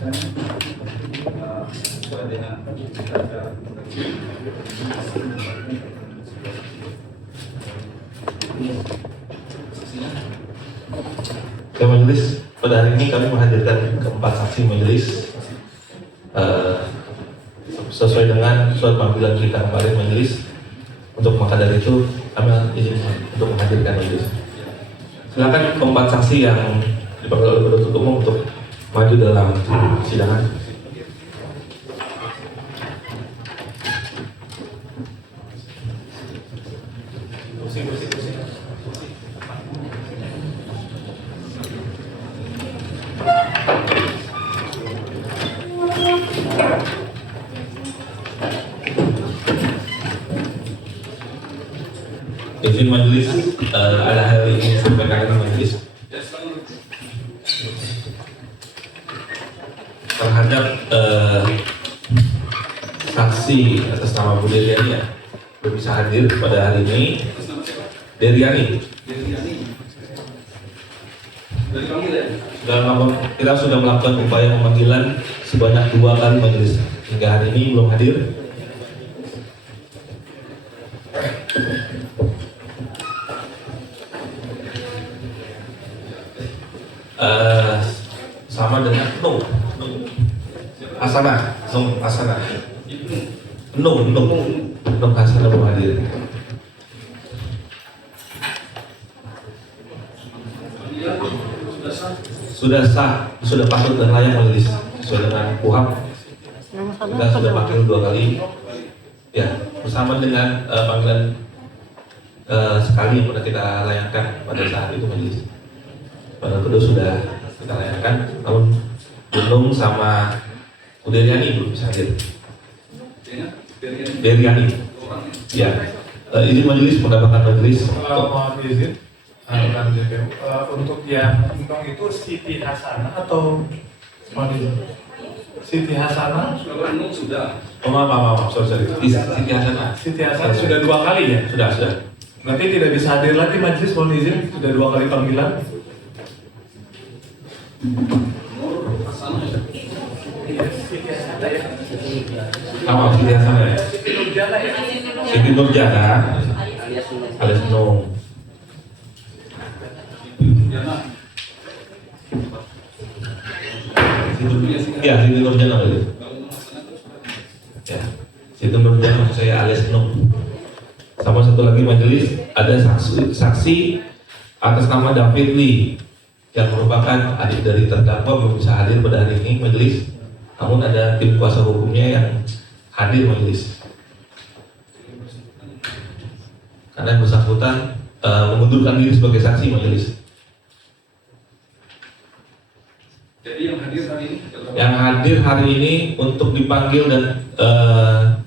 sesuai dengan Ya, majelis, pada hari ini kami menghadirkan keempat saksi majelis sesuai dengan surat panggilan kita kemarin majelis. Untuk maka dari itu kami izin untuk menghadirkan majelis. Silakan keempat saksi yang dipanggil oleh penuntut umum untuk maju dalam persidangan. Izin majelis, ada hal yang ingin disampaikan ke majelis terhadap saksi atas nama Bu Deriani ya, belum bisa hadir pada hari ini. Deriani. Kita sudah melakukan upaya pemanggilan sebanyak 2 kali majelis, hingga hari ini belum hadir. Sama dengan Nung Hasana Nung Hasana belum hadir. Sudah sah, sudah patut dan layak majelis sesuai dengan KUHP. Kita sudah panggil 2 kali ya, bersama dengan panggilan sekali yang sudah kita layangkan pada saat itu majelis. Pada kedua sudah kita layangkan, namun belum sama Bu Deriani belum bisa hadir. Deriani. Ya. Izin majelis, mendapatkan majelis. Mohon izin, rekan JPU. Untuk yang Nong itu Siti Hasanah atau mohon izin? Siti Hasanah? Sudah. Oh, maaf, sorry. Siti Hasanah. Siti Hasanah sudah 2 kali ya? Sudah. Nanti tidak bisa hadir lagi majelis, mohon izin, sudah 2 kali panggilan. Sama Siti Hasanah ya. Siti Nurjana alias Nung. Ya, Siti Nurjana ya. Siti Nurjana maksud saya alias Nung. Sama satu lagi majelis, ada saksi atas nama David Lee yang merupakan adik dari terdakwa belum bisa hadir pada hari ini majelis. Namun ada tim kuasa hukumnya yang hadir majelis. Karena yang bersangkutan mengundurkan diri sebagai saksi majelis. Jadi yang hadir hari ini? Yang hadir hari ini untuk dipanggil dan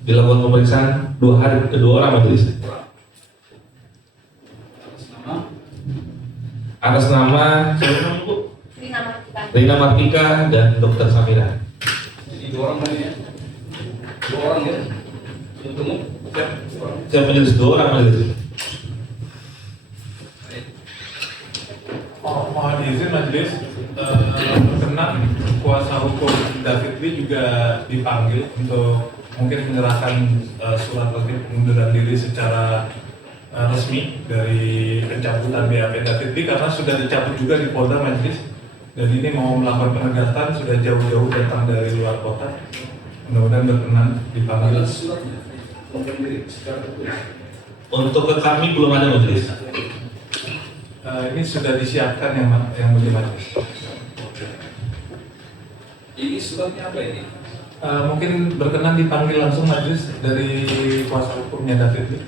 dilakukan pemeriksaan 2 orang majelis. Atas nama Rina Martika dan Dr. Samira. Jadi 2 orang tadi ya? 2 orang ya? Untuk Saya majelis 2 orang majelis. Mohon izin majelis, berkenan kuasa hukum David Lee juga dipanggil untuk mungkin menyerahkan surat resmi pengunduran diri secara resmi dari pencabutan BAP David Lee karena sudah dicabut juga di Polda majelis, dan ini mau melakukan penegasan sudah jauh-jauh datang dari luar kota. Mudah-mudahan berkenan dipanggil. suratnya pengunduran diri secara tertulis. Untuk ke kami belum ada majelis. Ini sudah disiapkan yang bagi majelis. Ini suratnya apa ini? Mungkin berkenan dipanggil langsung majelis dari kuasa hukumnya David Lee.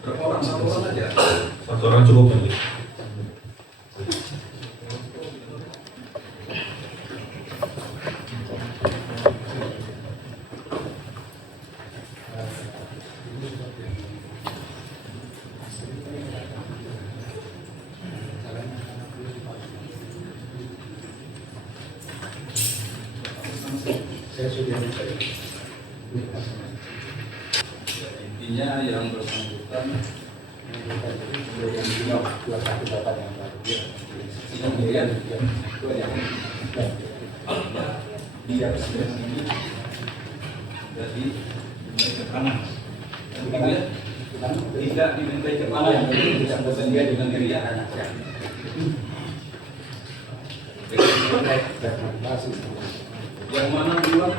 Berapa orang? 1 orang aja? 1 orang cukup majelis. Intinya yang bersangkutan Sidang Miriam. Dia sedang ini dari ke kanan. Begitu ya? Tidak dimintai ke kanan, tidak bersedia dengan Miriam. Yang mana duluan?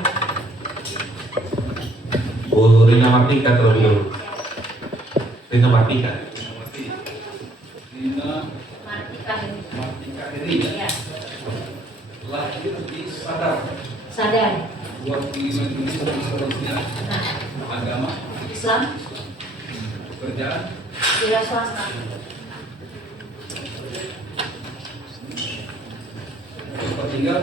Bu Rina Martika terlebih dulu. Rina Martika. Rina Martika Heri. ya. Lahir di Sadar. Sadar. 25 Juni 1995. Nah, Agama Islam, pekerjaan wira swasta. tempat tinggal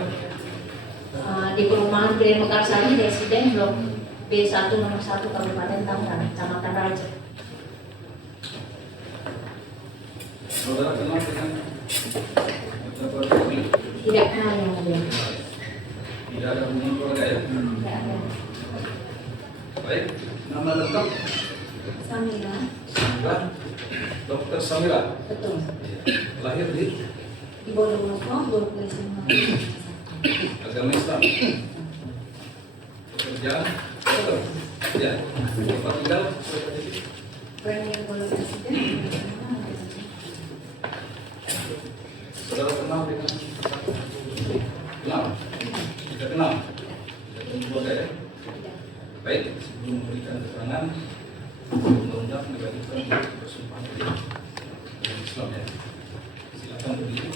Di perumahan Grand Mekarsari, Residen Blok B1 nomor 1 Kabupaten Tangerang, Kecamatan Raja. saudara kenal dengan terdakwa ini? Tidak kenal yang mulia. Tidak ada hubungan keluarga ya? Tidak ada. Baik, nama lengkap Samira, Samira, Dokter Samira. betul. Lahir di Di Bondowoso, 25. agama Islam. Pekerjaan dokter. Ya. Tempat tinggal Premier Bola Presiden. saudara kenal dengan kenal? Tidak kenal? Tidak ada keluarga ya? Baik, sebelum memberikan keterangan, undang-undang mewajibkan bersumpah di Islam ya. Silakan berdiri.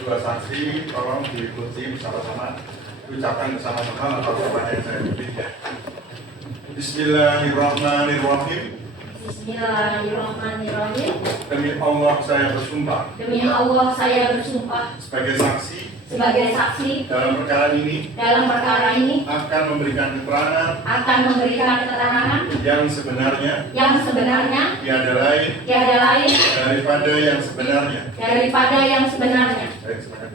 Dua saksi tolong diikuti bersama-sama, ucapkan bersama-sama atau apa yang saya pilih ya. Bismillahirrahmanirrahim. Bismillahirrahmanirrahim. Demi Allah saya bersumpah Demi Allah saya bersumpah sebagai saksi sebagai saksi dalam perkara ini dalam perkara ini akan memberikan keterangan akan memberikan keterangan yang sebenarnya yang sebenarnya tiada lain tiada lain daripada yang sebenarnya. daripada yang sebenarnya. Baik, silakan.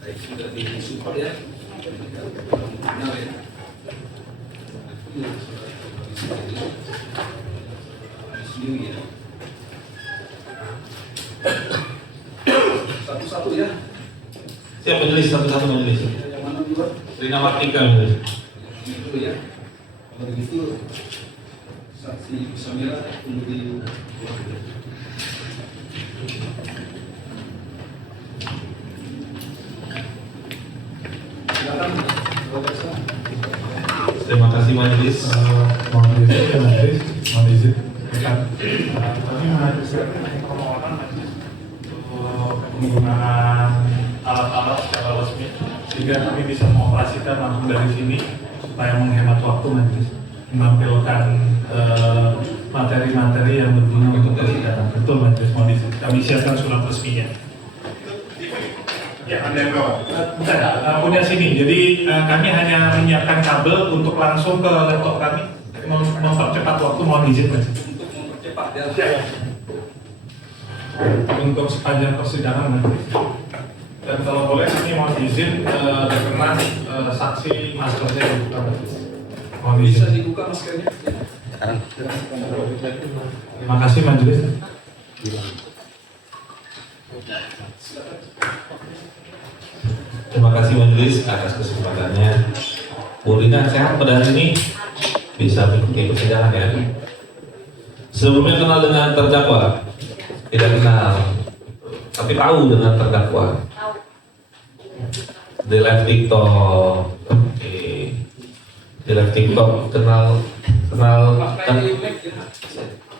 Baik, sudah disupport ya. Kenal ya. Sendiri ya. Satu-satu ya. Siap majelis, satu-satu majelis. Yang mana dulu? Rina Martika majelis. Ini dulu ya. Kalau begitu saksi Samira tunggu di luar dulu. Silakan, Bapak Sam. Terima kasih majelis. Mohon izin kami mengajukan permohonan majelis untuk penggunaan alat-alat secara resmi sehingga kami bisa mengoperasikan langsung dari sini supaya menghemat waktu majelis menampilkan materi-materi yang berguna untuk persidangan. Betul majelis, mohon izin kami siapkan surat resminya. Ya, Anda yang bawa. Bukan, punya sini. Jadi kami hanya menyiapkan kabel untuk langsung ke laptop kami mempercepat waktu. Mohon izin Mas. Untuk mempercepat ya. Untuk sepanjang persidangan Mas. Dan kalau boleh kami mohon izin berkenan saksi maskernya dibuka Mas. Mohon Bisa izin. dibuka maskernya. Terima kasih majelis. Terima kasih majelis atas kesempatannya. Bu Rina sehat pada hari ini, bisa mengikuti persidangan ya. Sebelumnya kenal dengan terdakwa? Tidak kenal, tapi tahu dengan terdakwa. Tahu. Di live TikTok, oke. Di live TikTok kenal kan?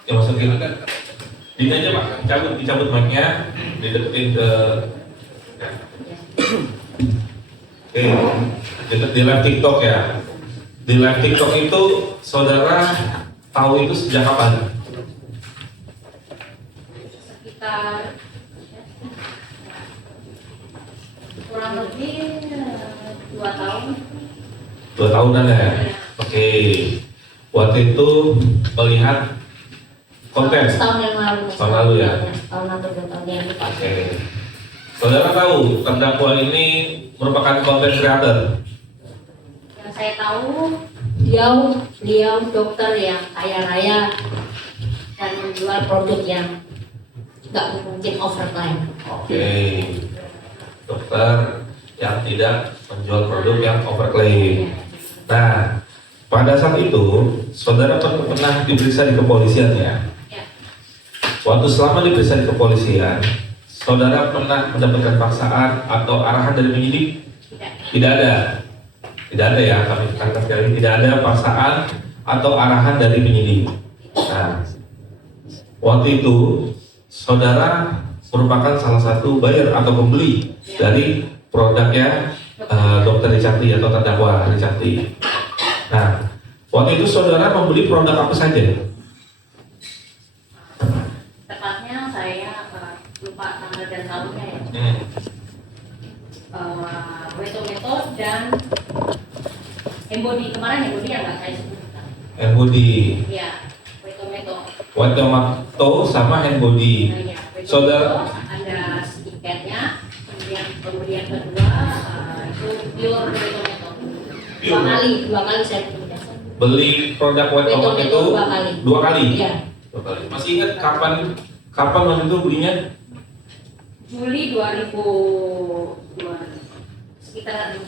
Ya masukin. Ini aja Pak, dicabut mic-nya, dideketin ke. Oke, di live TikTok ya. Di live TikTok itu saudara tahu itu sejak kapan? Sekitar kurang lebih 2 tahun. 2 tahunan ya. Oke. Waktu itu melihat konten. Setahun yang lalu. Tahun lalu ya? Tahun atau 2 tahun yang lalu. Oke. Saudara tahu terdakwa ini merupakan konten kreator. Yang saya tahu, beliau dokter yang kaya raya dan menjual produk yang nggak mungkin overclaim. Oke. Dokter yang tidak menjual produk yang overclaim. Nah, pada saat itu saudara pernah diperiksa di kepolisian ya? Ya. Waktu selama diperiksa di kepolisian, saudara pernah mendapatkan paksaan atau arahan dari penyidik? Tidak. Tidak ada. Tidak ada ya, kami tekankan sekali, tidak ada paksaan atau arahan dari penyidik. Nah, waktu itu saudara merupakan salah satu buyer atau pembeli dari produknya Dr. Richardi atau terdakwa Richardi. Nah, waktu itu saudara membeli produk apa saja? Tepatnya saya lupa tanggal dan tahunnya ya. Weto dan Embody, kemarin Embody yang nggak saya sebutkan. Handbody, Iya, Wetomato sama handbody. Nah, ya, Saudara- ada tiketnya, kemudian kedua itu pure Wetomato. Dua kali saya beli. Beli produk Wetomato itu Dua kali. 2 kali. Iya. 2 kali. Masih ingat kapan waktu itu belinya? Juli 2002 sekitar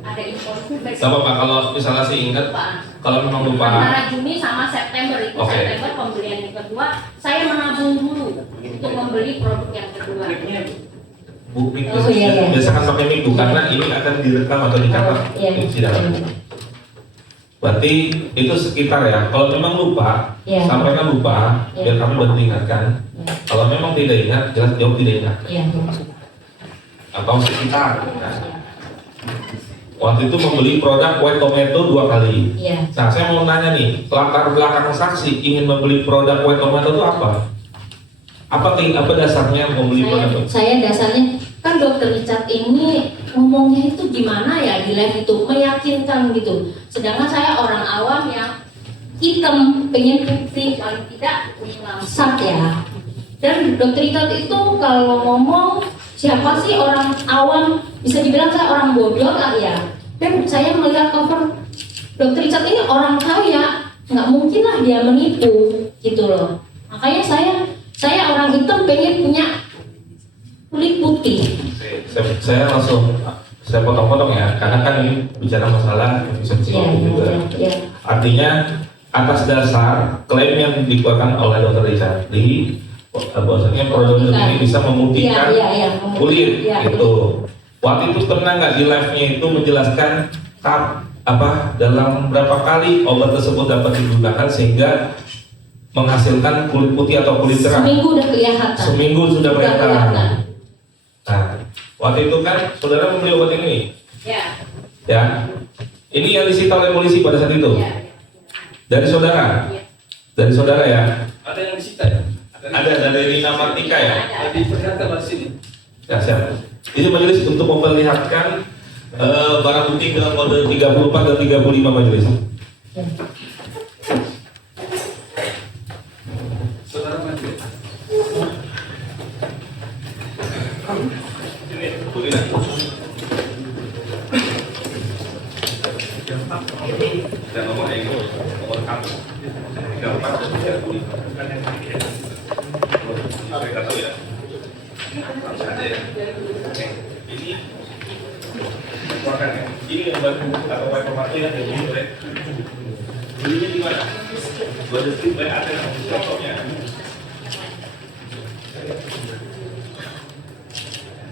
ada informasi Gak apa-apa kalau misalnya sih ingat. Kalau memang lupa. antara Juni sama September itu. Oke. September pembelian yang kedua saya menabung dulu untuk membeli produk yang kedua. Bu, mic Oh, iya, iya. biasa kan pakai mic karena ini akan direkam atau dicatat Iya. di sidang. Berarti itu sekitar ya. Kalau memang lupa, Iya. sampaikan lupa, Iya. biar kami bantu ingatkan. Iya. Kalau memang tidak ingat, jelas jawab tidak ingat. Iya. Atau sekitar. Nah, waktu itu membeli produk Wetomato 2 kali. Iya. Nah, saya mau nanya nih, latar belakang saksi ingin membeli produk Wetomato itu apa? Apa dasarnya membeli produk itu? Saya dasarnya kan Dokter Richard ini ngomongnya itu gimana ya di live itu meyakinkan gitu. Sedangkan saya orang awam yang hitam pengen putih paling tidak langsat ya. Dan Dokter Richard itu kalau ngomong siapa sih orang awam bisa dibilang saya orang bodoh lah ya. Dan saya melihat cover Dokter Richard ini orang kaya, nggak mungkin lah dia menipu gitu loh. Makanya saya orang hitam pengen punya kulit putih. Saya langsung saya potong-potong ya, karena kan ini bicara masalah efisiensi Iya, waktu juga. iya. Artinya atas dasar klaim yang dikeluarkan oleh Dr. Richardi, bahwasanya produk ini bisa memutihkan kulit Iya, itu. Waktu itu pernah nggak di live-nya itu menjelaskan dalam berapa kali obat tersebut dapat digunakan sehingga menghasilkan kulit putih atau kulit cerah? Seminggu udah kelihatan. Seminggu sudah Udah kelihatan. kelihatan. Nah, waktu itu kan saudara membeli obat ini, Ya. ya. Ini yang disita oleh polisi pada saat itu. Ya. Dari saudara, Ya. dari saudara ya. Ada yang disita ya? Ada dari Rina Martika ya. Ada diperlihatkan di sini. Ya, siap. Ini majelis untuk memperlihatkan barang bukti dengan kode 34 dan 35 majelis. Ya. Saudara maju. Ini, begini. Dan nomor ini, nomor kamu. 34 dan 35. Mereka tahu ya. Langsung aja ya. Oke. Ini keluarkan ya. Ini yang baru atau informasi yang dibeli oleh belinya di mana? Gua deskripsi baik ada contohnya.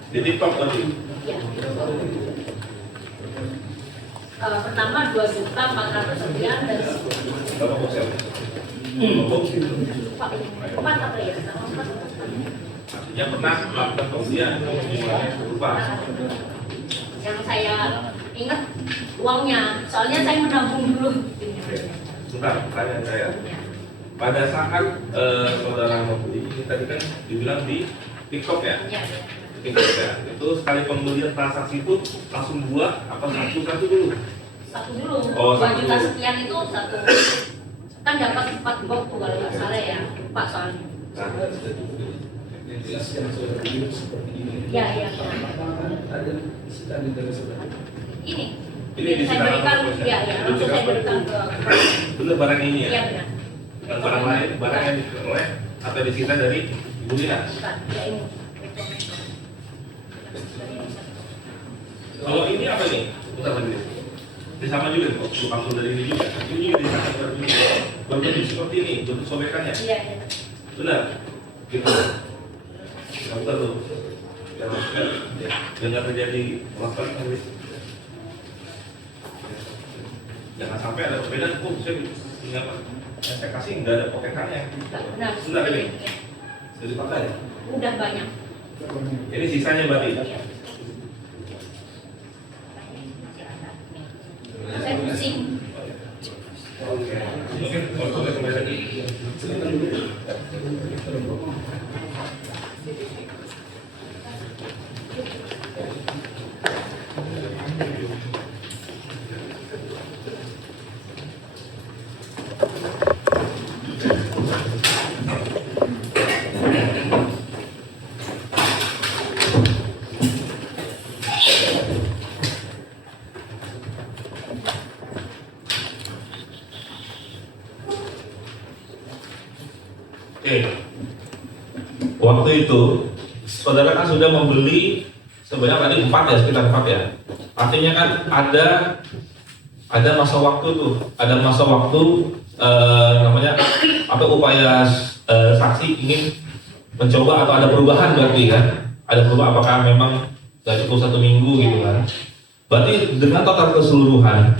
Di TikTok tadi. Ya. Pertama 2.400.000 dan Berapa boxel? empat apa ya? Yang pernah melakukan pembelian jumlahnya berubah. Yang saya ingat uangnya, soalnya saya menabung dulu. Sebentar, pertanyaan saya. Pada saat saudara membeli ini tadi kan dibilang di TikTok ya? Ya. TikTok ya. Itu sekali pembelian transaksi itu langsung 2 apa 1 dulu? Satu dulu, Oh, 2 satu juta dulu. sekian itu satu. Kan dapat 4 box tuh kalau nggak salah ya, lupa soalnya. Yang saudara bilang seperti ini. Iya, iya. Ada disita di dalam saudara. Ini. Ini Saya disita berikan, langsung, ya, ya, langsung saya berikan ke. Bener barang ini Iya ya? benar. Barang lain, barang yang diperoleh atau disita dari Ibu Lina? Bukan, ya ini. Kalau ini apa nih? Bentar lagi. Ini sama juga kok, langsung dari ini juga. Ini juga disangka seperti ini. Bentuknya seperti ini, bentuk sobekannya. Iya, iya. Benar? Gitu. Bentar tuh. Biar maksudnya, biar nggak terjadi pelaksanaan nanti. Jangan sampai ada perbedaan. Oh, saya punya apa? Yang saya kasih nggak ada poketannya. Benar. Benar ini. Iya. Jadi pakai. Udah banyak. Ini sisanya berarti. Iya. Saya pusing. Mungkin kalau kembali lagi. Oke. Waktu itu saudara kan sudah membeli sebanyak tadi 4 ya, sekitar 4 ya. Artinya kan ada masa waktu tuh, ada masa waktu namanya atau upaya saksi ingin mencoba atau ada perubahan berarti kan? Ada perubahan apakah memang gak cukup 1 minggu gitu kan? Berarti dengan total keseluruhan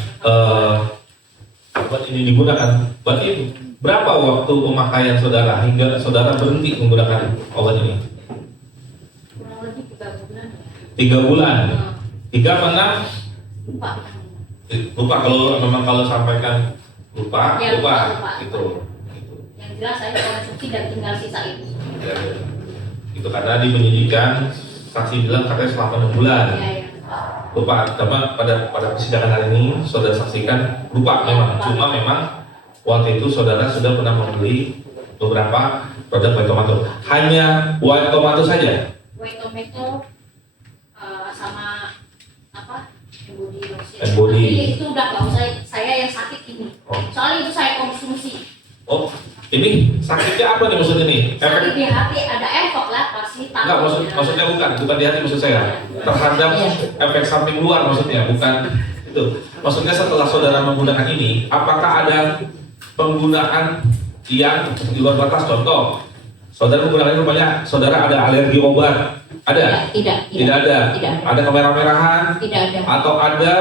obat ini digunakan, berarti berapa waktu pemakaian saudara hingga saudara berhenti menggunakan obat ini? Kurang lebih 3 bulan. 3 bulan. 3 apa 6? Lupa. Lupa kalau sampaikan lupa, Ya, lupa. lupa. Gitu. Yang jelas saya konsumsi dan tinggal sisa itu. Ya, ya. Itu karena di penyidikan saksi bilang katanya selama 6 bulan. Iya, iya. Lupa, karena pada persidangan hari ini saudara saksikan lupa memang. Cuma memang waktu itu saudara sudah pernah membeli beberapa produk white tomato. Hanya white tomato saja. White tomato sama apa? Embody lotion. Embody. Tapi itu udah nggak usah, saya yang sakit ini. Oh. Soalnya itu saya konsumsi. Oh, ini sakitnya apa nih maksudnya nih? Sakit di hati ada efek lah pasti. Enggak, maksudnya bukan di hati maksud saya. Terhadap Iya. efek samping luar maksudnya, bukan itu. Maksudnya setelah saudara menggunakan ini, apakah ada penggunaan yang di luar batas? Contoh, saudara menggunakan ini rupanya saudara ada alergi obat. Ada? Tidak. Tidak ada. Tidak. Ada kemerah-merahan Tidak ada. atau ada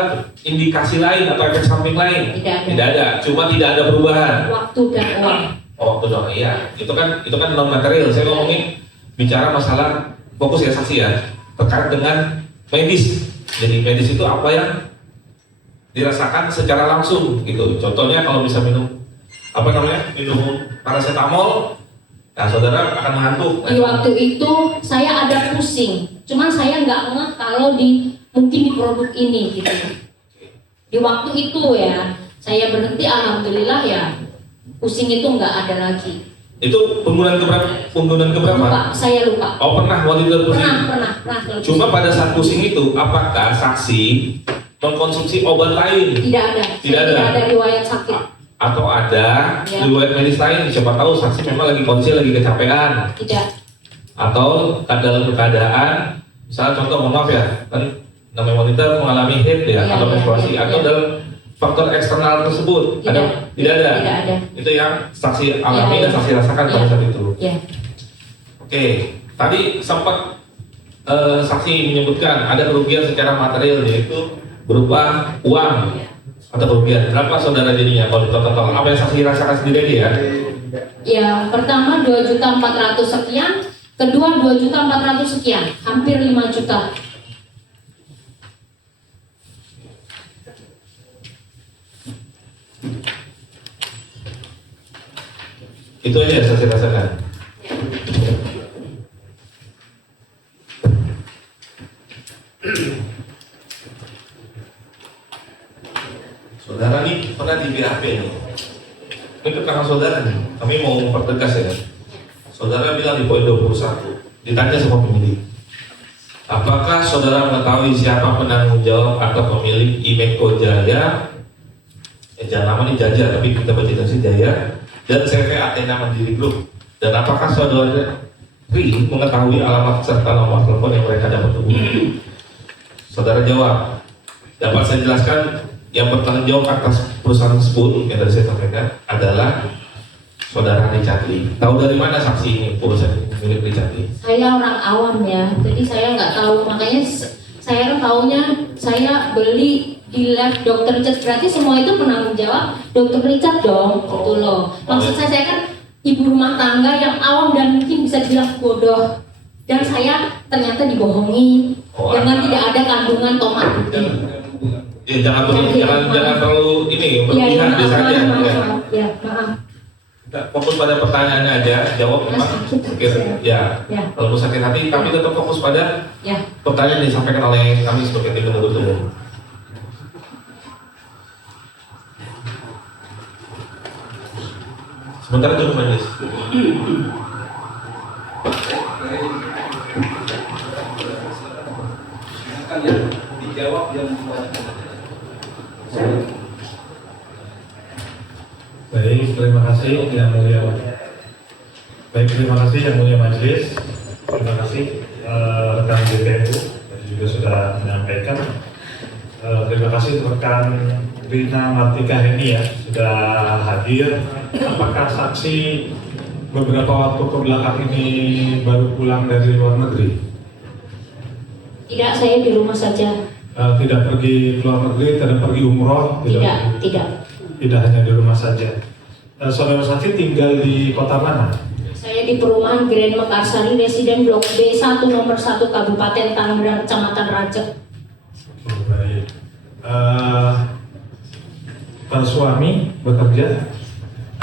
indikasi lain atau efek samping lain? Tidak ada. Tidak ada. Cuma tidak ada perubahan. Waktu dan uang. Oh, waktu dong, iya. Itu kan non material. Saya ngomongin bicara masalah fokus ya saksi ya, terkait dengan medis. Jadi medis itu apa yang dirasakan secara langsung gitu. Contohnya kalau bisa minum minum paracetamol, nah saudara akan mengantuk. Di waktu itu saya ada pusing, cuman saya nggak ngeh kalau mungkin di produk ini gitu. Di waktu itu ya, saya berhenti, alhamdulillah ya, pusing itu nggak ada lagi. Itu penggunaan keberapa? Lupa, saya lupa. Oh, pernah waktu itu pusing. Pernah. Cuma pada saat pusing itu, apakah saksi mengkonsumsi obat lain? Tidak ada. Tidak ada. Tidak ada riwayat sakit. Atau ada Ya. riwayat medis lain? Siapa tahu saksi memang lagi kondisi lagi kecapean. Tidak. Atau dalam keadaan, misalnya contoh, mohon maaf ya, kan namanya wanita mengalami haid ya, Iya, atau iya, menstruasi, iya, atau iya. dalam faktor eksternal tersebut. Tidak. Tidak ada. Tidak ada. Itu yang saksi alami Iya, dan saksi rasakan iya. pada saat itu. Ya. Oke, tadi sempat saksi menyebutkan ada kerugian secara material, yaitu berupa uang atau kerugian. Berapa saudara jadinya kalau total? Apa yang saksi rasakan sendiri ya? Yang pertama 2.400.000 sekian, kedua 2.400.000 sekian, hampir 5 juta. Itu aja yang saksi rasakan. pertegas ya. Saudara bilang di poin 21, ditanya sama pemilik, apakah saudara mengetahui siapa penanggung jawab atau pemilik Imeco Jaya? Jangan nama ini Jaja, tapi kita baca dari Jaya dan CV Athena Mandiri Group. Dan apakah saudara mengetahui alamat serta nomor telepon yang mereka dapat hubungi? Saudara jawab, dapat saya jelaskan yang bertanggung jawab atas perusahaan tersebut yang tadi saya sampaikan adalah saudara Richard Lee. Tahu dari mana saksi ini perusahaan milik Richard Lee? Saya orang awam ya, jadi saya nggak tahu. Makanya saya taunya saya beli di lab Dokter Richard, berarti semua itu penanggung jawab Dokter Richard dong, gitu loh. Maksud saya kan ibu rumah tangga yang awam dan mungkin bisa dibilang bodoh. Dan saya ternyata dibohongi dengan tidak ada kandungan tomat putih. Ya, jangan terlalu ini berlebihan maaf, saja. maaf. Ya, maaf. Kita fokus pada pertanyaannya aja, jawab memang sakit, ya. Kalau sakit hati, tapi tetap fokus pada pertanyaan yang disampaikan oleh kami sebagai tim penuntut umum. Sementara juru majelis. Silakan yang dijawab yang Baik, terima kasih yang mulia. Baik, terima kasih yang mulia majelis. Terima kasih rekan JPU juga sudah menyampaikan. Terima kasih rekan Rina Martika Heni ya sudah hadir. Apakah saksi beberapa waktu ke belakang ini baru pulang dari luar negeri? Tidak, saya di rumah saja. Tidak pergi ke luar negeri, tidak pergi umroh? Tidak hanya di rumah saja. Saudara saksi tinggal di kota mana? Saya di perumahan Grand Mekarsari, residen Blok B1 nomor 1 Kabupaten Tangerang, Kecamatan Rajek. Baik. Suami bekerja?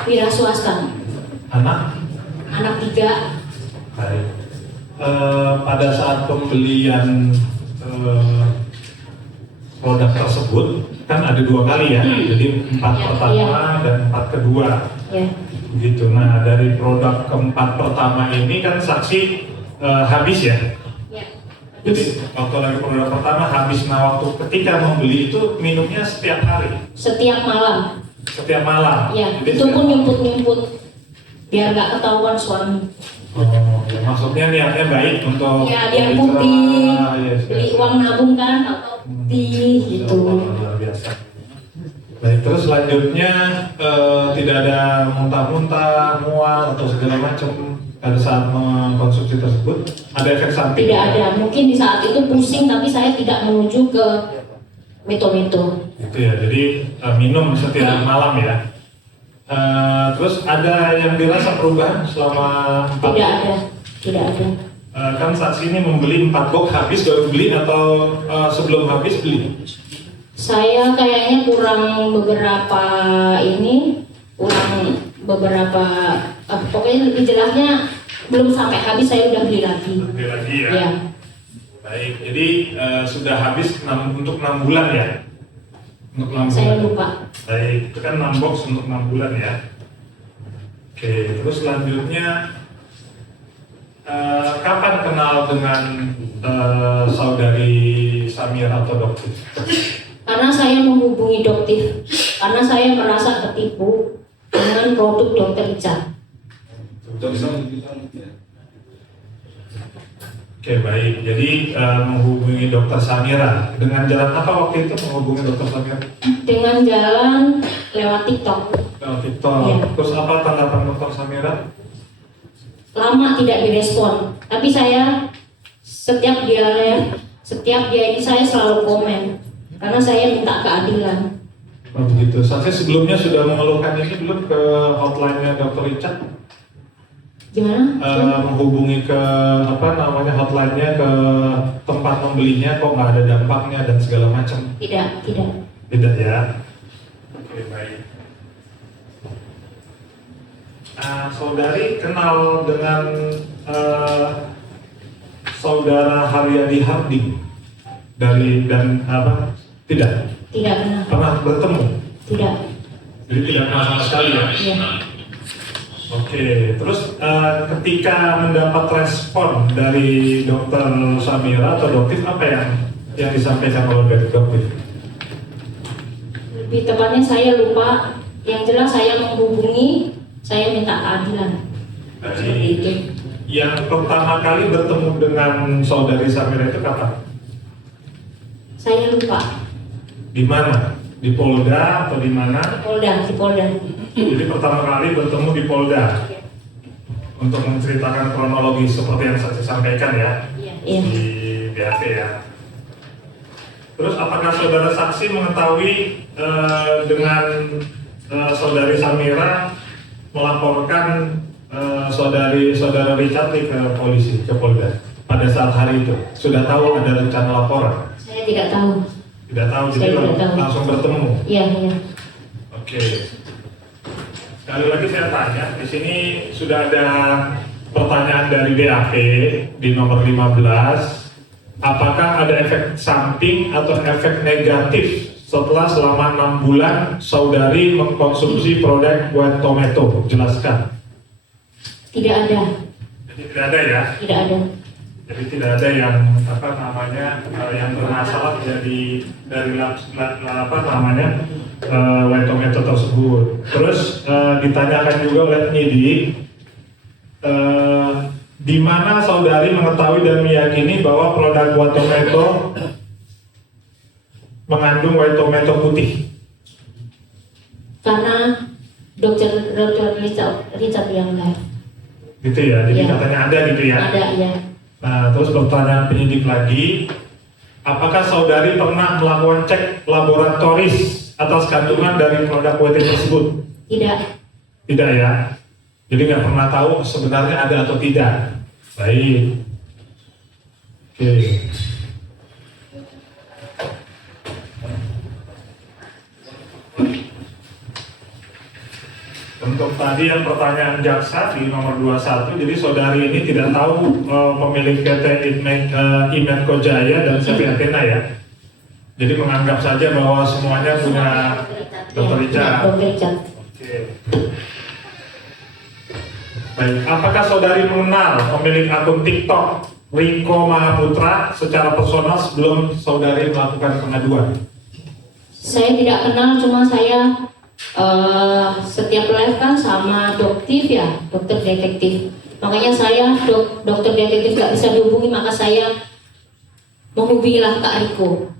Wira swasta. Anak? Anak 3. Baik. Pada saat pembelian produk tersebut kan ada 2 kali ya, jadi 4 pertama dan 4 kedua. Begitu. Nah, dari produk keempat pertama ini kan saksi habis ya. Jadi waktu dari produk pertama habis. Nah, waktu ketika membeli itu minumnya setiap hari? Setiap malam. Setiap malam? Ya, jadi itu pun nyumput-nyumput biar gak ketahuan suami. Ya, maksudnya niatnya baik untuk ya, biar putih, yes, beli uang nabung kan, atau putih gitu. Luar biasa. Baik, terus selanjutnya tidak ada muntah-muntah, mual atau segala macam pada saat mengkonsumsi tersebut? Ada efek samping? Tidak ada, mungkin di saat itu pusing tapi saya tidak menuju ke meto-meto. Itu ya, jadi minum setiap malam ya. Terus ada yang dirasa perubahan selama 4? Tidak ada. Kan saksi ini membeli 4 box, habis baru beli atau sebelum habis beli? Saya kayaknya kurang beberapa pokoknya lebih jelasnya belum sampai habis saya udah beli lagi. Beli lagi ya? Ya. Baik, jadi sudah habis untuk 6 bulan ya? Untuk 6 bulan. Saya lupa. Baik, itu kan 6 box untuk 6 bulan ya. Oke, terus selanjutnya kapan kenal dengan saudari Samira atau Doktif? Karena saya menghubungi Doktif, karena saya merasa ketipu dengan produk Dokter Richard. Oke, baik. Jadi menghubungi Dokter Samira dengan jalan apa waktu itu menghubungi Dokter Samira? Dengan jalan lewat TikTok. Lewat TikTok. Ya. Terus apa tanggapan Dokter Samira? Lama tidak direspon, tapi saya setiap dia ini saya selalu komen karena saya minta keadilan. Oh, begitu. Saksi sebelumnya sudah mengeluhkan ini belum ke hotline-nya Dokter Richard? Gimana? Menghubungi ke hotline-nya, ke tempat membelinya, kok nggak ada dampaknya dan segala macam? Tidak Ya. Oke, baik. Saudari kenal dengan saudara Haryadi Harding tidak pernah. Pernah bertemu? Tidak. Jadi tidak pernah sama sekali ya? Iya. Oke, terus ketika mendapat respon dari dokter Samira atau dokter apa yang disampaikan oleh dokter? Lebih tepatnya saya lupa, yang jelas saya menghubungi, saya minta keadilan. Seperti itu. Yang pertama kali bertemu dengan saudari Samira itu kapan? Saya lupa. Di mana? Di Polda atau di mana? Di Polda. Jadi pertama kali bertemu di Polda untuk menceritakan kronologi seperti yang saya sampaikan ya, Iya. di BAP ya. Terus apakah saudara saksi mengetahui dengan saudari Samira melaporkan saudara Richard ke polisi, ke Polda pada saat hari itu? Sudah tahu ada rencana laporan? Saya tidak tahu. Tidak tahu, Saya jadi tidak tahu. langsung bertemu. Iya. Oke. Sekali lagi saya tanya, di sini sudah ada pertanyaan dari BAP di nomor 15. Apakah ada efek samping atau efek negatif setelah selama 6 bulan saudari mengkonsumsi produk White Tomato? Jelaskan. Tidak ada. Jadi tidak ada ya? Tidak ada. Jadi tidak ada yang yang bermasalah dari White Tomato tersebut. Terus ditanyakan juga oleh penyidik, di mana saudari mengetahui dan meyakini bahwa produk White Tomato mengandung White Tomato putih? Karena dokter Richard yang live. Gitu ya, jadi Iya. katanya ada gitu ya? Ada, ya. Nah, terus pertanyaan penyidik lagi, apakah saudari pernah melakukan cek laboratoris atas kandungan dari produk WT tersebut? Tidak. Tidak ya? Jadi nggak pernah tahu sebenarnya ada atau tidak? Baik. Oke. Untuk tadi yang pertanyaan jaksa di nomor 21, jadi saudari ini tidak tahu pemilik PT Imetco Jaya dan CV Athena ya. Jadi menganggap saja bahwa semuanya punya Dr. Richard. Dr. Richard. Oke. Baik, apakah saudari mengenal pemilik akun TikTok Riko Mahaputra secara personal sebelum saudari melakukan pengaduan? Saya tidak kenal, cuma saya setiap live kan sama dokter ya, dokter detektif. Makanya saya dokter detektif gak bisa dihubungi, maka saya menghubungilah Kak Riko.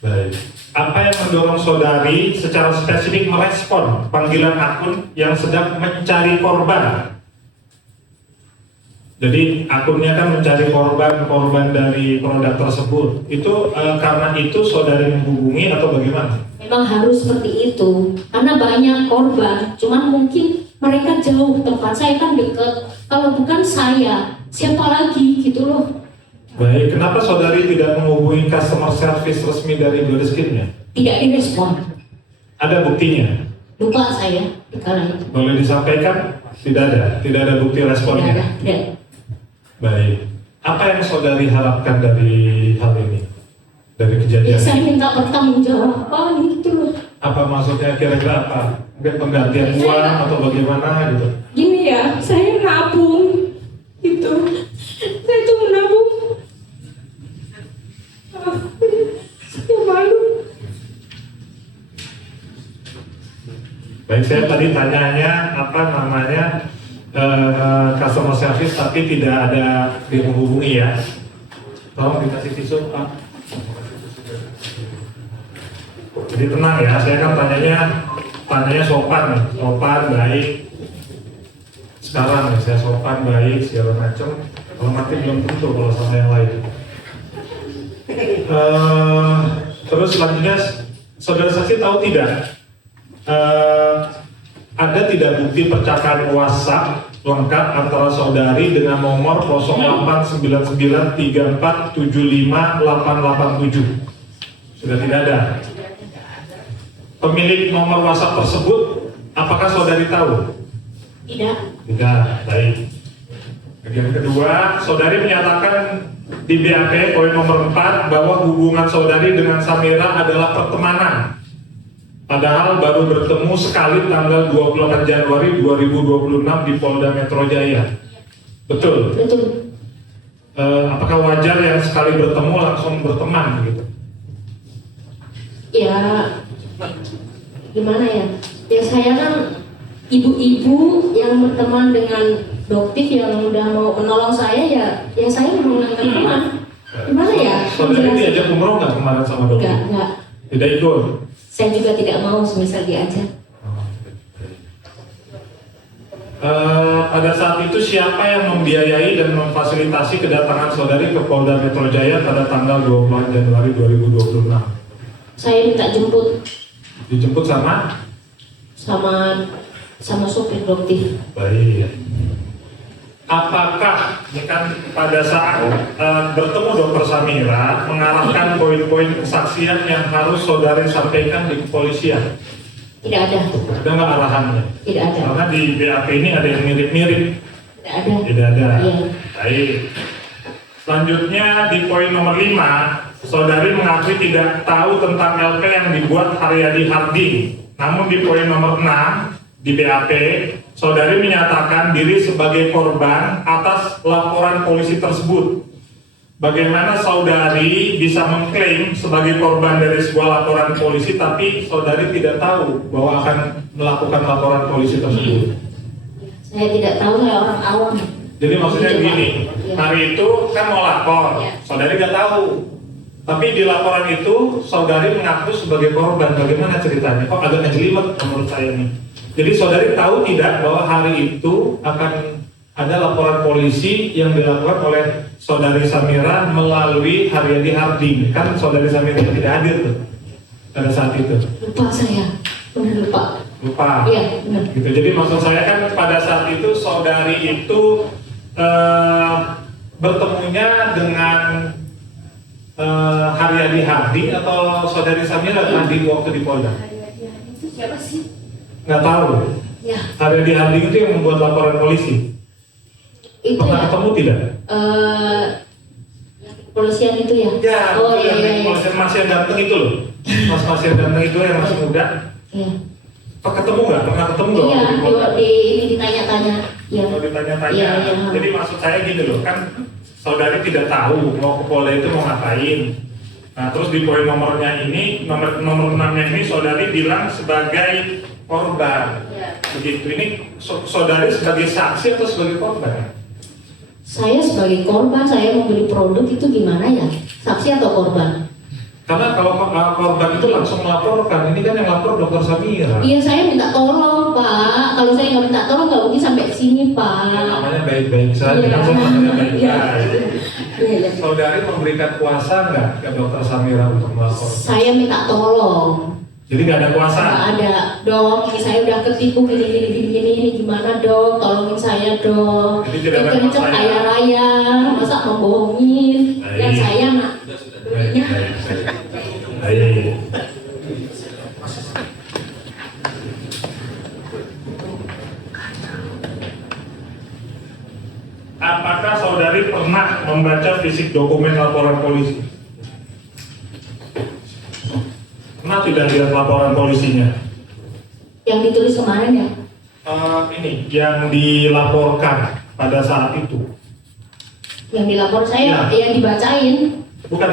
Baik. Apa yang mendorong saudari secara spesifik merespon panggilan akun yang sedang mencari korban? Jadi akunnya kan mencari korban dari produk tersebut. Itu karena itu saudari menghubungi atau bagaimana? Memang harus seperti itu, karena banyak korban. Cuman mungkin mereka jauh, tempat saya kan dekat. Kalau bukan saya, siapa lagi gitu loh. Baik, kenapa saudari tidak menghubungi customer service resmi dari Glodeskin-nya? Tidak direspon. Ada buktinya? Lupa saya di kala itu. Boleh disampaikan? Tidak ada bukti responnya. Tidak. Baik, apa yang saudari harapkan dari hal ini? Dari kejadian Ya, saya ini? minta pertanggungjawaban gitu loh. Apa maksudnya kira-kira apa? Mungkin penggantian uang atau bagaimana gitu? Gini ya, saya nabung gitu. Saya tuh menabung. Saya malu. Baik, saya tadi tanyanya customer service tapi tidak ada dihubungi ya. Tolong dikasih tisu Pak. Jadi tenang ya, saya kan tanyanya sopan baik. Sekarang saya sopan baik segala macam. Kalau mati belum tentu kalau sama yang lain. Terus selanjutnya saudara saksi tahu tidak? Ada tidak bukti percakapan WhatsApp lengkap antara saudari dengan nomor 089934758887? Sudah tidak ada. Pemilik nomor WhatsApp tersebut, apakah saudari tahu? Tidak. Tidak. Baik. Yang kedua, saudari menyatakan di BAP poin nomor 4 bahwa hubungan saudari dengan Samira adalah pertemanan. Padahal baru bertemu sekali tanggal 28 Januari 2026 di Polda Metro Jaya. Betul? Betul. Apakah wajar yang sekali bertemu langsung berteman gitu? Ya, gimana ya? Ya saya kan ibu-ibu yang berteman dengan dokter yang udah mau menolong saya, ya saya mengenal teman. Gimana ya? Saudari diajak umroh nggak kemarin sama dokter? Enggak. Tidak ikut? Saya juga tidak mau semisal diajak. Pada saat itu siapa yang membiayai dan memfasilitasi kedatangan saudari ke Polda Metro Jaya pada tanggal 20 Januari 2026? Saya minta jemput Dijemput sama? sama supir dokter. Baik. Apakah ini kan pada saat bertemu Dokter Samira mengarahkan poin-poin kesaksian yang harus saudari sampaikan di kepolisian? Tidak ada. Ada nggak arahannya? Tidak ada. Karena di BAP ini ada yang mirip-mirip. Tidak ada. Tidak ada. Iya. Baik. Selanjutnya di poin nomor 5, saudari mengakui tidak tahu tentang LP yang dibuat Haryadi Harding. Namun di poin nomor 6 di BAP, saudari menyatakan diri sebagai korban atas laporan polisi tersebut. Bagaimana saudari bisa mengklaim sebagai korban dari sebuah laporan polisi tapi saudari tidak tahu bahwa akan melakukan laporan polisi tersebut? Saya tidak tahu, saya orang awam. Jadi maksudnya Iya, begini, Pak. hari itu kan mau lapor, Iya. saudari nggak tahu. Tapi di laporan itu saudari mengaku sebagai korban. Bagaimana ceritanya? Kok agak ngejelimet menurut saya nih. Jadi saudari tahu tidak bahwa hari itu akan ada laporan polisi yang dilakukan oleh saudari Samira melalui Haryadi Harding. Kan saudari Samira tidak hadir tuh pada saat itu. Lupa saya, benar lupa. Lupa. Iya, benar. Gitu. Jadi maksud saya kan pada saat itu saudari itu bertemunya dengan Haryadi Harding atau saudari Samira tadi waktu di Polda? Itu siapa sih? Nggak tahu. Ya, Haryadi Harding itu yang membuat laporan polisi. itu Pernah ya. ketemu tidak? Yang di kepolisian itu ya? Ya, Oh itu iya, yang iya, di iya. kepolisian Mas yang ganteng itu loh. Mas yang ganteng itu yang masih muda. Iya. Pak ketemu nggak? Pernah ketemu nggak? Iya, waktu di Polda? ini ditanya-tanya. Iya. Kalau ditanya-tanya, Iya, iya. jadi maksud saya gini loh, kan saudari tidak tahu mau ke Polda itu mau ngapain. Nah, terus di poin nomornya ini, nomor 6-nya ini saudari bilang sebagai korban. Iya. Begitu, ini saudari sebagai saksi atau sebagai korban? Saya sebagai korban, saya membeli produk itu gimana ya? Saksi atau korban? Karena kalau korban itu langsung melaporkan, ini kan yang lapor Dokter Samira. Iya, saya minta tolong, Pak. Kalau saya nggak minta tolong, nggak mungkin sampai sini, Ya, Pak. namanya baik-baik saja, Iya. kan saya namanya Iya. baik-baik. Iya, iya. Saudari memberikan kuasa nggak ke Dokter Samira untuk melapor? Saya minta tolong. Jadi nggak ada kuasa? Nggak ada, dok. Ini saya udah ketipu gini, gimana, dok? Tolongin saya, dok. Jadi tidak ada Kenceng kuasa ya? kaya raya, masa membohongin? Baik. Dan saya nak belinya. Baik. Apakah saudari pernah membaca fisik dokumen laporan polisi? Pernah tidak lihat laporan polisinya? Yang ditulis kemarin ya? Ini yang dilaporkan pada saat itu. Yang dilapor saya, Ya. yang dibacain. Bukan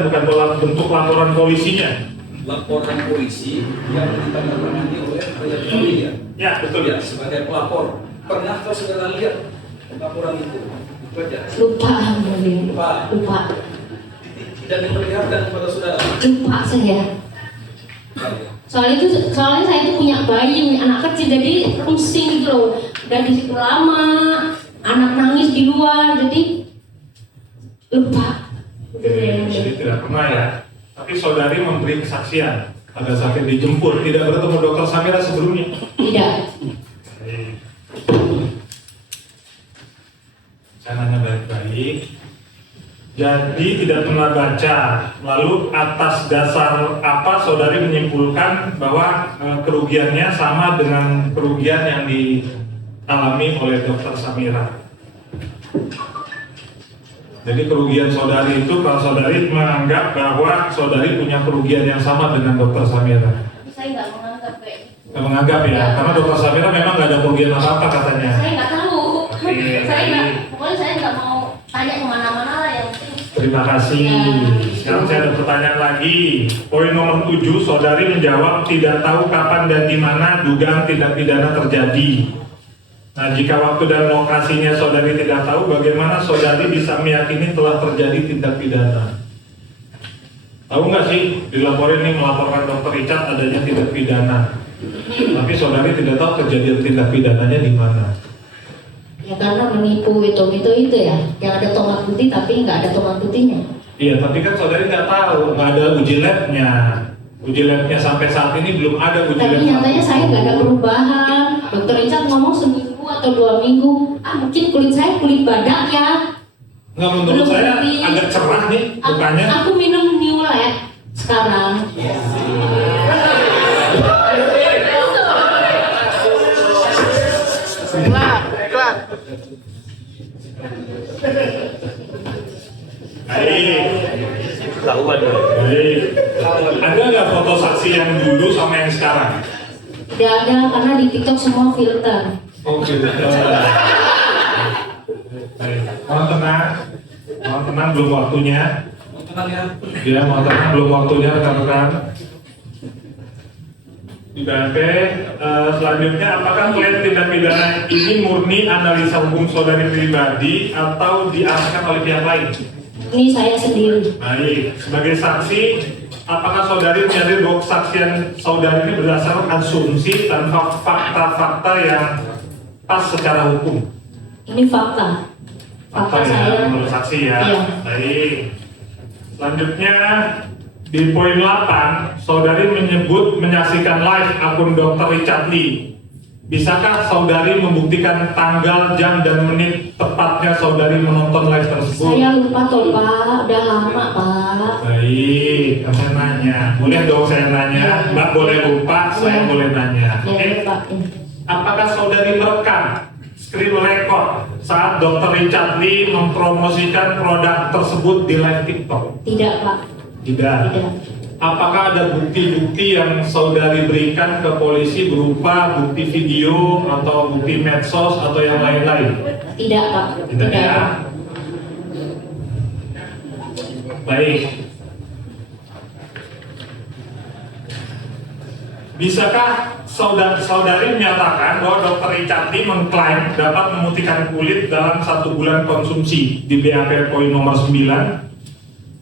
bentuk laporan polisinya. Laporan polisi yang ditandatangani oleh Haryadi Harding ya. Ya, betul Ya, ya. sebagai pelapor. Pernah kau saudara lihat laporan itu? Itu aja. Lupa, Bang. Lupa. Lupa. Tidak diperlihatkan kepada saudara. Lupa saya. Soalnya saya itu punya bayi, anak kecil, jadi pusing gitu loh. Udah di situ lama, anak nangis di luar, jadi lupa. Jadi tidak pernah ya. Tapi saudari memberi kesaksian pada saat yang dijemput, tidak bertemu Dokter Samira sebelumnya. Tidak. Baik. Saya nanya baik-baik. Jadi tidak pernah baca. Lalu atas dasar apa saudari menyimpulkan bahwa kerugiannya sama dengan kerugian yang dialami oleh Dokter Samira? Jadi kerugian saudari itu, kalau saudari menganggap bahwa saudari punya kerugian yang sama dengan Dokter Samira. saya nggak menganggap kayak gitu. Nggak menganggap ya, karena dokter Safira memang nggak ada kerugian apa-apa katanya. Saya nggak tahu. Oke, Saya nggak, baik. pokoknya saya nggak mau tanya kemana-mana lah yang penting. Terima kasih. Sekarang saya ada pertanyaan lagi. Poin nomor 7, saudari menjawab tidak tahu kapan dan di mana dugaan tindak pidana terjadi. Nah, jika waktu dan lokasinya saudari tidak tahu, bagaimana saudari bisa meyakini telah terjadi tindak pidana? Tahu nggak sih, dilaporin nih melaporkan Dr. Richard adanya tindak pidana. Tapi saudari tidak tahu kejadian tindak pidananya di mana. Ya karena menipu itu ya, yang ada tomat putih tapi nggak ada tomat putihnya. Iya, tapi kan saudari nggak tahu, nggak ada uji labnya. Uji labnya sampai saat ini belum ada uji lab. Tapi nyatanya saya nggak ada perubahan. Dokter Richard ngomong seminggu atau 2 minggu. Mungkin kulit saya kulit badak ya. Nggak, menurut saya agak cerah nih mukanya. Aku minum New Lab sekarang. Baik. Ketahuan dong. Baik. Ada nggak foto saksi yang dulu sama yang sekarang? Tidak ada karena di TikTok semua filter. Oh gitu. Baik. Mohon tenang. Mohon tenang, belum waktunya. Tenang ya. Ya, mohon tenang, belum waktunya rekan-rekan. Oke, selanjutnya apakah klaim tindak pidana ini murni analisa hukum saudari pribadi atau diarahkan oleh pihak lain? Ini saya sendiri. Baik, sebagai saksi, apakah saudari menyadari bahwa kesaksian saudari ini berdasarkan asumsi tanpa fakta-fakta yang pas secara hukum? Ini fakta. Fakta ya, saya. menurut saksi ya. Iya. Baik. Selanjutnya di poin 8, saudari menyebut menyaksikan live akun Dr. Richard Lee. Bisakah saudari membuktikan tanggal, jam, dan menit tepatnya saudari menonton live tersebut? Saya lupa toh Pak, udah lama Pak. Baik, saya nanya. Boleh dong saya nanya? Ya. Mbak boleh lupa, saya Ya. boleh nanya. Ya Oke. Pak. Apakah saudari merekam screen record saat Dr. Richard Lee mempromosikan produk tersebut di live TikTok? Tidak Pak. Tidak. Tidak. Apakah ada bukti-bukti yang saudari berikan ke polisi berupa bukti video atau bukti medsos atau yang lain-lain? Tidak Pak. Tidak ya. Baik. Bisakah saudari menyatakan bahwa Dr. Richard Lee mengklaim dapat memutihkan kulit dalam 1 bulan konsumsi di BAP poin nomor 9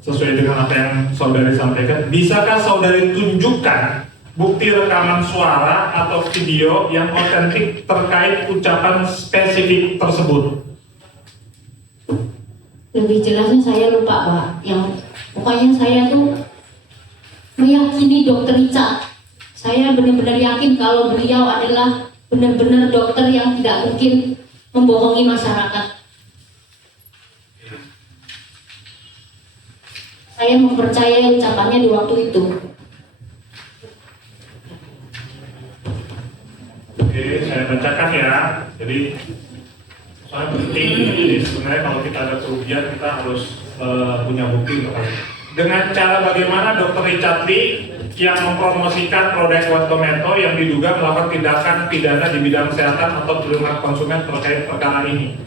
sesuai dengan apa yang saudari sampaikan? Bisakah saudari tunjukkan bukti rekaman suara atau video yang otentik terkait ucapan spesifik tersebut? Lebih jelasnya saya lupa Pak. Yang pokoknya saya tuh meyakini Dokter Richard. Saya benar-benar yakin kalau beliau adalah benar-benar dokter yang tidak mungkin membohongi masyarakat. Saya mempercayai ucapannya di waktu itu. Oke, saya bacakan ya. Jadi sangat penting. Jadi sebenarnya kalau kita ada kerugian kita harus punya bukti. Dengan cara bagaimana Dr. Richard Lee yang mempromosikan produk White Tomato yang diduga melakukan tindakan pidana di bidang kesehatan atau perlindungan konsumen terkait perkara ini?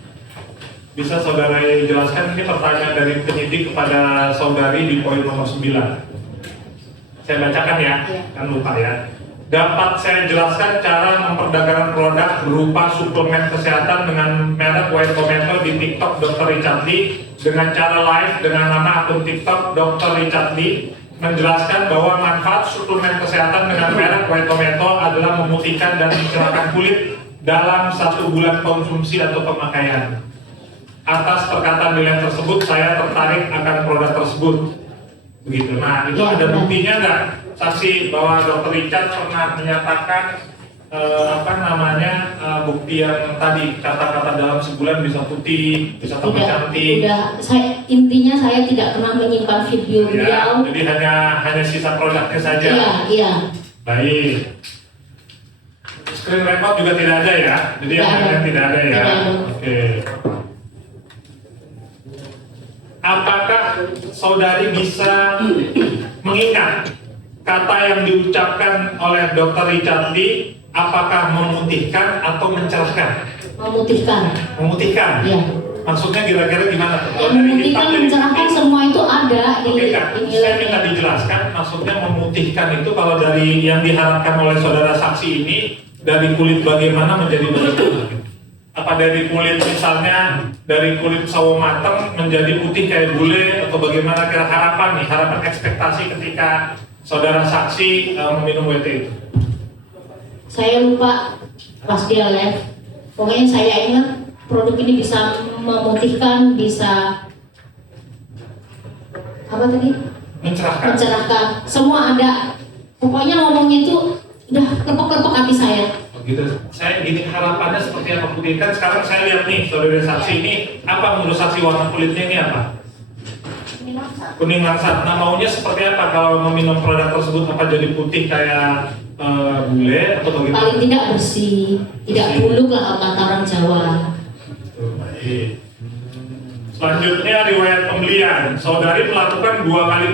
Bisa saudara jelaskan? Ini pertanyaan dari penyidik kepada saudari di poin nomor 9. Saya bacakan ya, kan lupa ya. Dapat saya jelaskan cara memperdagangkan produk berupa suplemen kesehatan dengan merek White Tomato di TikTok Dr. Richard Lee dengan cara live dengan nama akun TikTok Dr. Richard Lee menjelaskan bahwa manfaat suplemen kesehatan dengan merek White Tomato adalah memutihkan dan mencerahkan kulit dalam 1 bulan konsumsi atau pemakaian. Atas perkataan nilai tersebut, saya tertarik akan produk tersebut. Begitu. Nah, itu ada buktinya nggak, saksi, bahwa Dr. Richard pernah menyatakan bukti yang tadi, kata-kata dalam sebulan bisa putih, bisa tambah cantik. Intinya saya tidak pernah menyimpan video beliau. Jadi hanya sisa produknya saja. Iya. Baik. Screen record juga tidak ada ya. Jadi yang tidak ada ya. Oke. Apakah saudari bisa mengingat kata yang diucapkan oleh Dr. Richard Lee apakah memutihkan atau mencerahkan? Memutihkan. Memutihkan? Iya. Maksudnya kira-kira gimana? Yang memutihkan, mencerahkan semua itu ada di Oke Kak, saya minta dijelaskan maksudnya memutihkan itu kalau dari yang diharapkan oleh saudara saksi ini dari kulit bagaimana menjadi bagaimana? Apa dari kulit misalnya dari kulit sawo matang menjadi putih kayak gulai atau bagaimana kira harapan nih, harapan ekspektasi ketika saudara saksi meminum WT itu? Saya lupa pas dia live. Pokoknya saya ingat produk ini bisa memutihkan, bisa apa tadi? Mencerahkan. Mencerahkan. Semua ada. Pokoknya ngomongnya itu udah kepok-kepok hati saya. Gitu. Saya gini harapannya seperti apa putihkan. Sekarang saya lihat nih saudara saksi ini apa menurut saksi warna kulitnya ini apa? Kuning langsat. Nah maunya seperti apa kalau meminum produk tersebut? Apa jadi putih kayak gulai atau bagaimana? Paling tidak bersih, tidak buluk lah kalau kata orang Jawa. Baik. Selanjutnya riwayat pembelian. Saudari melakukan 2 kali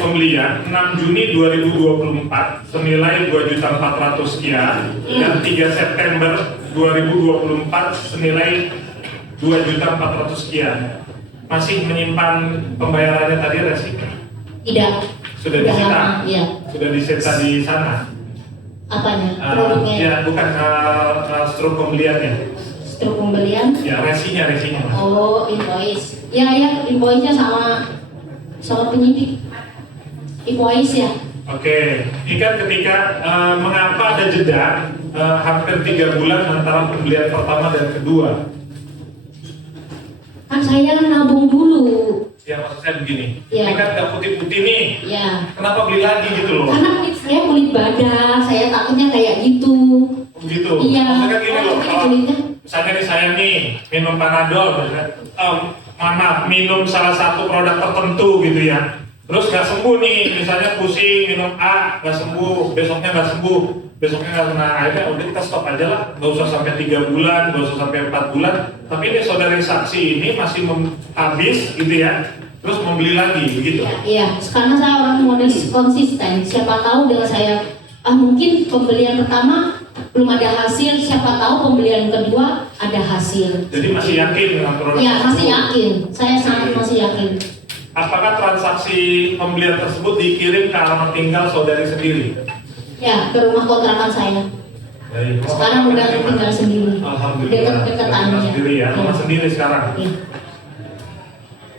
pembelian 6 Juni 2024 senilai 2.400.000 sekian dan 3 September 2024 senilai 2.400.000 sekian. Masih menyimpan pembayarannya tadi resi? Tidak. Sudah disita? Iya. Sudah disita di sana? Apanya? Produknya? Ya, bukan struk pembeliannya. Struk pembelian? Ya, resinya. Oh, invoice. Ya, invoice-nya sama penyidik. Invoice ya. Oke, ini kan ketika mengapa ada jeda hampir 3 bulan antara pembelian pertama dan kedua? Kan saya nabung dulu. Ya maksud saya begini, Ya. ini kan udah putih-putih nih, Ya. kenapa beli lagi gitu loh? Karena saya kulit badan, saya takutnya kayak gitu. Begitu. Iya. Maksudnya kan gini loh, kalau kulitnya. misalnya nih saya nih minum Panadol, maaf, minum salah satu produk tertentu gitu ya, terus nggak sembuh nih, misalnya pusing minum A nggak sembuh, besoknya nggak sembuh, besoknya nggak kena, akhirnya udah kita stop aja lah, nggak usah sampai 3 bulan, nggak usah sampai 4 bulan. Tapi ini saudari saksi ini masih habis gitu ya, terus membeli lagi begitu. Iya, karena saya orang model konsisten. Siapa tahu dengan saya, mungkin pembelian pertama belum ada hasil, siapa tahu pembelian kedua ada hasil. Jadi masih yakin dengan produk Iya, tersebut? masih yakin. Saya sangat masih yakin. Apakah transaksi pembelian tersebut dikirim ke alamat tinggal saudari sendiri? Ya, ke rumah kontrakan saya. Dari rumah Sekarang kontrakan udah di mana? tinggal sendiri. Alhamdulillah. Dekat-dekat Rumah aja. sendiri ya, rumah sendiri sekarang. Iya.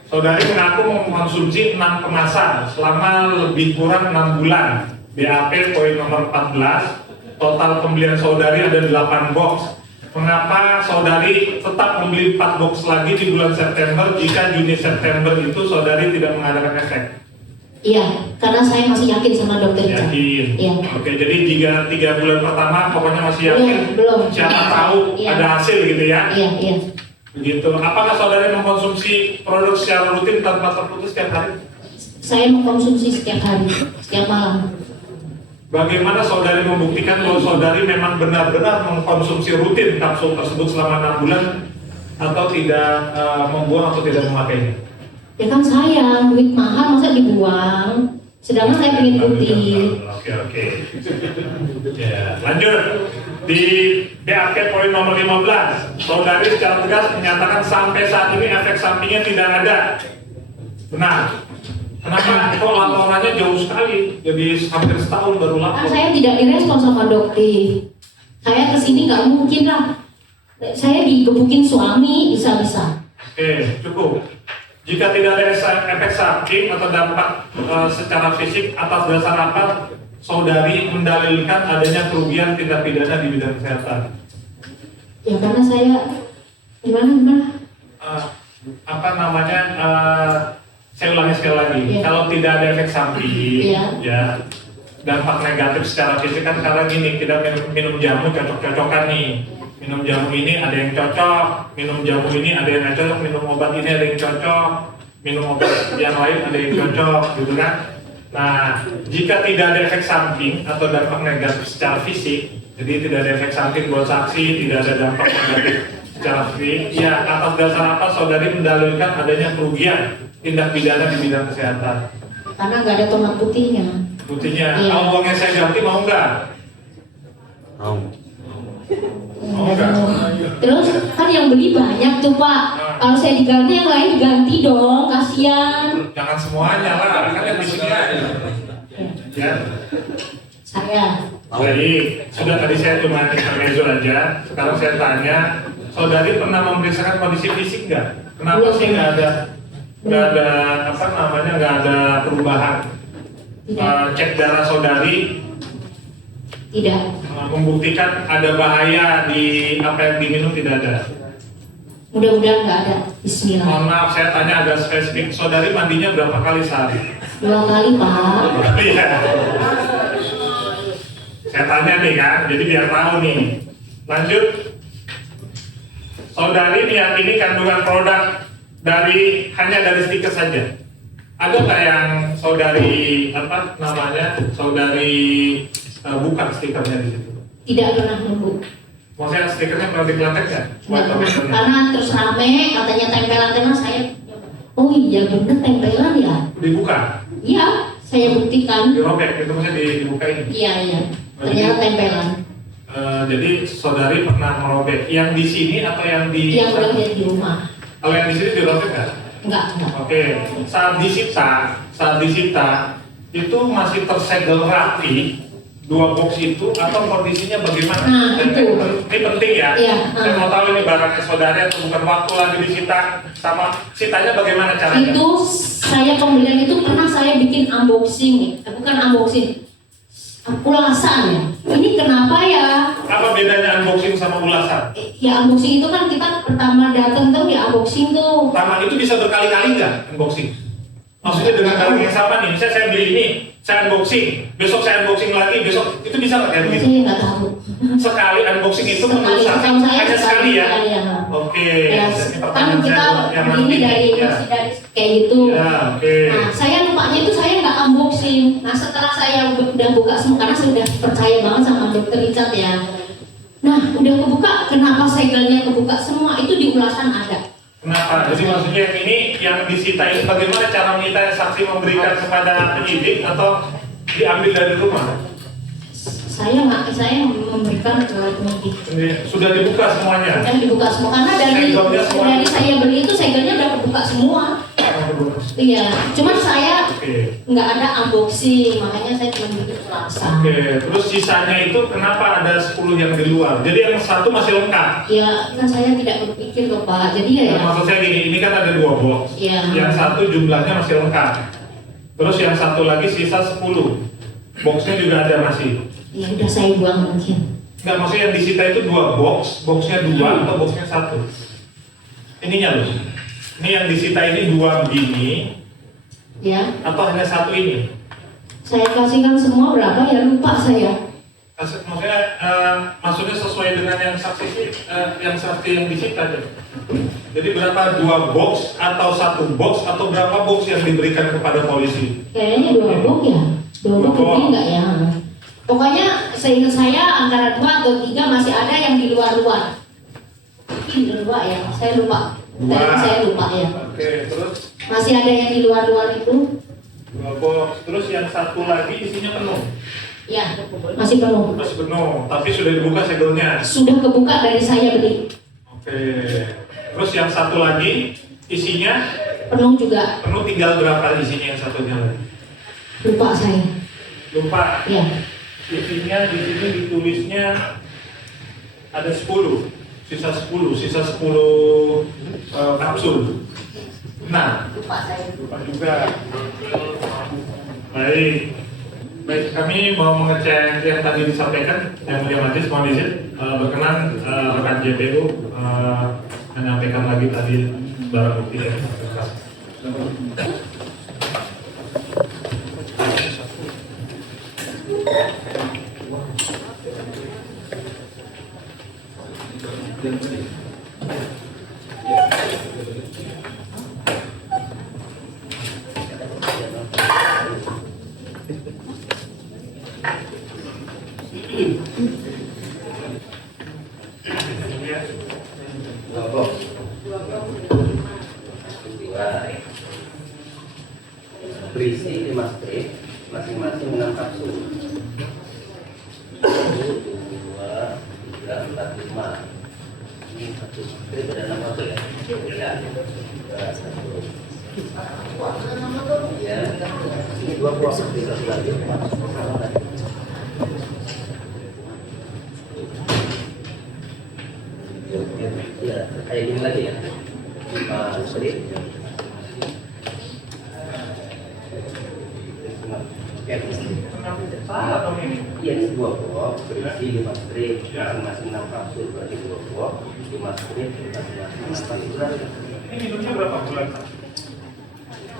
Saudari mengaku mengkonsumsi 6 kemasan selama lebih kurang 6 bulan. BAP poin nomor 14. Total pembelian saudari ada 8 box. Mengapa saudari tetap membeli 4 box lagi di bulan September jika Juni September itu saudari tidak mengadakan efek? Iya, karena saya masih yakin sama dokter Richard. Yakin. Iya. Oke, jadi 3 bulan pertama pokoknya masih yakin. Belum. Siapa tahu Iya. ada hasil gitu ya. Iya. Begitu. Apakah saudari mengkonsumsi produk secara rutin tanpa terputus setiap hari? Saya mengkonsumsi setiap hari, setiap malam. Bagaimana saudari membuktikan bahwa saudari memang benar-benar mengkonsumsi rutin kapsul tersebut selama 6 bulan atau tidak membuang atau tidak memakainya? Ya kan sayang, duit mahal masa dibuang. Sedangkan saya pengen putih. Oke. Ya, lanjut. Di BAP poin nomor 15, saudari secara tegas menyatakan sampai saat ini efek sampingnya tidak ada. Benar. Kenapa? Kok laporannya jauh sekali? Jadi hampir setahun baru Kan lapor. saya tidak direspon sama dokter. Saya kesini nggak mungkin lah. Saya digebukin suami bisa-bisa. Oke, cukup. Jika tidak ada efek samping atau dampak secara fisik, atas dasar apa saudari mendalilkan adanya kerugian tindak pidana di bidang kesehatan? Ya karena saya gimana? Apa namanya? Saya ulangi sekali lagi. Iya. Kalau tidak ada efek samping, Iya. ya dampak negatif secara fisik kan karena gini, kita minum jamu cocok-cocokan nih. Minum jamu ini ada yang cocok, minum jamu ini ada yang nggak cocok, minum obat ini ada yang cocok, minum obat yang lain ada yang cocok, gitu kan? Nah, jika tidak ada efek samping atau dampak negatif secara fisik, jadi tidak ada efek samping buat saksi, tidak ada dampak negatif secara fisik, ya atas dasar apa saudari mendalilkan adanya kerugian tindak pidana di bidang kesehatan? karena nggak ada tomat putihnya. Putihnya, Iya. uangnya saya ganti mau nggak? Mau nggak? Terus kan yang beli banyak tuh Pak. Kalau saya diganti yang lain diganti dong, kasihan. Jangan semuanya lah, kan yang di sini aja. Ya. Saya. Baik, sudah tadi saya cuma intermezzo aja. Sekarang saya tanya, saudari pernah memeriksakan kondisi fisik nggak? Kenapa sih nggak ada apa namanya nggak ada perubahan? Cek darah saudari Tidak. membuktikan ada bahaya di apa yang diminum tidak ada. Mudah-mudahan nggak ada. Bismillah. Mohon maaf saya tanya agak spesifik. Saudari mandinya berapa kali sehari? 2 kali Pak. Iya. Saya tanya nih kan, jadi biar tahu nih. Lanjut. Saudari meyakini kandungan produk hanya dari stiker saja. Ada nggak yang saudari apa namanya? Saudari buka stikernya di situ? Tidak pernah nunggu. Maksudnya stikernya pernah dikelatek nggak? Nggak pernah. Karena terus rame katanya tempelan saya. Oh iya bener tempelan ya. Dibuka? Iya, saya buktikan. Dirobek, itu maksudnya dibukain? Iya iya. Ternyata tempelan. Jadi saudari pernah merobek yang di sini atau yang di? Yang udah lihat di rumah. Kalau yang di sini dirobek nggak? Enggak. Oke, saat disita itu masih tersegel rapi 2 box itu atau kondisinya bagaimana? Nah, itu. Ini penting ya. Iya, Saya mau tahu ini barangnya saudari atau bukan, waktu lagi disita sama sitanya bagaimana caranya? Itu saya pembelian itu pernah saya bikin unboxing, bukan unboxing, ulasan ya. Ini kenapa ya? Apa bedanya unboxing sama ulasan? Ya unboxing itu kan kita pertama datang tuh ya unboxing tuh. Taman itu bisa berkali-kali nggak unboxing? Maksudnya dengan barang yang sama nih, misalnya saya beli ini, saya unboxing, besok saya unboxing lagi, besok itu bisa nggak kayak begitu? Saya nggak tahu. Sekali unboxing itu Sekali, merusak, setahu saya hanya sekali ya? ya. Oke, Ya, ini kan pertanyaan kita saya yang ini nanti. dari Ya. masih dari kayak gitu. Ya, oke. Nah, saya lupanya itu saya nggak unboxing. Nah, setelah saya udah buka semua, karena saya udah percaya banget sama dokter Richard ya. Nah, udah kebuka, kenapa segelnya kebuka semua? Itu di ulasan ada. Kenapa? Jadi maksudnya yang ini yang disita itu bagaimana cara minta saksi memberikan kepada penyidik atau diambil dari rumah? Saya memberikan ke penyidik. Sudah dibuka semuanya. Yang dibuka semua karena Segelnya semua. dari saya beli itu segelnya udah kebuka semua. Iya, cuman saya Oke. nggak ada unboxing, makanya saya cuma bikin ulasan. Oke, terus sisanya itu kenapa ada 10 yang di luar? Jadi yang satu masih lengkap. Ya, kan saya tidak berpikir loh Pak. Jadi ya. Maksud saya gini, ini kan ada 2 box. Iya. Yang satu jumlahnya masih lengkap. Terus yang satu lagi sisa 10. Boxnya juga ada masih. Ya udah saya buang mungkin. Enggak, maksudnya yang disita itu 2 box, boxnya 2 atau boxnya 1? Ininya loh. Ini yang disita ini 2 begini, Ya, atau hanya 1 ini? saya kasihkan semua berapa ya lupa saya. Maksudnya, maksudnya sesuai dengan yang saksi yang disita aja. Jadi berapa 2 box atau 1 box atau berapa box yang diberikan kepada polisi? Kayaknya 2 box ya. 2 box mungkin enggak ya. Pokoknya seingat saya antara 2 atau 3 masih ada yang di luar-luar. Mungkin di luar ya, saya lupa. Tadi saya lupa ya. Oke, terus Masih ada yang di luar-luar itu? 2 box. Terus yang satu lagi isinya penuh. Ya, masih penuh. Masih penuh, tapi sudah dibuka segelnya. Sudah kebuka dari saya beli. Oke. Terus yang satu lagi isinya Penuh juga. penuh, tinggal berapa isinya yang satunya lagi? Lupa saya. Lupa. Ya. Isinya di sini ditulisnya ada 10. Sisa 10 kapsul. Nah, Lupa saya. lupa juga. Baik, kami mau mengecek yang tadi disampaikan. Yang mulia majelis mohon izin berkenan rekan JPU menyampaikan lagi tadi barang bukti dari berkas. Berisi 5,5 dua buah sertifikat lagi. Ya, kayak gini lagi ya. Sorry. Iya, ini dua box berisi 5 strip, masing-masing 6 kapsul, berarti 2 box, 5 strip, masing-masing 4 bulan. Ini minumnya berapa bulan, Pak?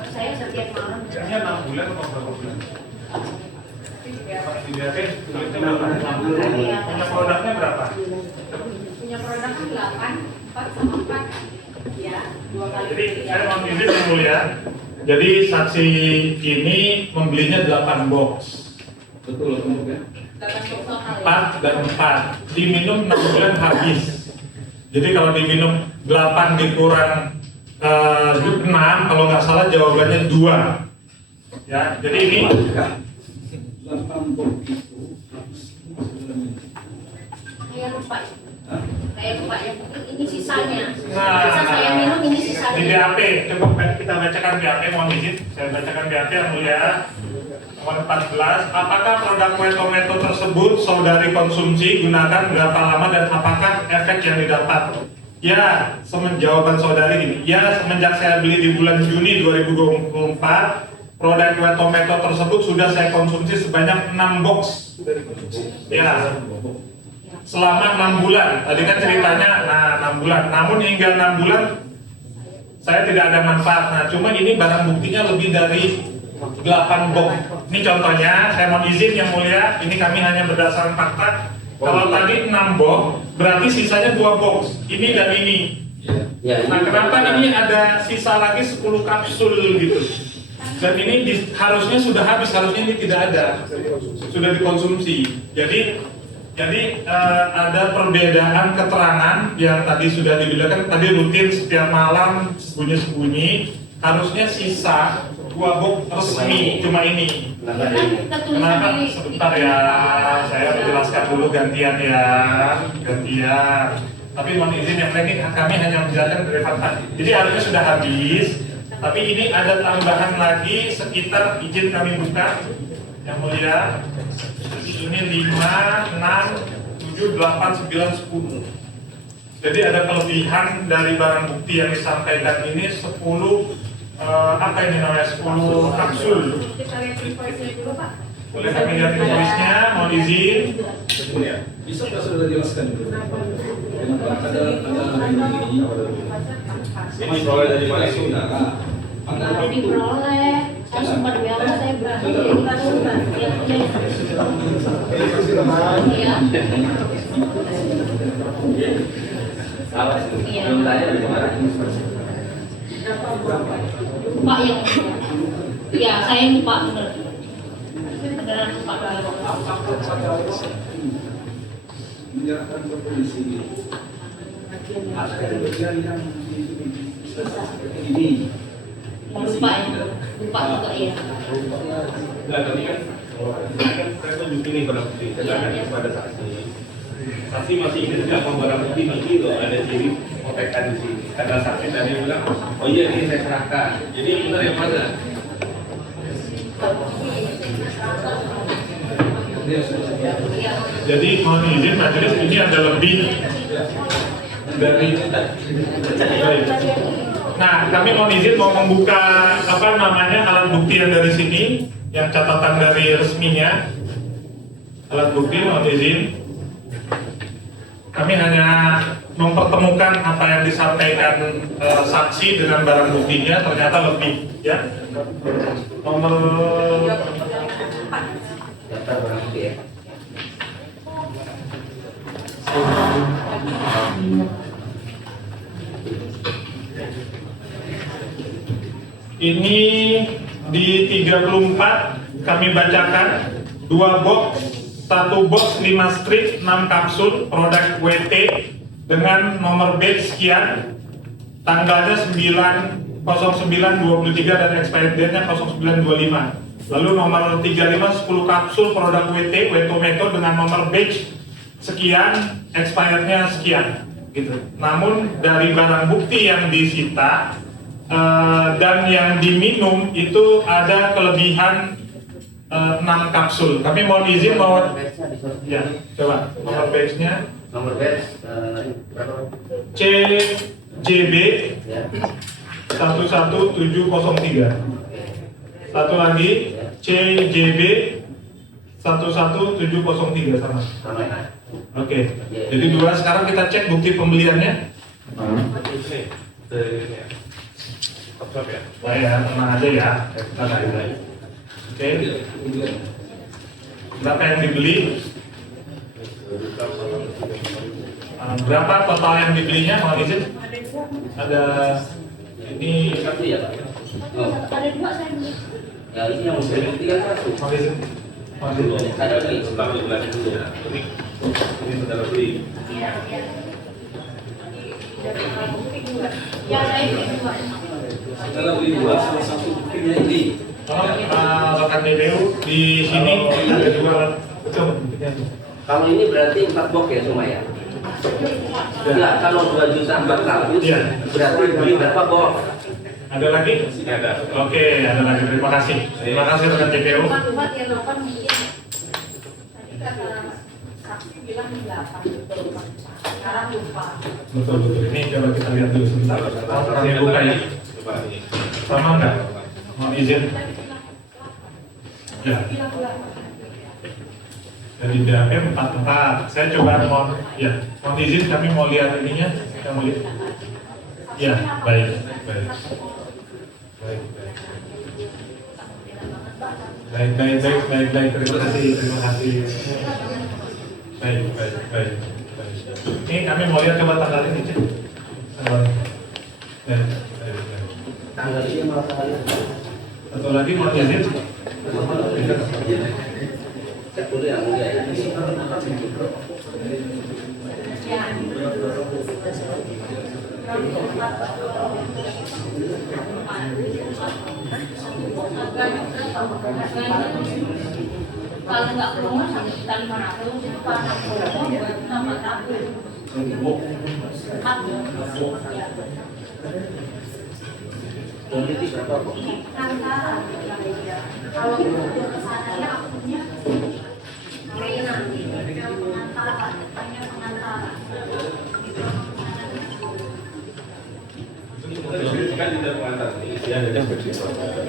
Saya setiap malam. Hanya 6 bulan atau berapa bulan? Di BAP, kulitnya berapa? Punya produknya berapa? Punya produk 8, 4 sama 4. Ya, 2 kali. Jadi saya mau izin yang mulia. Jadi saksi ini membelinya 8 box. Betul, ya. 8 box total ya. 4 dan 4. Diminum 6 bulan habis. Jadi kalau diminum 8 dikurang 6, kalau nggak salah jawabannya 2. Ya, jadi ini 8 box itu Saya lupa. Saya lupa ya. Ini sisanya. Nah, Sisa saya minum ini sisanya. di BAP, coba kita bacakan BAP, mohon izin. Saya bacakan BAP yang mulia. Nomor 14, apakah produk Wetometo tersebut saudari konsumsi, gunakan berapa lama, dan apakah efek yang didapat? Ya, jawaban saudari ini. Ya, semenjak saya beli di bulan Juni 2024, produk Wetometo tersebut sudah saya konsumsi sebanyak 6 box. Ya, selama 6 bulan. Tadi kan ceritanya, 6 bulan. Namun hingga 6 bulan saya tidak ada manfaat. Nah, cuma ini barang buktinya lebih dari 8 box. Ini contohnya, saya mohon izin yang mulia, ini kami hanya berdasarkan fakta. Kalau tadi 6 box, berarti sisanya 2 box. Ini dan ini. Ya, Nah, kenapa ini ada sisa lagi 10 kapsul gitu? Dan ini harusnya sudah habis, harusnya ini tidak ada. Sudah dikonsumsi. Jadi ada perbedaan keterangan yang tadi sudah dibedakan, tadi rutin setiap malam sembunyi-sembunyi, harusnya sisa 2 box resmi, cuma ini. Kenapa? Sebentar ya, saya menjelaskan dulu gantian ya, gantian. Tapi mohon izin yang lain, kami hanya menjelaskan dari fakta. Jadi harusnya sudah habis, tapi ini ada tambahan lagi sekitar, izin kami buka, yang mulia. Ini 5, 6, 7, 8, 9, 10. Jadi ada kelebihan dari barang bukti yang disampaikan ini 10 apa ini namanya, 10 kapsul. Kita lihat invoice-nya dulu, Pak. Boleh kami lihat invoice-nya, mohon izin. bisa nggak sudah jelaskan dulu? Kenapa ada ini proyek dari mana saudara? Kalau diperoleh, saya sempat bilang saya berani. Iya. belum tanya dari mana? Pak yang ya saya lupa bener. Beneran lupa Menyerahkan ke polisi. Ada kejadian yang ini. lupa ya. Lupa juga ya. Nah, tadi kan saya tunjukin nih barang bukti, sedangkan kepada saksi. Saksi masih ingat nggak kalau barang bukti ini loh ada ciri OTK di sini. Karena saksi tadi bilang, oh iya ini saya serahkan. Jadi benar yang mana? Jadi mohon izin majelis, ini ada lebih dari. Nah, kami mohon izin mau membuka apa namanya alat bukti yang dari sini, yang catatan dari resminya. Alat bukti mohon izin. Kami hanya mempertemukan apa yang disampaikan saksi dengan barang buktinya, ternyata lebih, ya. Nomor Daftar barang bukti ya. ini di 34 kami bacakan 2 box, 1 box 5 strip 6 kapsul produk WT dengan nomor batch sekian, tanggalnya 9/09/23 dan expired date-nya 09/25. Lalu nomor 35 10 kapsul produk WT Wetometo dengan nomor batch sekian, expirednya sekian gitu. Namun dari barang bukti yang disita dan yang diminum itu ada kelebihan 6 kapsul. Kami mohon izin mau Batch-nya disorot. ya, coba nomor batch-nya Nomor batch berapa? CJB Ya. 11703. Satu lagi CJB 11703 sama. Sama ya. Oke. Jadi dua. Sekarang kita cek bukti pembeliannya. Oh ya, tenang aja ya. Kita lihat. Oke. Berapa yang dibeli? Berapa total yang dibelinya? Mohon izin. Ada ini. Satu ya Pak? Oh. Ada 2 saya beli. Ya ini yang sudah dibuktikan satu. Mohon izin. Mohon izin. Ada lagi. Ini saudara beli. Iya. Ya saya beli 2. Saudara beli 2, salah satu buktinya ini. Rekan DPU di sini ada 2 betul. Kalau ini berarti 4 box ya semua ya? Ya, kalau 2.400.000 Iya. berarti beli berapa box? Ada lagi? Ada. Oke, ada lagi. Terima kasih. Terima kasih rekan DPU. Buat yang nonton mungkin tadi kata saksi bilang 8 betul Pak. Sekarang lupa. Betul betul. Ini coba kita lihat dulu sebentar. Kami buka ya. Coba ini. Sama enggak? Mohon izin. Ya. Dari BAP 44. Saya coba mohon izin kami mau lihat ininya. Kita mau lihat. Ya, baik. Baik. Terima kasih. Baik. Ini kami mau lihat coba tanggal ini, Cik. Baik. Tanggal ini malah tanggal. Satu lagi mohon izin. Cek dulu yang mulia ya. Kalau nggak promo 1.500 itu karena promo buat 400. Komoditi berapa box? Kalau itu kesananya akunnya nanti yang pengantaran, hanya pengantaran. Kan tidak mengantar. Isi ada yang bersifat. Oke,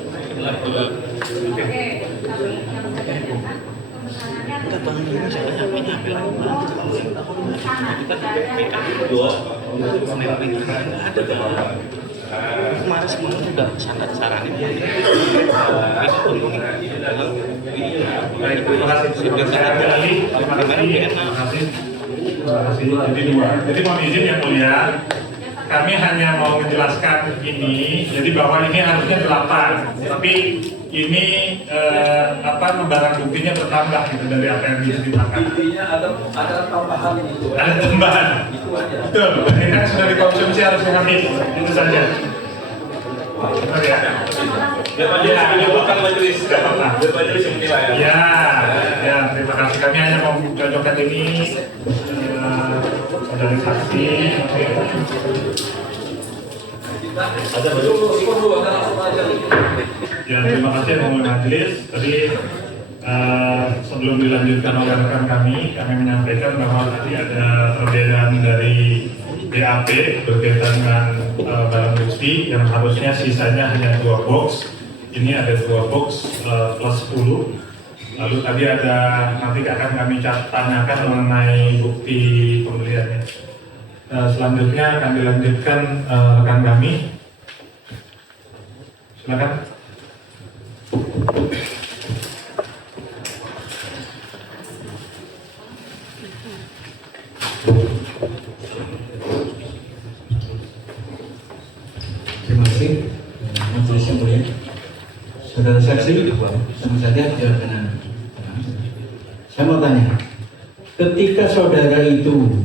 tapi yang saya tanyakan Kemarin semuanya juga sangat saranin ya. Baik, terima kasih. Terima kasih. Jadi 2. Jadi mohon izin yang mulia, kami hanya mau menjelaskan ini. Jadi bahwa ini harusnya 8, tapi ini barang buktinya bertambah gitu dari apa yang diceritakan. Intinya ada tambahan itu. Ada tambahan. Itu aja. Betul. Ini kan sudah dikonsumsi harusnya habis. Itu saja. Benar ya? Biar majelis bukan majelis. Biar majelis yang menilai ya. Ya, terima kasih. Kami hanya mau cocokkan ini dari saksi. Ada betul. Ya, terima kasih yang mulia majelis. Tadi sebelum dilanjutkan oleh rekan kami menyampaikan bahwa tadi ada perbedaan dari BAP berkaitan dengan barang bukti yang harusnya sisanya hanya 2 box. Ini ada 2 box plus 10. Lalu tadi ada nanti akan kami tanyakan mengenai bukti pembeliannya. Selanjutnya akan dilanjutkan rekan kami. Silakan. Terima kasih, majelis yang mulia. Saudara saksi, sama saja jawab dengan. Saya mau tanya, ketika saudara itu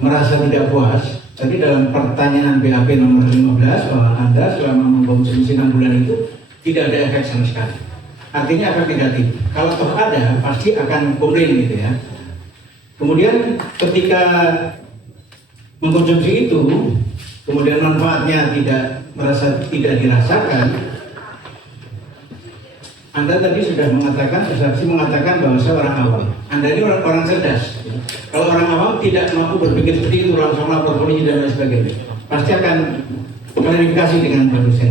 merasa tidak puas, tadi dalam pertanyaan BAP nomor 15 bahwa Anda selama mengkonsumsi 6 bulan itu tidak ada efek sama sekali. Artinya efek negatif. Kalau toh ada, pasti akan komplain gitu ya. Kemudian ketika mengkonsumsi itu, kemudian manfaatnya tidak dirasakan, Anda tadi sudah mengatakan, saksi mengatakan bahwa saya orang awam. Anda ini orang cerdas. Kalau orang awam tidak mampu berpikir seperti itu, langsung lapor polisi dan lain sebagainya, pasti akan klarifikasi dengan produsen.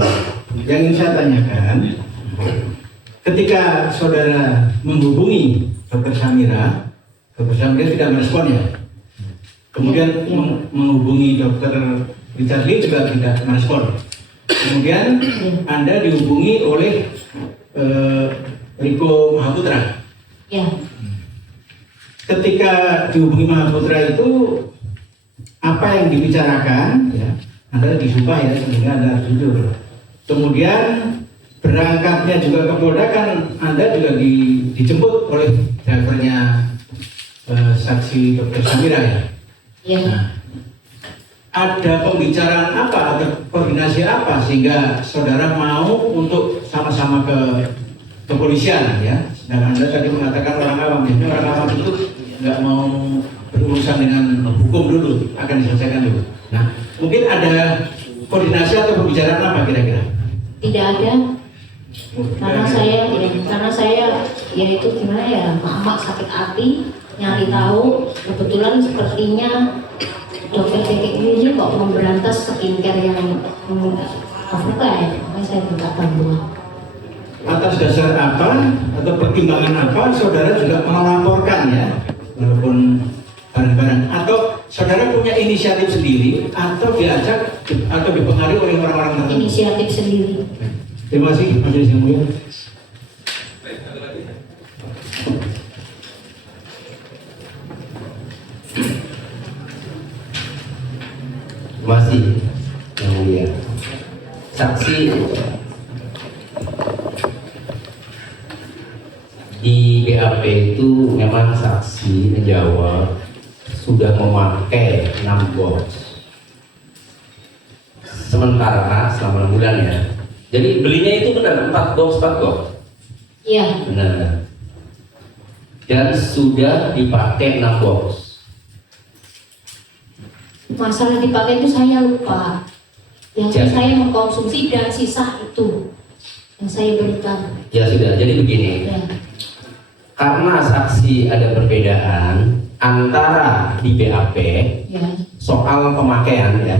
Yang ingin saya tanyakan, ketika saudara menghubungi Dr. Samira tidak meresponnya. Kemudian menghubungi Dr. Richard Lee juga tidak merespon. Kemudian Anda dihubungi oleh Riko Mahaputra. Ya. Ketika dihubungi Mahaputra itu apa yang dibicarakan? Ya, Anda disumpah ya, sehingga Anda jujur. Kemudian berangkatnya juga ke Polda kan Anda juga dijemput oleh drivernya saksi Dr. Samira ya. Ya. Nah, ada pembicaraan apa atau koordinasi apa sehingga saudara mau untuk sama-sama ke kepolisian ya? Dan Anda tadi mengatakan orang awam, jadi orang awam itu nggak mau berurusan dengan hukum dulu, akan diselesaikan dulu. Nah, mungkin ada koordinasi atau pembicaraan apa kira-kira? Tidak ada. Karena saya ya itu gimana ya, maaf sakit hati, nyari tahu, kebetulan sepertinya Dokter Keke ini kok memberantas skincare yang Afrika ya, makanya saya minta bantuan. Atas dasar apa atau pertimbangan apa saudara juga melaporkan ya, walaupun bareng-bareng, atau saudara punya inisiatif sendiri atau diajak atau dipengaruhi oleh orang-orang tertentu? Inisiatif sendiri. Terima kasih Majelis yang mulia. Terima kasih yang mulia. Saksi di BAP itu memang saksi menjawab sudah memakai 6 box sementara selama 6 bulan ya. Jadi belinya itu benar 4 box. Iya. Benar. Dan sudah dipakai 6 box. Masalah dipakai itu saya lupa. Yang Ya. saya mengkonsumsi dan sisa itu yang saya berikan. Ya sudah. Jadi begini. Ya. Karena saksi ada perbedaan antara di BAP Ya. soal pemakaian ya,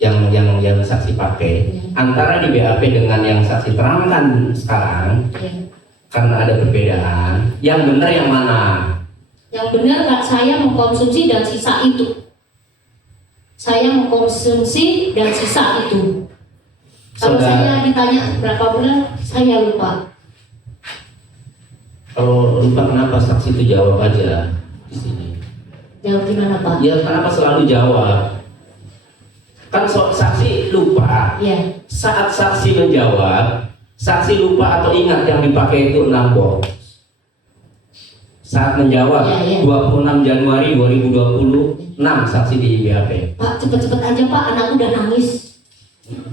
yang saksi pakai, antara di BAP dengan yang saksi terangkan sekarang, Ya. karena ada perbedaan. Yang benar yang mana? Yang benar Kak, saya mengkonsumsi dan sisa itu. Saya mengkonsumsi dan sisa itu. Kalau saya ditanya berapa bulan, saya lupa. Kalau lupa kenapa saksi itu jawab aja di sini. Jawab gimana Pak? Ya kenapa selalu jawab? Kan saksi lupa. Ya. Saat saksi menjawab, saksi lupa atau ingat yang dipakai itu 6 box. Saat menjawab, Ya. 26 Januari 2026 saksi di BAP. Pak, cepet-cepet aja Pak, anak udah nangis.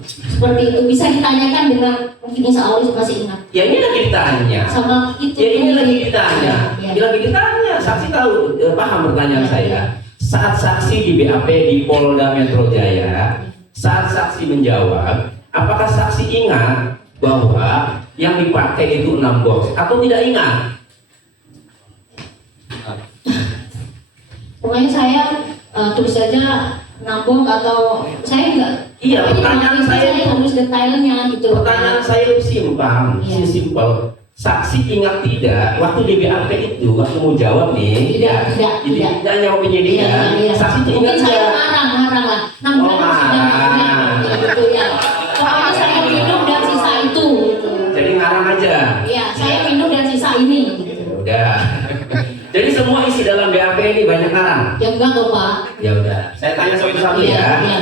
Seperti itu bisa ditanyakan dengan mungkin Insya Allah masih ingat. Ya ini lagi ditanya. Sama itu. Ya ini lagi ditanya. Ya. Ini lagi ditanya. Saksi tahu, paham pertanyaan Ya. saya. Saat saksi di BAP di Polda Metro Jaya, saat saksi menjawab, apakah saksi ingat bahwa yang dipakai itu 6 box atau tidak ingat? Pokoknya saya tulis saja nabung atau saya enggak. Iya, pertanyaan saya harus detailnya gitu. Pertanyaan saya simpel, Iya. simpel. Saksi ingat tidak waktu di BAP itu waktu mau jawab nih? Tidak. Tidak jawab penyidik Iya, ya. iya. Saksi itu Mungkin ingat saya tidak? marah lah. 6 Oh, bulan sudah marah. gitu ya. Pokoknya saya minum dan sisa itu. Gitu. Jadi ngarang aja. Iya, saya minum dan sisa ini. Gitu. Udah. Jadi semua isi dalam BAP ini banyak ngarang. Ya enggak kok Pak. Ya udah. Saya tanya satu-satu Iya, ya. iya.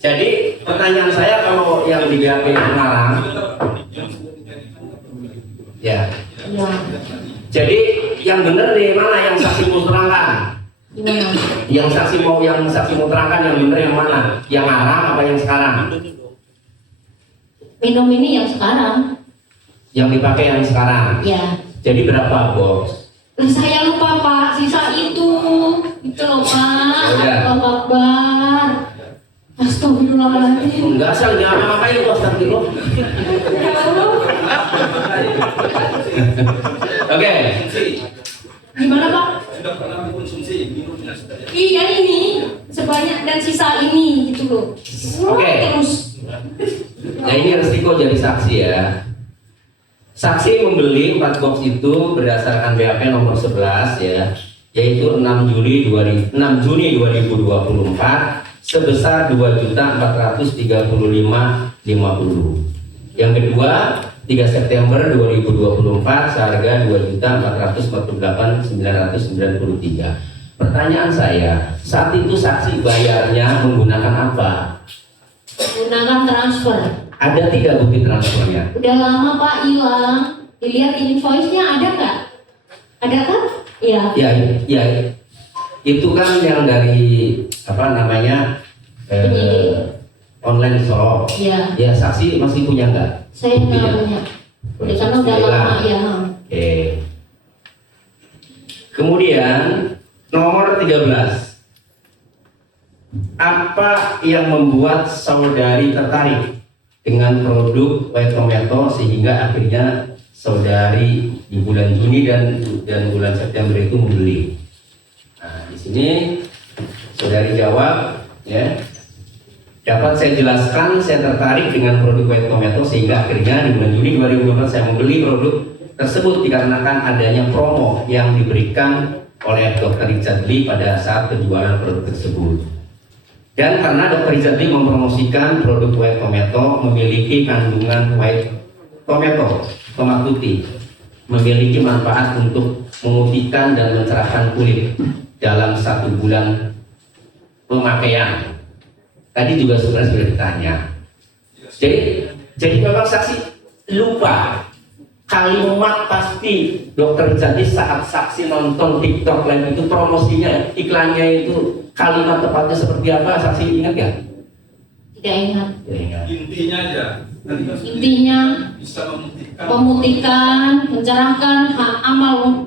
Jadi pertanyaan saya kalau yang di BAP ngarang, ya. Iya. Jadi yang benar di mana yang saksi mau terangkan? Gimana? Yang saksi mau terangkan yang benar yang mana? Yang ngarang apa yang sekarang? Minum ini yang sekarang. Yang dipakai yang sekarang. Ya. Jadi berapa box? Lah saya lupa Pak, sisa itu. Itu loh Pak. Ya udah. Allahu Akbar. Astagfirullahaladzim. Enggak asal jangan ngapain itu astagfirullah. Ya Allah. Oke. Gimana Pak? Sudah pernah mengkonsumsi minumnya sudah ya? Iya ini sebanyak dan sisa ini gitu loh. Oke. Terus. Nah ini resiko jadi saksi ya. Saksi membeli 4 box itu berdasarkan BAP nomor 11 ya, yaitu 6 Juni 2024 sebesar 2.435.50. Yang kedua 3 September 2024 seharga 2.448.993. Pertanyaan saya, saat itu saksi bayarnya menggunakan apa? Gunakan transfer. Ada 3 bukti transfernya. Udah lama Pak hilang. Dilihat invoice-nya ada nggak? Ada kan? Iya. Ya, itu kan yang dari apa namanya online shop. Iya. Ya saksi masih punya nggak? Saya nggak Buktinya? punya. Udah karena udah lama ya. Oke. Kemudian nomor 13. Apa yang membuat saudari tertarik dengan produk White Tomato sehingga akhirnya saudari di bulan Juni dan bulan September itu membeli? Nah, di sini saudari jawab, ya. Dapat saya jelaskan, saya tertarik dengan produk White Tomato sehingga akhirnya di bulan Juni 2012 saya membeli produk tersebut dikarenakan adanya promo yang diberikan oleh Dr. Richard Lee pada saat penjualan produk tersebut. Dan karena Dr. Richard Lee mempromosikan produk White Tomato memiliki kandungan white tomato, tomat putih, memiliki manfaat untuk memutihkan dan mencerahkan kulit dalam 1 bulan pemakaian. Tadi juga sebenarnya sudah ditanya. Jadi memang saksi lupa kalimat pasti Dr. Richard Lee saat saksi nonton TikTok live itu promosinya, iklannya itu kalimat tepatnya seperti apa? Saksi ingat ya? Tidak ingat. Tidak ingat. Intinya aja. Intinya bisa memutihkan, mencerahkan aman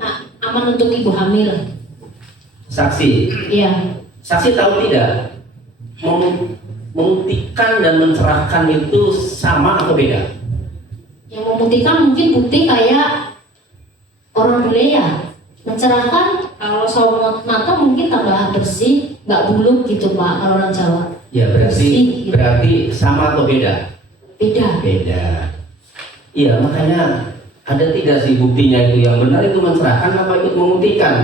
untuk ibu hamil. Saksi. Iya. Saksi tahu tidak? Memutihkan dan mencerahkan itu sama atau beda? Yang memutihkan mungkin putih kayak orang bule ya. Mencerahkan kalau sawo mata mungkin tambah bersih, nggak buluk gitu Pak kalau orang Jawa. Ya berarti Bersih, gitu. berarti sama atau beda? Beda. Beda. Iya makanya ada tidak sih buktinya itu yang benar itu mencerahkan apa itu memutihkan?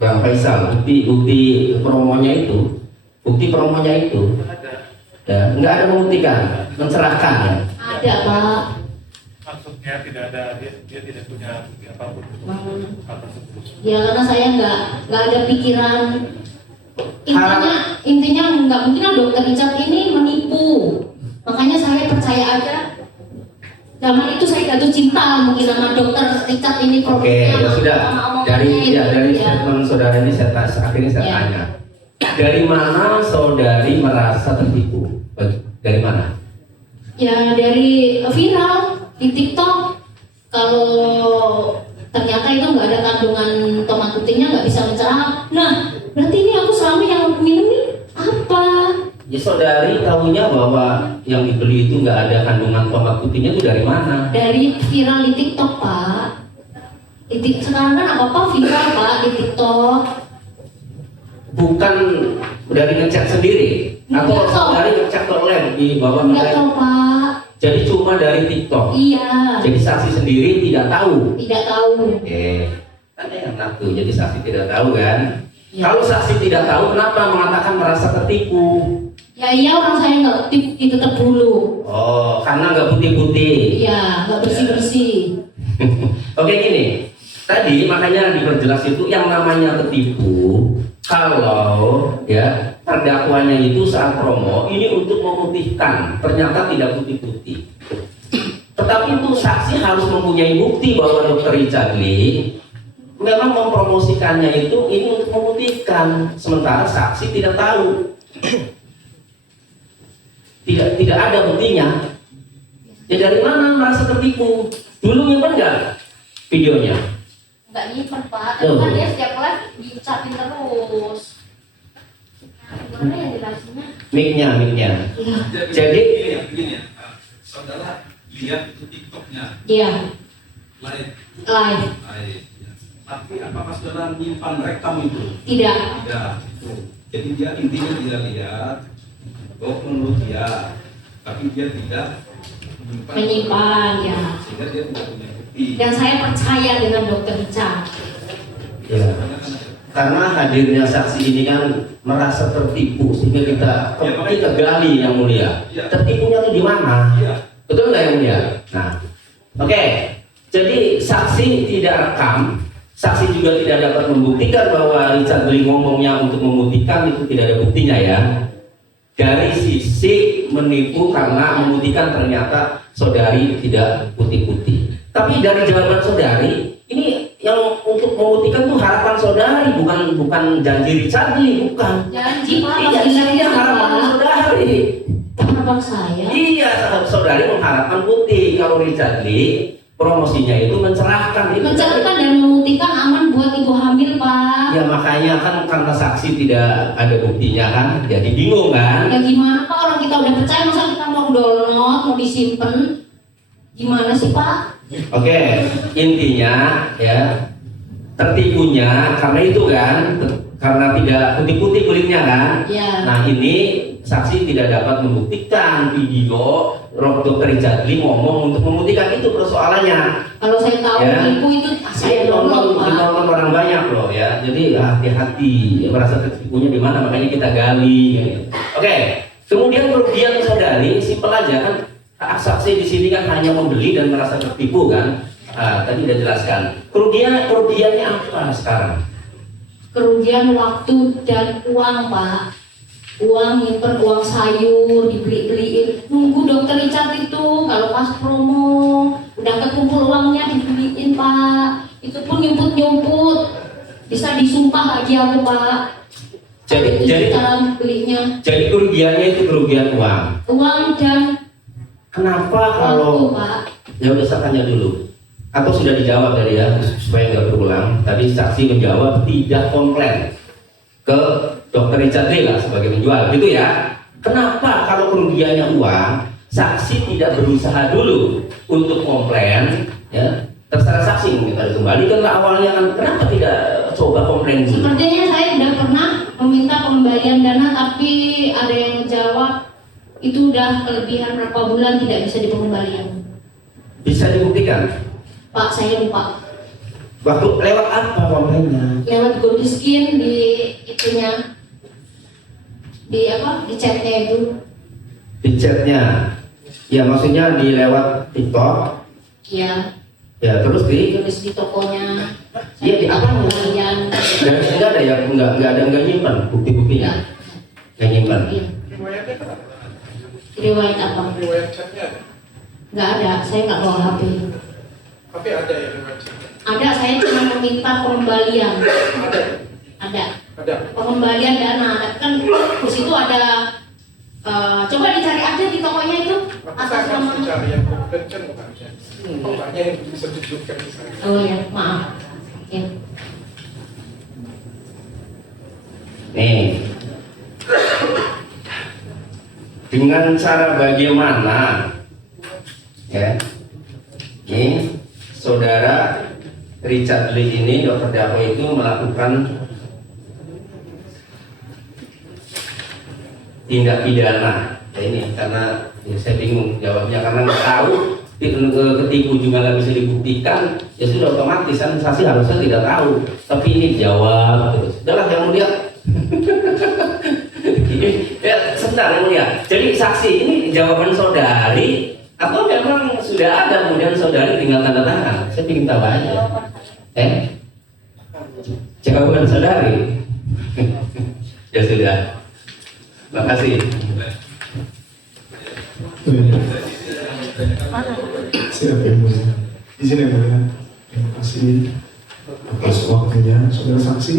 Bang Faisal, bukti promonya itu, ya, nggak ada memutihkan, mencerahkan ya. Ada Pak. Maksudnya tidak ada, dia tidak punya bukti apapun untuk hal tersebut. Ya karena saya nggak ada pikiran. Intinya nggak mungkin lah Dokter Richard ini menipu. Makanya saya percaya aja. Zaman itu saya jatuh cinta mungkin sama Dokter Richard ini. Oke, ya sudah. Dari statement saudara ini akhirnya saya tanya. Dari mana saudari merasa tertipu? Dari mana? Ya dari viral di TikTok. Kalau ternyata itu nggak ada kandungan tomat putihnya, nggak bisa mencerah. Nah, berarti ini aku selama yang minum ini apa? Ya saudari tahunya bahwa yang dibeli itu nggak ada kandungan tomat putihnya itu dari mana? Dari viral di TikTok Pak. Sekarang kan apa viral Pak di TikTok. Bukan dari ngecek sendiri atau Nggak tahu. dari ngecek online di bawah Nggak mereka. tahu Pak. Jadi cuma dari TikTok. Iya. Jadi saksi sendiri tidak tahu. Tidak tahu. Oke, ada yang ngaku. Jadi saksi tidak tahu kan? Ya. Kalau saksi tidak tahu, kenapa mengatakan merasa tertipu? Ya iya orang saya nggak itu tetap bulu. Oh, karena nggak putih-putih. Iya nggak bersih. Oke gini, tadi makanya diperjelas itu yang namanya tertipu. Kalau ya terdakwanya itu saat promo ini untuk memutihkan, ternyata tidak putih-putih. Tetapi itu saksi harus mempunyai bukti bahwa Dr. Richard Lee memang mempromosikannya itu ini untuk memutihkan, sementara saksi tidak tahu, tidak ada buktinya. Ya dari mana merasa tertipu? Dulu nyimpen nggak videonya? Nggak nyimpen Pak. Loh. Tapi kan dia setiap live diucapin terus. Gimana ya jelasinnya? Mic-nya. Iya. Jadi begini ya, saudara lihat itu TikToknya. Iya. Live. live. Live. Tapi apakah saudara menyimpan rekam itu? Tidak. Tidak. Jadi dia intinya dia lihat, oh menurut dia, tapi dia tidak Menyimpan ya. sehingga dia tidak punya bukti. Dan saya percaya dengan Dokter Richard. Ya. Karena hadirnya saksi ini kan merasa tertipu sehingga kita gali yang mulia. Tertipunya itu di mana? Betul nggak yang mulia? Nah, oke. Jadi saksi tidak rekam, saksi juga tidak dapat membuktikan bahwa Richard Lee ngomongnya untuk membuktikan itu tidak ada buktinya ya. Dari sisi menipu karena membuktikan ternyata saudari tidak putih-putih. Tapi dari jawaban saudari, ini yang untuk membuktikan tuh harapan saudari, bukan janji Richard Lee, bukan. Janji Pak. Iya, harapan saudari. Harapan saya. Iya, saudari mengharapkan bukti kalau Richard Lee promosinya itu mencerahkan dan membuktikan aman buat ibu hamil Pak. Ya makanya kan karena saksi tidak ada buktinya kan, jadi bingung kan. Ya gimana Pak, orang kita udah percaya masa kita mau download, mau disimpan, gimana sih Pak? Oke, intinya ya tertipunya karena itu kan, karena tidak putih-putih kulitnya kan. Ya. Nah ini saksi tidak dapat membuktikan video Dr. Richard Lee ngomong untuk membuktikan itu persoalannya. Kalau saya tahu Ya. ibu itu saya download Pak. Ditonton orang banyak loh ya, jadi hati-hati merasa tertipunya di mana, makanya kita gali. Oke, kemudian kerugian saudari simpel aja kan, saksi di sini kan hanya membeli dan merasa tertipu kan. Tadi udah jelaskan. Kerugiannya apa sekarang? Kerugian waktu dan uang Pak. Uang nyimpen uang sayur dibeliin, nunggu Dokter Richard itu kalau pas promo udah kekumpul uangnya dibeliin Pak, itu pun nyumput bisa disumpah lagi aku Pak. Jadi cara belinya. Jadi kerugiannya itu kerugian uang Dan kenapa waktu kalau Pak. ya udah saya tanya dulu atau sudah dijawab tadi ya supaya nggak berulang. Tadi saksi menjawab tidak komplain ke Dokter Richard Lee lah sebagai penjual gitu ya. Kenapa kalau kerugiannya uang saksi tidak berusaha dulu untuk komplain ya, terserah saksi mungkin harus kembalikan lah awalnya kan, kenapa tidak coba komplain dulu? Sepertinya saya sudah pernah meminta pengembalian dana tapi ada yang menjawab itu udah kelebihan berapa bulan tidak bisa dipengembalian. Bisa dibuktikan? Pak saya lupa. Waktu lewat apa komplainnya? Lewat Godiskin di itunya, di chatnya itu. Di chatnya, ya maksudnya di lewat TikTok. Iya. Ya terus Tulis di tokonya. Iya di apa? Pengembalian. Dan nggak ada ya, nggak nyimpan bukti-buktinya. Nggak nyimpan. Iya. Riwayat apa? Riwayat chatnya ada? Nggak ada, saya nggak bawa HP. Tapi ada ya riwayat chatnya? Ada, saya cuma meminta pengembalian. Ada. Pengembalian dana. Kan di situ ada. Coba dicari aja di tokonya itu. Tapi saya harus mencari yang kompeten bukan chat. Pokoknya yang bisa ditunjukkan di sana. Oh ya, maaf. Ya. Nih, dengan cara bagaimana ya, ini saudara Richard Lee ini, dokter Dako itu melakukan tindak pidana. Ya ini karena ya saya bingung jawabnya karena nggak tahu, ketipu juga nggak bisa dibuktikan, ya sudah otomatis kan saksi harusnya tidak tahu, tapi ini jawab terus. Udahlah yang mulia. Ya sebentar yang mulia. Jadi saksi ini jawaban saudari atau memang sudah ada kemudian saudari tinggal tanda tangan? Saya ingin tahu aja. Jawaban saudari. Ya sudah. Makasih. Siap yang mulia. Izin yang mulia. Terima kasih atas waktunya, saudara saksi,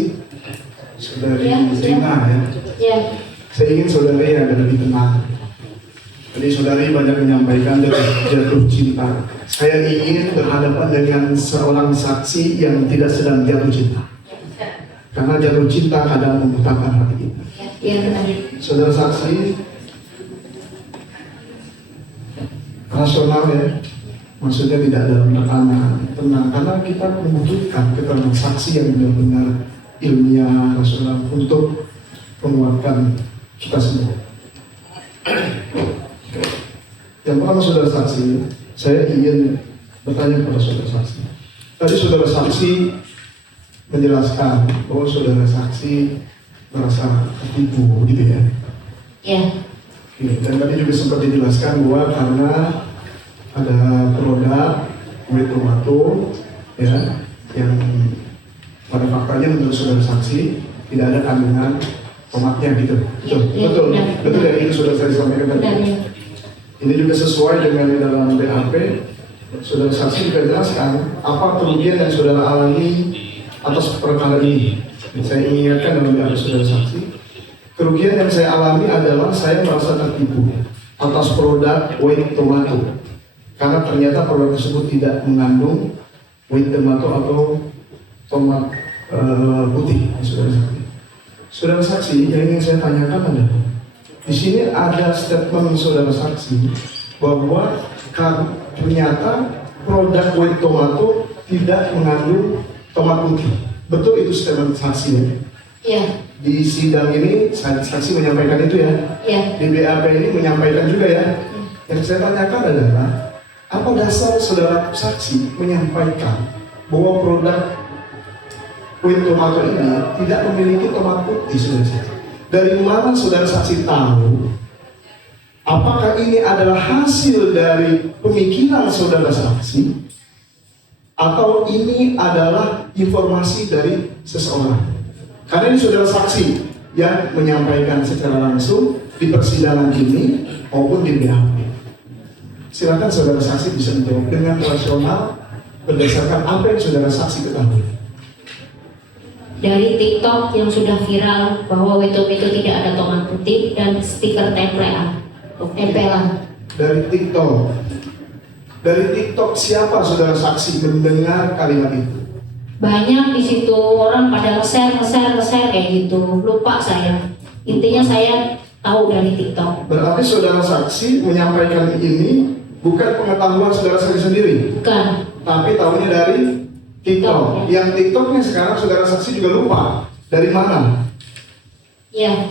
saudari Rina ya. Ya. Saya ingin saudari agak lebih tenang. Tadi saudari banyak menyampaikan jatuh cinta. Saya ingin berhadapan dengan seorang saksi yang tidak sedang jatuh cinta. Karena jatuh cinta kadang membutakan hati kita. Ya, benar. Saudara saksi, rasional ya, maksudnya tidak dalam tekanan, tenang, karena kita membutuhkan keterangan saksi yang benar-benar ilmiah, rasional untuk menguatkan kita semua. Yang pertama, saudara saksi, saya ingin bertanya kepada saudara saksi. Tadi saudara saksi menjelaskan bahwa saudara saksi merasa tertipu, gitu ya? Ya. Oke, dan tadi juga sempat dijelaskan bahwa karena ada produk kue tomato, ya, yang pada faktanya menurut saudara saksi tidak ada kandungan tomatnya, gitu. Betul, Ya, betul, benar. betul ya, itu sudah saya sampaikan tadi. Benar, ya. Ini juga sesuai dengan dalam BAP. Saudara saksi juga jelaskan apa kerugian yang saudara alami atas perkara ini. Saya ingatkan dalam BAP saudara saksi, kerugian yang saya alami adalah saya merasa tertipu atas produk white tomato karena ternyata produk tersebut tidak mengandung white tomato atau tomat putih. Saudara saksi, saudara saksi, yang ingin saya tanyakan adalah di sini ada statement saudara saksi bahwa ternyata produk white tomato tidak mengandung tomat putih. Betul itu statement saksi ya? Iya. Di sidang ini saksi menyampaikan itu ya? Iya. Di BAP ini menyampaikan juga ya? Yang saya tanyakan adalah apa dasar saudara saksi menyampaikan bahwa produk white tomato ini tidak memiliki tomat putih, saudara saksi? Dari mana saudara saksi tahu? Apakah ini adalah hasil dari pemikiran saudara saksi, atau ini adalah informasi dari seseorang? Karena ini saudara saksi yang menyampaikan secara langsung di persidangan ini maupun di BAP. Silakan saudara saksi bisa menjawab dengan rasional berdasarkan apa yang saudara saksi ketahui. Dari TikTok yang sudah viral bahwa Weto tidak ada tomat putih dan stiker tempelan. Dari TikTok siapa saudara saksi mendengar kalimat itu? Banyak di situ orang pada nge-share kayak gitu. Lupa saya. Intinya saya tahu dari TikTok. Berarti saudara saksi menyampaikan ini bukan pengetahuan saudara saksi sendiri, Bukan. tapi tahunya dari TikTok. Yang TikToknya sekarang saudara saksi juga lupa dari mana. Ya.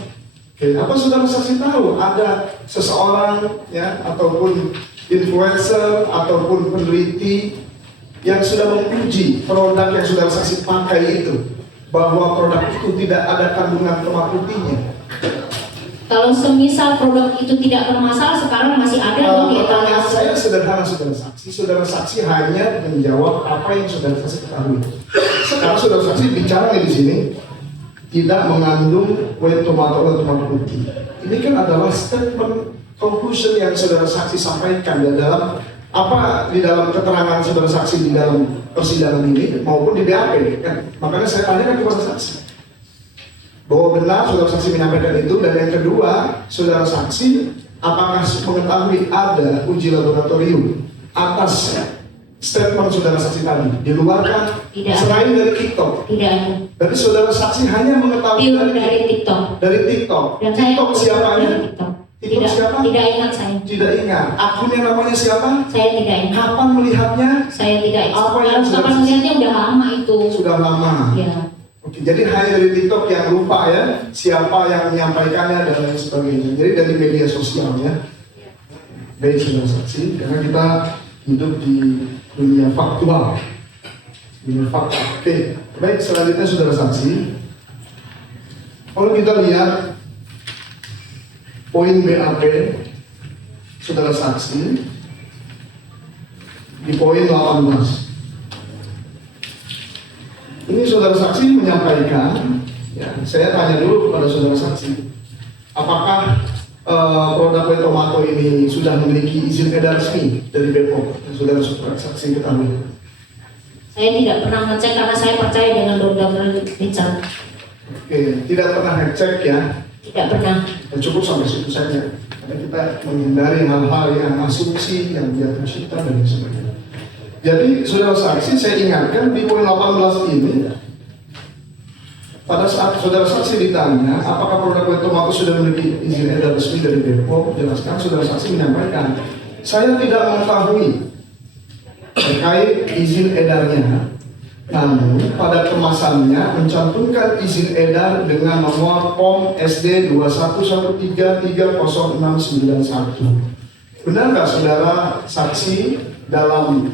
Oke, apa saudara saksi tahu ada seseorang ya ataupun influencer ataupun peneliti yang sudah menguji produk yang saudara saksi pakai itu bahwa produk itu tidak ada kandungan tomat putihnya? Kalau semisal produk itu tidak bermasalah, sekarang masih ada loh di Pertanyaan etalase. saya sederhana saudara saksi. Saudara saksi hanya menjawab apa yang saudara saksi ketahui. Sekarang saudara saksi bicara di sini tidak mengandung white tomato atau tomat putih. Ini kan adalah statement conclusion yang saudara saksi sampaikan dan dalam apa di dalam keterangan saudara saksi di dalam persidangan ini maupun di BAP kan. Makanya saya tanyakan kepada saksi bahwa benar saudara saksi menyampaikan itu, dan yang kedua saudara saksi apakah mengetahui ada uji laboratorium atas statement saudara saksi tadi di luar kan Tidak. selain dari TikTok? Tidak ada. Jadi saudara saksi hanya mengetahui Pure dari TikTok. dari TikTok. Dan saya TikTok siapanya? dari TikTok. TikTok siapa? Tidak ingat saya. Tidak ingat. Akunnya namanya siapa? Saya tidak ingat. Kapan melihatnya? Saya tidak ingat. Apa yang Kalau saudara kapan melihatnya udah lama itu. Sudah lama. Ya. Oke, jadi hanya dari TikTok yang lupa ya siapa yang menyampaikannya dan lain sebagainya. Jadi dari media sosial ya. Baik saudara saksi, karena kita hidup di dunia faktual, dunia fakta. Oke, baik selanjutnya saudara saksi. Kalau kita lihat poin BAP saudara saksi di poin 18. Ini saudara saksi menyampaikan, ya, saya tanya dulu kepada saudara saksi, apakah produk white tomato ini sudah memiliki izin edar resmi dari BPOM? Saudara saksi ketahui. Saya tidak pernah ngecek karena saya percaya dengan Dr. Richard. Oke, tidak pernah ngecek ya? Tidak pernah. Dan cukup sampai situ saja. Karena kita menghindari hal-hal yang asumsi, yang jatuh cinta dan sebagainya. Jadi saudara saksi, saya ingatkan di poin 18 ini, pada saat saudara saksi ditanya apakah produk white tomato sudah memiliki izin edar resmi dari BPOM, jelaskan saudara saksi menyampaikan, saya tidak mengetahui terkait izin edarnya. Namun pada kemasannya mencantumkan izin edar dengan nomor POM SD 2113306991. Benar nggak saudara saksi dalam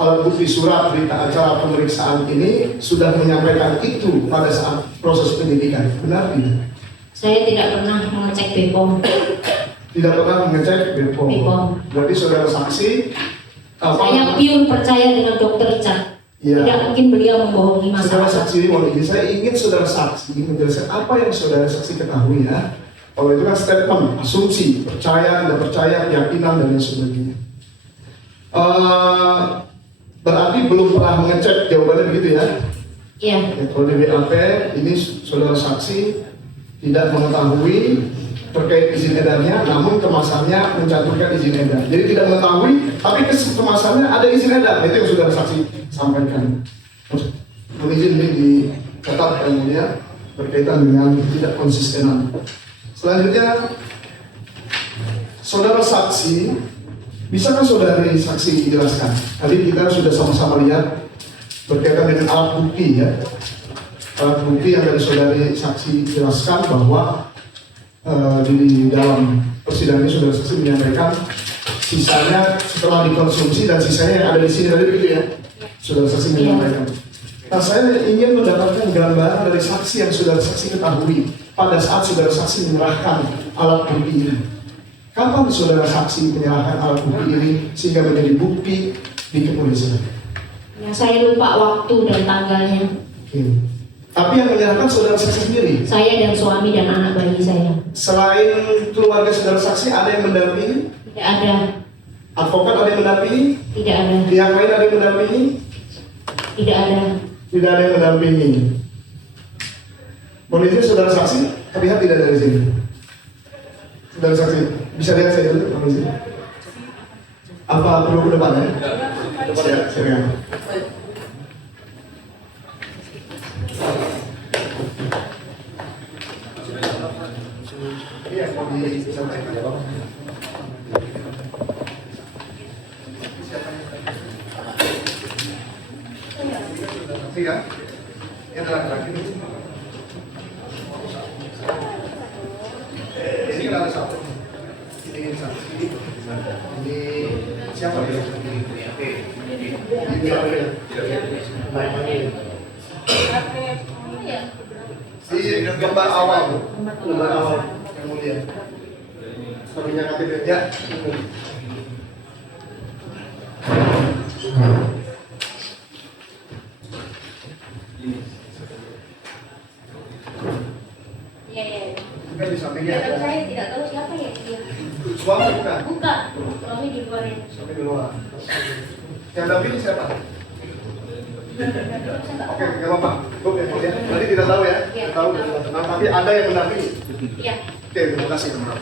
alat bukti surat berita acara pemeriksaan ini sudah menyampaikan itu pada saat proses penyidikan? Benar tidak? Saya tidak pernah mengecek BPOM. Tidak pernah mengecek BPOM. BPOM. Berarti saudara saksi Saya pure percaya dengan Dokter Richard. Ya. Tidak mungkin beliau membohongi Saudara masyarakat. saksi, mohon izin, saya ingin saudara saksi menjelaskan apa yang saudara saksi ketahui ya. Kalau itu kan statement, asumsi, percaya, tidak percaya, keyakinan dan lain sebagainya. Berarti belum pernah mengecek, jawabannya begitu ya? Iya. Ya, kalau di BAP ini saudara saksi tidak mengetahui terkait izin edarnya, namun kemasannya mencantumkan izin edar. Jadi tidak mengetahui, tapi kemasannya ada izin edar. Itu yang saudara saksi sampaikan. Mohon izin ini dicatat yang mulia berkaitan dengan tidak konsistenan. Selanjutnya, saudara saksi, bisakah saudari saksi dijelaskan? Tadi kita sudah sama-sama lihat berkaitan dengan alat bukti ya. Alat bukti yang dari saudari saksi jelaskan bahwa di dalam persidangan ini saudara saksi menyampaikan sisanya setelah dikonsumsi dan sisanya yang ada di sini tadi begitu ya. Saudara saksi menyampaikan. Nah, saya ingin mendapatkan gambaran dari saksi yang saudara saksi ketahui pada saat saudara saksi menyerahkan alat bukti ini. Kapan saudara saksi menyerahkan alat bukti ini sehingga menjadi bukti di kepolisian? Ya, saya lupa waktu dan tanggalnya. Oke. Tapi yang menyerahkan saudara saksi sendiri. Saya dan suami dan anak bayi saya. Selain keluarga saudara saksi, ada yang mendampingi? Tidak ada. Advokat ada yang mendampingi? Tidak ada. Pihak lain ada yang mendampingi? Tidak ada. Tidak ada yang mendampingi. Mohon izin saudara saksi, terlihat tidak dari sini. Saudara saksi, bisa lihat saya dulu, mohon izin. Apa perlu ke depan ya? Depan ya, silakan. Iya, mau disampaikan ya, Pak. Saksi kan? Yang terakhir ini kan ada satu. Ini saksi. Ini siapa ya? Ini apa ya? Si gambar awal, gambar awal yang mulia. Sampingnya KTP ya. Iya, iya. Bukan di sampingnya. Tidak tahu, saya tidak tahu siapa ya dia. Suami bukan? Bukan. Suami di luar ini. Sampai di luar. Yang dampingi siapa? Oke, nggak apa-apa. Cukup ya, mulia. Tadi tidak tahu ya. Tidak tahu, tidak tenang. Tapi ada yang mendampingi. Iya. Oke, terima kasih teman.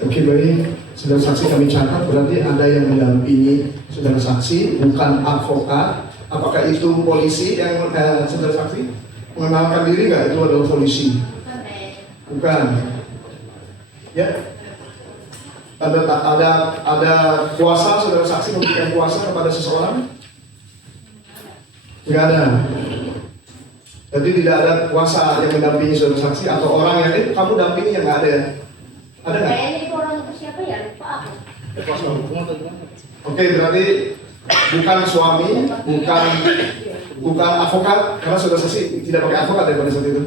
Oke, baik. Saudara saksi kami catat berarti ada yang mendampingi saudara saksi, bukan advokat. Apakah itu polisi yang saudara saksi mengenalkan diri nggak itu adalah polisi? Bukan. Ya. Ada kuasa saudara saksi memberikan kuasa kepada seseorang? Nggak ada. Jadi tidak ada kuasa yang mendampingi saudara saksi atau orang yang kamu dampingi yang nggak ada ya? Ada nggak? Kayaknya itu orang itu siapa ya? Lupa aku. Kuasa hukum atau gimana? Oke, berarti bukan suami, bukan advokat, karena saudara saksi tidak pakai advokat daripada saat itu.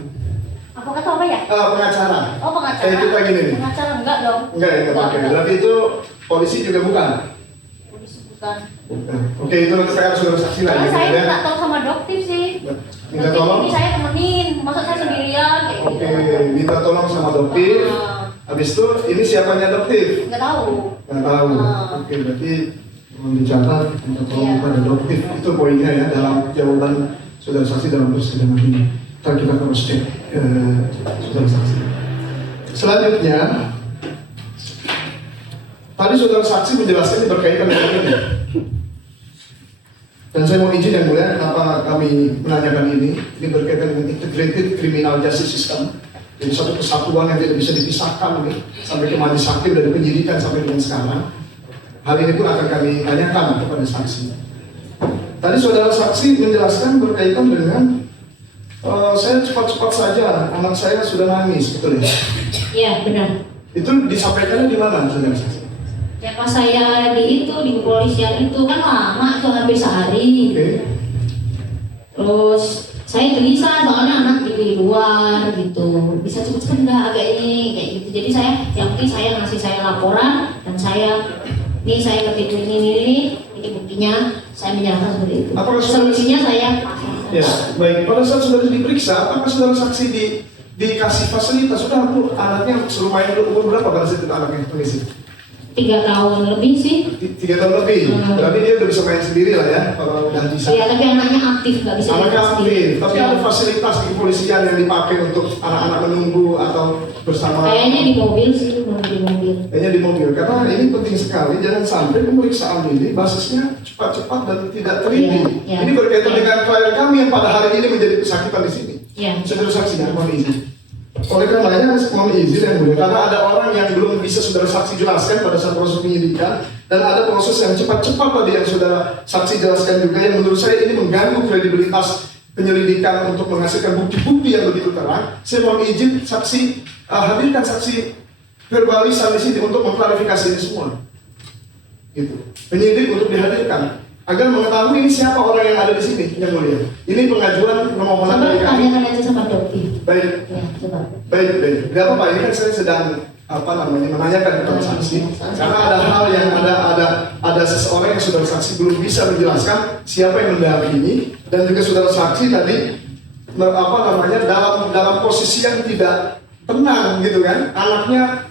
Advokat itu apa ya? Pengacara. Oh, pengacara. Kayak kita gini nih. Pengacara enggak dong. Enggak ya, enggak pakai. Berarti itu polisi juga bukan. Polisi bukan. Bukan. Oke, itu nanti saya harus saudara saksi lagi. Karena saya minta tolong sama dokter sih. Minta tolong. Ini saya temenin, masa saya sendirian kayak gitu. Oke, minta tolong sama dokter. Habis itu ini siapanya dokter? Nggak tahu. Nggak tahu. Oke, berarti mohon dicatat minta tolong kepada dokter. Itu poinnya ya dalam jawaban saudara saksi dalam persidangan ini. Ntar kita harus cek ke saudara saksi. Selanjutnya, tadi saudara saksi menjelaskan ini berkaitan dengan ini. Dan saya mau izin yang mulia, kenapa kami menanyakan ini? Ini berkaitan dengan integrated criminal justice system. Jadi satu kesatuan yang tidak bisa dipisahkan nih, sampai ke majelis hakim dari penyidikan sampai dengan sekarang. Hal ini pun akan kami tanyakan kepada saksi. Tadi saudara saksi menjelaskan berkaitan dengan saya cepat-cepat saja, anak saya sudah nangis, betul ya? Iya, benar. Itu disampaikannya di mana saudara saksi? Ya pas saya di kepolisian itu kan lama tuh, hampir sehari. Oke. Terus saya gelisah soalnya anak di luar gitu, bisa cepet-cepet nggak agak ini kayak gitu. Jadi saya yang penting saya ngasih saya laporan dan saya saya ngerti ini buktinya, saya menyerahkan seperti itu. Apakah solusinya saya ya, baik. Pada saat saudara diperiksa, apakah saudara saksi dikasih fasilitas? Sudah Bu, anaknya lumayan umur berapa pada saat itu anaknya permisi? 3 tahun lebih sih. 3 tahun lebih. Berarti dia udah bisa main sendiri lah ya, kalau udah bisa. Iya, tapi anaknya aktif, nggak bisa. Anaknya main aktif. sendiri. Tapi Ya. ada fasilitas di kepolisian yang dipakai untuk anak-anak menunggu atau bersama. Kayaknya di mobil sih, di mobil. Kayaknya di mobil. Karena ini penting sekali. Jangan sampai pemeriksaan ini basisnya cepat-cepat dan tidak teliti. Ya. Ini berkaitan dengan klien kami yang pada hari ini menjadi kesakitan di sini. Ya. Saudara saksi, ya, mohon izin. Oleh karenanya, mohon izin yang mulia, karena ada orang yang belum bisa saudara saksi jelaskan pada saat proses penyidikan, dan ada proses yang cepat-cepat tadi yang saudara saksi jelaskan juga, yang menurut saya ini mengganggu kredibilitas penyelidikan untuk menghasilkan bukti-bukti yang begitu terang. Saya mohon izin saksi, hadirkan saksi verbalisan di sini untuk mengklarifikasi ini semua. Gitu. Penyidik untuk dihadirkan agar mengetahui ini siapa orang yang ada di sini, yang mulia. Ini pengajuan permohonan Coba dari kami. tanyakan aja sama Dokter. Baik. Ya, coba. Baik. Tidak apa-apa, ini kan saya sedang menanyakan kepada saksi. Karena ada hal yang ada seseorang yang saudara saksi belum bisa menjelaskan siapa yang mendampingi, dan juga saudara saksi tadi dalam posisi yang tidak tenang gitu kan. Anaknya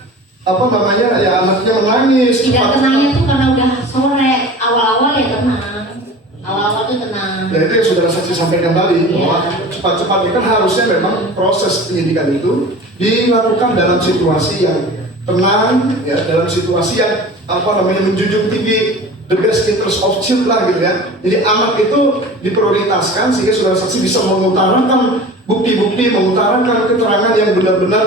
anaknya menangis. Tidak tenangnya tuh karena udah sore, awal-awal ya tenang. Awal-awal tuh tenang. Ya itu yang saudara saksi sampaikan tadi, Iya. bahwa cepat-cepat ini kan harusnya memang proses penyidikan itu dilakukan dalam situasi yang tenang, ya, dalam situasi yang menjunjung tinggi the best interest of child lah gitu ya. Jadi anak itu diprioritaskan sehingga saudara saksi bisa mengutarakan bukti-bukti, mengutarakan keterangan yang benar-benar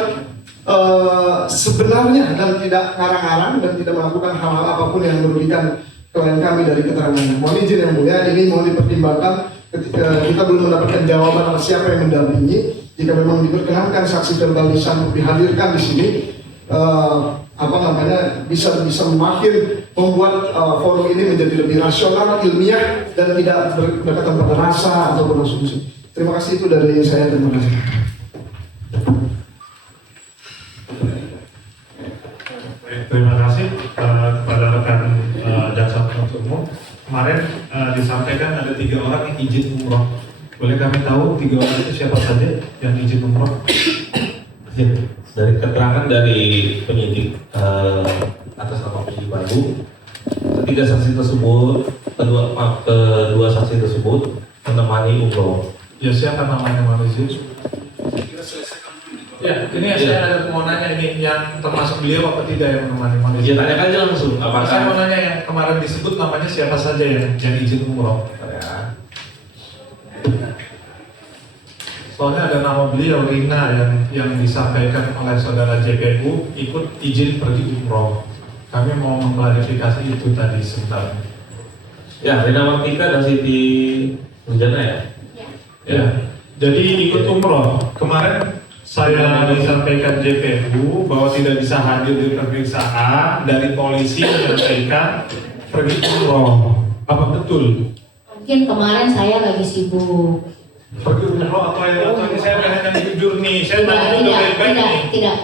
sebenarnya dan tidak ngarang-ngarang dan tidak melakukan hal-hal apapun yang merugikan klien kami dari keterangannya. Mohon izin yang mulia, ini mohon dipertimbangkan ketika kita belum mendapatkan jawaban atas siapa yang mendampingi. Jika memang diperkenankan saksi verbalisan untuk dihadirkan di sini, bisa makin membuat forum ini menjadi lebih rasional, ilmiah, dan tidak berdekatan pada rasa ataupun asumsi. Terima kasih, itu dari saya. Terima kasih. Terima kasih kepada rekan jaksa penuntut umum. Kemarin disampaikan ada 3 orang yang izin umroh. Boleh kami tahu 3 orang itu siapa saja yang izin umroh? Dari keterangan dari penyidik atas nama penyidik baru, ketiga saksi tersebut, kedua saksi tersebut menemani umroh. Ya, siapa namanya manusia? Ya, ini saya ada mau nanya, ini yang termasuk beliau apa tidak yang menemani manusia? Ya, tanyakan aja langsung. Saya mau nanya yang kemarin disebut namanya siapa saja yang izin umroh? Soalnya ada nama beliau Rina yang disampaikan oleh saudara JPU ikut izin pergi umroh. Kami mau mengklarifikasi itu tadi sebentar. Ya, Rina Martika dan Siti Nurjana ya? Ya, jadi ikut umroh. Kemarin saya disampaikan JPU bahwa tidak bisa hadir di pemeriksaan, dari polisi menyampaikan pergi umroh. Apa betul? Mungkin kemarin saya lagi sibuk. Pergi umroh atau ini saya pengen jujur nih, saya tanya udah baik-baik nih.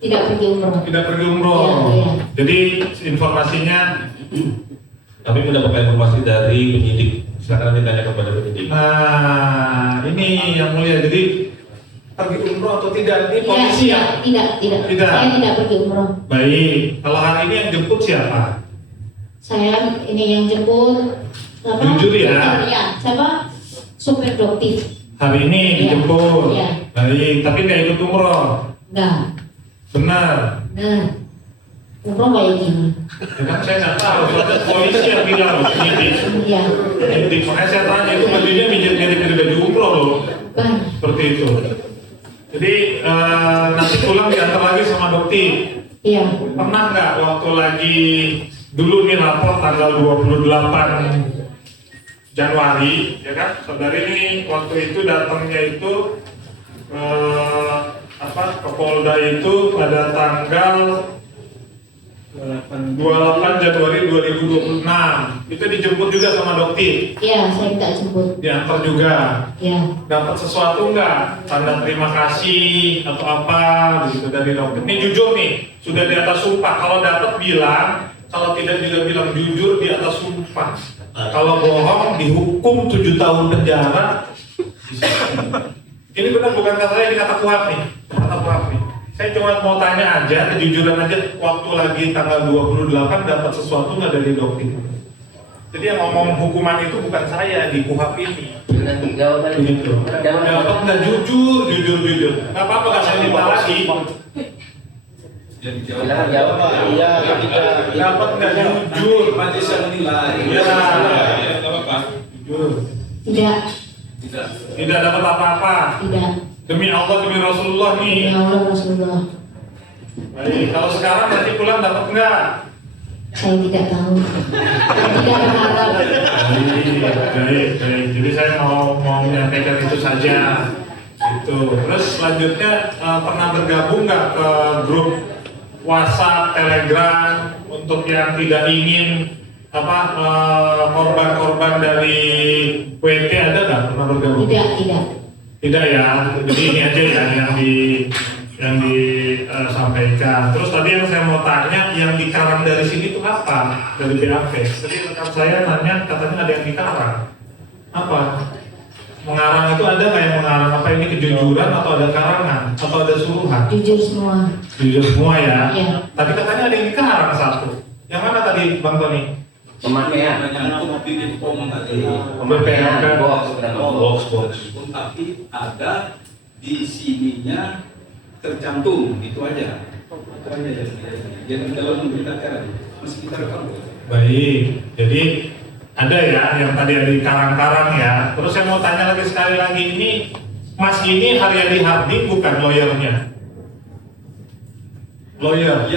Tidak pergi umroh. Tidak pergi umroh. Iya. Jadi informasinya Kami mendapatkan informasi dari penyidik. Silakan ditanya kepada penyidik. nah ini yang mulia. Jadi pergi umroh atau tidak ini polisi ya? Tidak. Tidak. Saya tidak pergi umroh. Baik. Kalau hari ini yang jemput siapa? Saya ini yang jemput. Jujur ya? Iya. Siapa? Supir Dokter. Hari ini Iya. dijemput. Iya. Baik. Tapi nggak ikut umroh. Enggak. Benar. Nah, umroh kayak gini. Ya kan saya nggak tahu. Soalnya polisi yang bilang penyidik. Iya. Penyidik. Makanya saya tanya itu bajunya mirip baju umroh loh. Kan. Seperti itu. Jadi nanti pulang diantar lagi sama dokter. Iya. Pernah nggak waktu lagi dulu nih lapor tanggal 28 Januari, ya kan? Saudari ini waktu itu datangnya itu ke Polda itu pada tanggal 28 Januari 2026. Itu dijemput juga sama dokter. Iya, saya minta jemput. Diantar juga. Iya. Dapat sesuatu nggak? Tanda terima kasih atau apa begitu dari dokter? Ini jujur nih, sudah di atas sumpah. Kalau dapat bilang, kalau tidak juga bilang jujur di atas sumpah. Kalau bohong dihukum 7 tahun penjara. Ini benar bukan kata saya, ini kata kuat nih. Kata kuat nih. Saya cuma mau tanya aja, kejujuran aja. Waktu lagi tanggal 28 dapat sesuatu nggak dari dokter? Jadi yang ngomong hukuman itu bukan saya di KUHP ini. Begitu. Dapat nggak jujur. Nggak apa-apa, nggak saya minta lagi. Yang dijawab. Iya, Dapat nggak jujur? majelis yang menilai. Iya. Nggak apa-apa. Jujur. Tidak. Tidak. Tidak dapat apa-apa. Tidak. Demi Allah, demi Rasulullah nih. Ya Allah Rasulullah. Baik, kalau sekarang nanti pulang dapat nggak? Saya tidak tahu. Saya tidak berharap. Baik. Jadi saya mau menyampaikan itu saja. Itu. Terus selanjutnya pernah bergabung nggak ke grup WhatsApp, Telegram untuk yang tidak ingin korban-korban dari WT ada nggak pernah bergabung? Tidak ya. Jadi ini aja ya yang disampaikan. Terus tadi yang saya mau tanya, yang dikarang dari sini itu apa? Dari BAP. Tadi rekan saya nanya, katanya ada yang dikarang. Apa? Mengarang itu ada nggak yang mengarang? Apa ini kejujuran atau ada karangan? Atau ada suruhan? Jujur semua. Jujur semua ya? Iya. Tapi katanya ada yang dikarang satu. Yang mana tadi Bang Tony? Pemakaian. Banyak untuk bikin pom tadi. Pemakaian. Box. Tapi ada di sininya tercantum, itu aja. Itu aja yang dalam memberitakan masih kita rekam. Baik, jadi ada ya yang tadi ada di karang-karang ya. Terus saya mau tanya lagi sekali lagi, ini Mas ini Haryadi Harding bukan lawyernya? Lawyer.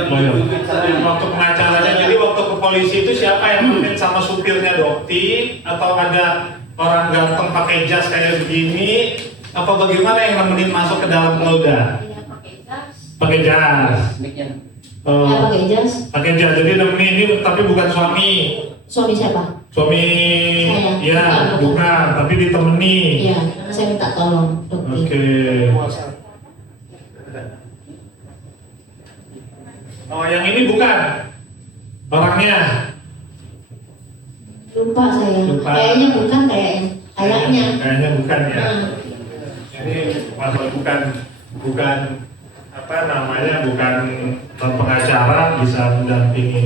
Waktu pengacaranya, jadi waktu ke polisi itu siapa yang nemenin sama supirnya Dokti? Atau ada orang ganteng pakai jas kayak begini? Apa bagaimana yang nemenin masuk ke dalam Polda? Pakai jas. Oh, Ya pakai jas. pakai jas. Jadi nemenin ini tapi bukan suami. Suami siapa? Suami Saya. ya, bukan, tapi ditemani. Iya, saya minta tolong dokter. Oke. Oh, yang ini bukan orangnya. Lupa saya. Lupa. Kayaknya bukan kayaknya. Kayaknya bukan ya. Nah, Ini masalah bukan apa namanya, bukan pengacara bisa mendampingi.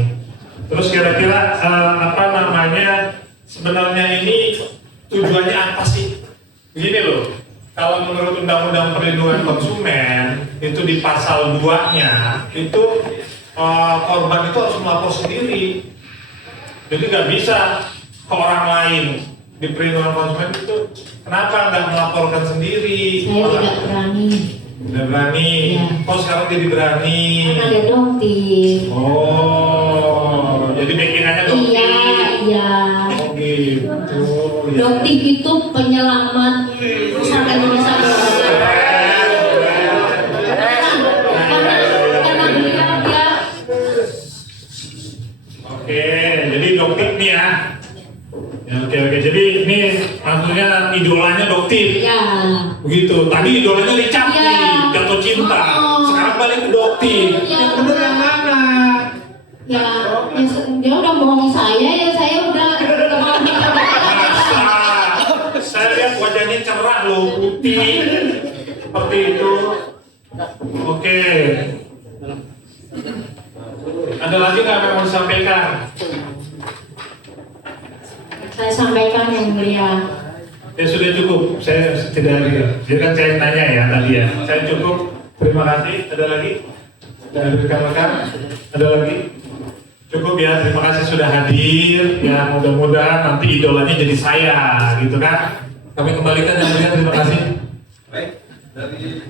Terus kira-kira apa namanya, sebenarnya ini tujuannya apa sih? Begini loh, kalau menurut Undang-Undang Perlindungan Konsumen itu di pasal 2-nya itu korban itu harus melapor sendiri. Jadi nggak bisa ke orang lain. Di perlindungan konsumen itu kenapa nggak melaporkan sendiri? saya tidak berani. Tidak berani. Ya. Kok sekarang jadi berani? Karena ada dokter. Oh, jadi backingannya dokter. Iya. Oh gitu. Ya. Dokter itu penyelamat masyarakat Indonesia. Karena dia Oke, jadi dokter nih ya. Ya, oke. Jadi ini maksudnya idolanya dokter. ya. Begitu. Tadi idolanya Richard Iya. nih, jatuh cinta. Oh. Sekarang balik ke dokter. Iya. Yang bener yang mana? Ya, dia udah bohongi saya, ya saya udah mau Masa? Saya lihat wajahnya cerah loh, putih. Seperti itu. Oke. Ada lagi nggak yang mau disampaikan? saya sampaikan yang mulia. Ya sudah cukup. Saya tidak lagi. Dia kan saya nanya ya tadi ya. Saya cukup. Terima kasih. Ada lagi? Dari rekan-rekan? Ada lagi? Cukup ya. Terima kasih sudah hadir. Ya mudah-mudahan nanti idolanya jadi saya, gitu kan? Kami kembalikan yang mulia. Terima kasih. Baik, dari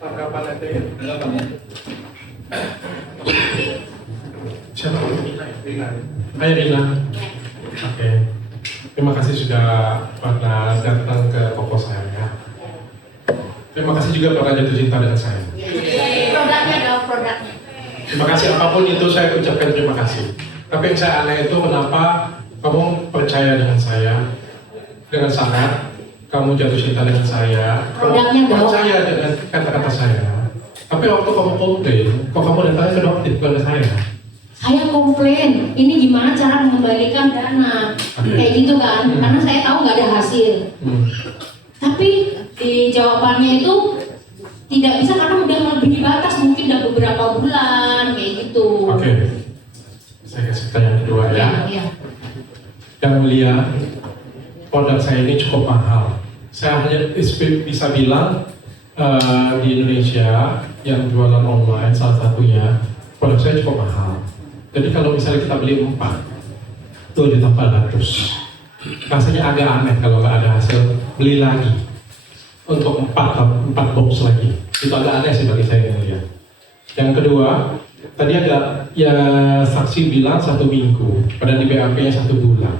Tanggapannya? Tanggapannya? Siapa? Hai Rina. Oke. Terima kasih sudah pernah datang ke toko saya. Terima kasih juga pernah jatuh cinta dengan saya. Produknya dong, produknya. Terima kasih apapun itu saya ucapkan terima kasih. Tapi yang saya aneh itu kenapa kamu percaya dengan saya dengan sangat, kamu jatuh cinta dengan saya, Produknya kamu dong. percaya dengan kata-kata saya. Tapi waktu kamu komplain, kok kamu datang ke dokter kepada saya? Saya komplain, ini gimana cara mengembalikan dana, kayak gitu kan? Karena saya tahu nggak ada hasil. Tapi di jawabannya itu tidak bisa karena udah melebihi batas, mungkin udah beberapa bulan kayak gitu. Oke. Saya kasih pertanyaan kedua ya. Iya. Yang mulia, produk saya ini cukup mahal. Saya hanya bisa bilang di Indonesia yang jualan online salah satunya produk saya cukup mahal. Jadi kalau misalnya kita beli 4, 2.400.000. Rasanya agak aneh kalau nggak ada hasil beli lagi untuk 4 box lagi. Itu agak aneh sih bagi saya yang mulia. Yang kedua, tadi ada ya saksi bilang 1 minggu, padahal di BAP-nya 1 bulan.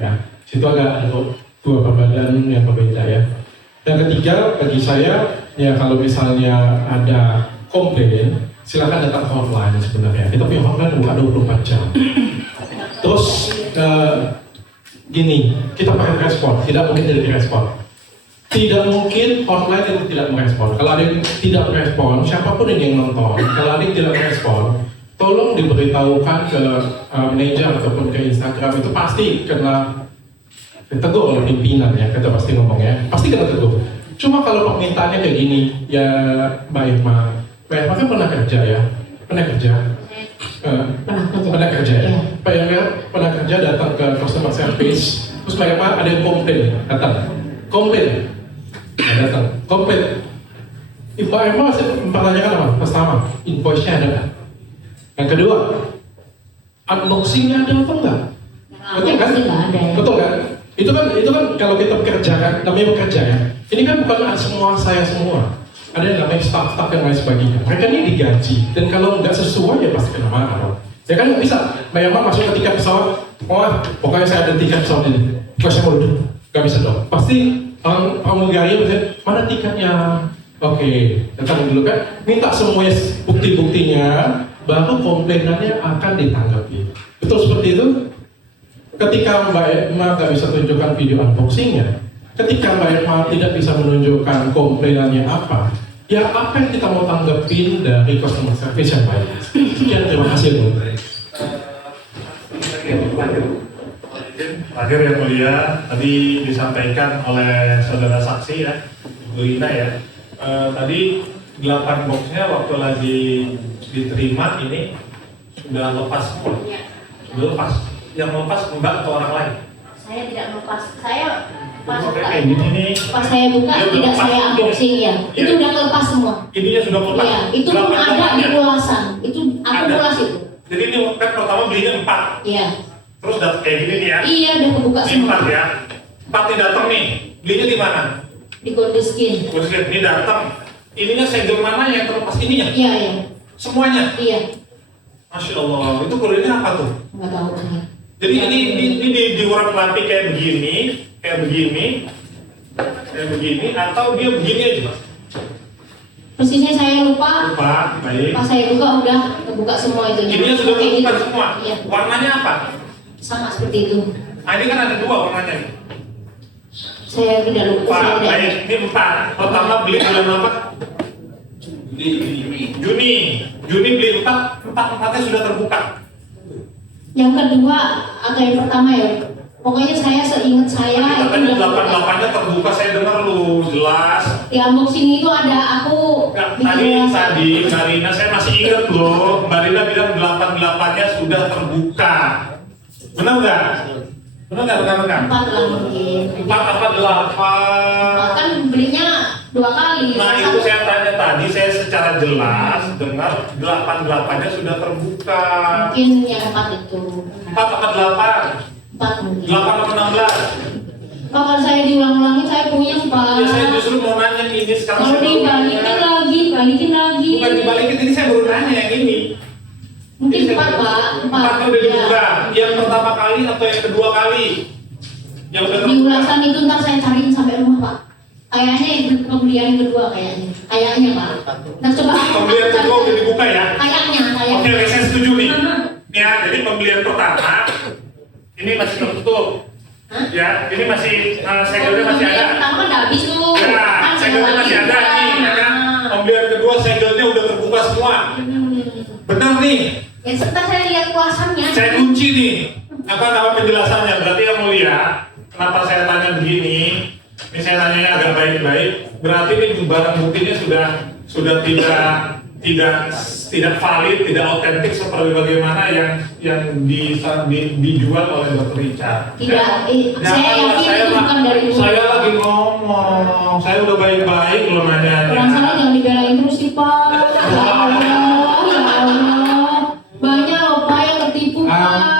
Ya, situ agak ada 2 perbedaan yang berbeda ya. Yang ketiga, bagi saya ya kalau misalnya ada komplain, silakan datang ke hotline sebenarnya. Kita punya hotline buka 24 jam. Terus gini, kita pakai respon, tidak mungkin tidak direspon. Tidak mungkin hotline itu tidak merespon. Kalau ada yang tidak merespon, siapapun yang nonton, kalau ada yang tidak merespon, tolong diberitahukan ke manajer ataupun ke Instagram. Itu pasti kena tegur oleh pimpinan ya, kita pasti ngomongnya, pasti kena tegur. Cuma kalau permintaannya kayak gini, ya baik mah, Pak kan pernah kerja ya, pernah kerja ya. Pak Irma pernah kerja datang ke customer service, terus Pak Irma ada yang komplain, datang, komplain. Pak Irma mempertanyakan apa? Pertama, invoice-nya ada kan? Yang kedua, unboxing-nya ada apa enggak? Betul kan? Betul kan? Itu kan kalau kita bekerja kan, namanya bekerja ya. Ini kan bukan saya semua. Ada yang namanya staff yang lain sebagainya. Mereka ini digaji, dan kalau nggak sesuai ya pasti kena marah dong. Ya kan nggak bisa. Mbak masuk ke tiket pesawat, pokoknya saya ada tiket pesawat ini. Kalau saya mau duduk, nggak bisa dong. Pasti pramugari biasanya, mana tiketnya? Oke, datang dulu kan. Minta semuanya bukti-buktinya, baru komplainannya akan ditanggapi. Betul seperti itu? Ketika Mbak Irma nggak bisa tunjukkan video unboxingnya, ketika Mbak Irma tidak bisa menunjukkan komplainannya apa, ya apa yang kita mau tanggepin dari customer service yang baik. Sekian, terima kasih Bu. Terakhir yang mulia, tadi disampaikan oleh saudara saksi ya, Bu Ina ya. Tadi 8 boxnya waktu lagi diterima ini sudah lepas semua, sudah lepas. Yang lepas Mbak atau orang lain? Saya tidak lepas, saya pas buka, ini pas saya buka tidak saya unboxing ya. Itu udah lepas semua. Ininya sudah lepas. Iya, itu pun ada di ulasan. Itu aku ulas itu. Jadi ini kan pertama belinya 4. Iya. Terus dapat kayak gini nih ya. Iya, udah kebuka semua. 4 ya. 4 nih datang nih. Belinya di mana? Di Golden Skin. Ini datang. Ininya segel mana yang terlepas ininya? Iya, iya. Semuanya? Iya. Masya Allah. Itu kodenya apa tuh? Nggak tahu saya. Jadi ini diurap rapi kayak begini, atau dia begini aja? Persisnya saya lupa. Baik. Pas saya buka udah kebuka semua itu. Ininya sudah Kayak kebuka gitu. semua. Iya. Warnanya apa? Sama seperti itu. Nah ini kan ada 2 warnanya. Saya tidak lupa. Saya tidak. Baik, ini 4. Pertama beli bulan apa? Juni beli 4. 4-4-nya sudah terbuka. Yang kedua atau yang pertama ya, pokoknya saya seingat saya itu Katanya udah 8-8-nya terbuka, saya dengar lu jelas. di unboxing itu ada aku Tadi Mbak Rina, saya masih ingat loh, Mbak Rina bilang 8-8-nya sudah terbuka. Benar nggak? Benar nggak rekan-rekan? 4 lah mungkin. 4 apa 8? Kan belinya 2 kali. Nah itu saya tanya tadi, saya secara jelas dengar 8-8-nya sudah terbuka. Mungkin yang 4 itu. 4 apa 8? 4 mungkin. 8 apa 16? Kalau saya diulang-ulangin saya punya Pak. Ya saya justru mau nanya ini sekarang. Kalau dibalikin lagi. Bukan dibalikin, ini saya baru nanya yang ini. Mungkin Ini saya empat baru- Pak. Empat udah dibuka. Yang pertama kali atau yang kedua kali? Yang udah Di ulasan itu ntar saya cariin sampai rumah Pak. Kayaknya itu pembelian yang kedua kayaknya Pak. Nah coba Pembelian kedua udah dibuka ya? Kayaknya. Oke, saya setuju nih. Ya, jadi pembelian pertama ini masih tertutup. Hah? Ya, ini masih segelnya masih ada. Pertama udah habis tuh. Ya, Kan segelnya masih ada nih, ya kan? Pembelian kedua segelnya udah terbuka semua. Benar nih. Ya sebentar saya lihat ulasannya. Saya kunci nih. Apa nama penjelasannya? Berarti yang mulia, kenapa saya tanya begini? Ini saya tanya agak baik-baik. Berarti ini barang buktinya sudah tidak valid, tidak otentik seperti bagaimana yang dijual oleh Dr. Richard. Tidak, saya yakin itu bukan dari dulu. Saya lagi ngomong, saya udah baik-baik loh nanya. Orang sana jangan dibelain terus sih Pak. Ya Allah. Banyak loh Pak yang tertipu Pak.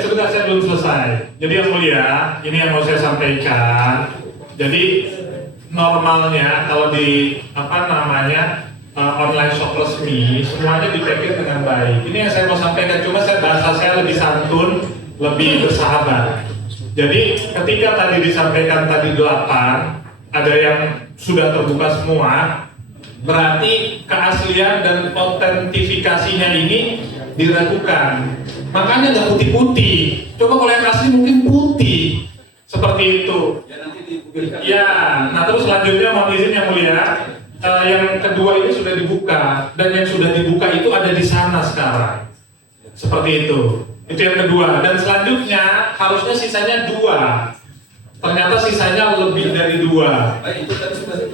Sebentar, saya belum selesai. Jadi yang mulia, ini yang mau saya sampaikan. Jadi normalnya kalau di online shop resmi semuanya dipikir dengan baik. Ini yang saya mau sampaikan, cuma bahasa saya lebih santun, lebih bersahabat. Jadi ketika tadi disampaikan tadi 8, ada yang sudah terbuka semua, berarti keaslian dan autentifikasinya ini diragukan. Makanya nggak putih-putih. Coba kalau yang asli mungkin putih, seperti itu. Ya, nah terus selanjutnya mohon izin yang mulia, yang kedua ini sudah dibuka dan yang sudah dibuka itu ada di sana sekarang, seperti itu. Itu yang kedua. Dan selanjutnya harusnya sisanya 2. Ternyata sisanya lebih dari 2.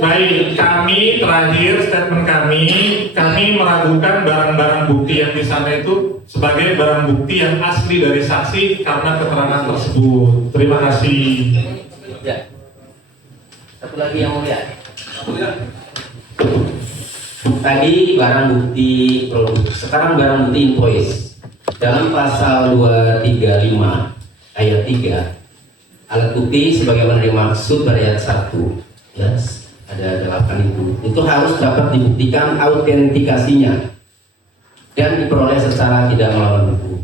Baik, kami terakhir statement kami meragukan barang-barang bukti yang di sana itu sebagai barang bukti yang asli dari saksi karena keterangan tersebut. Terima kasih. Ya. Satu lagi yang mulia. Tadi barang bukti produk, sekarang barang bukti invoice. Dalam pasal 235 ayat 3, alat bukti sebagaimana dimaksud pada ayat 1, ya, ada 8 itu harus dapat dibuktikan autentikasinya dan diperoleh secara tidak melawan hukum.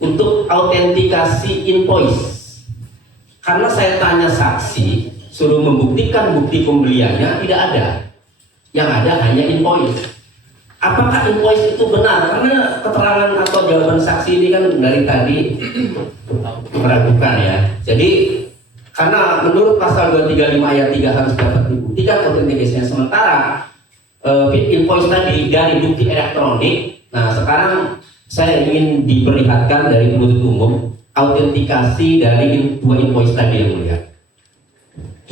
Untuk autentikasi invoice, karena saya tanya saksi, suruh membuktikan bukti pembeliannya, tidak ada. Yang ada hanya invoice. Apakah invoice itu benar? Karena keterangan atau jawaban saksi ini kan dari tadi meragukan ya. Jadi karena menurut pasal 235 ayat 3 harus dapat dibuktikan autentikasinya, sementara invoice tadi dari bukti elektronik. Nah sekarang saya ingin diperlihatkan dari penuntut umum autentikasi dari 2 invoice tadi yang mulia.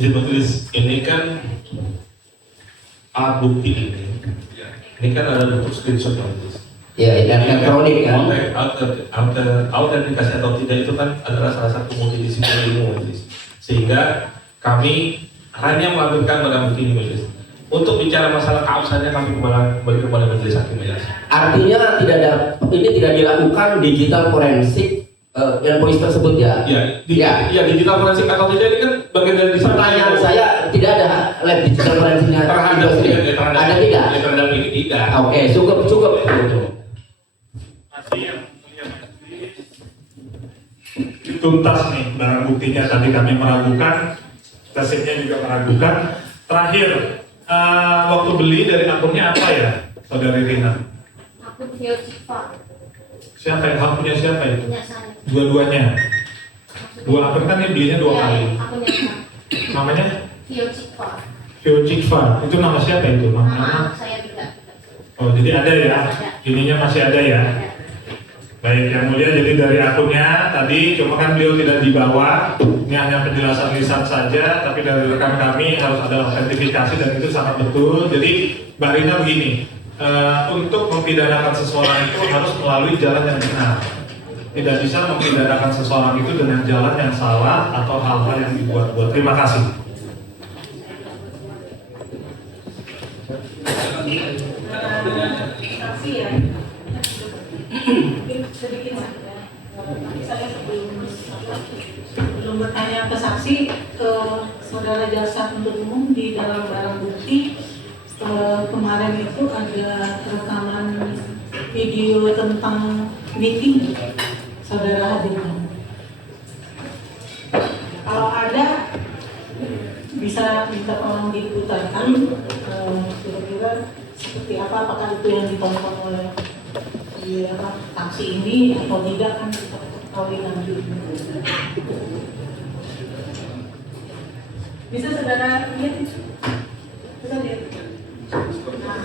Jadi majelis, ini kan alat bukti ini kan ada bentuk screenshot majelis. Ya, elektronik kan. Autentikasi atau tidak itu kan adalah salah satu multidisiplin ilmu majelis. Sehingga kami hanya melampirkan barang bukti ini majelis. Untuk bicara masalah keabsahannya kami kembali kepada majelis hakim majelis. Artinya ini tidak dilakukan digital forensik invoice tersebut ya? Ya, digital forensik atau tidak ini kan bagian dari pertanyaan saya, tidak ada lab digital forensiknya terhadap ada tidak? Terhadap ini tidak. Oke, cukup. Tuntas nih barang buktinya, tadi kami meragukan, resepnya juga meragukan. Terakhir, waktu beli dari akunnya apa ya, Saudari Rina? Akun Pak. Siapa yang akunnya siapa itu? Punya saya. Dua-duanya. 2 akun kan dia belinya 2 kali. Akunnya Pak. Namanya? Pak. Vio Cikva. Itu nama siapa itu? Maaf, saya tidak. Oh, jadi ada ya? Ininya masih ada ya? Baik, yang mulia, jadi dari akunnya tadi cuma kan beliau tidak dibawa, ini hanya penjelasan lisan saja, tapi dari rekan kami harus ada autentifikasi dan itu sangat betul. Jadi Mbak Rina begini, untuk mempidanakan seseorang itu harus melalui jalan yang benar. Tidak bisa mempidanakan seseorang itu dengan jalan yang salah atau hal-hal yang dibuat-buat. Terima kasih. Mungkin sedikit saja. Saya sebelum Belum bertanya ke saksi, saudara jaksa penuntut umum di dalam barang bukti kemarin itu ada rekaman video tentang meeting saudara hadirkan. Kalau ada bisa minta tolong diputarkan kira-kira seperti apa, apakah itu yang ditonton oleh saksi ini atau tidak, kan kita ketahui nanti. Bisa saudara lihat? Bisa lihat? Nah,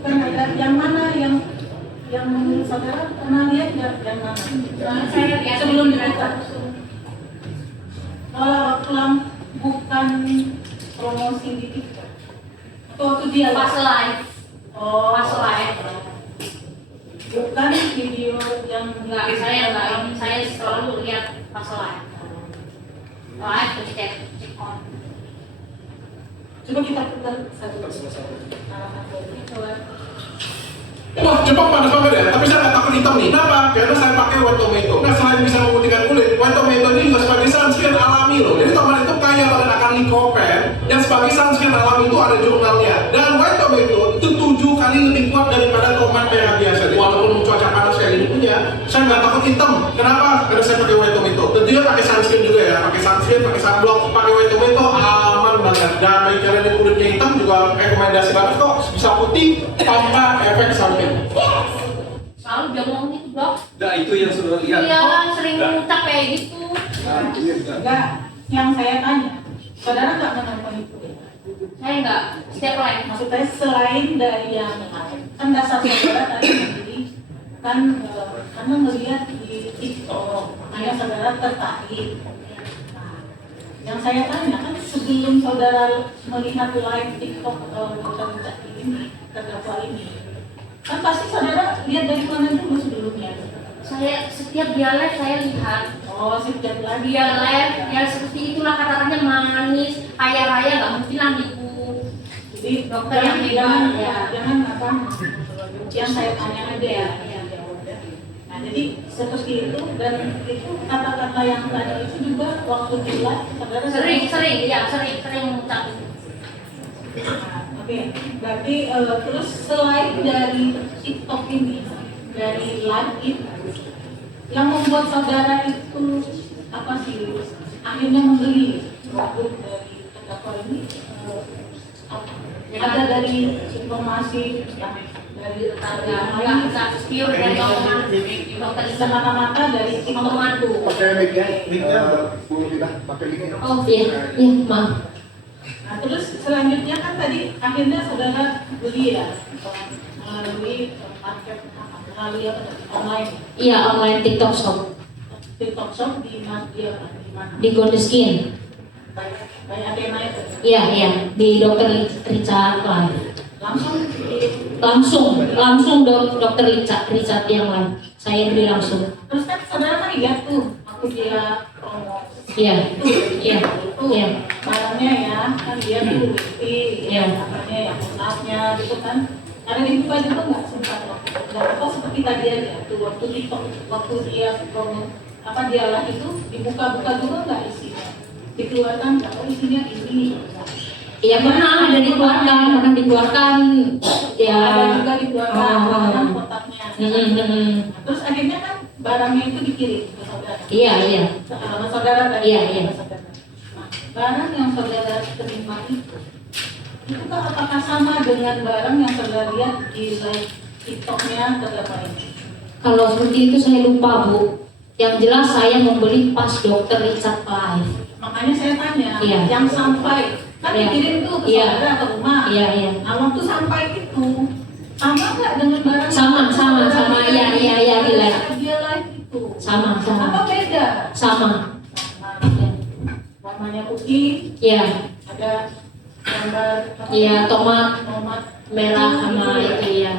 kan ada yang mana yang menurut saudara pernah lihat nggak yang mana? Saya lihat sebelum dibuka. Kalau bukan promosi di TikTok atau waktu dia pas live. Oh, Pas live. bukan video yang Enggak, saya selalu lihat pas live. Live terus cek on. coba kita putar satu. Wah, Jepang panas banget ya, tapi saya nggak takut hitam nih. Kenapa? Karena saya pakai white tomato. Nah, selain bisa memutihkan kulit, white tomato ini juga sebagai sunscreen alami loh. Jadi tomat itu kaya banget akan lycopene, yang sebagai sunscreen alami itu ada jurnalnya. Dan white tomato itu 7 kali lebih kuat daripada tomat merah biasa. Walaupun cuaca panas kayak gini punya, saya nggak takut hitam. Kenapa? Karena saya pakai white tomato. Tentunya pakai sunscreen juga ya, pakai sunscreen, pakai sunblock, pakai white tomato aman banget. Dan bagi kalian yang kulitnya hitam juga rekomendasi banget kok, bisa putih tanpa efek samping. Selalu dia ngomong gitu, Dok. Nah, itu yang saudara lihat. Iya, sering ngucap kayak gitu. Enggak, yang saya tanya, saudara nggak menonton itu? Saya enggak setiap live. Maksudnya selain dari yang kan dasar saudara tadi sendiri kan karena melihat di TikTok, makanya saudara tertarik. Nah, yang saya tanya kan sebelum saudara melihat live TikTok dokter ini, terdakwa ini, kan pasti saudara lihat dari mana dulu sebelumnya? Saya setiap dia live saya lihat. Oh, setiap lagi Dia live ya seperti itulah kata-katanya manis, kaya raya, nggak mungkin lah nipu. Jadi Dokter yang jangan hebat, ya. jangan apa yang saya tanya aja ya. Nah, jadi seperti itu, dan itu kata-kata yang tadi itu juga waktu di live saudara sering mengucap. Nah, oke, berarti terus selain dari TikTok ini, dari live itu, yang membuat saudara itu apa sih akhirnya membeli produk dari terdakwa ini? Ada dari informasi yang dari tetangga, Nggak pure dari omongan dokter itu. semata-mata dari Omongan itu. Pakai mic-nya, Bu Lina, pakai mic-nya. Oh iya, maaf. Nah, terus selanjutnya kan tadi akhirnya saudara beli ya melalui market melalui apa tadi? Online. Iya, online TikTok shop TikTok shop di mana? di Gondeskin. Kayak Athena itu. Iya, di Dokter Richard live. Langsung Langsung Dokter Richard yang live. Saya beli langsung. terus kan saudara kan lihat tuh aku dia promo Iya. barangnya ya kan dia tuh Iya. apanya ya kontaknya gitu kan, ada dibuka juga nggak sempat nggak apa seperti tadi aja tuh waktu TikTok waktu dia promo apa dia lah itu dibuka-buka juga nggak isinya, dikeluarkan nggak, oh isinya ini. Iya, pernah dikeluarkan ya. Ada juga dikeluarkan barang kotaknya. Terus akhirnya kan barangnya itu dikirim ke saudara. Iya. Sama saudara tadi. Iya. Nah, barang yang saudara terima itu kan apakah sama dengan barang yang saudara lihat di live TikToknya terdakwa ini? Kalau seperti itu saya lupa, Bu. Yang jelas saya membeli pas Dokter Richard live. Makanya saya tanya, Iya. yang sampai kan Iya. dikirim tuh ke Iya. saudara ke rumah. Iya. Nah, waktu sampai itu sama nggak dengan barang? Sama, iya, di live. Dia live itu. Sama. Apa beda? Sama. Warnanya putih, Iya. ada gambar Iya, tomat merah Itu, sama itu ya.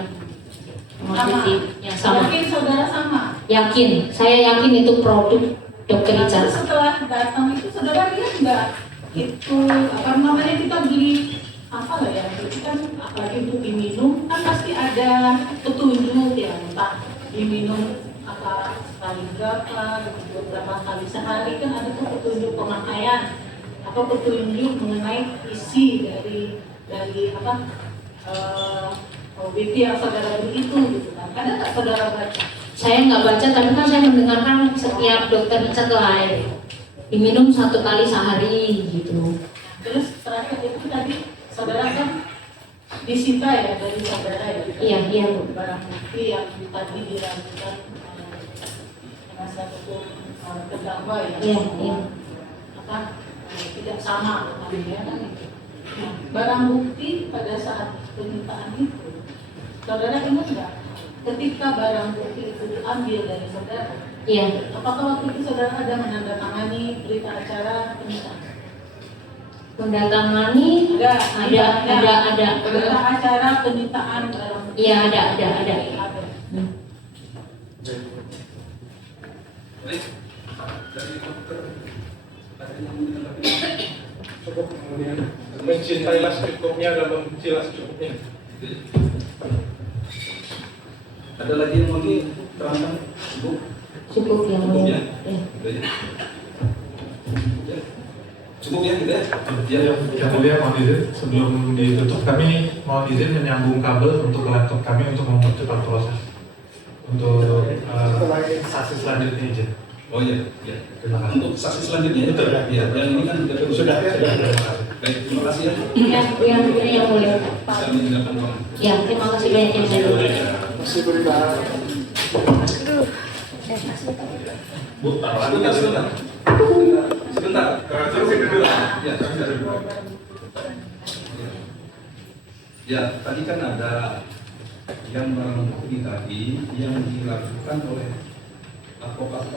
Tomat putih. Ya, sama. Yakin saudara sama? Yakin. Saya yakin itu produk Dokter Nah, Richard. terus setelah datang itu saudara lihat nggak itu apa namanya kita beli apa lah ya, itu kan apalagi untuk diminum kan pasti ada petunjuk ya, entah diminum apa sekali berapa, beberapa kali sehari kan ada tuh petunjuk pemakaian atau petunjuk mengenai isi dari apa OBP yang saudara beli itu gitu kan. Ada nggak saudara baca? Saya nggak baca, tapi kan saya mendengarkan setiap dokter Richard lain diminum 1 kali sehari gitu. Terus terakhir itu tadi saudara kan disita ya dari saudara ya? Iya, iya Bu. Barang bukti yang tadi diragukan penasihat hukum terdakwa ya? Iya, iya. Apa tidak sama namanya kan? Nah, barang bukti pada saat penyitaan itu, saudara ingat nggak? Ketika barang bukti itu diambil dari saudara, Iya. apakah waktu itu saudara ada menandatangani berita acara penyitaan? Mendatangani ada. Berita acara penyitaan barang bukti. Iya, ada. Baik. Dari dokter ada yang mau ditanggapi? Cukup kemudian mencintailah secukupnya dan membencilah secukupnya. Ada lagi yang mau diterangkan, Bu? Cukup yang Cukup ya? Iya. Cukup ya, gitu ya? Yang mulia mohon izin sebelum ditutup kami mohon izin menyambung kabel untuk laptop kami untuk mempercepat proses untuk saksi selanjutnya izin. Oh iya, iya. Terima kasih. Untuk saksi selanjutnya Betul. ya, yang ini kan sudah. Baik, terima kasih ya. Yang mulia. Bisa menjelaskan Bang. Ya, terima kasih banyak yang saya Bu, sebentar. Sebentar. Ya, sebentar. Ya, tadi kan ada yang barang bukti tadi yang dilakukan oleh advokat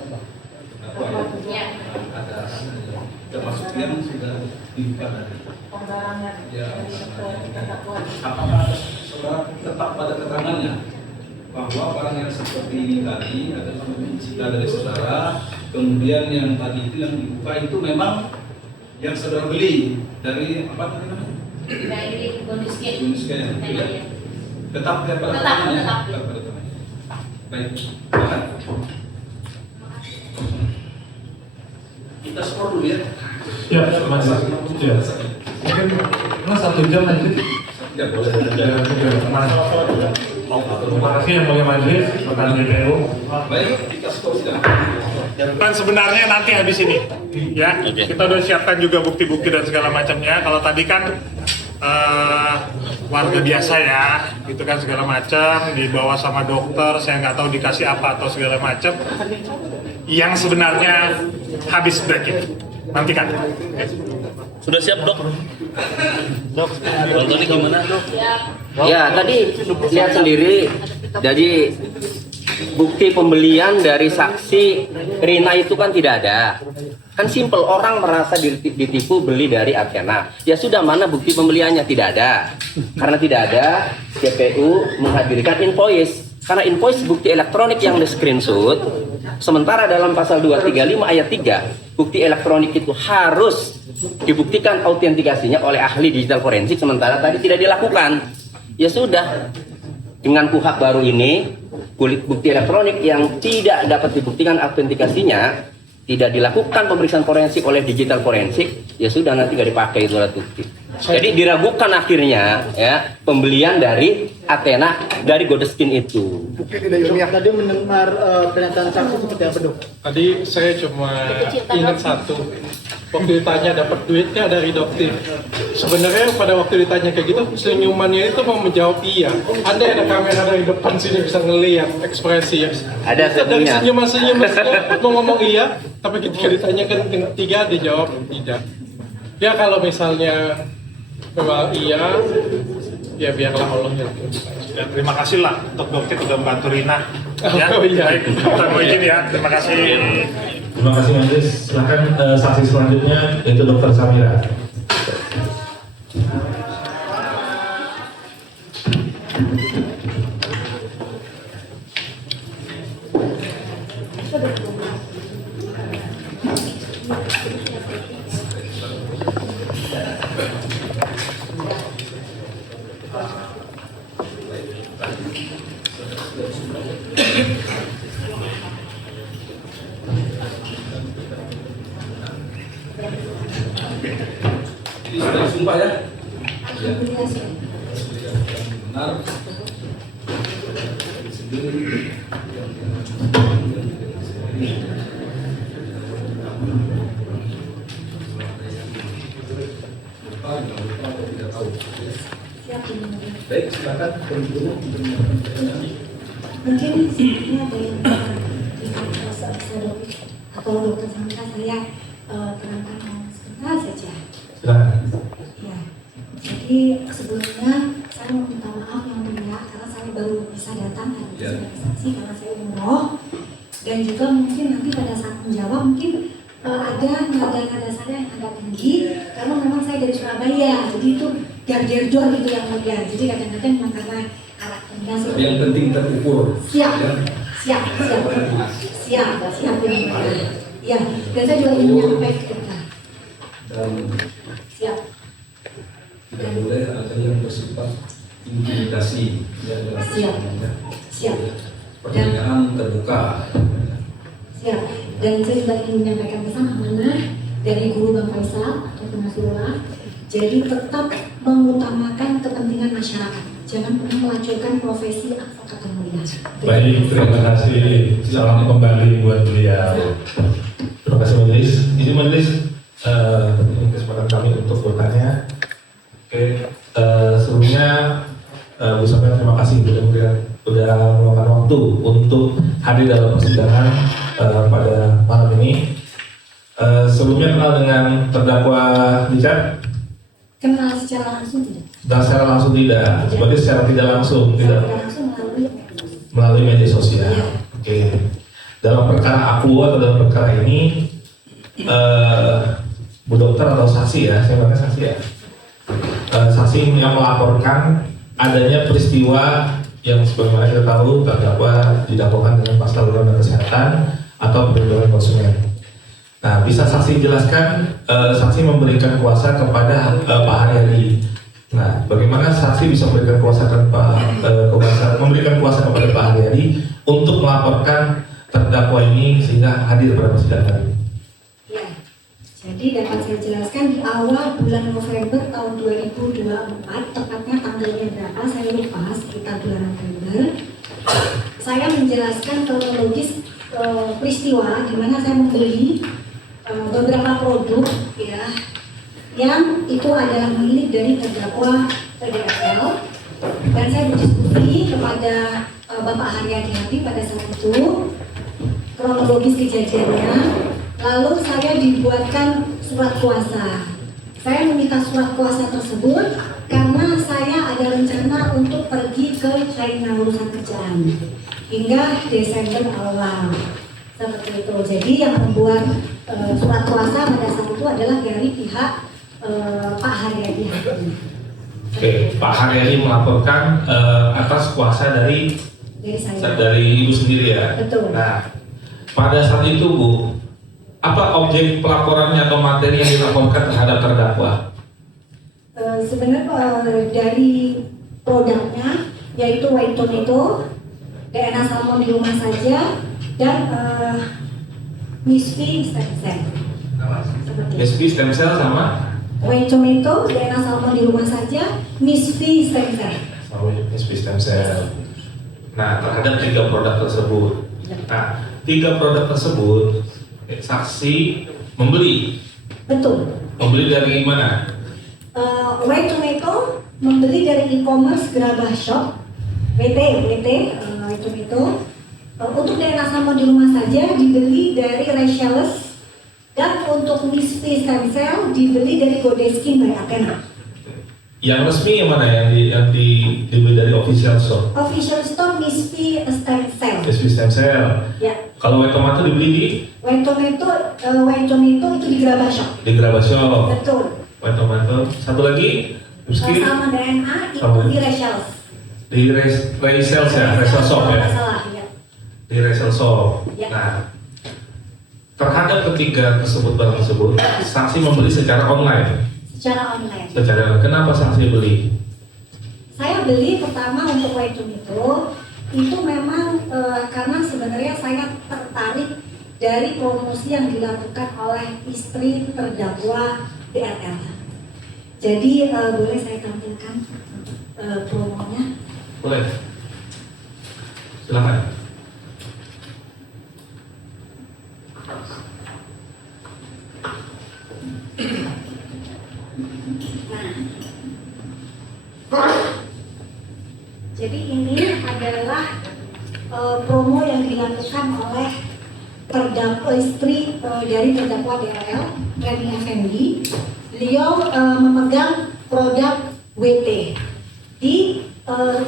Ya. ada termasuk yang sudah dibuka tadi. Pembarangan Ya, dari terdakwa. apakah saudara tetap pada keterangannya bahwa barang yang seperti ini tadi adalah disita dari saudara, kemudian yang tadi itu yang dibuka itu memang yang saudara beli dari apa namanya? Dari bonus game. Bonus game, ya. Tetap pada Tetap. keterangannya. Tetap pada keterangannya. Baik, silakan. Kita skor dulu ya. Ya, Mas. Ya. Mungkin Mas 1 jam nanti. Ya, boleh. Terima kasih yang mulia majelis, rekan DPU. Baik, kita skor silakan. Kan sebenarnya nanti habis ini, ya kita udah siapkan juga bukti-bukti dan segala macamnya. Kalau tadi kan warga biasa ya, gitu kan segala macam dibawa sama dokter, saya nggak tahu dikasih apa atau segala macam. Yang sebenarnya habis break itu, nanti kan. Sudah siap dok? Dok, kalau tadi gimana dok? Ya, tadi lihat sendiri. Jadi bukti pembelian dari saksi Rina itu kan tidak ada. Kan simple, orang merasa ditipu beli dari Athena. Ya sudah, mana bukti pembeliannya? Tidak ada. Karena tidak ada, KPU menghadirkan invoice. Karena invoice bukti elektronik yang di screenshot. Sementara dalam pasal 235 ayat 3, bukti elektronik itu harus dibuktikan autentikasinya oleh ahli digital forensik, sementara tadi tidak dilakukan. Ya sudah, dengan KUHP baru ini, bukti elektronik yang tidak dapat dibuktikan autentikasinya, tidak dilakukan pemeriksaan forensik oleh digital forensik, ya sudah, nanti gak dipakai itu alat bukti. Jadi diragukan akhirnya ya pembelian dari Athena dari Godeskin itu. Mungkin tidak ilmiah. Tadi mendengar pernyataan saksi seperti apa, Dok? Tadi saya cuma ingat satu. Waktu ditanya dapat duitnya dari dokter. Sebenarnya pada waktu ditanya kayak gitu, senyumannya itu mau menjawab iya. Ada kamera dari depan sini bisa ngelihat ekspresi ya. Ada dari senyumnya. senyuman mau ngomong iya, tapi ketika ditanyakan ketiga dijawab tidak. Ya kalau misalnya memang iya, ya biarlah Allah yang. Ya, terima kasih lah untuk dokter sudah membantu Rina. Ya, Oh, iya. baik, kita mau izin ya. Terima kasih. Terima kasih majelis. Silakan saksi selanjutnya yaitu Dr. Samira. itu Pak ya? Ya. Alhamdulillah sih. Benar. Baik, silakan. Mungkin sebenarnya ada yang atau dokter Sandra saya terangkan sebentar saja. Silakan. Ya, jadi sebelumnya saya mau minta maaf yang mulia karena saya baru bisa datang hari ini sebagai saksi karena saya umroh, dan juga mungkin nanti pada saat menjawab mungkin ada nada-nada saya yang agak tinggi karena memang saya dari Surabaya, jadi itu jar-jar gitu yang mulia, jadi kadang-kadang memang karena karakternya seperti Yang penting terukur. siap Ya. siap yang mulia. Ya, dan saya juga ingin menyampaikan Dan siap. tidak boleh ada yang bersifat intimidasi. Ya, Siap. Siap. Pernikahan terbuka. Siap. Dan saya juga ingin menyampaikan pesan amanah dari Guru Bang Faisal atau Nasrullah. Jadi tetap mengutamakan kepentingan masyarakat. Jangan pernah melacurkan profesi advokat yang mulia. Baik, terima kasih. Salam kembali buat beliau. Terima kasih majelis. Ini majelis ini kesempatan kami untuk bertanya. Oke, sebelumnya Bu Samir terima kasih sudah meluangkan waktu untuk hadir dalam persidangan pada malam ini. Sebelumnya kenal dengan terdakwa Richard? Kenal secara langsung tidak? Dan secara langsung tidak, sebagai secara tidak langsung tidak Langsung melalui media sosial. Iya. Oke. Dalam perkara aku atau dalam perkara ini, Bu Dokter atau saksi ya, saya pakai saksi ya. Saksi yang melaporkan adanya peristiwa yang sebagaimana kita tahu terdakwa didakwakan dengan pasal undang-undang kesehatan atau perlindungan konsumen. Nah, bisa saksi jelaskan, saksi memberikan kuasa kepada Pak Haryadi. Nah, bagaimana saksi bisa memberikan kuasa memberikan kuasa kepada Pak Haryadi untuk melaporkan terdakwa ini sehingga hadir pada persidangan? Ya, jadi dapat saya jelaskan di awal bulan November tahun 2024, tepatnya tanggalnya berapa saya lupa, sekitar bulan November. Saya menjelaskan kronologis peristiwa di mana saya membeli beberapa produk ya yang itu adalah milik dari terdakwa PDFL, dan saya berdiskusi kepada Bapak Haryadi pada saat itu kronologis kejadiannya. Lalu saya dibuatkan surat kuasa. Saya meminta surat kuasa tersebut karena saya ada rencana untuk pergi ke China urusan kerjaan hingga Desember awal. Seperti itu. Jadi yang membuat surat kuasa pada saat itu adalah dari pihak Pak Haryadi. Oke, Pak Haryadi melaporkan atas kuasa dari saya. dari Ibu sendiri ya. Betul. Nah, pada saat itu Bu, apa objek pelaporannya atau materi yang dilaporkan terhadap terdakwa? Sebenarnya dari produknya yaitu white tomato, DNA salmon di rumah saja, dan misfi stem cell. Misfi stem cell sama? White tomato, DNA salmon di rumah saja, misfi stem cell. Misfi stem cell. Nah, terhadap 3 produk tersebut. Nah, 3 produk tersebut saksi membeli. Betul. Membeli dari mana? White tomato membeli dari e-commerce Gerabah Shop, WT White tomato. Untuk DNA salmon di rumah saja dibeli dari Rachels, dan untuk misfi stem cell dibeli dari Godeskin by Athena. Yang resmi yang mana? Yang dibeli dari official store? Official store misfi stem cell. Misfi stem cell. Ya. Kalau white tomato dibeli di? White tomato itu di Gerabah Shop. Di Gerabah Shop. Betul. White tomato. Satu lagi? Sama DNA itu di Rachels. Di Rachels ya, Rachels Shop ya. Salah, ya. Di Rachels Shop. Ya. Nah, terhadap ketiga barang tersebut, saksi membeli secara online. Secara online. Kenapa saksi beli? Saya beli pertama untuk white tomato itu memang karena sebenarnya saya tertarik dari promosi yang dilakukan oleh istri terdakwa DRL. Jadi boleh saya tampilkan promonya? Boleh. Silakan. Jadi ini adalah promo yang dilakukan oleh istri dari terdakwa DRL, Reni Effendi. Beliau memegang produk WT di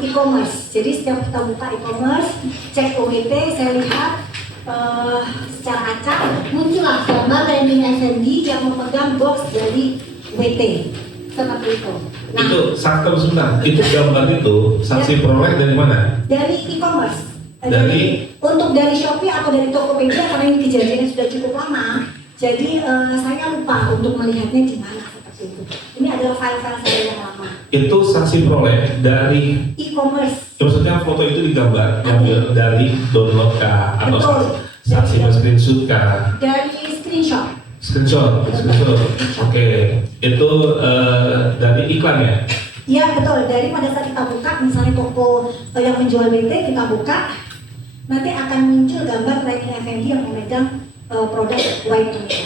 e-commerce. Jadi setiap kita buka e-commerce, cek WT, saya lihat secara acak muncullah gambar Reni Effendi yang memegang box dari WT seperti itu. Nah, Itu saksi sebentar. Itu gambar itu saksi peroleh dari mana? dari e-commerce. Dari? Untuk dari Shopee atau dari Tokopedia karena ini kejadiannya sudah cukup lama. Jadi saya lupa untuk melihatnya di mana seperti itu. Ini adalah file-file saya yang lama. Itu saksi peroleh dari E-commerce. maksudnya foto itu digambar yang dari download kah atau Betul. saksi screenshot kah? Dari screenshot. Screenshot. Oke. Itu dari iklan ya? Iya betul. Dari pada saat kita buka, misalnya toko yang menjual BT kita buka, nanti akan muncul gambar Reni Effendi yang memegang produk White Tomato.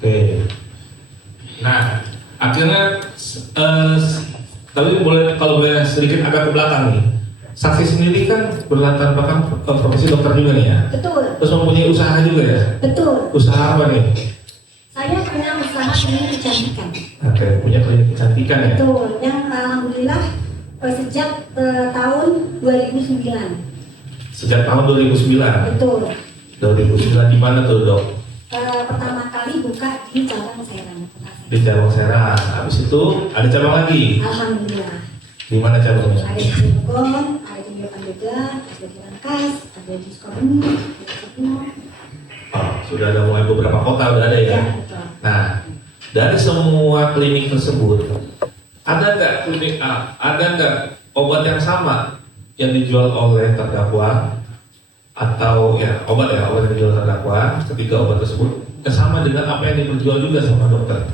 Oke. Nah, akhirnya tapi boleh kalau boleh sedikit agak ke belakang nih. Saksi sendiri kan berlatar belakang profesi dokter juga nih ya. Betul. Terus mempunyai usaha juga ya. Betul. Usaha apa nih? Saya punya usaha klinik kecantikan. Oke, punya klinik kecantikan ya. Betul. Yang alhamdulillah sejak tahun 2009. Sejak tahun 2009. Betul. 2009 di mana tuh dok? Pertama kali buka di cabang Serang. Di cabang Serang. Habis itu ada cabang lagi. Alhamdulillah. Di mana cabangnya? Ada di Cilegon, ada di Pandega, ada di Rangkas, ada di Sukabumi, ada di Sukabumi. Oh, sudah ada mulai beberapa kota udah ada ya. Ya, betul. Nah, dari semua klinik tersebut, ada nggak obat yang sama yang dijual oleh terdakwa atau ya obat yang dijual terdakwa ketika obat tersebut yang sama dengan apa yang dijual juga sama dokter?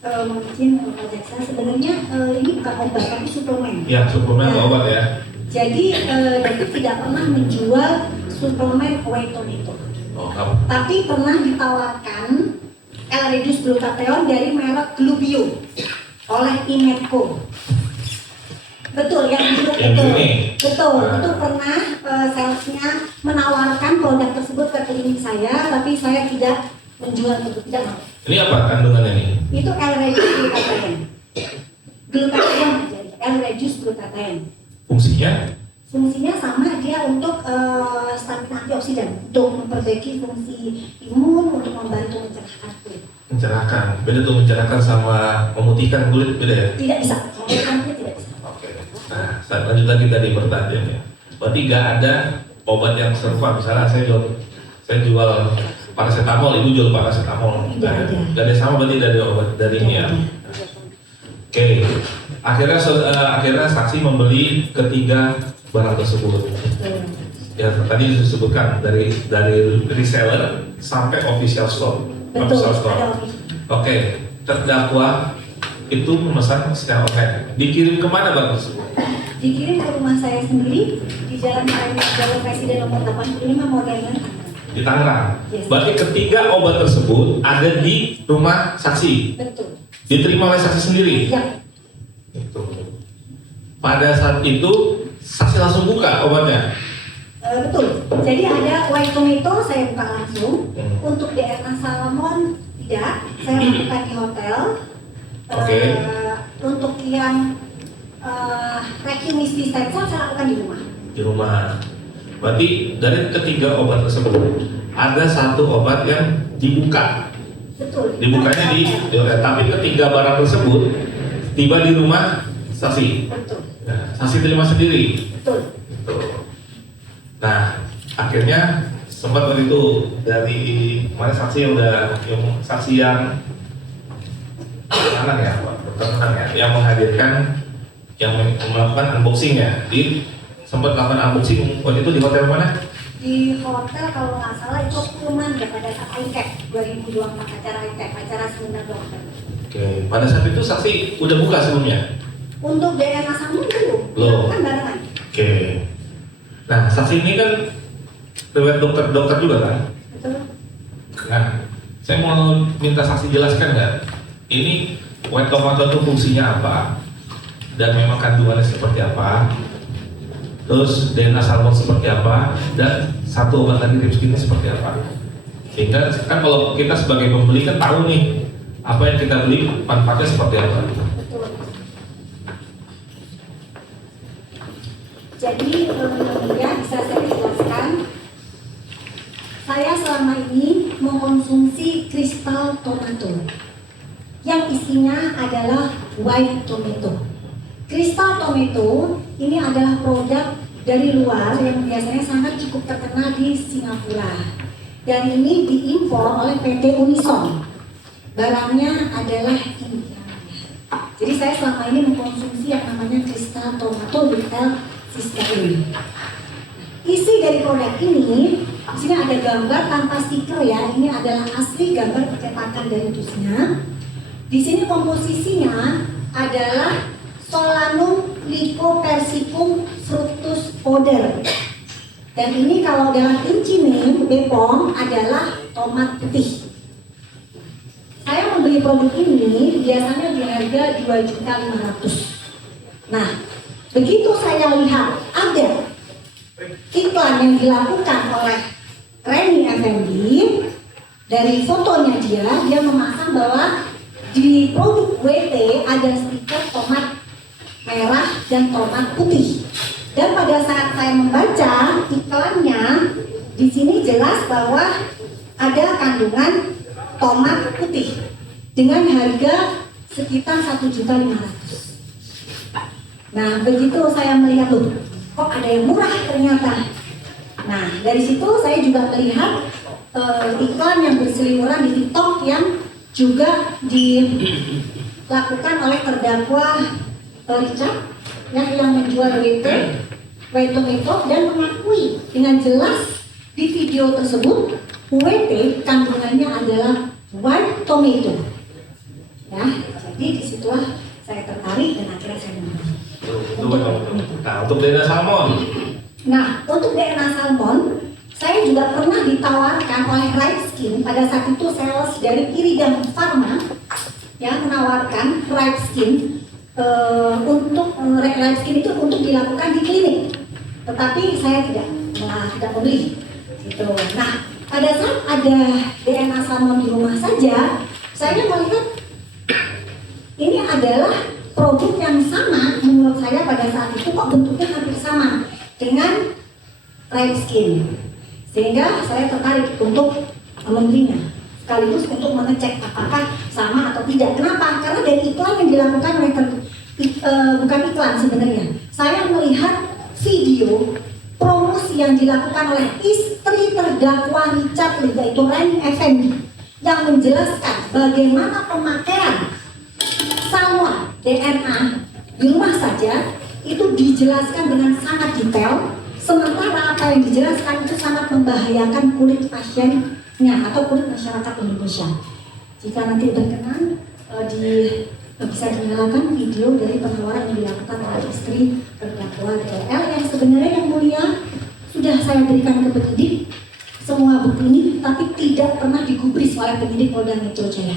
Mungkin Pak Jaksa sebenarnya ini bukan obat tapi suplemen. Ya, suplemen atau obat ya. Jadi dokter tidak pernah menjual suplemen White Tomato. Oh, Tapi pernah ditawarkan L-Reduce Glutathione dari merek Glubio oleh Inmetco. Betul, yang dulu itu. Betul, itu pernah salesnya menawarkan produk tersebut ke klinik saya, tapi saya tidak menjual itu, tidak mau. Ini apa kandungannya ini? Itu L-Reduce Glutathione. Glutathione jadi L-Reduce Glutathione. Fungsinya? Fungsinya sama, dia untuk stamina antioksidan, untuk memperbaiki fungsi imun, untuk membantu mencerahkan kulit. Mencerahkan. Beda tuh mencerahkan sama memutihkan kulit beda ya? Tidak bisa, memutihkan kulit tidak bisa. Oke. Nah, saya lanjut lagi tadi pertanyaannya. Berarti nggak ada obat yang serupa. Misalnya saya jual paracetamol, ibu jual paracetamol. Tidak ada. Nggak ada sama berarti dari obat dari ini ya. Oke. Akhirnya saksi membeli ketiga barang tersebut. Ya tadi disebutkan dari reseller sampai official store. Betul. Official store. Oke. Terdakwa itu memesan secara online. Dikirim kemana barang tersebut? Dikirim ke rumah saya sendiri di Jalan Presiden nomor 85 Modern. Di Tangerang. Yes. Berarti ketiga obat tersebut ada di rumah saksi. Betul. Diterima oleh saksi sendiri. Ya. Itu. Pada saat itu saksi langsung buka obatnya. Betul. Jadi ada White Tomato saya buka langsung. Untuk DNA Salmon tidak. Saya buka di hotel. Oke. Untuk yang Recumistis Sensor saya lakukan di rumah. Di rumah. Berarti dari ketiga obat tersebut ada satu obat yang dibuka. Betul. Dibukanya di tapi ketiga barang tersebut tiba di rumah saksi. Betul. Nah, saksi terima sendiri. Betul. Nah, akhirnya sempat waktu itu dari mana saksi yang saksi yang yang menghadirkan yang melakukan unboxingnya sempat melakukan unboxing waktu itu di hotel mana? Di hotel kalau nggak salah itu Pullman ya pada saat ITEC 2024 acara ITEC, acara seminar dokter. Oke, pada saat itu saksi udah buka sebelumnya? Untuk DNA salmon belum, Belum. kan barengan. Oke. Nah, saksi ini kan riwayat dokter juga kan? Betul. Nah, saya mau minta saksi jelaskan nggak? Ini white tomato itu fungsinya apa? Dan memang kandungannya seperti apa? Terus DNA salmon seperti apa? Dan satu obat lagi ripskin seperti apa? Sehingga kan kalau kita sebagai pembeli kan tahu nih apa yang kita beli manfaatnya seperti apa. Betul. Jadi ya bisa saya jelaskan. Saya selama ini mengkonsumsi kristal tomato yang isinya adalah white tomato. Kristal tomato ini adalah produk dari luar yang biasanya sangat cukup terkenal di Singapura. Dan ini diimpor oleh PT Unison. Barangnya adalah ini. Jadi saya selama ini mengkonsumsi yang namanya kristal tomato L Cysteine. Isi dari produk ini, di sini ada gambar tanpa stiker ya. Ini adalah asli gambar percetakan dari dusnya. Di sini komposisinya adalah Solanum lycopersicum fructus powder. Dan ini kalau dalam Inchimim Bepom adalah tomat putih. Saya membeli produk ini biasanya di harga 2.500.000. Nah, begitu saya lihat ada iklan yang dilakukan oleh Reni Effendi, dari fotonya dia memasang bahwa di produk WT ada stiker tomat merah dan tomat putih. Dan pada saat saya membaca iklannya, di sini jelas bahwa ada kandungan tomat putih dengan harga sekitar 1.500.000. Nah, begitu saya melihat loh, kok ada yang murah ternyata. Nah, dari situ saya juga melihat iklan yang berseliweran di TikTok yang juga dilakukan oleh terdakwa Richard yang menjual white tomato dan mengakui dengan jelas di video tersebut WT kandungannya adalah white tomato. Ya, jadi disitulah saya tertarik dan akhirnya saya membeli. Nah, untuk DNA salmon. Nah, untuk DNA salmon, saya juga pernah ditawarkan oleh Right Skin pada saat itu sales dari Iridium Pharma yang menawarkan Right Skin untuk Right Skin itu untuk dilakukan di klinik, tetapi saya tidak membeli. Gitu. Nah, pada saat ada DNA salmon di rumah saja, saya melihat ini adalah produk yang sama menurut saya pada saat itu kok bentuknya hampir sama dengan Right Skin, sehingga saya tertarik untuk membelinya sekaligus untuk mengecek apakah sama atau tidak. Kenapa? Karena dari iklan yang dilakukan oleh bukan iklan sebenarnya, saya melihat video promosi yang dilakukan oleh istri terdakwa Richard Lee, yaitu Reni Effendi, yang menjelaskan bagaimana pemakaian salmon DNA di rumah saja itu dijelaskan dengan sangat detail, sementara apa yang dijelaskan itu sangat membahayakan kulit pasiennya atau kulit masyarakat Indonesia. Jika nanti berkenan bisa dinyalakan video dari penawaran yang dilakukan oleh istri terdakwa DL yang sebenarnya yang mulia sudah saya berikan ke penyidik semua bukti ini, tapi tidak pernah digubris oleh penyidik Polda Metro Jaya.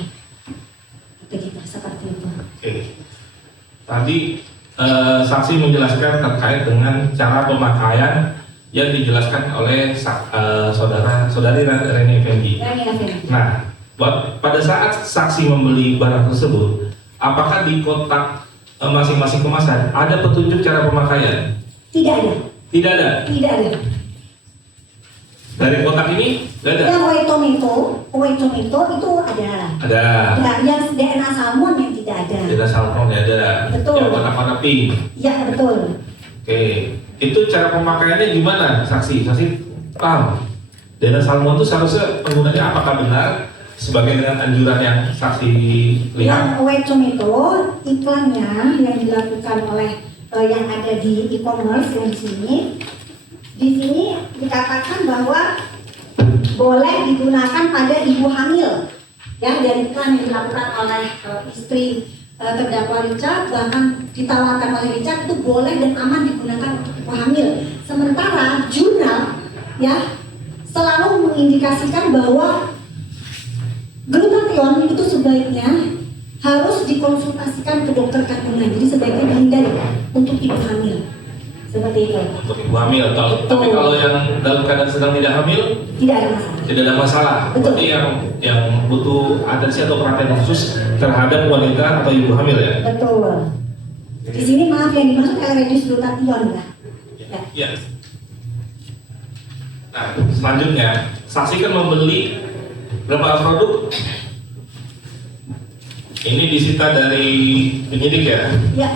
Begitu, seperti itu. Oke. Tadi saksi menjelaskan terkait dengan cara pemakaian yang dijelaskan oleh saudari Reni Effendi. Nah, pada saat saksi membeli barang tersebut, apakah di kotak masing-masing kemasan ada petunjuk cara pemakaian? Tidak ada. Tidak ada? Tidak ada. Dari kotak ini tidak ada? Yang white tomato itu ada. Ada. Nah, yang DNA salmon yang tidak ada. DNA salmon ya ada. Betul. Yang warna pink. Ya, betul. Oke. Itu cara pemakaiannya gimana, saksi? Saksi paham? DNA salmon itu seharusnya penggunanya apakah benar sebagai dengan anjuran yang saksi lihat? Yang white tomato iklannya yang dilakukan oleh yang ada di e-commerce yang di sini dikatakan bahwa boleh digunakan pada ibu hamil ya dari iklan yang dilakukan oleh istri terdakwa Richard, bahkan ditawarkan oleh Richard itu boleh dan aman digunakan untuk ibu hamil. Sementara jurnal ya selalu mengindikasikan bahwa glutathione itu sebaiknya harus dikonsultasikan ke dokter kandungan, jadi sebaiknya dihindari untuk ibu hamil. Seperti itu. Untuk ibu hamil, tapi kalau yang dalam keadaan sedang tidak hamil, tidak ada masalah. tidak ada masalah. Berarti yang butuh atensi atau perhatian khusus terhadap wanita atau ibu hamil ya. Betul. Di sini maaf yang dimaksud reduce glutathione ya. Ya. Nah, selanjutnya saksi kan membeli berapa produk? Ini disita dari penyidik ya? Ya.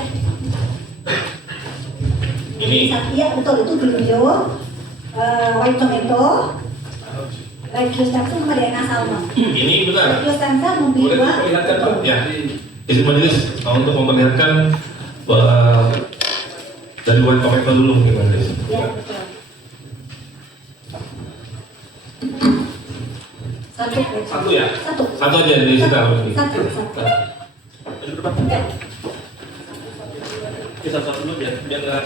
Ini. Iya betul, itu Grunjo, white tomato, Glutathione sama DNA salmon. Ini benar. Glutathione membeli Boleh dua. diperlihatkan Pak? Ya. Izin majelis untuk memperlihatkan dari white tomato dulu mungkin majelis. Ya betul. Satu ya? Satu aja dari disita. Satu. Kita satu dulu biar nggak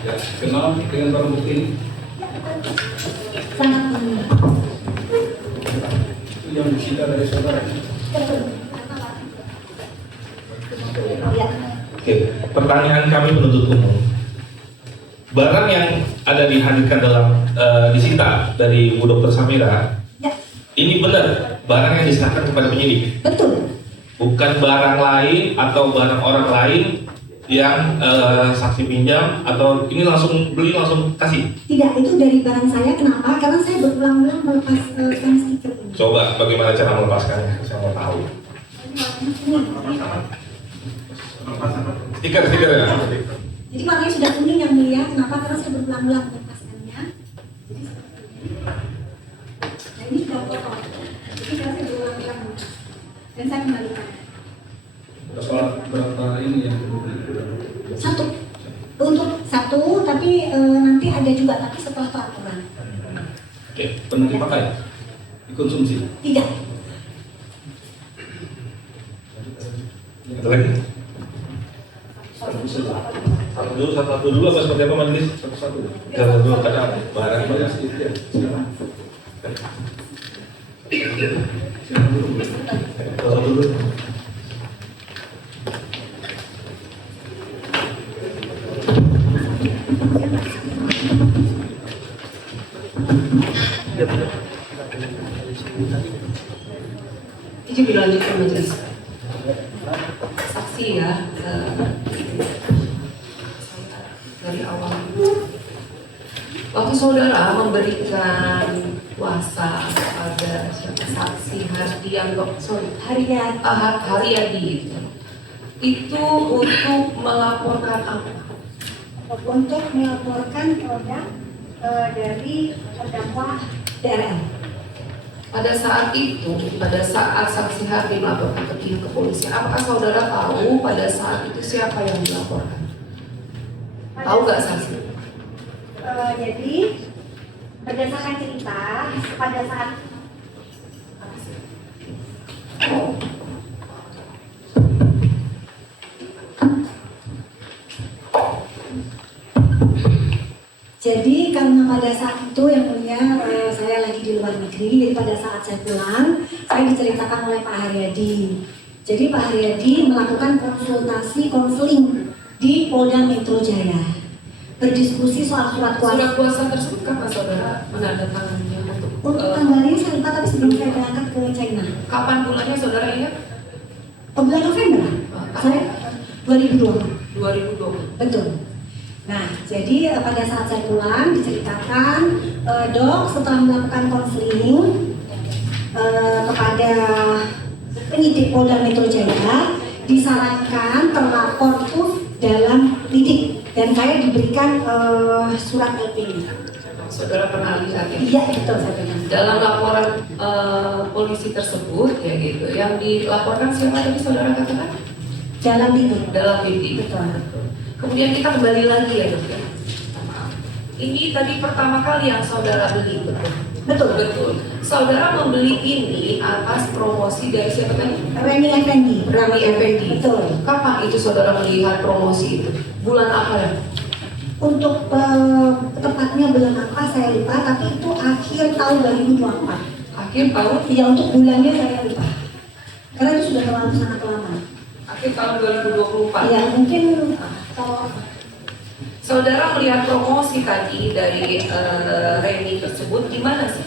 Ya, kenal dengan barang bukti ini. Itu yang disita dari saudara. Oke, pertanyaan kami penuntut umum. Barang yang ada dihadirkan dalam disita dari Bu Dr. Samira, ini benar barang yang diserahkan kepada penyidik. Betul. Bukan barang lain atau barang orang lain yang saksi pinjam atau ini langsung beli langsung kasih. Tidak, itu dari barang saya. Kenapa? Karena saya berulang-ulang melepaskan stiker ini. Coba bagaimana cara melepaskannya? Saya mau tahu. Stiker ya. Jadi warnanya sudah kuning yang mulia. Kenapa? Karena saya berulang-ulang melepaskannya. Jadi seperti ini. Nah ini sudah kotor. Jadi saya berulang-ulang dan saya kembalikan. Berapa ini yang Satu. Untuk satu, tapi nanti ada juga tapi setelah peraturan. Oke, pernah dipakai? Dikonsumsi? Tidak. Ada lagi? Satu dulu apa seperti apa majelis? Satu-satu. Satu dulu karena barang banyak. Satu dulu. Itu dilanjutkan majelis. Saksi ya, dari awal. Waktu saudara memberikan kuasa pada saksi Haryadi itu untuk melaporkan apa? Untuk melaporkan produk dari terdakwa DRL. Pada saat itu, pada saat saksi Hardi melaporkan ke tim kepolisian, apakah saudara tahu pada saat itu siapa yang dilaporkan? Tahu nggak saksi? Jadi berdasarkan cerita pada saat jadi karena pada saat itu yang mulia saya lagi di luar negeri, jadi pada saat saya pulang saya diceritakan oleh Pak Haryadi. Jadi Pak Haryadi melakukan konseling di Polda Metro Jaya, berdiskusi soal surat kuasa. Surat kuasa tersebut kapan saudara menandatanganinya Untuk tanggalnya saya lupa, tapi sebelum saya berangkat ke China. Kapan bulannya saudara ingat? Bulan November. Saya 2020. 2020. Betul. Nah, jadi pada saat saya pulang diceritakan, dok setelah melakukan konseling kepada penyidik Polda Metro Jaya, disarankan terlapor itu dalam lidik dan saya diberikan surat LP. Saudara pernah lihat ya? Iya, betul saya pernah. Dalam laporan polisi tersebut ya gitu, yang dilaporkan siapa tadi saudara katakan? Dalam lidik. Dalam lidik. Betul. Kemudian kita kembali lagi ya dok ya. Ini tadi pertama kali yang saudara beli betul. Betul. Betul. Saudara membeli ini atas promosi dari siapa tadi? Reni Effendi. Rani Effendi. Betul. Kapan itu saudara melihat promosi itu? Bulan apa ya? Untuk tepatnya bulan apa saya lupa, tapi itu akhir tahun 2024. Akhir tahun? Ya, untuk bulannya saya lupa. Karena itu sudah terlalu sangat lama. Akhir tahun 2024. Ya, mungkin kalau saudara melihat promosi tadi dari Reni tersebut di mana sih?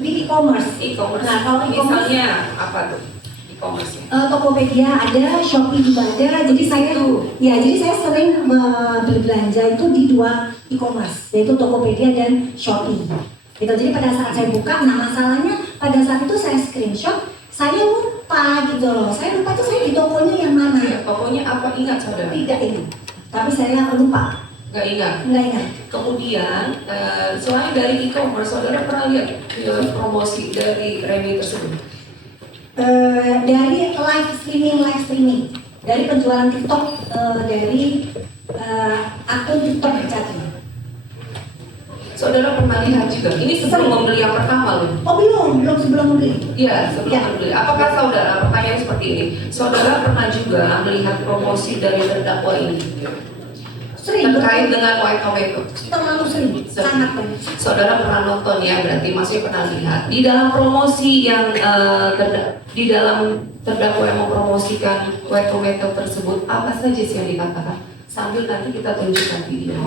di e-commerce. E-commerce. Nah, kalau e-commerce, Misalnya apa tuh? E-commerce. Tokopedia ada, Shopee juga ada. Jadi saya sering berbelanja itu di dua e-commerce, yaitu Tokopedia dan Shopee. Gitu. Jadi pada saat saya buka, nah masalahnya pada saat itu saya screenshot, saya lupa gitu loh. Saya lupa tuh saya di tokonya yang mana. Ya, tokonya apa, ingat saudara? Tidak ingat. Tapi saya lupa. Nggak ingat. Nggak ingat. Kemudian selain dari e-commerce, saudara pernah lihat promosi dari Reni tersebut? Dari live streaming, dari penjualan TikTok, dari akun TikTok Jati. Saudara pernah lihat juga? Ini sebelum membeli yang pertama loh. Oh belum sebelum membeli. Iya, sebelum Ya. membeli. Apakah saudara, pertanyaan seperti ini, saudara pernah juga melihat promosi dari terdakwa ini? Sering. Terkait dengan White Tomato? Terlalu sering, sangat banyak. Saudara pernah nonton ya, berarti masih pernah lihat. Di dalam promosi yang di dalam terdakwa yang mempromosikan White Tomato tersebut, apa saja sih yang dikatakan? Sambil nanti kita tunjukkan video.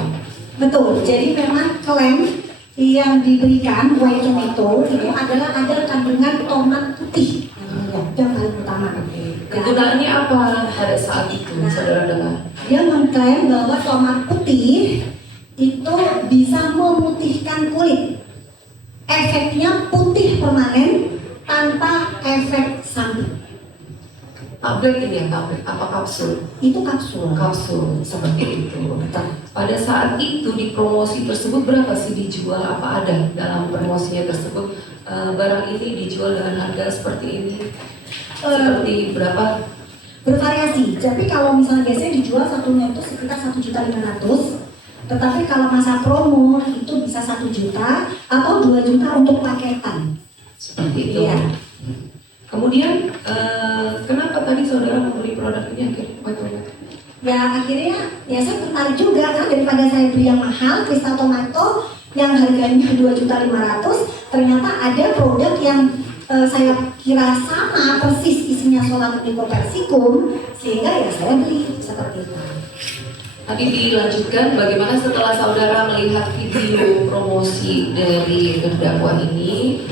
Betul, jadi memang klaim yang diberikan White Tomato itu adalah ada kandungan tomat putih. Yang paling utama. Kegunaannya apa pada saat itu, saudara dengar? Dia mengklaim bahwa tomat putih itu bisa memutihkan kulit. Efeknya putih permanen tanpa efek samping. Tablet ini ya, tablet apa kapsul? Itu kapsul. Kapsul seperti itu. Pada saat itu di promosi tersebut berapa sih dijual? Apa ada dalam promosinya tersebut barang ini dijual dengan harga seperti ini? Seperti berapa? Bervariasi. Jadi kalau misalnya biasanya dijual satunya itu sekitar 1.500.000, tetapi kalau masa promo itu bisa 1 juta atau 2 juta untuk paketan. Seperti itu. Iya. Kemudian kenapa tadi saudara membeli produk ini akhirnya? Ya akhirnya ya saya tertarik juga kan, daripada saya beli yang mahal Crystal Tomato yang harganya 2.500.000, ternyata ada produk yang saya kira sama persis isinya Solanum lycopersicum, sehingga ya saya beli seperti itu. Tadi dilanjutkan bagaimana setelah saudara melihat video promosi dari terdakwa ini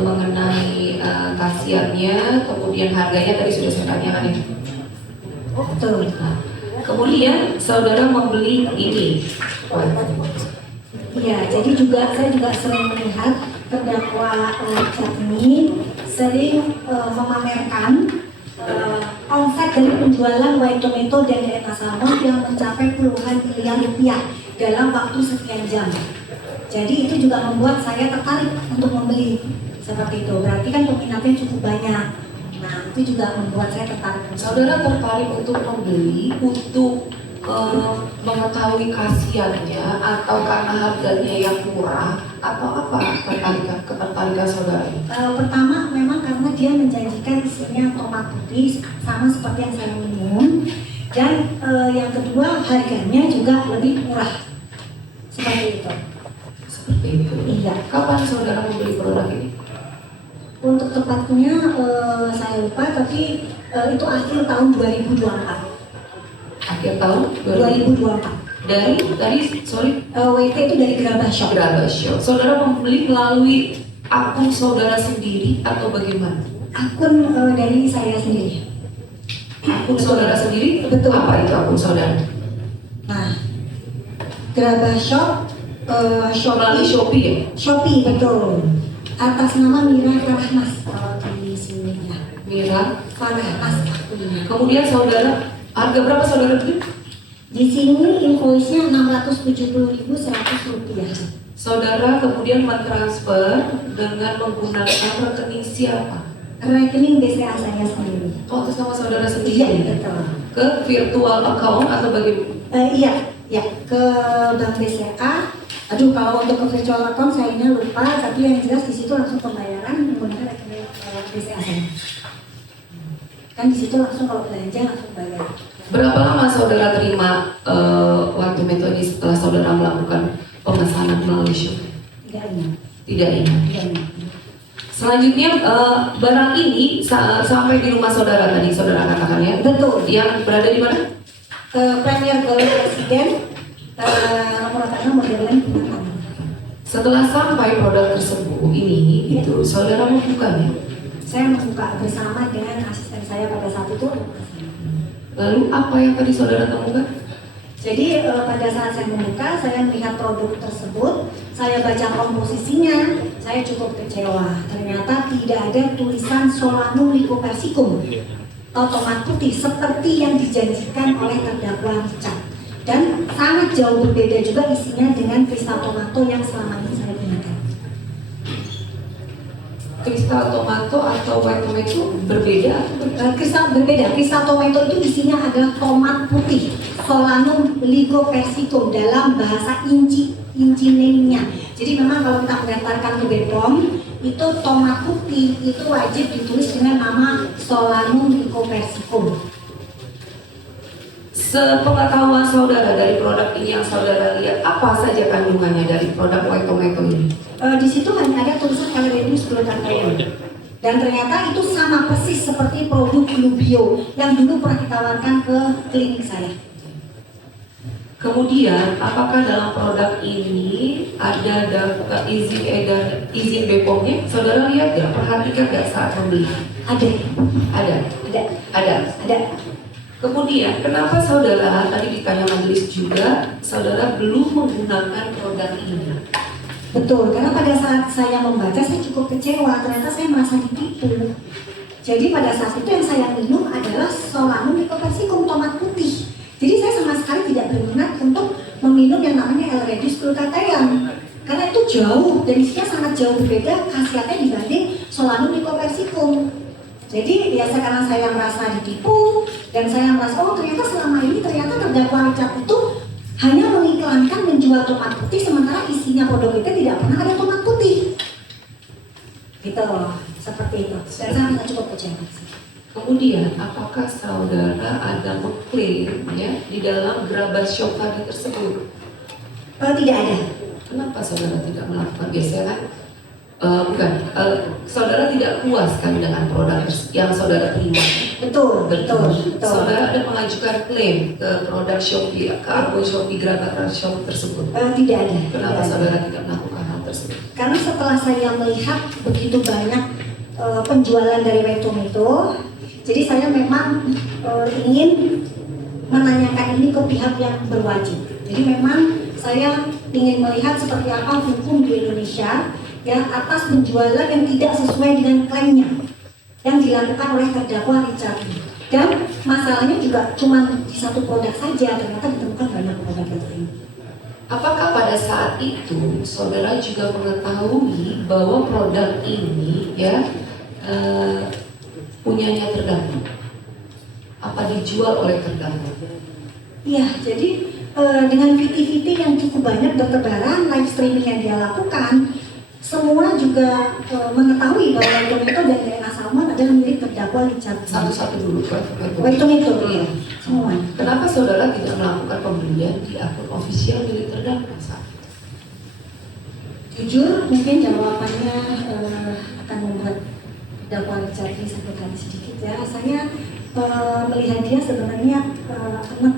mengenai khasiatnya, kemudian harganya tadi sudah saya tanyakan ya. Oh betul. Nah, kemudian saudara membeli ini. Ya, jadi saya juga sering melihat terdakwa Richard ini sering memamerkan omset dari penjualan White Tomato dan DNA Salmon yang mencapai puluhan miliar rupiah dalam waktu sekian jam. Jadi itu juga membuat saya tertarik untuk membeli seperti itu. Berarti kan peminatnya cukup banyak. Nah, itu juga membuat saya tertarik. Saudara tertarik untuk membeli untuk mengetahui khasiatnya atau karena harganya yang murah atau apa ketertarikan saudara? Pertama memang karena dia menjanjikan isinya tomat putih sama seperti yang saya minum, dan yang kedua harganya juga lebih murah seperti itu. Seperti itu. Iya. Kapan saudara membeli produk ini? Untuk tepatnya saya lupa, tapi itu akhir tahun 2024. Akhir tahun 2024. Dari WT itu dari Gerabah Shop. Gerabah Shop. Saudara membeli melalui akun saudara sendiri atau bagaimana? Akun dari saya sendiri. Akun saudara sendiri? Betul. Apa itu akun saudara? Nah, Gerabah Shop, Melalui Shopee ya? Shopee betul. Atas nama Mira Farahmas kalau di sini ya. Mira Farahmas. Kemudian saudara, harga berapa saudara beli? Di sini invoice-nya 670.100 rupiah. Saudara kemudian mentransfer dengan menggunakan rekening siapa? Rekening BCA saya sendiri. Oh, atas nama saudara Iya, sendiri? betul. Ke virtual account atau bagaimana? Iya, ke Bank BCA Aduh, kalau untuk ke virtual account sayangnya lupa, tapi yang jelas di situ langsung pembayaran menggunakan rekening BCA saya. Kan di situ langsung kalau belanja langsung bayar. Berapa lama saudara terima waktu metode setelah saudara melakukan pemesanan melalui Shopee? Tidak ingat. Tidak ingat. Selanjutnya barang ini sampai di rumah saudara tadi saudara katakan ya? Betul. Yang berada di mana? Premier Golf Presiden, laporan modelan Binatang. Setelah sampai produk tersebut ini, itu saudara membukanya? Saya membuka bersama dengan asisten saya pada saat itu. Lalu apa yang tadi saudara temukan? Jadi pada saat saya membuka, saya melihat produk tersebut, saya baca komposisinya, saya cukup kecewa. Ternyata tidak ada tulisan Solanum lycopersicum atau tomat putih seperti yang dijanjikan oleh terdakwa Richard. Dan sangat jauh berbeda juga isinya dengan kristal tomato yang selama ini saya gunakan. Kristal tomato atau white tomato berbeda? Kristal berbeda. Kristal tomato itu isinya adalah tomat putih, Solanum lycopersicum dalam bahasa Inci-nya. Jadi memang kalau kita mendaftarkan ke BPOM, itu tomat putih itu wajib ditulis dengan nama Solanum lycopersicum. Sepengetahuan saudara dari produk ini yang saudara lihat, apa saja kandungannya dari produk white tomato ini? Di situ hanya ada tulisan L-reduced glutathione. Dan ternyata itu sama persis seperti produk Lubio yang dulu pernah ditawarkan ke klinik saya. Kemudian, apakah dalam produk ini ada daftar izin BPOM-nya? Saudara lihat nggak? Perhatikan nggak saat membeli? Ada. Ada. Kemudian, kenapa saudara tadi ditanya majelis juga, saudara belum menggunakan produk ini? Betul, karena pada saat saya membaca saya cukup kecewa, ternyata saya merasa ditipu. Jadi pada saat itu yang saya minum adalah Solanum lycopersicum tomat putih. Jadi saya sama sekali tidak berminat untuk meminum yang namanya L-reduced glutathione. Karena itu jauh, dan isinya sangat jauh berbeda khasiatnya dibanding Solanum lycopersicum. Jadi ya karena saya merasa ditipu, dan saya merasa oh ternyata selama ini ternyata terdakwa Richard itu hanya mengiklankan menjual tomat putih sementara isinya produk itu tidak pernah ada tomat putih. Gitu loh, seperti itu. Dan saya cukup kecewa. Kemudian, apakah saudara ada mengklaim ya di dalam Grabas Shop tadi tersebut? Tidak ada. Kenapa saudara tidak melakukan? Biasanya kan saudara tidak puas kan dengan produk yang saudara terima? Betul. Saudara ada mengajukan klaim ke produk Shopee, ke akun Shopee Grabas Shop tersebut? Tidak ada. Kenapa saudara tidak melakukan hal tersebut? Karena setelah saya melihat begitu banyak penjualan dari white tomato, jadi saya memang ingin menanyakan ini ke pihak yang berwajib. Jadi memang saya ingin melihat seperti apa hukum di Indonesia ya atas penjualan yang tidak sesuai dengan klaimnya yang dilakukan oleh terdakwa Richard. Dan masalahnya juga cuma di satu produk saja, ternyata ditemukan banyak produk yang lain. Apakah pada saat itu saudara juga mengetahui bahwa produk ini ya punyanya terdakwa? Apa dijual oleh terdakwa? Iya, jadi dengan VT-VT yang cukup banyak bertebaran, live streaming yang dia lakukan, semua juga mengetahui bahwa white tomato dan DNA salmon adalah milik terdakwa Richard. Satu-satu dulu, white tomato, iya, semua. Kenapa saudara tidak melakukan pembelian di akun official milik terdakwa saat itu? Jujur, mungkin jawabannya akan membuat terdakwa Richard ini sakit hati sedikit ya. Saya melihat dia sebenarnya anak.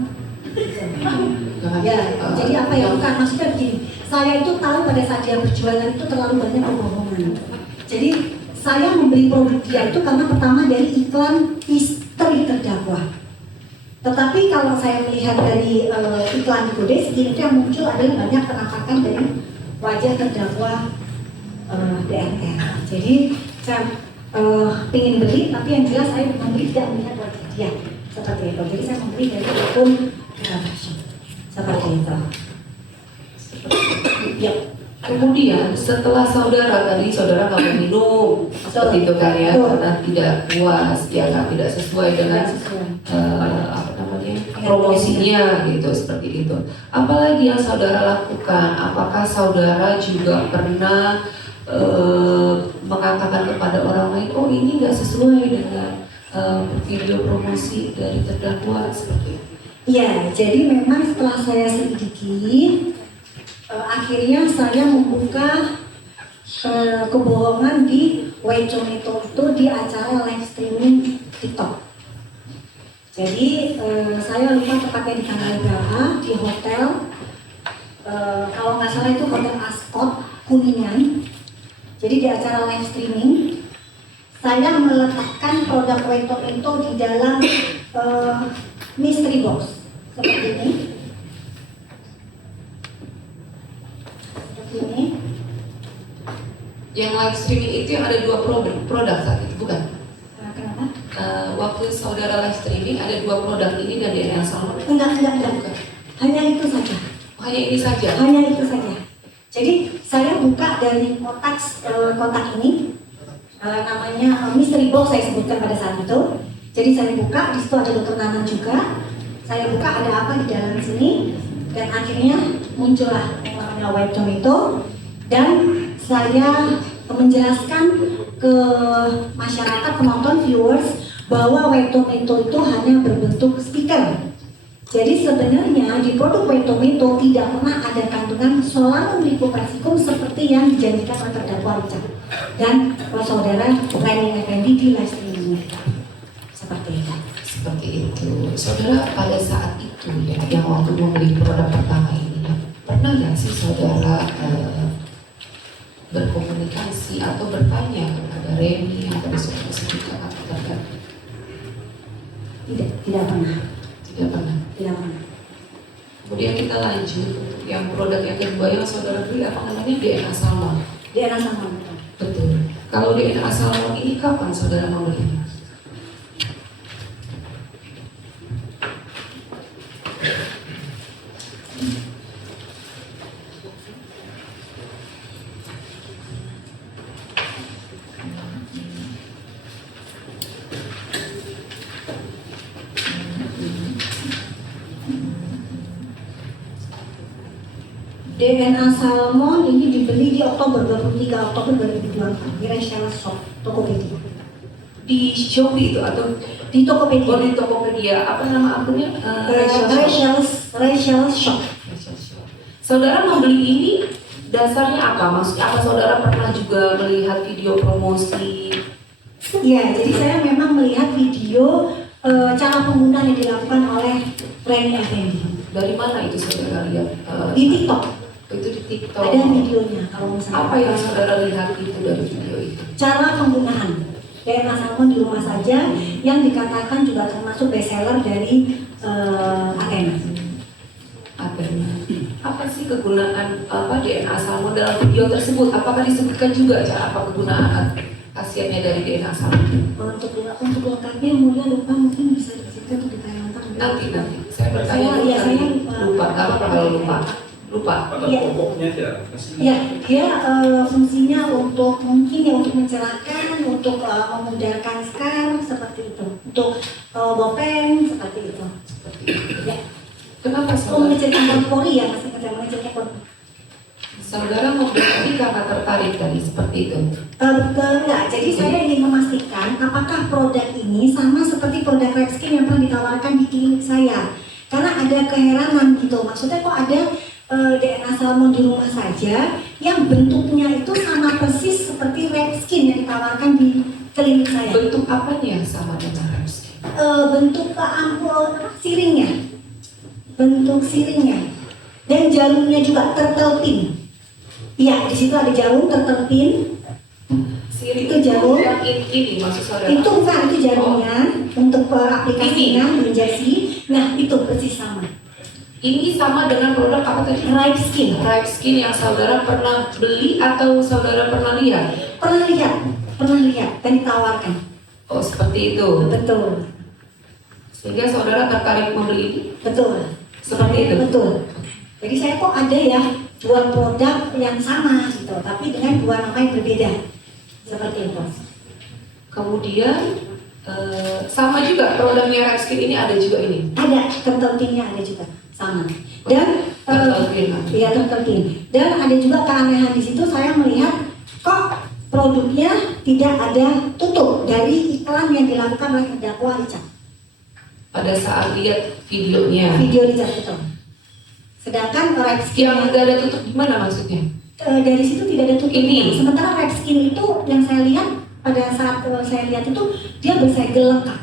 Ya, jadi apa ya? Bukan, maksudnya begini. Saya itu tahu pada saat dia berjualan itu terlalu banyak kebohongan. Jadi saya membeli produk dia itu karena pertama dari iklan istri terdakwa. Tetapi kalau saya melihat dari iklan di Kodes, itu yang muncul adalah banyak penampakan dari wajah terdakwa DRR. Jadi saya ingin beli, tapi yang jelas saya membeli tidak melihat wajah dia seperti itu. Jadi saya membeli dari akun seperti itu. Ya. Kemudian setelah saudara tadi saudara nggak minum seperti itu kan ya, karena tidak puas, ya tidak sesuai dengan apa namanya promosinya gitu, seperti itu. Apalagi yang saudara lakukan? Apakah saudara juga pernah mengatakan kepada orang lain, oh ini nggak sesuai dengan video promosi dari terdakwa seperti itu? Ya, jadi memang setelah saya selidiki, akhirnya saya membuka kebohongan di Wecometo itu di acara live streaming TikTok. Jadi saya lupa tepatnya di tanggal berapa, di hotel, kalau nggak salah itu Hotel Ascot Kuningan. Jadi di acara live streaming, saya meletakkan produk Wecometo di dalam mystery box seperti ini. Seperti ini. Yang live streaming itu yang ada 2 produk saat itu, bukan? Kenapa? Waktu saudara live streaming ada 2 produk ini dan DNA sama. Enggak. Hanya itu saja. Hanya ini saja. Hanya itu saja. Jadi saya buka dari kotak ini, namanya mystery box saya sebutkan pada saat itu. Jadi saya buka, di situ ada Dr. Nanan juga. Saya buka ada apa di dalam sini, dan akhirnya muncullah yang namanya Wecometo, dan saya menjelaskan ke masyarakat, penonton, viewers, bahwa Wecometo itu hanya berbentuk stiker. Jadi sebenarnya di produk Wecometo tidak pernah ada kandungan solanum lipopraktikum seperti yang dijanjikan oleh terdakwa Richard dan saudara Reni Effendi di live streaming. Seperti itu. Seperti itu. Saudara pada saat itu ya, yang waktu membeli produk pertama ini, pernah nggak sih saudara berkomunikasi atau bertanya kepada Reni atau saudara atau terkait? Tidak pernah. Tidak pernah. Tidak pernah. Kemudian kita lanjut yang produk yang kedua yang saudara beli, apa namanya, DNA Salmon. DNA Salmon. Betul. Kalau DNA Salmon ini kapan saudara membelinya? DNA Salmon ini dibeli di Oktober 23 Oktober 2024 di Rachel Shop Tokopedia. Di Shopee itu atau di Tokopedia? Oh, di Tokopedia. Apa nama akunnya? Rachel Shop. Saudara membeli ini dasarnya apa? Maksudnya apa saudara pernah juga melihat video promosi? Ya, jadi saya memang melihat video cara penggunaan yang dilakukan oleh Reni Effendi. Dari mana itu saudara lihat? Di TikTok. Itu di TikTok. Ada videonya kalau misalnya. Apa yang saudara lihat itu dari video itu? Cara penggunaan DNA Salmon di rumah saja yang dikatakan juga termasuk bestseller dari Athena. Athena. Apa sih kegunaan DNA Salmon dalam video tersebut? Apakah disebutkan juga cara apa kegunaan khasiatnya dari DNA Salmon? Untuk lengkapnya mulia lupa, mungkin bisa disebutkan untuk ditayangkan. Nanti saya bertanya. Saya lupa. Apa kalau lupa? Pada ya. pokoknya ya. Ya, dia fungsinya untuk mungkin ya untuk mencerahkan, untuk memudahkan scar seperti itu, untuk bopeng seperti itu. Ya. Kenapa mengecilkan pori ya, masih mengecilkan pori. Saudara membeli karena tertarik tadi seperti itu? Enggak, jadi saya ingin memastikan apakah produk ini sama seperti produk Repskin yang pernah ditawarkan di klinik saya. Karena ada keheranan gitu, maksudnya kok ada DNA Salmon di rumah saja yang bentuknya itu sama persis seperti Repskin yang ditawarkan di klinik saya. Bentuk apanya yang sama dengan Repskin? Bentuk ampul siringnya, bentuk siringnya, dan jarumnya juga tertelpin. Iya, di situ ada jarum tertelpin. Siring itu jarum. Yang ini maksud saudara? Itu bukan, itu jarumnya untuk aplikasinya injeksi. Nah, itu persis sama. Ini sama dengan produk apa tadi? Repskin. Repskin yang saudara pernah beli atau saudara pernah lihat? Pernah lihat dan ditawarkan. Oh, seperti itu. Betul. Sehingga saudara tertarik membeli ini? Betul. Seperti itu. Betul. Jadi saya kok ada ya jual produk yang sama gitu, tapi dengan dua nama yang berbeda. Seperti itu. Kemudian Sama juga produknya Repskin ini ada juga ini. Ada, tertentunya ada juga sama. Dan iya tertentu. Dan ada juga keanehan di situ, saya melihat kok produknya tidak ada tutup dari iklan yang dilakukan oleh terdakwa Richard. Pada saat lihat videonya. Video Richard betul. Sedangkan Repskin yang nggak ada tutup gimana maksudnya? Dari situ tidak ada tutup. Ini. Sementara Repskin itu yang saya lihat pada saat saya lihat itu dia bersegel lengkap.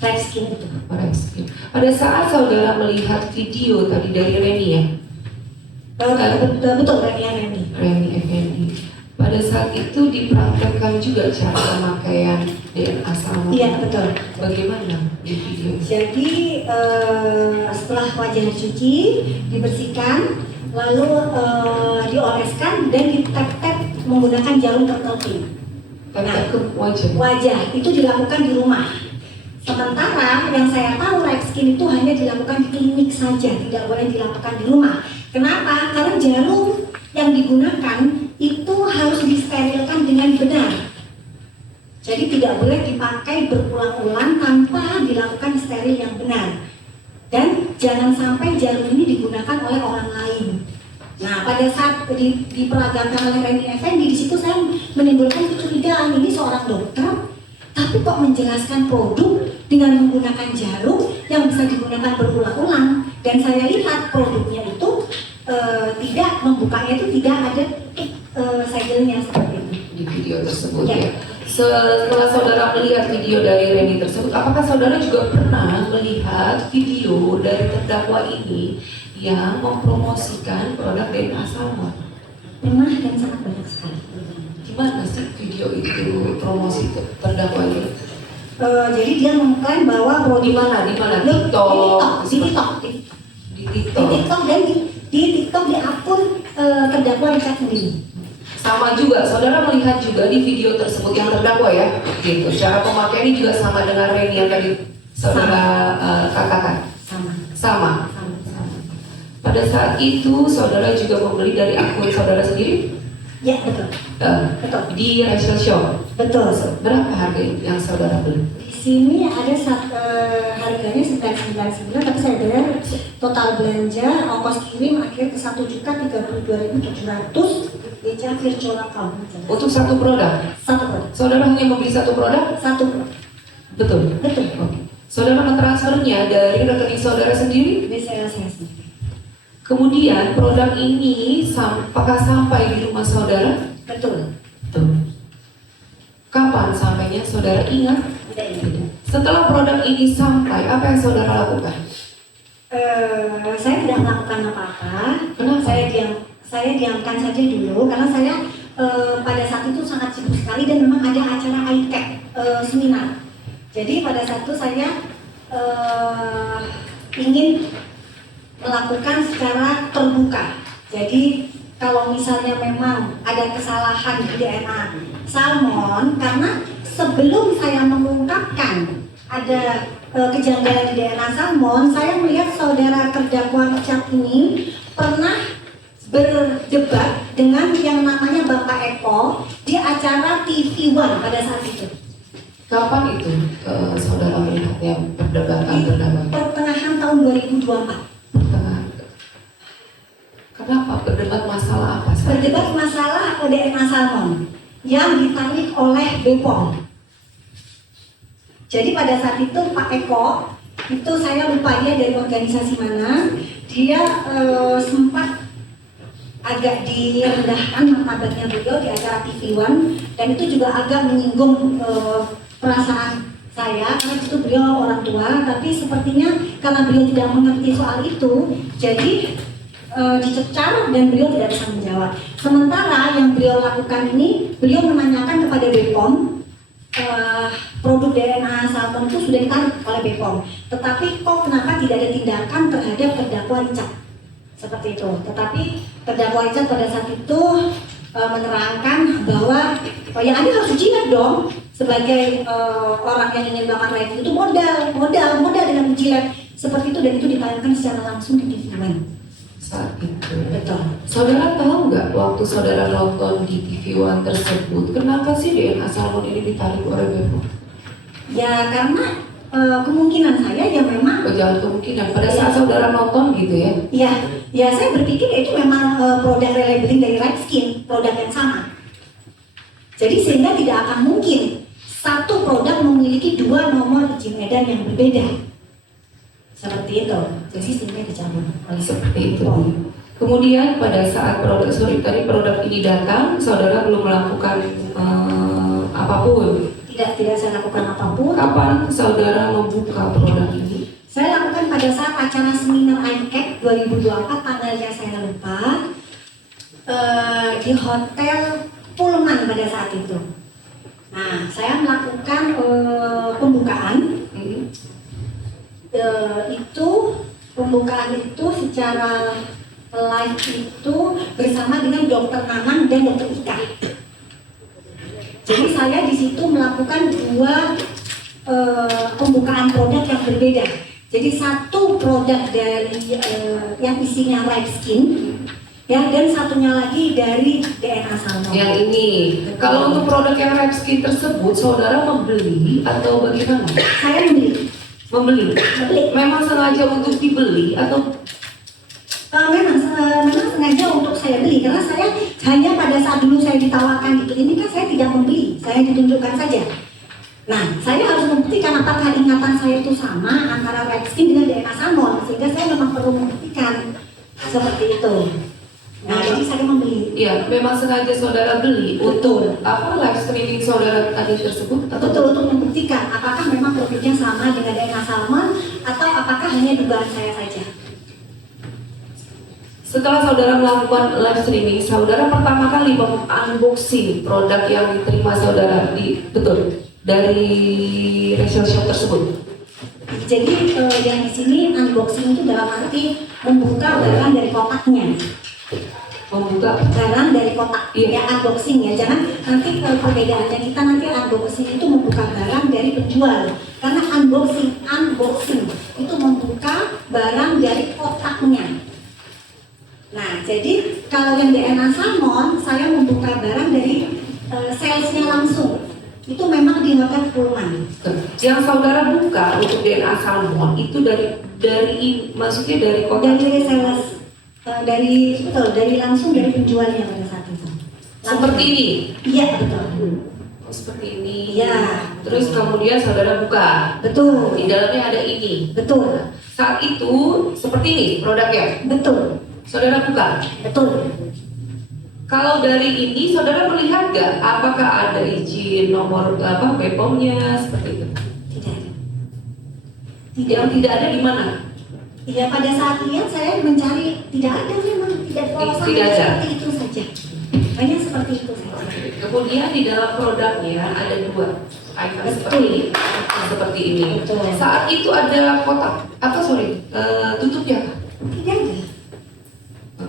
Repskin itu. Repskin. Pada saat saudara melihat video tadi dari Reni ya? Betul, Reni. Reni Effendi. Pada saat itu dipraktekkan juga cara pemakaian DNA Salmon. Iya betul. Bagaimana di video? Jadi setelah wajah dicuci, dibersihkan, lalu dioleskan dan ditap-tap menggunakan jarum tertentu. Nah, wajah itu dilakukan di rumah. Sementara yang saya tahu Repskin itu hanya dilakukan di klinik saja, tidak boleh dilakukan di rumah. Kenapa? Karena jarum yang digunakan itu harus disterilkan dengan benar. Jadi tidak boleh dipakai berulang-ulang tanpa dilakukan steril yang benar. Dan jangan sampai jarum ini digunakan oleh orang lain. Nah, pada saat diperagakan oleh Reni Effendi, di situ saya menimbulkan kecurigaan, ini seorang dokter, tapi kok menjelaskan produk dengan menggunakan jarum yang bisa digunakan berulang-ulang. Dan saya lihat produknya itu tidak membukanya itu tidak ada segelnya seperti itu di video tersebut ya. Setelah saudara melihat video dari Reni tersebut, apakah saudara juga pernah melihat video dari terdakwa ini yang mempromosikan produk DNA Salmon? Pernah dan sangat banyak sekali. Gimana sih video itu promosi terdakwa ini? Jadi dia mengklaim bahwa produk di mana? Di TikTok dan di TikTok di akun terdakwa Richard sendiri. Sama juga, saudara melihat juga di video tersebut yang terdakwa ya, gitu. Cara pemakaiannya juga sama dengan Reni yang tadi saudara katakan. Sama. Pada saat itu saudara juga membeli dari akun saudara sendiri? Ya betul. Betul. Di Rachel Shop. Betul. Berapa harga yang saudara beli? Di sini ada harganya 999, tapi saya bayar total belanja ongkos kirim akhir ke 1.032.700 BCA virtual account. Untuk satu produk? Satu produk. Saudara hanya membeli satu produk? Satu produk. Betul? Betul. Oke. Saudara mentransfernya dari rekening saudara sendiri? BCA saya sendiri. Kemudian produk ini apakah sampai di rumah saudara? Betul. Betul. Kapan sampainya saudara ingat? Tidak. Setelah produk ini sampai, apa yang saudara lakukan? Saya tidak melakukan apa-apa. Kenapa? Saya diamkan saja dulu karena saya pada saat itu sangat sibuk sekali dan memang ada acara high-tech seminar. Jadi pada saat itu saya ingin melakukan secara terbuka. Jadi kalau misalnya memang ada kesalahan di DNA salmon, karena sebelum saya mengungkapkan ada kejanggalan di DNA salmon, saya melihat saudara terdakwa Richard ini pernah berdebat dengan yang namanya Bapak Eko di acara TV One pada saat itu. Kapan itu saudara melihat yang perdebatan terdakwa? Pertengahan tahun 2024. Kenapa berdebat masalah apa? Berdebat masalah DNA salmon yang ditarik oleh BPOM. Jadi pada saat itu Pak Eko, itu saya lupa dia dari organisasi mana, dia sempat agak direndahkan martabatnya beliau di acara TV One, dan itu juga agak menyinggung perasaan saya karena itu beliau orang tua, tapi sepertinya karena beliau tidak mengerti soal itu, jadi dicecar dan beliau tidak bisa menjawab. Sementara yang beliau lakukan ini, beliau menanyakan kepada BPOM, produk DNA salmon itu sudah ditarik oleh BPOM, tetapi kok kenapa tidak ada tindakan terhadap terdakwa Richard? Seperti itu. Tetapi terdakwa Richard pada saat itu menerangkan bahwa yang Anda harus jilat dong sebagai orang yang ingin melakukan rating itu modal dengan menjilat seperti itu, dan itu ditayangkan secara langsung di TV One. Saat itu. Betul. Saudara tahu nggak waktu saudara nonton di TV One tersebut, kenapa sih DNA salmon ini ditarik oleh BPOM? Ya karena kemungkinan saya ya memang Jangan kemungkinan pada saat saudara nonton gitu ya. ya saya berpikir itu memang produk relabeling dari Ripskin, produk yang sama. Jadi sehingga tidak akan mungkin satu produk memiliki dua nomor izin edar yang berbeda. Seperti itu. Jadi sehingga dicabut oleh Seperti itu. Kemudian pada saat produk ini datang, saudara belum melakukan apapun. Tidak saya lakukan apapun. Kapan saudara membuka produk ini? Saya lakukan pada saat acara seminar ICAP 2024, tanggalnya saya lupa, di hotel Pullman pada saat itu. Nah, saya melakukan pembukaan. Pembukaan itu secara live itu bersama dengan Dr. Nanang dan Dr. Ika. Jadi saya di situ melakukan dua pembukaan produk yang berbeda. Jadi satu produk dari yang isinya Ripskin, ya, dan satunya lagi dari DNA Salmon. Yang ini. Kalau untuk produk yang Ripskin tersebut, saudara membeli atau bagaimana? Saya membeli. Membeli. Memang sengaja untuk dibeli atau? Memang sengaja untuk saya beli, karena saya hanya pada saat dulu saya ditawarkan di klinik kan saya tidak membeli, saya ditunjukkan saja. Nah, saya harus membuktikan apakah ingatan saya itu sama antara Ripskin dengan DNA Salmon, sehingga saya memang perlu membuktikan seperti itu. Nah, jadi saya membeli. Iya, memang sengaja saudara beli untuk apa live streaming saudara tadi tersebut? Betul, untuk membuktikan apakah memang produknya sama dengan DNA Salmon atau apakah hanya dugaan saya saja. Setelah saudara melakukan live streaming, saudara pertama kali unboxing produk yang diterima saudara dari resell shop tersebut. Jadi yang di sini unboxing itu dalam arti membuka barang dari kotaknya. Membuka barang dari kotak, ya unboxing ya. Jangan nanti perbedaannya kita nanti unboxing itu membuka barang dari penjual. Karena unboxing itu membuka barang dari kotaknya. Nah, jadi kalau yang DNA Salmon, saya membuka barang dari salesnya langsung. Itu memang di hotel Pullman. Yang saudara buka untuk DNA Salmon itu maksudnya dari kotak? Dari sales, dari langsung dari penjualnya pada saat itu. Seperti ini? Iya, betul. Seperti ini. Iya. Terus kemudian saudara buka. Betul. Di dalamnya ada ini. Betul. Saat itu seperti ini produknya. Betul. Saudara buka. Betul. Kalau dari ini saudara melihat nggak apakah ada izin nomor BPOM-nya seperti itu? Tidak ada. Yang tidak ada di mana? Ya pada saat lihat saya mencari tidak ada memang tidak ada. Seperti itu saja. Hanya seperti itu saja. Kemudian di dalam produknya ada dua item seperti ini. Betul. Saat itu ada kotak tutupnya? Tidak ada.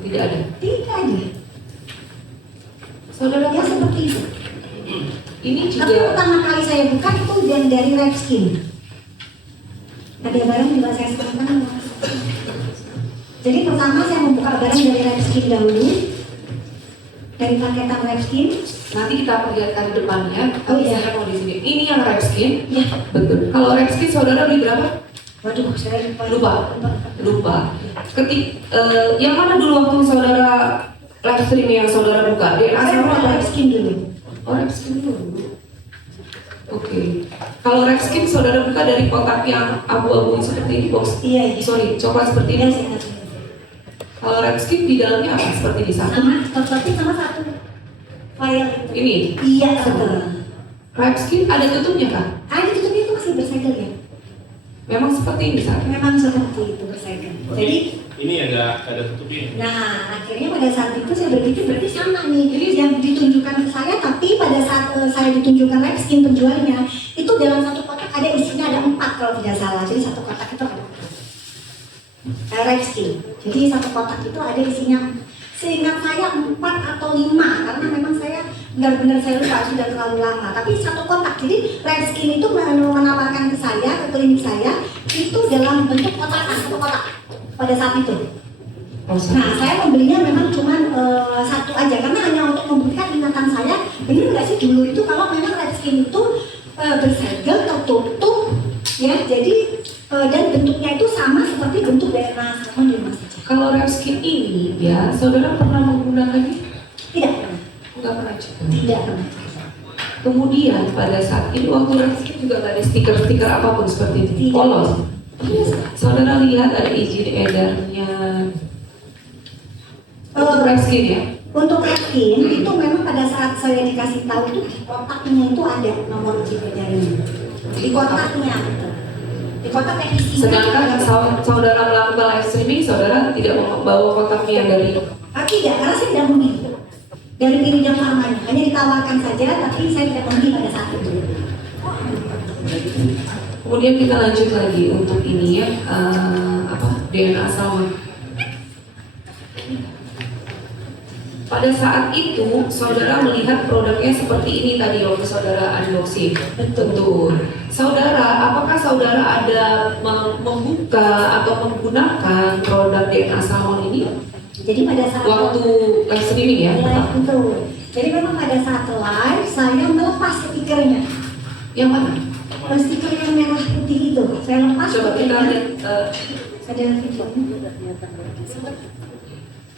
Tidak ada. Tidak ada. Saudara ya seperti itu. Ini juga. Tapi pertama kali saya buka itu dari Ripskin. Ada barang juga saya sekarang. Jadi pertama saya membuka barang dari Ripskin dahulu. Dari paketan Ripskin. Nanti kita perlihatkan depannya. Oh iya. Saya mau di sini. Ini yang Ripskin. Ya. Betul. Kalau Ripskin saudara beli berapa? Waduh, saya lupa. Yang mana dulu waktu saudara live streaming yang saudara buka? DNA Salmon atau Ripskin dulu? Oh, Ripskin dulu. Oke. Kalau Ripskin saudara buka dari kotak yang abu-abu seperti ini, box? Iya. Sorry, coklat seperti ini. Kalau Ripskin di dalamnya apa? Seperti di sana? Seperti sama satu file. Ini? Iya, betul. Ripskin ada tutupnya kan? Ada tutupnya itu masih bersegel ya. Memang seperti ini, Sar? Memang seperti itu bersegel. Jadi ini ada tutupnya. nah, akhirnya pada saat itu saya berpikir berarti sama nih. Jadi yang ditunjukkan ke saya, tapi pada saat saya ditunjukkan Ripskin penjualnya, itu dalam satu kotak ada isinya ada 4 kalau tidak salah. Jadi satu kotak itu ada Ripskin. Jadi satu kotak itu ada isinya, seingat saya 4 atau 5, karena memang saya benar-benar saya lupa, sudah terlalu lama. Tapi satu kotak, jadi Ripskin itu menawarkan ke saya, ke klinik saya, itu dalam bentuk kotakan, satu kotak pada saat itu. Nah, saya membelinya memang cuma satu aja, karena hanya untuk membuktikan ingatan saya, benar nggak sih dulu itu kalau memang Ripskin itu bersegel tertutup Ya, jadi dan bentuknya itu sama seperti bentuk DNA salmon di rumah saja. Kalau Repskin ini ya, saudara pernah menggunakannya? Tidak pernah. Nggak pernah juga. Tidak pernah. Kemudian pada saat ini waktu Repskin juga nggak ada stiker-stiker apapun seperti itu. Tidak. Polos. Saudara lihat ada izin edarnya untuk Repskin ya? Untuk Repskin itu memang pada saat saya dikasih tahu itu di kotaknya itu ada nomor izin edarnya. Di kotaknya. Di kotak teknisi. Sedangkan saudara melakukan live streaming, saudara tidak membawa kotaknya dari? Tidak, karena saya tidak membeli dari Piridam Farmanya. Hanya ditawarkan saja, tapi saya tidak membeli pada saat itu. Kemudian kita lanjut lagi untuk ini ya, DNA salmon. Pada saat itu, saudara melihat produknya seperti ini tadi waktu saudara unboxing. Betul. Saudara, apakah saudara ada membuka atau menggunakan produk DNA salmon ini? Jadi pada saat waktu live streaming ya? Live itu. Jadi memang pada saat live, saya melepas stikernya. Yang mana? Stiker yang merah putih itu. Saya lepas. Coba kita lihat. Ada videonya.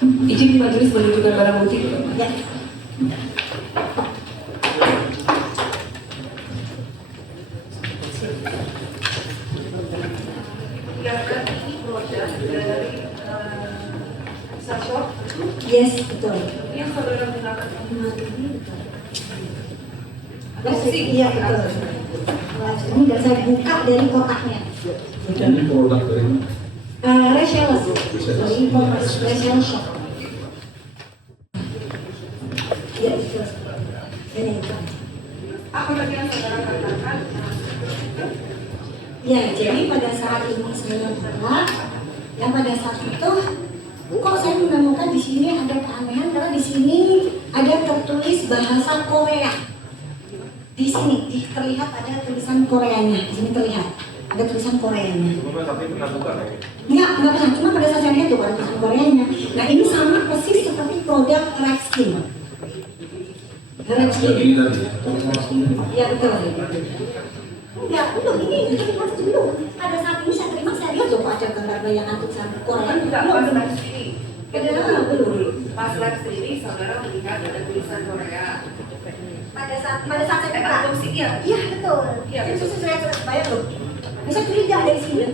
Izin majelis menunjukkan barang bukti. Ya. Yes, betul. Yang saudara gunakan iya betul. Ini sudah saya buka dari kotaknya. Ini produk dari Rachel, dari e-commerce Rachel Shop. Iya betul. Ini itu. Apa lagi yang saudara katakan? Ya, jadi pada saat ini saya buka, ya pada saat itu kok saya menemukan di sini ada keanehan karena di sini ada tertulis bahasa Korea. Di sini terlihat ada tulisan Koreanya. Di sini terlihat ada tulisan Koreanya. Tapi pernah buka ya? Enggak pernah. Cuma pada saat saya lihat tuh ada tulisan Koreanya. Nah ini sama persis seperti produk Repskin. Repskin. Iya betul. Enggak, belum ini terima dulu. Pada saat ini saya terima, saya lihat loh ada gambar bayangan tulisan Korea. Enggak, pas live streaming. Belum. Pas live streaming, saudara melihat ada tulisan Korea. Pada saat saya buka. Iya. Iya betul. Iya. Jadi saya bayang loh. Bisa curiga dari sini.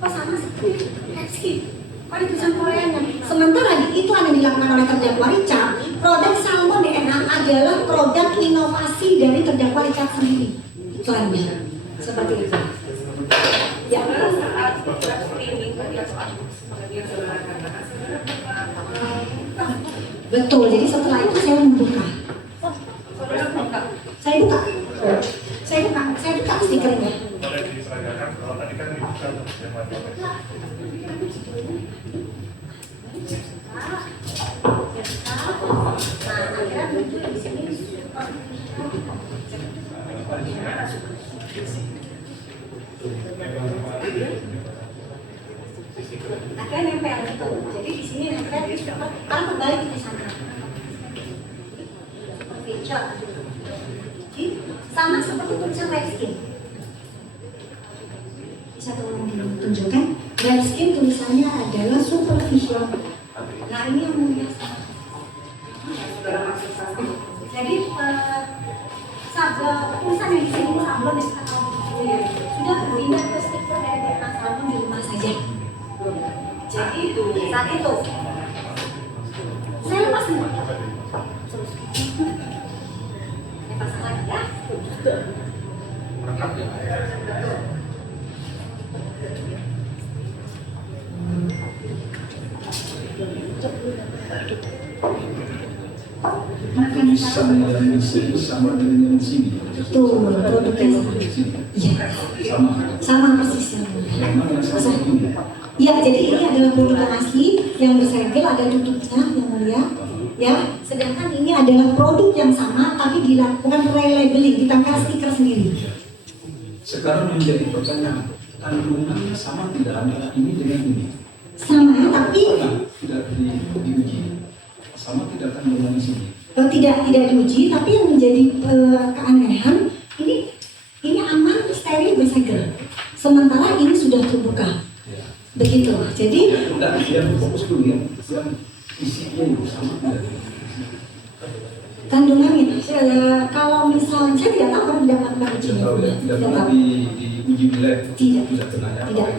Kok sama sih? Repskin. Kok ada tulisan Koreanya? Sementara di iklan yang dilakukan oleh terdakwa Richard, produk salmon DNA adalah produk inovasi dari terdakwa Richard sendiri. Iklannya seperti itu. Ya. Saudara saat live streaming tadi seperti yang saudara katakan, Betul. Jadi setelah itu saya membuka. Saya buka stikernya. Boleh diseragakan, kalau tadi kan dibuka yang warna. Ada nempel itu. Jadi di sini nempel kalau kembali ke sana. Seperti itu. Sama seperti tulisan Repskin. Bisa tolong ditunjukkan? Repskin tulisannya adalah supervision. Nah ini yang mulia. Jadi tulisan yang di sini sablon yang kita tahu sudah berpindah ke stiker dari DNA salmon di rumah saja. Jadi itu saat itu saya lepas semua. Pasang lagi ya. Ini sama dengan sini, sama dengan sini. Tuh, produknya iya, sama persis. Iya, jadi ini adalah produk yang asli yang bersegel, ada tutupnya yang mulia, ya. Sedangkan ini adalah produk yang sama tapi dilakukan relabeling, ditambah stiker sendiri. Sekarang menjadi pertanyaan, kandungannya sama tidak ada ini dengan ini? Sama, tapi tidak diuji. Sama tidak kandungannya sini? tidak diuji, tapi yang menjadi keanehan ini aman, steril, bersegel. Begitu. Jadi yang fokus dulu yang isinya itu sama tidak? kandungannya, kalau misalnya saya tidak tahu karena tidak melakukan ujinya. Tidak pernah di uji lab. Tidak. Tidak pernah ya. Tidak.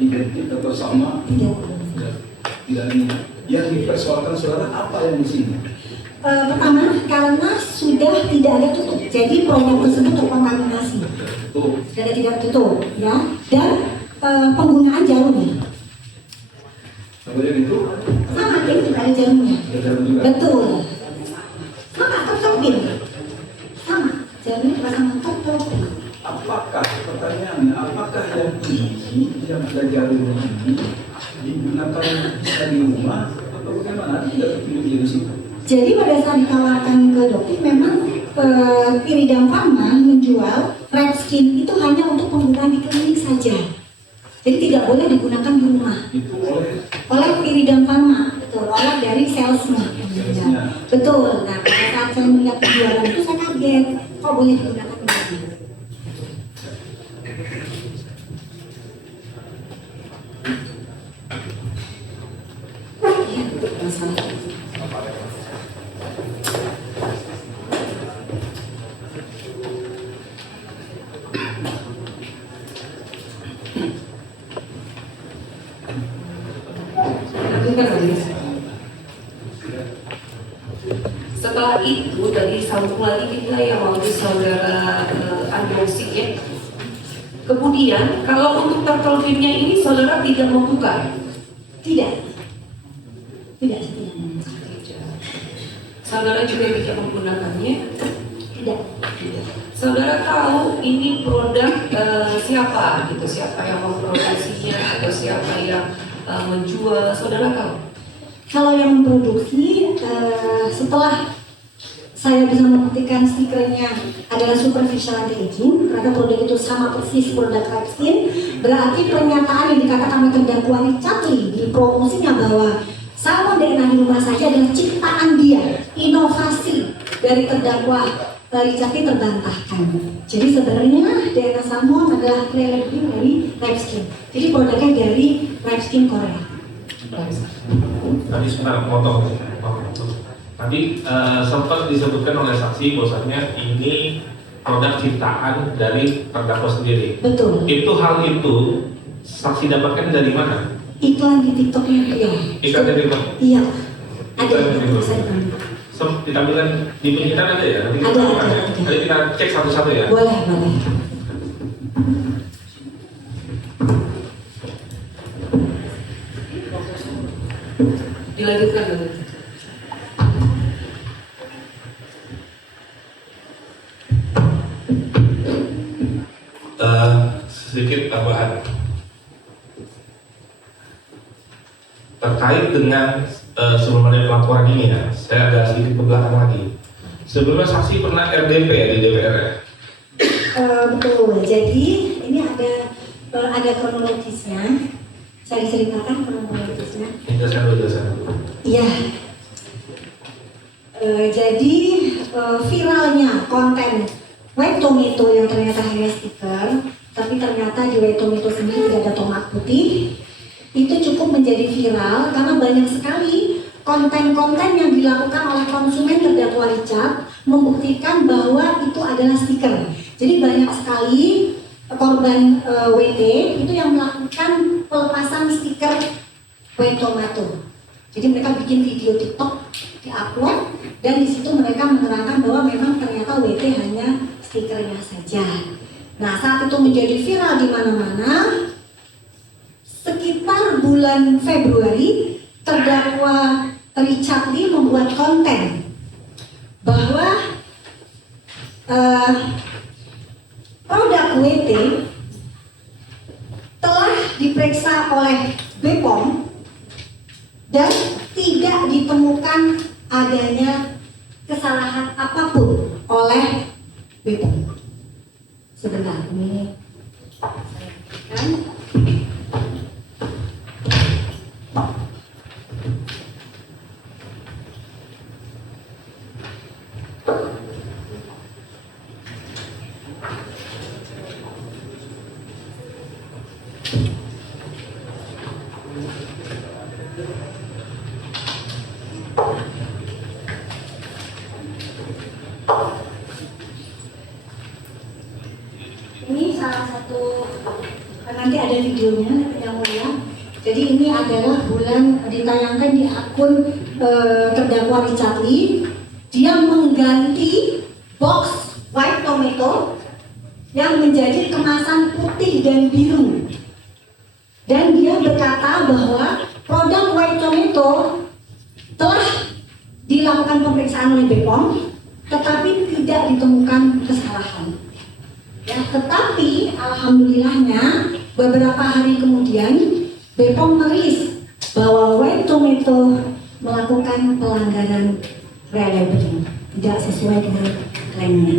Identik atau sama? Tidak. Tidak. Yang dipersoalkan saudara apa yang di sini? Pertama, karena sudah tidak ada tutup, jadi produk tersebut terkontaminasi. Sudah tidak tutup, ya. Dan penggunaan jarumnya. Kemudian itu? Sama, ini juga ada jarumnya. Betul. Sama, tutupin. Sama, jarumnya juga sama tutupin. Apakah pertanyaannya? Apakah yang ini yang ada jarumnya ini digunakan bisa di rumah atau bagaimana? Tidak terpilih di situ. Jadi pada saat ditawarkan ke dokter, memang Iridam Pharma menjual Repskin itu hanya untuk penggunaan di klinik saja. Jadi tidak boleh digunakan di rumah. Itu oleh Iridam Pharma, betul, oleh dari salesnya. Betul. Nah, pada saat saya melihat penjualan itu saya kaget, kok boleh digunakan di rumah. Ya, itu masalah. Setelah itu dari sambung lagi kita yang waktu saudara unboxing ya. Kemudian kalau untuk turtle filmnya ini saudara tidak membuka? Tidak. Tidak. Saudara juga tidak menggunakannya? Tidak. Saudara tahu ini produk siapa gitu, siapa yang memproduksinya atau siapa yang menjual, saudara tahu? Kalau yang memproduksi, setelah saya bisa membuktikan stikernya adalah superficial anti-aging, karena produk itu sama persis produk Repskin, berarti pernyataan yang dikatakan oleh terdakwa Richard Lee di promosinya bahwa salmon DNA di rumah saja adalah ciptaan dia, inovasi dari terdakwa Richard Lee terbantahkan. Jadi sebenarnya DNA salmon adalah pre-labeling dari Repskin. Jadi produknya dari Repskin Korea. Tadi sebentar potong. Tadi sempat disebutkan oleh saksi bahwasanya ini produk ciptaan dari terdakwa sendiri. Betul. Hal itu saksi dapatkan dari mana? Iklan di TikToknya dia. Iklan dari TikTok? Iya. Ada Iklan dari TikTok. saya Ditampilkan di penyitaan ada ya? Nanti ada. Nanti kita cek satu-satu ya. Boleh. Dilanjutkan dulu. Sedikit tambahan terkait dengan sebelumnya pelaporan ini ya, saya agak sedikit ke belakang lagi. Sebelumnya saksi pernah RDP ya di DPR ya? Betul. Jadi ini ada kronologisnya. Saya diceritakan kronologisnya. Jelaskan dulu. Iya. Jadi viralnya konten White Tomato yang ternyata hanya stiker, tapi ternyata di White Tomato sendiri tidak ada tomat putih, itu cukup menjadi viral karena banyak sekali konten-konten yang dilakukan oleh konsumen terdakwa Richard membuktikan bahwa itu adalah stiker. Jadi banyak sekali korban WT itu yang melakukan pelepasan stiker White Tomato. Jadi mereka bikin video TikTok, di-upload, dan di situ mereka menerangkan bahwa memang ternyata WT hanya stikernya saja. Nah, saat itu menjadi viral di mana-mana. Sekitar bulan Februari, terdakwa Richard Lee membuat konten bahwa produk WT telah diperiksa oleh BPOM dan tidak ditemukan adanya kesalahan apapun oleh BPOM. Sebentar, ini saya ada videonya yang mulia. Jadi ini adalah bulan ditayangkan di akun terdakwa Richard Lee. Dia mengganti box white tomato yang menjadi kemasan putih dan biru. Dan dia berkata bahwa produk white tomato telah dilakukan pemeriksaan oleh BPOM, tetapi tidak ditemukan kesalahan. Ya, tetapi alhamdulillahnya beberapa hari kemudian BPOM merilis bahwa white tomato melakukan pelanggaran reliability, tidak sesuai dengan klaimnya.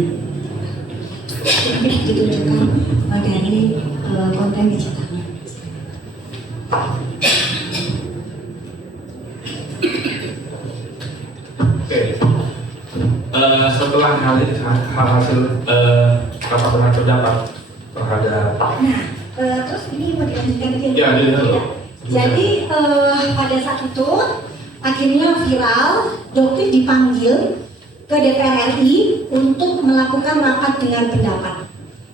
Ini ditunjukkan dari konten digitalnya. Oke. Setelah hasil rapat dengan pendapat terhadap. Nah, terus ini mau dilanjutkan lagi. Ya, Jadi pada saat itu akhirnya viral, Dokter dipanggil ke DPR RI untuk melakukan rapat dengan pendapat.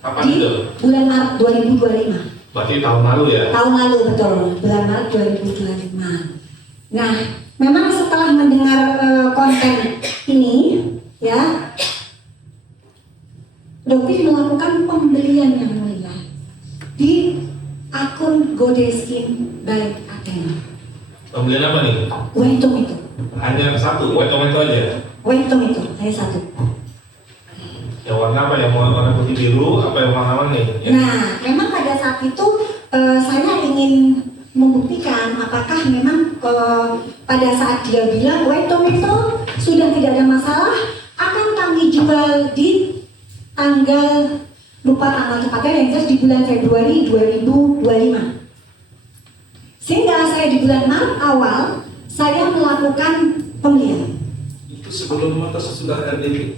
Kapan di itu? Bulan Maret 2025. Berarti tahun lalu ya? Tahun lalu betul, bulan Maret 2025. Nah, memang setelah mendengar konten ini, ya, Dokter melakukan pembelian yang mulia di akun Godeskin by Athena. Pembelian apa nih? White tomato. Hanya satu, white tomato aja? White tomato, hanya satu. Yang warna apa? Yang warna putih biru, apa yang warna apa nih? Nah, memang pada saat itu saya ingin membuktikan apakah memang pada saat dia bilang white tomato sudah tidak ada masalah, akan kami jual di tanggal, lupa tanggal tepatnya, yang jelas di bulan Februari 2025. Sehingga saya di bulan Maret awal saya melakukan pembelian. Itu sebelum atau sesudah RDP?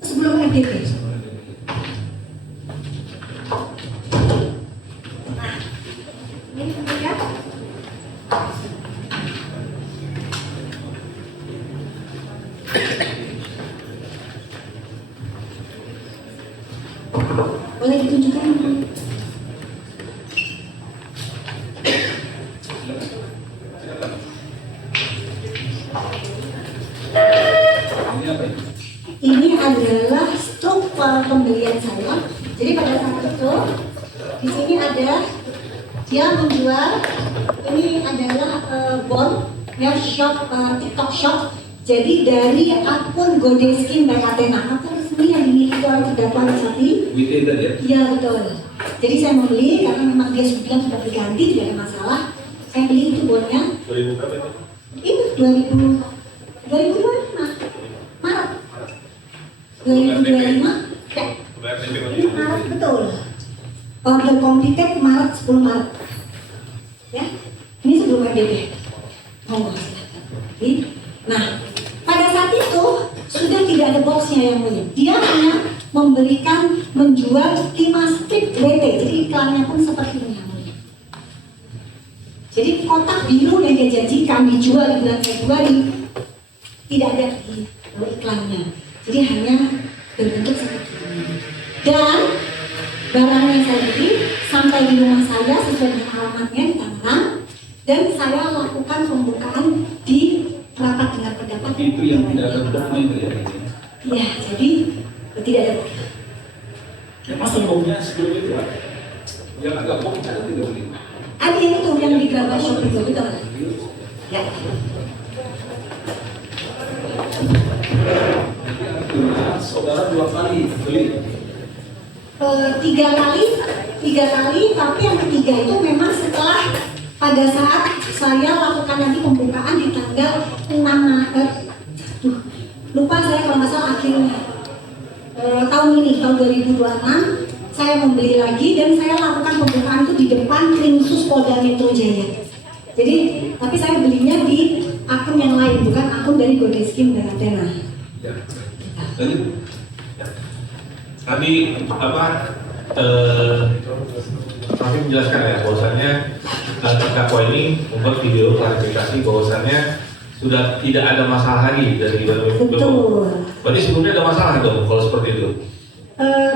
Sebelum RDP. Nah, ini kemudian boleh ditunjukkan? Ini adalah struktur pembelian saya. Jadi pada saat itu di sini ada dia menjual, ini adalah bond ya, shop TikTok shop. Jadi dari akun Godeskin by Athena, akun resmi yang dimiliki oleh terdakwa Richard Lee. WT tadi ya? Iya betul. Jadi saya membeli karena memang dia sudah diganti, tidak ada masalah. Saya beli itu bondnya. 2000 berapa itu? Itu 2025 Maret 2025 ya. Ini Maret betul. Order completed Maret 10 Maret. Ya, ini sebelum RDP. Monggo silahkan. Nah, pada saat itu sudah tidak ada boxnya yang mulia. Dia hanya memberikan, menjual 5 strip WT. Jadi iklannya pun seperti ini yang mulia. Jadi kotak biru yang dia janjikan dijual di bulan Februari tidak ada di iklannya. Jadi hanya berbentuk seperti ini. Dan barang yang saya beli sampai di rumah saya sesuai dengan alamatnya di Tangerang, dan saya lakukan pembukaan di rapat dengan pendapat. Itu yang tidak ada boknya itu ya? Iya, jadi tidak ada bok. Ya masa boknya sebelum itu Pak? Yang agak bok ada tidak beli? Ada yang itu yang di Global Shop itu, betul? Ya. Saudara 2 kali beli? 3 kali, tapi yang ketiga itu memang setelah pada saat saya lakukan nanti pembukaan di tanggal 6 Maret. Lupa saya kalau nggak salah akhirnya tahun ini, tahun 2026 saya membeli lagi dan saya lakukan pembukaan itu di depan Krim Sus Polda Metro Jaya. Jadi, tapi saya belinya di akun yang lain, bukan akun dari Godeskin dan Athena. Ya. Tadi apa? Kami menjelaskan ya bahwasannya terdakwa ini membuat video klarifikasi bahwasannya sudah tidak ada masalah lagi dari Betul. Berarti sebelumnya ada masalah dong kalau seperti itu?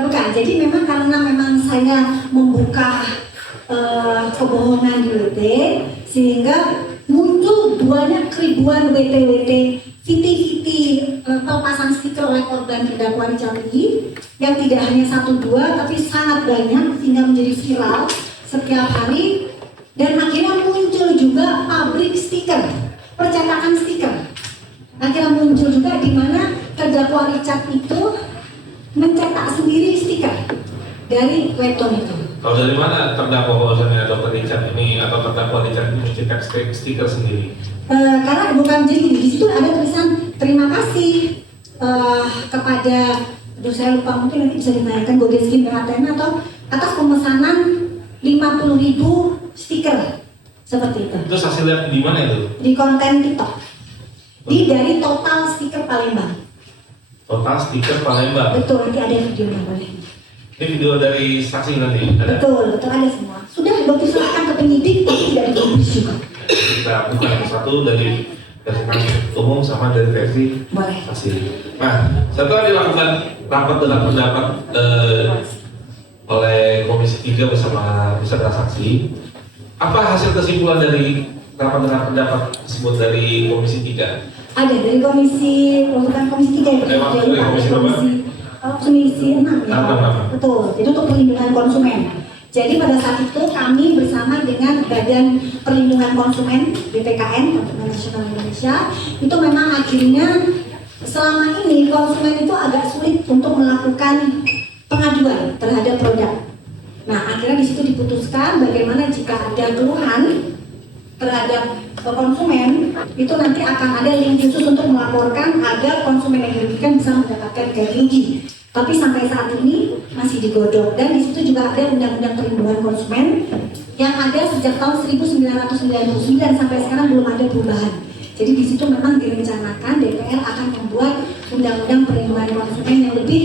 Bukan, jadi memang karena memang saya membuka kebohongan di WT, sehingga muncul banyak ribuan WT-WT VT-VT pelepasan stiker oleh korban terdakwa Richard Lee yang tidak hanya 1-2 tapi sangat banyak sehingga menjadi viral setiap hari. Dan akhirnya muncul juga pabrik stiker, percetakan stiker. Akhirnya muncul juga di mana terdakwa Richard itu mencetak sendiri stiker dari webtoon itu. Kalau dari mana terdakwa bahwasannya Dr. Richard ini atau terdakwa Richard ini mencetak stiker sendiri? Karena bukan, jadi di situ ada tulisan terima kasih kepada, saya lupa, mungkin nanti bisa ditanyakan Godeskin dan Athena atau atas pemesanan 50.000 stiker seperti itu. Terus hasil lihat di mana itu? Di konten TikTok. Dari total stiker Palembang. Total stiker Palembang. Betul, nanti ada videonya boleh. Ini video dari saksi nanti ada. Betul ada semua. Sudah dokter serahkan ke penyidik tapi tidak dipublis juga. Kita buka satu dari versi umum sama dari versi saksi. Nah, setelah dilakukan rapat dengan pendapat oleh Komisi 3 bersama saksi, apa hasil kesimpulan dari rapat dengan pendapat tersebut dari Komisi 3? Ada dari komisi, bukan komisi 3 ya, komisi 6 ya. Betul, itu untuk perlindungan konsumen. Jadi pada saat itu kami bersama dengan Badan Perlindungan Konsumen BPKN, Konsumen Nasional Indonesia, itu memang akhirnya selama ini konsumen itu agak sulit untuk melakukan pengaduan terhadap produk. Nah, akhirnya di situ diputuskan bagaimana jika ada keluhan terhadap konsumen, itu nanti akan ada link khusus untuk melaporkan agar konsumen yang dirugikan bisa mendapatkan ganti rugi. Tapi sampai saat ini masih digodok, dan di situ juga ada Undang-Undang Perlindungan Konsumen yang ada sejak tahun 1999 sampai sekarang belum ada perubahan. Jadi di situ memang direncanakan DPR akan membuat Undang-Undang Perlindungan Konsumen yang lebih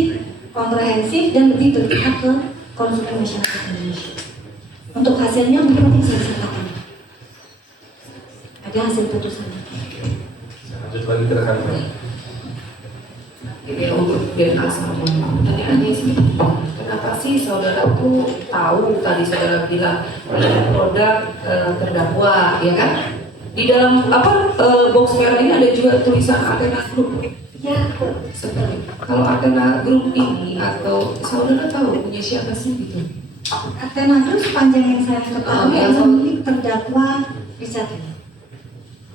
komprehensif dan lebih berpihak ke konsumen masyarakat Indonesia. Untuk hasilnya mungkin nanti bisa disampaikan. Ada hasil putusannya. Lanjut lagi ke rekan. Ini untuk DNA sama pertanyaannya sih, kenapa sih saudara tuh tahu, tadi saudara bilang ada produk terdakwa, ya kan? Di dalam box merah ini ada juga tulisan Athena Group. Ya, seperti kalau Athena Group ini, atau saudara tahu punya siapa sih gitu? Athena Group sepanjang yang saya ketahui adalah milik terdakwa Richard Lee.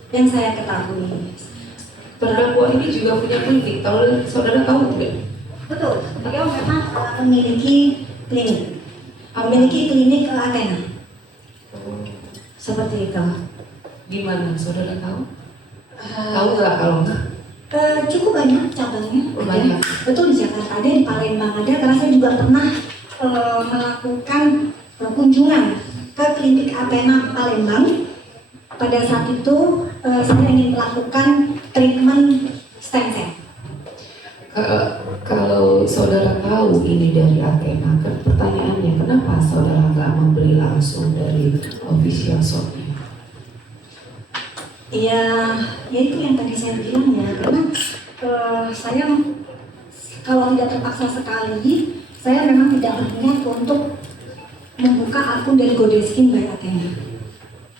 Yang saya ketahui. Terdakwa ini juga punya klinik, saudara tahu tidak? Betul, beliau memang memiliki klinik. Memiliki klinik Athena. Seperti itu. Di mana saudara tahu? Tahu nggak kalau nggak? Cukup banyak cabangnya. Banyak. Betul, di Jakarta ada, di Palembang ada, karena saya juga pernah melakukan kunjungan ke klinik Athena Palembang. Pada saat itu saya ingin melakukan treatment stem cell. Kalau saudara tahu ini dari Athena, pertanyaannya kenapa saudara nggak membeli langsung dari official shopnya? Ya itu yang tadi saya bilang ya, karena saya kalau tidak terpaksa sekali, saya memang tidak berniat untuk membuka akun dari Godeskin by Athena.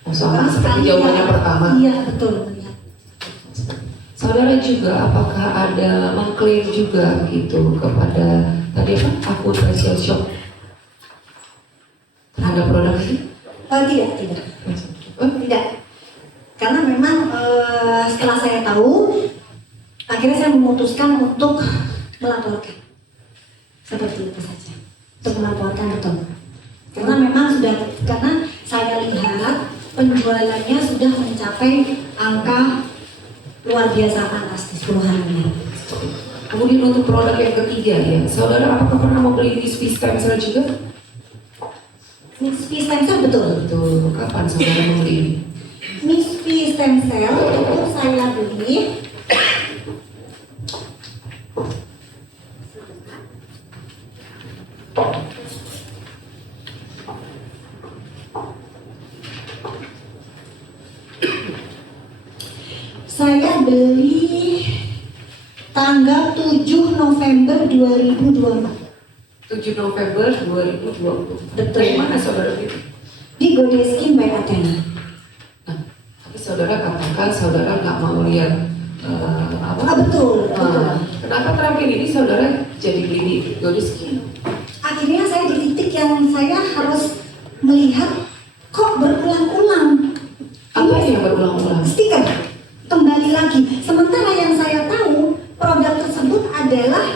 Sama seperti jawabannya pertama. Iya betul. Saudara juga apakah ada mengklaim juga gitu kepada tadi akun official shop terhadap produk ini? Tidak. Karena memang setelah saya tahu, akhirnya saya memutuskan untuk melaporkan. Seperti itu saja. Untuk melaporkan betul. Karena memang karena saya lihat penjualannya sudah mencapai angka luar biasa fantastis puluhan. Kemudian untuk produk yang ketiga ya, saudara apakah pernah membeli Nispi Stem Cell juga? Nispi Stem Cell betul. Betul. Kapan saudara membeli ini? Nispi Stem Cell itu saya beli tanggal 7 November 2024. 7 November 2020. Betul. Dari mana saudara itu? di Godeskin by Athena. Nah, tapi saudara katakan saudara nggak mau lihat apa? Betul. Kenapa terakhir ini saudara jadi beli Godeskin? Akhirnya saya di titik yang saya harus melihat kok berulang-ulang. Apa yang berulang-ulang? Stiker kembali lagi. Sementara yang saya tahu produk tersebut adalah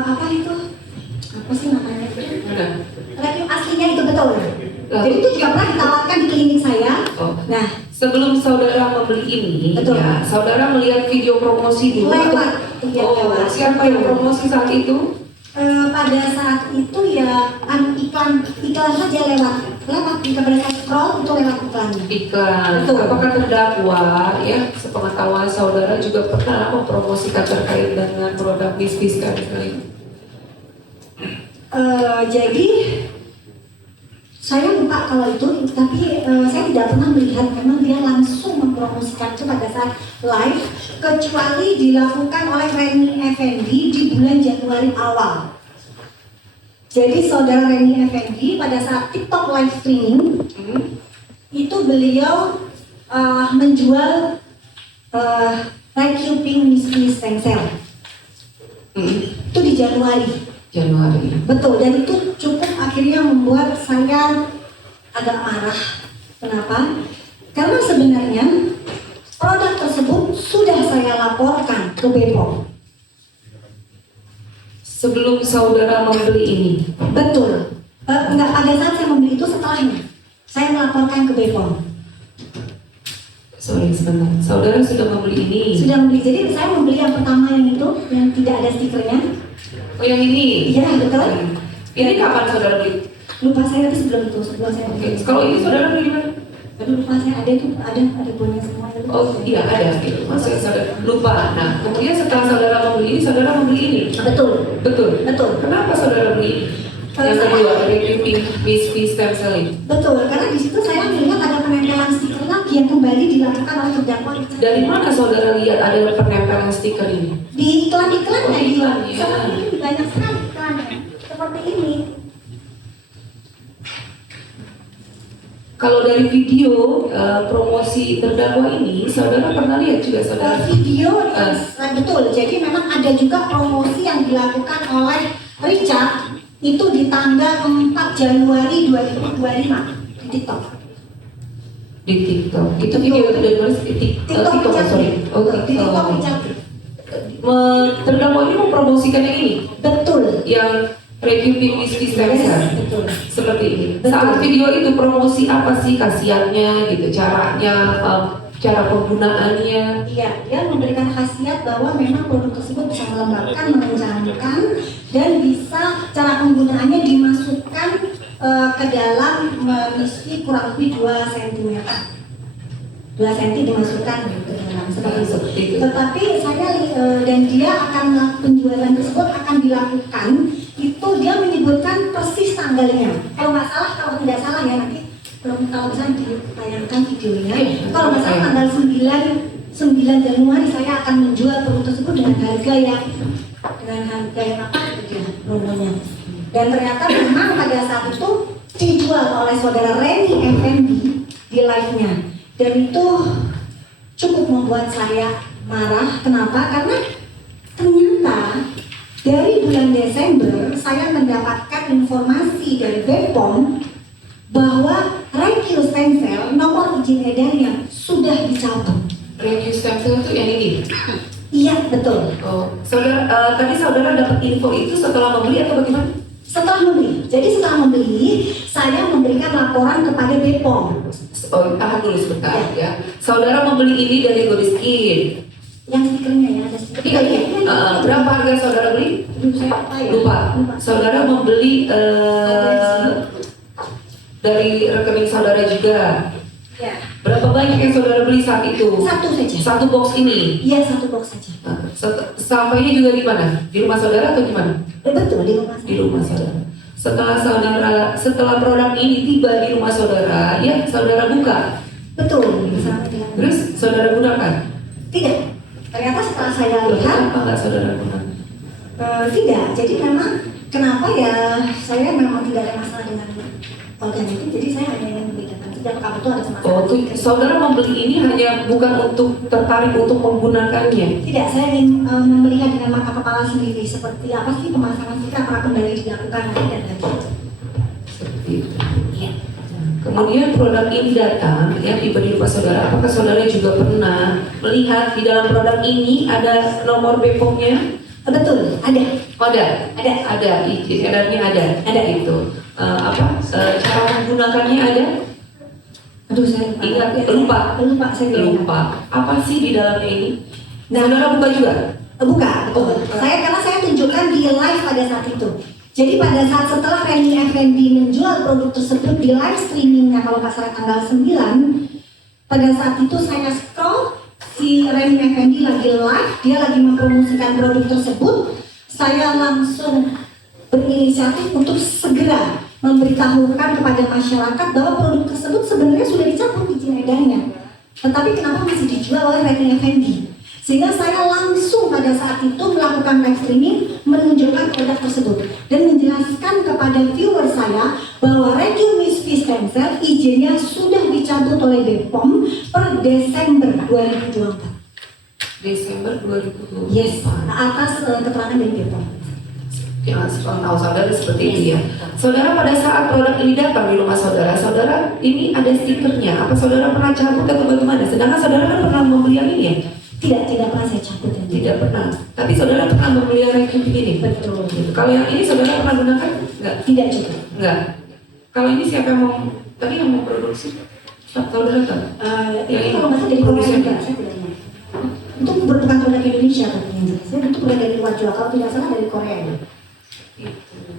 apa itu? Apa sih namanya? Rekiu aslinya itu betul. Jadi itu juga pernah ditawarkan di klinik saya. Nah, sebelum saudara membeli ini, ya, saudara melihat video promosi dulu. Lewat. Siapa yang promosi saat itu? Pada saat itu ya iklan saja lewat kepada saya scroll itu lewat iklannya. Iklan. Apakah terdakwa ya sepengetahuan saudara juga pernah mempromosikan terkait dengan produk bisnis kali? Jadi saya lupa kalau itu, tapi saya tidak pernah melihat memang dia langsung mempromosikan itu pada saat live, kecuali dilakukan oleh Reni Effendi di bulan Januari awal. Jadi saudara Reni Effendi pada saat TikTok live streaming itu beliau menjual Recupping Mystery Stem Cell. Itu di Januari. Betul, dan itu cukup akhirnya membuat saya agak marah. Kenapa? Karena sebenarnya produk tersebut sudah saya laporkan ke BPOM. Sebelum saudara membeli ini? Betul. Enggak, pada saat saya membeli itu setelahnya saya melaporkan ke BPOM. Sorry sebentar, saudara sudah membeli ini? Sudah membeli, jadi saya membeli yang pertama yang itu, yang tidak ada stikernya. Oh yang ini? Iya betul. Ini kapan saudara beli? Lupa saya, tapi sebelum saya beli. Kalau ini saudara beli di mana? Aduh lupa saya, ada itu, ada bonnya semua. Oh iya ada, gitu. Maksudnya saudara lupa. Nah kemudian setelah saudara membeli ini, saudara membeli ini? Betul. Kenapa saudara beli ini? Yang kedua, Recupping Mystery Stem Cell ini? Betul, karena di situ saya melihat ada penempelan stiker lagi yang kembali dilakukan oleh terdakwa. Dari mana saudara lihat ada penempelan stiker ini? Di iklan-iklannya. Iklannya. Seperti ini, banyak sekali iklannya. Seperti ini. Kalau dari video promosi terdakwa ini, saudara pernah lihat juga saudara? Video, betul. Jadi memang ada juga promosi yang dilakukan oleh Richard itu di tanggal 4 Januari 2025 di TikTok. Di TikTok. Itu video itu dari mana? TikTok, sorry. Oh, TikTok Richard. Terdakwa ini mempromosikan yang ini? Betul. Yang Recupping Mystery Stem Cell? Betul. Seperti ini. Saat video itu promosi apa sih khasiatnya gitu, caranya, cara penggunaannya? Iya, dia memberikan khasiat bahwa memang produk tersebut bisa melembabkan, mengencangkan, dan bisa cara penggunaannya dimasukkan ke dalam mengisi kurang lebih 2 cm. 2 cm dimasukkan ke dalam seperti itu. Tetapi saya dan dia akan penjualan tersebut akan dilakukan itu dia menyebutkan persis tanggalnya. Kalau tidak salah ya nanti kalau bisa ditayangkan videonya. Kalau nggak salah tanggal 9 Januari saya akan menjual produk tersebut dengan harga yang apa itu dia promonya. Dan ternyata memang pada saat itu dijual oleh saudara Reni Effendi di live-nya. Dan itu cukup membuat saya marah. Kenapa? Karena ternyata dari bulan Desember saya mendapatkan informasi dari BPOM bahwa Recu Stem Cell nomor izin edarnya sudah dicabut. Recu Stem Cell itu yang ini? Iya betul. Oh, saudara tadi saudara dapat info itu setelah membeli atau bagaimana? Setelah membeli. Jadi setelah membeli saya memberikan laporan kepada BPOM. Oh, tahan dulu sebentar ya. Saudara membeli ini dari Godeskin. Yang stikernya ya ada stiker. Berapa harga saudara beli? Lupa. Saudara membeli dari rekening saudara juga. Ya. Berapa banyak yang saudara beli saat itu? Satu saja. Satu box ini? Iya, satu box saja. Sampainya juga di mana? Di rumah saudara atau di mana? Betul, di rumah. Di rumah saudara. Setelah produk ini tiba di rumah saudara, ya saudara buka. Betul. Terus saudara gunakan? Tidak. Ternyata setelah saya lihat. Apa nggak saudara gunakan? Tidak. Jadi memang kenapa ya saya memang tidak ada masalah dengan organ itu, jadi saya hanya ingin membedakan setiap kamu itu ada masalah. Oh, saudara membeli ini hanya bukan untuk tertarik untuk menggunakannya? Tidak, saya ingin melihat dengan mata kepala sendiri seperti apa sih pemasangan kita, apakah kembali dilakukan lagi dan lagi. Seperti itu. Ya. Kemudian produk ini datang ya diberi rumah saudara. Apakah saudara juga pernah melihat di dalam produk ini ada nomor BPOM-nya? Betul, ada. Oh, ada, izin edarnya ada itu. Cara menggunakannya ada? Aduh, saya lupa. Lupa. Apa sih di dalamnya ini? Saudara buka juga? Buka, betul. Karena saya tunjukkan di live pada saat itu. Jadi pada saat setelah Reni Effendi menjual produk tersebut di live streamingnya kalau nggak salah tanggal 9, pada saat itu saya scroll si Reni Effendi lagi live, dia lagi mempromosikan produk tersebut. Saya langsung berinisiatif untuk segera memberitahukan kepada masyarakat bahwa produk tersebut sebenarnya sudah dicabut izin edarnya, tetapi kenapa masih dijual oleh Reni Effendi? Sehingga saya langsung pada saat itu melakukan live streaming menunjukkan produk tersebut dan menjelaskan kepada viewer saya bahwa Regium Misfi Stem Cell izinnya sudah dicabut oleh BPOM per Desember 2024. Desember 2024. Yes, atas keterangan dari BPOM. Ya, tahu saudara seperti itu ya. Saudara pada saat produk ini datang di rumah saudara, saudara ini ada stikernya. Apa saudara pernah cabut atau bagaimana? Sedangkan saudara kan pernah membeli yang ini ya? Tidak pernah saya cabut. Tidak pernah. Tapi saudara pernah membeli yang ini? Betul. Kalau yang ini saudara pernah gunakan? Enggak. Tidak juga. Enggak. Kalau ini siapa yang mau? Tadi yang mau produksi? Saudara kan? Ini kalau nggak salah dari Korea juga, saya tidak ingat. Itu bukan produk Indonesia katanya. Saya itu produk dari luar juga. Kalau tidak salah dari Korea ya.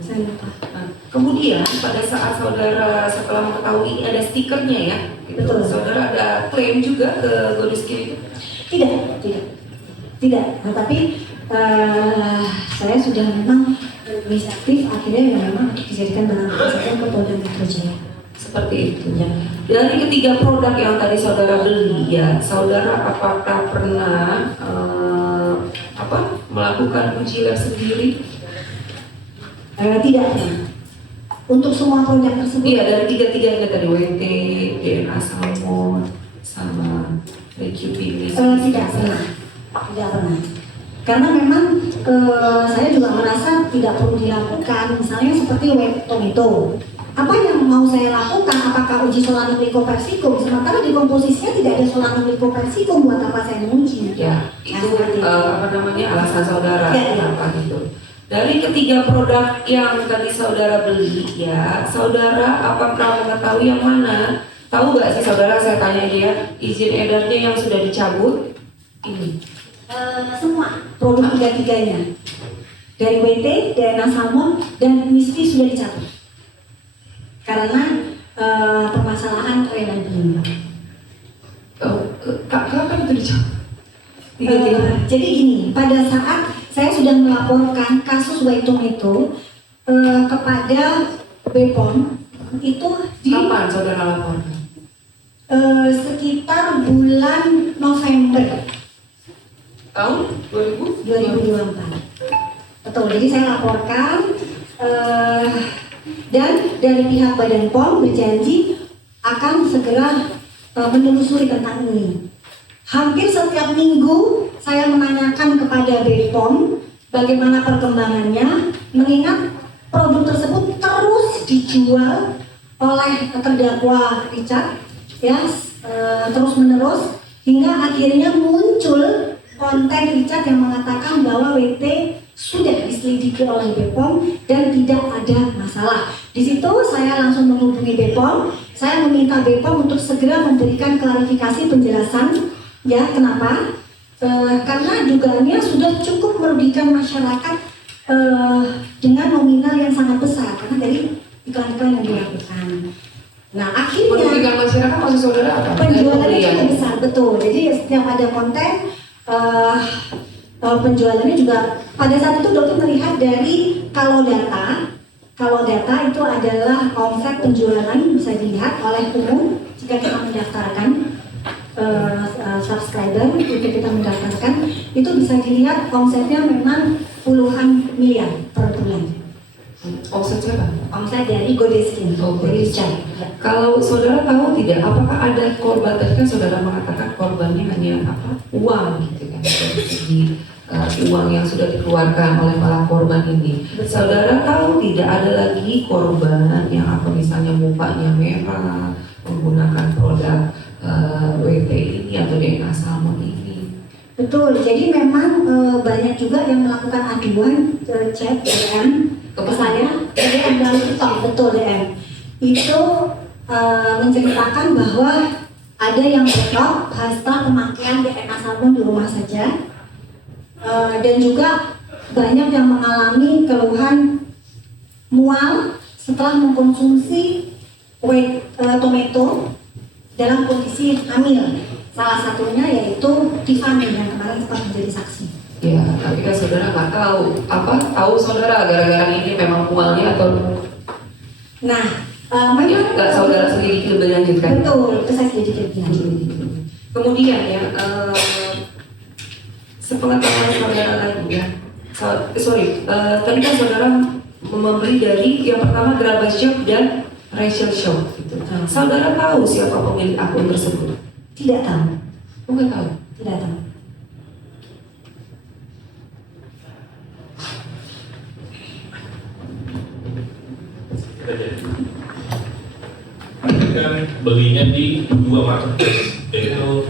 Saya lupa. Nah, kemudian pada saat saudara setelah mengetahui ada stikernya ya, itu saudara ada klaim juga ke Godiskin itu? Tidak. Tetapi saya sudah memang inisiatif akhirnya memang dijadikan barang bukti ke Polda Metro Jaya. Seperti itu ya. Dari ketiga produk yang tadi saudara beli ya, saudara apakah pernah melakukan uji lab sendiri? Tidak pernah. Untuk semua produk tersebut? Iya, dari tiga-tiganya tadi, WT, DNA salmon, sama recubilis. Tidak pernah. Karena memang saya juga merasa tidak perlu dilakukan, misalnya seperti wet tomato. Apa yang mau saya lakukan? Apakah uji solanum lycoppersicum? Sementara di komposisinya tidak ada solanum lycoppersicum, buat apa saya menguji? Ya, itu alasan saudara kenapa gitu. Dari ketiga produk yang tadi saudara beli ya, saudara apakah mengetahui yang mana? Tahu nggak sih saudara, saya tanya dia, izin edarnya yang sudah dicabut ini? Semua produk tiga-tiganya, dari WT, DNA salmon, dan Misfi sudah dicabut karena permasalahan reliability. Kapan itu dicabut? Jadi gini, pada saat saya sudah melaporkan kasus white tomato kepada BPOM itu di kapan saudara laporkan? Sekitar bulan November tahun 2024. Betul, jadi saya laporkan dan dari pihak Badan POM berjanji akan segera menelusuri tentang ini. Hampir setiap minggu saya menanyakan kepada BPOM bagaimana perkembangannya, mengingat produk tersebut terus dijual oleh terdakwa Richard ya terus menerus hingga akhirnya muncul konten Richard yang mengatakan bahwa WT sudah diselidiki oleh BPOM dan tidak ada masalah. Di situ saya langsung menghubungi BPOM, saya meminta BPOM untuk segera memberikan klarifikasi penjelasan. Ya, kenapa? Karena dugaannya sudah cukup merugikan masyarakat dengan nominal yang sangat besar karena dari iklan-iklan yang dilakukan. Nah, akhirnya merugikan masyarakat maksud saudara apa? Penjualannya cukup besar, betul. Jadi setiap ada konten penjualannya juga pada saat itu dokter melihat dari kalau data itu adalah omset penjualan bisa dilihat oleh umum jika kita mendaftarkan subscriber itu kita mendaftarkan itu bisa dilihat omsetnya memang puluhan miliar per bulan. Omset siapa? Omset dari Godeskin, dari Richard. Kalau saudara tahu tidak, apakah ada korban? Tadi kan saudara mengatakan korbannya hanya uang gitu kan, dari segi uang yang sudah dikeluarkan oleh para korban ini. Saudara tahu tidak ada lagi korban yang misalnya mukanya merah menggunakan produk WT ini atau DNA salmon ini? Betul, jadi memang banyak juga yang melakukan aduan chat DM ke saya, DM lalu TikTok, betul DM. Itu menceritakan bahwa ada yang backup hashtag pemakaian DNA salmon di rumah saja, dan juga banyak yang mengalami keluhan mual setelah mengkonsumsi tomato dalam kondisi hamil. Salah satunya yaitu Tiffany yang kemarin sempat menjadi saksi. Ya, tapi kan saudara nggak tahu. Tahu saudara gara-gara ini memang mualnya atau? Nah, memang nggak saudara sendiri lebih lanjutkan. Betul, itu saya sedikit lebih lanjut. Kemudian ya, sepengetahuan saudara lagi ya. Tadi kan saudara membeli dari yang pertama Graba Shop dan Rachel Shop gitu. Saudara tahu siapa pemilik akun tersebut? Tidak tahu. Bukan tahu. Tidak tahu. Kan belinya di dua marketplace, yaitu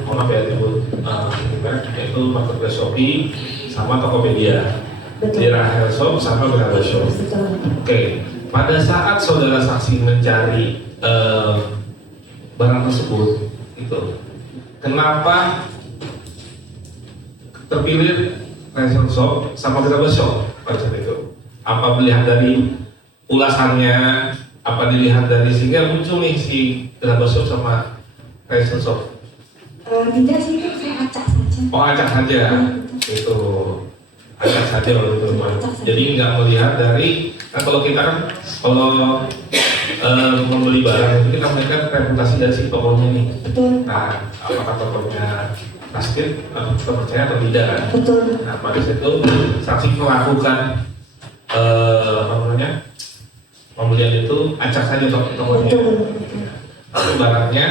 yaitu marketplace Shopee sama Tokopedia. Di Rahel Shop sama Graba Shop. Oke, pada saat saudara saksi mencari barang tersebut, itu kenapa terpilih Rahel Shop sama Graba Shop pada saat itu? Apa melihat dari ulasannya? Apa dilihat dari sehingga muncul nih si Graba Shop sama Rahel Shop? Tidak sih, itu saya acak saja. Oh, acak saja. Itu acak saja loh teman-teman. Jadi nggak melihat dari, kan kalau kita kan kalau membeli barang itu kita melihat reputasi dari si tokonya nih. Betul. Nah, apakah tokonya trusted atau kita percaya atau tidak kan? Betul. Nah, pada situ saksi melakukan pembelian itu acak saja tokonya. Betul. Tapi barangnya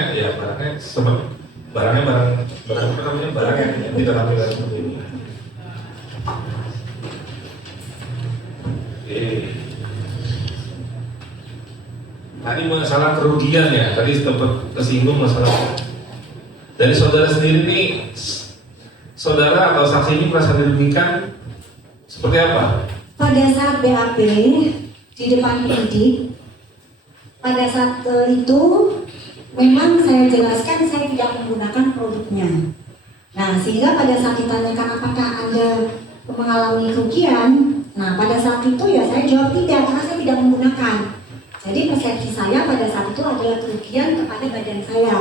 barang yang tidak tampilkan seperti ini. Oke. Tadi masalah kerugian ya, tadi sempat tersinggung masalah dari saudara sendiri nih, saudara atau saksi ini merasa dirugikan seperti apa? Pada saat BAP di depan penyidik, pada saat itu memang saya jelaskan saya tidak menggunakan produknya. Nah, sehingga pada saat ditanyakan apakah Anda mengalami kerugian, nah pada saat itu ya saya jawab tidak, karena saya tidak menggunakan. Jadi persepsi saya pada saat itu adalah kerugian kepada badan saya.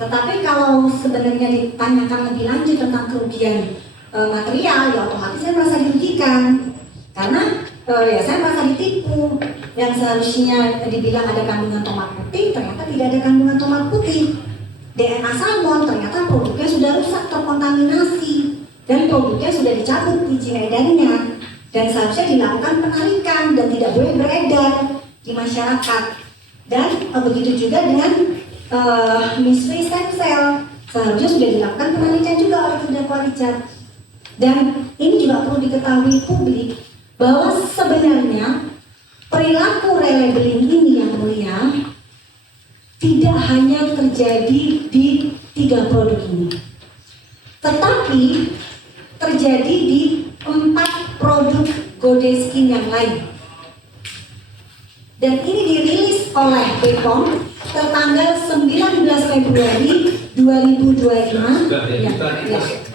Tetapi kalau sebenarnya ditanyakan lebih lanjut tentang kerugian material, ya otomatis saya merasa dirugikan. Karena ya saya merasa ditipu. Yang seharusnya dibilang ada kandungan tomat putih, ternyata tidak ada kandungan tomat putih. DNA salmon, ternyata produknya sudah rusak, terkontaminasi. Dan produknya sudah dicabut izin edarnya. Dan seharusnya dilakukan penarikan dan tidak boleh beredar di masyarakat. Dan begitu juga dengan mystery stem cell, seharusnya sudah dilakukan penarikan juga oleh terdakwa Richard. Dan ini juga perlu diketahui publik bahwa sebenarnya perilaku relabeling ini yang mulia tidak hanya terjadi di 3 produk ini, tetapi terjadi di 4 produk Godeskin yang lain. Dan ini dirilis oleh BPOM tertanggal 19 Februari 2025.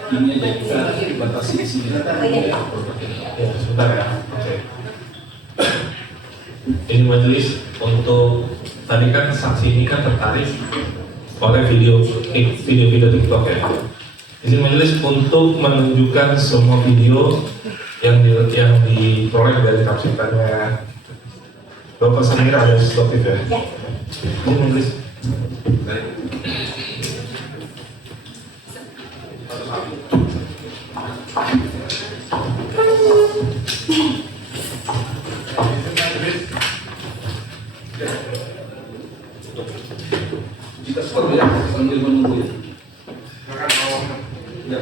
Ini aja kita batasi di sini. Ya, sebentar ya. Oke. Ini majelis untuk tadi kan saksi ini kan tertarik oleh video TikTok ya. Ini majelis untuk menunjukkan semua video yang diperoleh dari tafsirannya Dr. Samira dan Doktif ya. Ini majelis. Kita skor ya sambil menunggu ya. Ya.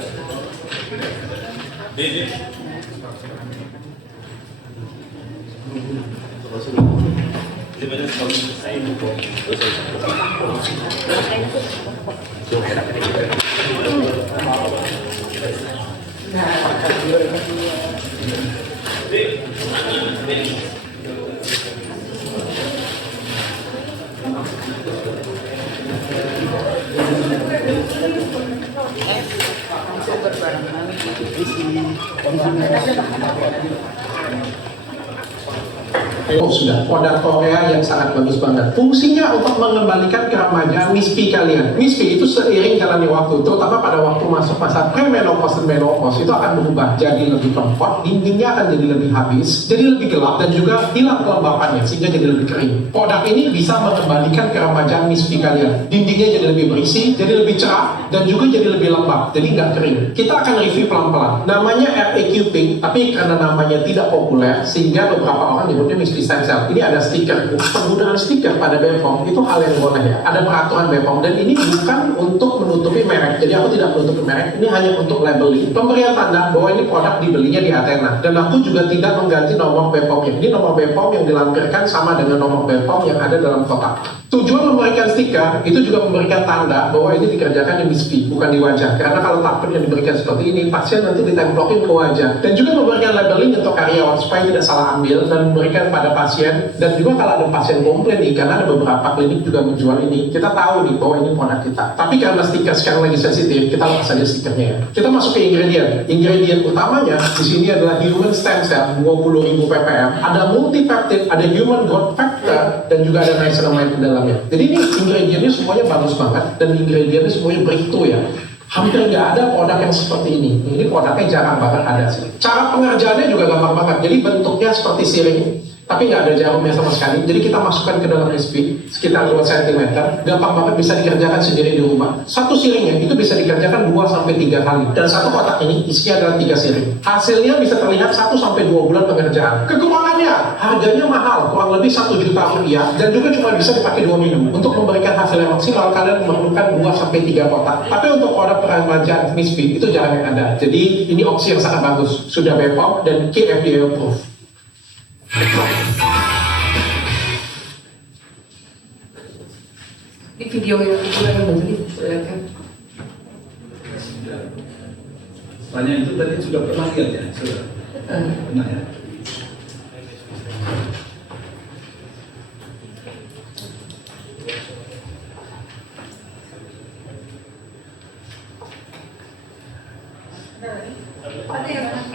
Oh sudah, produk Korea yang sangat bagus banget. Fungsinya untuk mengembalikan keremajan misfi kalian. Misfi itu seiring jalannya waktu, terutama pada waktu masuk masa premenopause dan menopause itu akan berubah jadi lebih kempot, dindingnya akan jadi lebih habis, jadi lebih gelap dan juga hilang kelembapannya sehingga jadi lebih kering. Produk ini bisa mengembalikan keremajan misfi kalian. Dindingnya jadi lebih berisi, jadi lebih cerah dan juga jadi lebih lembab, jadi nggak kering. Kita akan review pelan-pelan. Namanya RAQ Pink, tapi karena namanya tidak populer sehingga beberapa orang nyebutnya misfi stem cell. Ini ada stiker. Penggunaan stiker pada BPOM itu hal yang boleh ya. Ada peraturan BPOM dan ini bukan untuk menutupi merek. Jadi aku tidak menutupi merek. Ini hanya untuk labeling. Pemberian tanda bahwa ini produk dibelinya di Athena. Dan aku juga tidak mengganti nomor BPOM-nya. Ini nomor BPOM yang dilampirkan sama dengan nomor BPOM yang ada dalam kotak. Tujuan memberikan stiker itu juga memberikan tanda bahwa ini dikerjakan di misfi, bukan di wajah. Karena kalau takut yang diberikan seperti ini, pasien nanti ditemplokin ke wajah. Dan juga memberikan labeling untuk karyawan supaya tidak salah ambil dan memberikan pada pasien. Dan juga kalau ada pasien komplain nih, karena ada beberapa klinik juga menjual ini, kita tahu nih bahwa ini produk kita. Tapi karena stiker sekarang lagi sensitif, kita lepas saja stikernya ya. Kita masuk ke ingredient. Ingredient utamanya di sini adalah human stem cell 20.000 ppm, ada multipeptide, ada human growth factor, dan juga ada niacinamide di dalamnya. Jadi ini ingredientnya semuanya bagus banget dan ingredientnya semuanya breakthrough ya. Hampir nggak ada produk yang seperti ini. Ini produknya jarang banget ada sih. Cara pengerjaannya juga gampang banget. Jadi bentuknya seperti siring, tapi nggak ada jarumnya sama sekali. Jadi kita masukkan ke dalam misfi sekitar 2 cm. Gampang banget, bisa dikerjakan sendiri di rumah. Satu siringnya itu bisa dikerjakan 2-3 kali. Dan satu kotak ini isinya adalah 3 siring. Hasilnya bisa terlihat 1-2 bulan pengerjaan. Kekurangannya, harganya mahal, kurang lebih 1 juta rupiah. Dan juga cuma bisa dipakai 2 minggu. Untuk memberikan hasil yang maksimal, kalian memerlukan 2-3 kotak. Tapi untuk produk peremajaan misfi itu jarang yang ada. Jadi ini opsi yang sangat bagus. Sudah BPOM dan FDA approved. Ini video yang digunakan tadi, silakan. Tanya itu tadi sudah pernah lihat ya? Sudah pernah ya?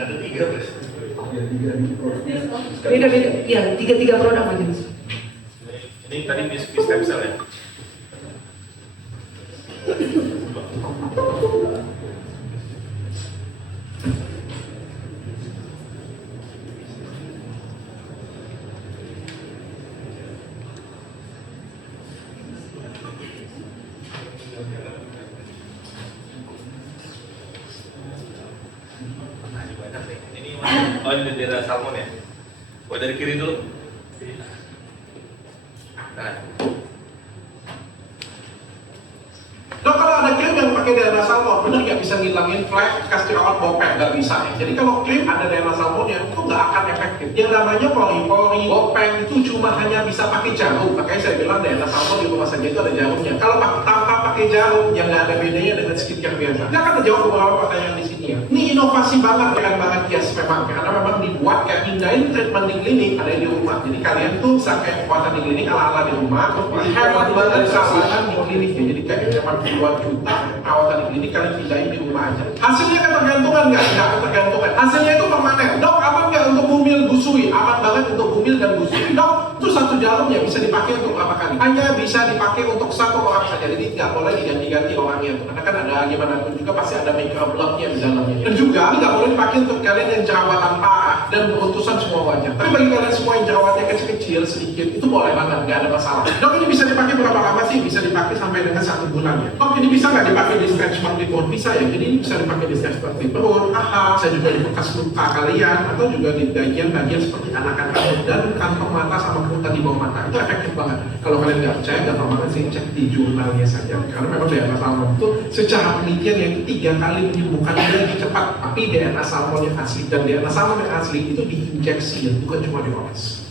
Ada 3 Mas. Beda-beda, ya, 3 produk aja. Ini tadi misfi stem cell ya? Oh ini daerah salmon ya? Oh dari kiri dulu. Nah. Dok, kalau ada krim yang pakai daerah salmon, bener nggak bisa ngilangin flek, kastirawat, bopek? Nggak bisa ya. Jadi kalau krim ada daerah salmonnya, itu nggak akan efektif. Yang namanya pori-pori, bopek itu cuma hanya bisa pakai jarum. Makanya saya bilang daerah salmon di rumah saja itu ada jarumnya. Kalau tanpa pakai jarum, yang nggak ada bedanya dengan skincare biasa. Nggak akan terjawab beberapa pertanyaan di sini ya. Ini inovasi banget, keren banget yes memang. Karena memang dibuat kayak hindain treatment di klinik, ada yang di rumah. Jadi kalian tuh sampai kekuatan di klinik ala-ala di rumah, hemat banget perawatan di klinik ya. Jadi kayak hemat 2 juta perawatan di klinik, kalian pindahin di rumah aja. Hasilnya kan tergantungan nggak? Nggak tergantungan. Hasilnya itu permanen. Dok, aman nggak untuk bumil busui? Aman banget untuk bumil dan busui. Dok, itu 1 jarum ya bisa dipakai untuk berapa kali? Hanya bisa dipakai untuk 1 orang saja. Jadi nggak boleh diganti-ganti orangnya tuh. Karena kan ada gimana pun juga pasti ada microblognya di dalamnya. Dan juga ini nggak boleh dipakai untuk kalian yang jerawatan parah. dan beruntusan semua wajah. Tapi bagi kalian semua yang jerawatnya kecil-kecil sedikit, itu boleh banget, nggak ada masalah. Dok, ini bisa dipakai berapa lama sih? Bisa dipakai sampai dengan 1 bulan ya. Dok, ini bisa nggak dipakai di stretch mark di perut? Bisa ya. Jadi ini bisa dipakai di stretch mark di perut, saya juga di bekas luka kalian, atau juga di bagian-bagian seperti anakan rambut dan kantong mata sama kerutan di bawah mata. Itu efektif banget. Kalau kalian nggak percaya, gampang banget sih cek di jurnalnya saja. Karena memang DNA salmon itu secara penelitian yang 3 kali menyembuhkan lebih cepat. Tapi DNA salmon yang asli dan DNA salmon yang asli itu diinjeksi ya, bukan cuma dioles.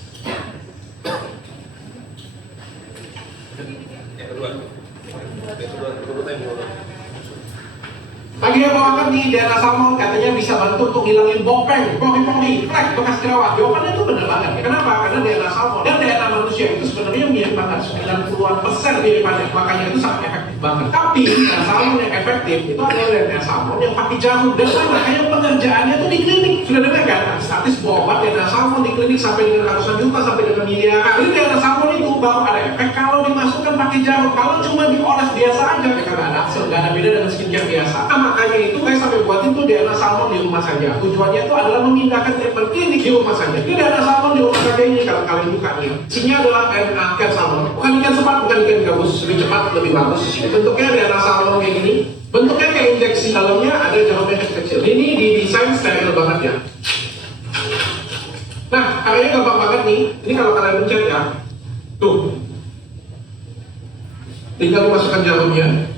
Bagi yang mau makan nih, DNA salmon katanya bisa bantu untuk hilangin bopeng, pori-pori, flek, bekas jerawat. Jawabannya itu benar banget. Kenapa? Karena DNA salmon dan DNA manusia itu sebenarnya mirip banget, 90% miripannya. Makanya itu sangat efektif banget. Tapi DNA salmon yang efektif itu adalah DNA salmon yang pakai jarum. Dan makanya pengerjaannya itu di klinik. Sudah dengar kan? Artis-artis bawa obat DNA salmon di klinik sampai dengan ratusan juta, sampai dengan miliar. Nah, ini DNA salmon itu baru ada efek kalau dimasukkan pakai jarum. Kalau cuma dioles biasa aja, ya kan ada hasil, nggak ada beda dengan skincare biasa. Makanya itu saya sampai buatin tuh DNA salmon di rumah saja. Tujuannya itu adalah memindahkan treatment klinik di rumah saja. Ini DNA salmon di rumah saja ini kalau kalian buka nih. Isinya adalah DNA ikan salmon. Bukan ikan sepat, bukan ikan gabus. Lebih cepat, lebih bagus. Bentuknya DNA salmon kayak gini. Bentuknya kayak injeksi, dalamnya ada jarumnya kecil. Ini didesain steril banget ya. Nah, caranya gampang banget nih. Ini kalau kalian pencet ya. Tuh. Tinggal masukkan jarumnya.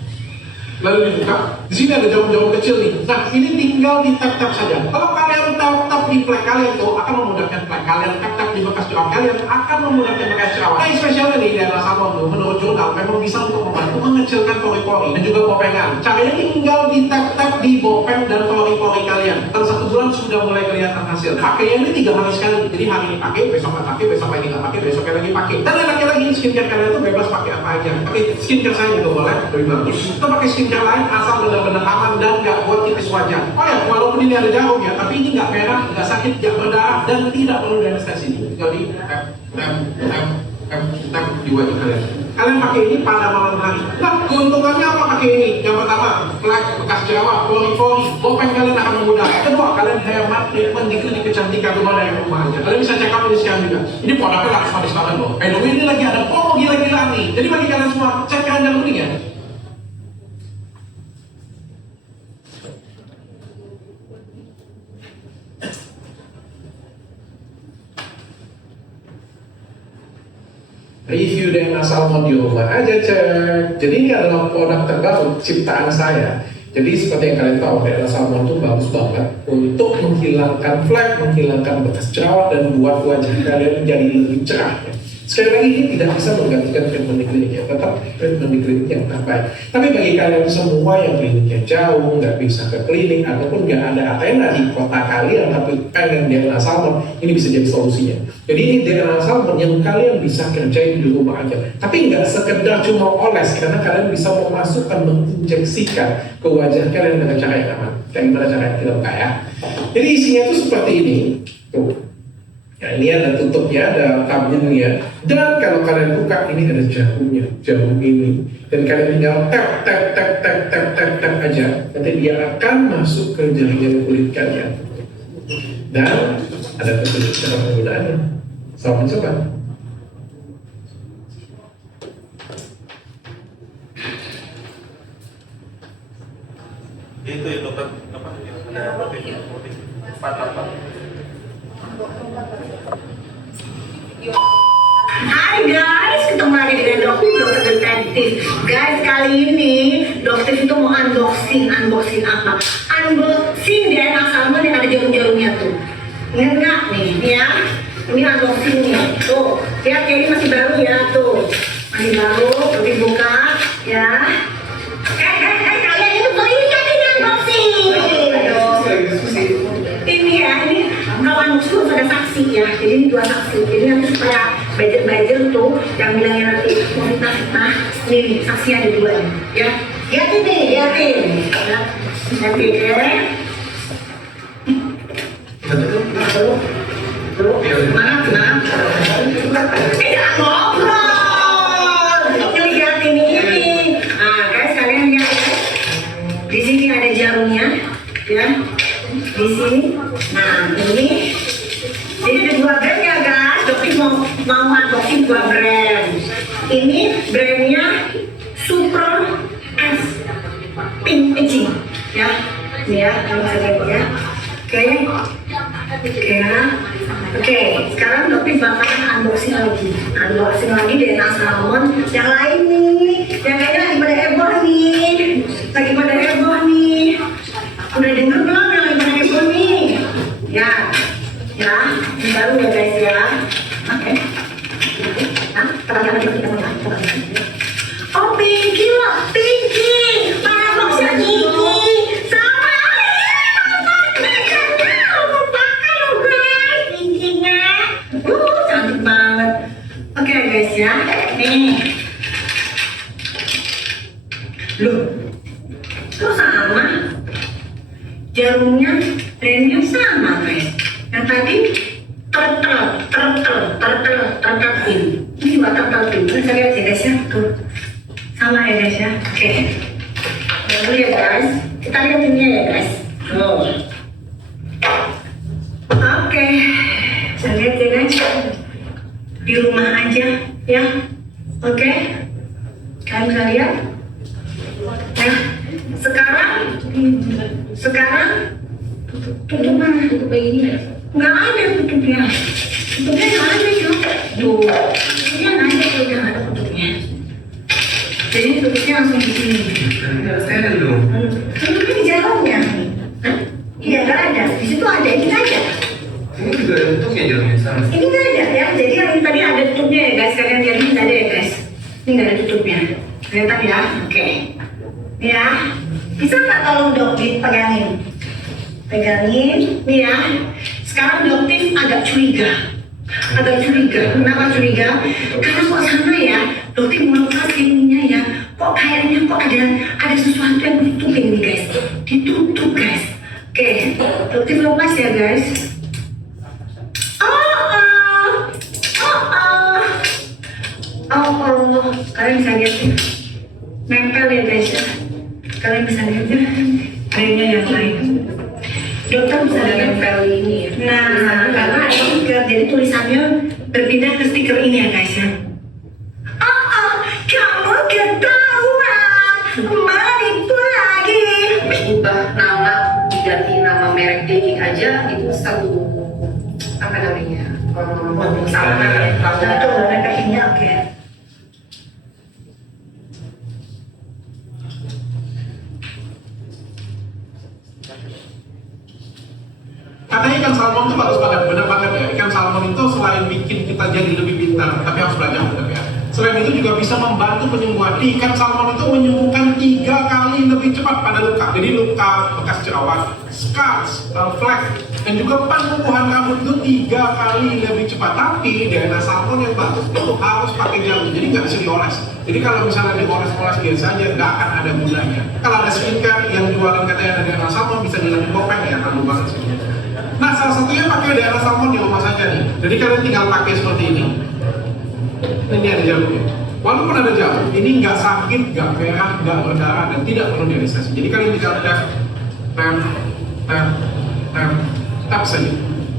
Lalu dibuka, di sini ada jarum-jarum kecil nih. Nah, ini tinggal di tap-tap saja. Kalau kalian tap-tap di flek kalian tuh akan memudahkan flek kalian, tap-tap di bekas jerawat kalian akan memudahkan bekas jerawat. Nah, spesialnya nih DNA salmon tuh menurut jurnal memang bisa untuk membantu mengecilkan pori-pori dan juga bopengan. Caranya tinggal di tap-tap di bopeng dan pori-pori kalian. Dan 1 bulan sudah mulai kelihatan hasil. Pakainya ini 3 hari sekali. Jadi hari ini pakai, besok nggak pakai, besok lagi nggak pakai, besoknya lagi pakai. Dan enaknya lagi skincare kalian tuh bebas pakai apa aja. Pakai skincare saya juga boleh, lebih bagus. Kita pakai skincare lain asal benar-benar aman dan nggak buat tipis wajah. Oh ya, walaupun ini ada jarum ya, tapi ini nggak merah, nggak sakit, nggak berdarah dan tidak perlu anestesi. Jadi tap di wajah kalian. Kalian pakai ini pada malam hari. Nah, keuntungannya apa pakai ini? Yang pertama, flek, bekas jerawat, pori-pori, bopeng kalian akan memudah. Kedua, kalian hemat treatment di klinik kecantikan rumah dari rumah aja. Kalian bisa check out ini sekarang juga. Ini produknya laris banget loh. By the way, ini lagi ada promo gila-gilaan nih. Jadi bagi kalian semua, cek keranjang kuning ya. Review DNA salmon di rumah aja cek. Jadi ini adalah produk terbaru ciptaan saya. Jadi seperti yang kalian tahu, DNA salmon itu bagus banget untuk menghilangkan flek, menghilangkan bekas jerawat dan buat wajah kalian menjadi lebih cerah. Sekali lagi ini tidak bisa menggantikan treatment di klinik ya, tetap treatment di klinik yang terbaik. Tapi bagi kalian semua yang kliniknya jauh, nggak bisa ke klinik ataupun nggak ada Athena di kota kalian tapi pengen DNA salmon, ini bisa jadi solusinya. Jadi ini DNA salmon yang kalian bisa kerjain di rumah aja. Tapi nggak sekedar cuma oles, karena kalian bisa memasukkan, menginjeksikan ke wajah kalian dengan cara yang aman. Kayak gimana caranya kita buka ya. Jadi isinya tuh seperti ini, tuh. Ya, ini ada tutupnya, ada tabnya. Dan kalau kalian buka, ini ada jarumnya, jarum ini. Dan kalian tinggal tap aja. Nanti dia akan masuk ke jaringan kulit kalian. Dan ada petunjuk cara penggunaannya. Selamat mencoba. Itu ya dokter apa? Patah. Hai guys, ketemu lagi dengan dokter detektif. Guys, kali ini dokter itu mau unboxing apa? Unboxing DNA salmon yang ada jarum-jarumnya tuh. Ingat nggak nih ya? Ini unboxingnya. Tuh, lihat ini masih baru ya tuh. Masih baru, tapi buka ya. Kalian itu ini kan ini unboxing. Ini ya, ini kawan musuh ada saksi ya. Jadi ini 2 saksi. Jadi nanti supaya budget tuh yang bilangnya nanti mau fitnah, nih saksinya ada 2 ya. Lihatin nih, lihatin ya. Nanti ya. Mana? Tidak ngobrol. Ini lihatin ini. Nah, guys kalian lihat ya. Di sini ada jarumnya ya. Di sini. Nah, ini mau unboxing 2 brand. Ini brandnya Super S Pink Aging ya. Ini ya, kalau saya lihat ya. Oke ya. Oke, sekarang Dokter bakalan unboxing lagi DNA salmon yang lain nih, yang kayaknya lagi pada heboh nih, udah denger belum yang lagi pada heboh nih? Ya, ini baru ya guys ya. Oke. Nah, teman-teman kita mulai. Oh, Pinky loh, Pinky, para boxnya Pinky, sama cantik banget. Oke guys ya, nih. Loh, kok sama? Jarumnya, brandnya sama guys. Yang tadi tertelin. Ini juga tertelin. Ini saya lihat ya guys ya, tuh. Sama ya guys ya. Oke. Dulu ya guys. Kita lihat ini ya guys. Tuh. Oke. Saya lihat ya guys. Di rumah aja ya. Oke. Kalian bisa lihat. Nah, sekarang tutup mana? Tutup ini nggak ada tutupnya. Tutupnya nggak ada yuk. Tuh, tutupnya nggak ada, udah nggak ada tutupnya. Jadi tutupnya langsung di sini. Tutupnya di jarumnya. Iya nggak ada. Di situ ada, ini nggak ada. Ini juga ada tutupnya jarumnya sama. Ini nggak ada ya. Jadi yang tadi ada tutupnya ya guys. Kalian lihat ini nggak ada ya guys. Ini nggak ada tutupnya. Kelihatan ya? Oke. Ya. Bisa nggak tolong dok dipegangin? Pegangin, nih ya. Sekarang Doktif agak curiga. Kenapa curiga? Karena kok sama ya, Doktif mau lepas ininya ya. Kok kayaknya kok ada sesuatu yang ditutupin nih guys. Ditutup guys. Oke, Doktif lepas ya guys. Oh, kalian bisa lihat ya. Nempel ya guys ya. Kalian bisa lihat ya. Brandnya yang lain. Dokter bisa nempel ini ya. Nah, karena stiker, jadi tulisannya berpindah ke stiker ini ya guys ya. Kamu ketahuan, menipu lagi. Ubah nama, diganti nama merek Daging aja itu satu apa namanya? Sama ya. Itu packingnya oke. Katanya ikan salmon itu bagus banget, benar banget ya. Ikan salmon itu selain bikin kita jadi lebih pintar, tapi harus belajar benar ya. Selain itu juga bisa membantu penyembuhan. Ikan salmon itu menyembuhkan 3 kali lebih cepat pada luka. Jadi luka bekas jerawat, scars, flek, dan juga penumbuhan rambut itu 3 kali lebih cepat. Tapi DNA salmon yang bagus itu harus pakai jarum, jadi nggak bisa dioles. Jadi kalau misalnya dioles-oles biasa aja, nggak akan ada gunanya. Kalau ada skincare yang jualan katanya ada DNA salmon, bisa dilakukan kopeng ya, halu banget sih. Nah, salah satunya pakai DNA salmon di rumah saja nih. Jadi kalian tinggal pakai seperti ini. Ini ada jarumnya. Walaupun ada jarum, ini nggak sakit, nggak merah, nggak berdarah, dan tidak perlu dialisasi. Jadi kalian tinggal tap saja.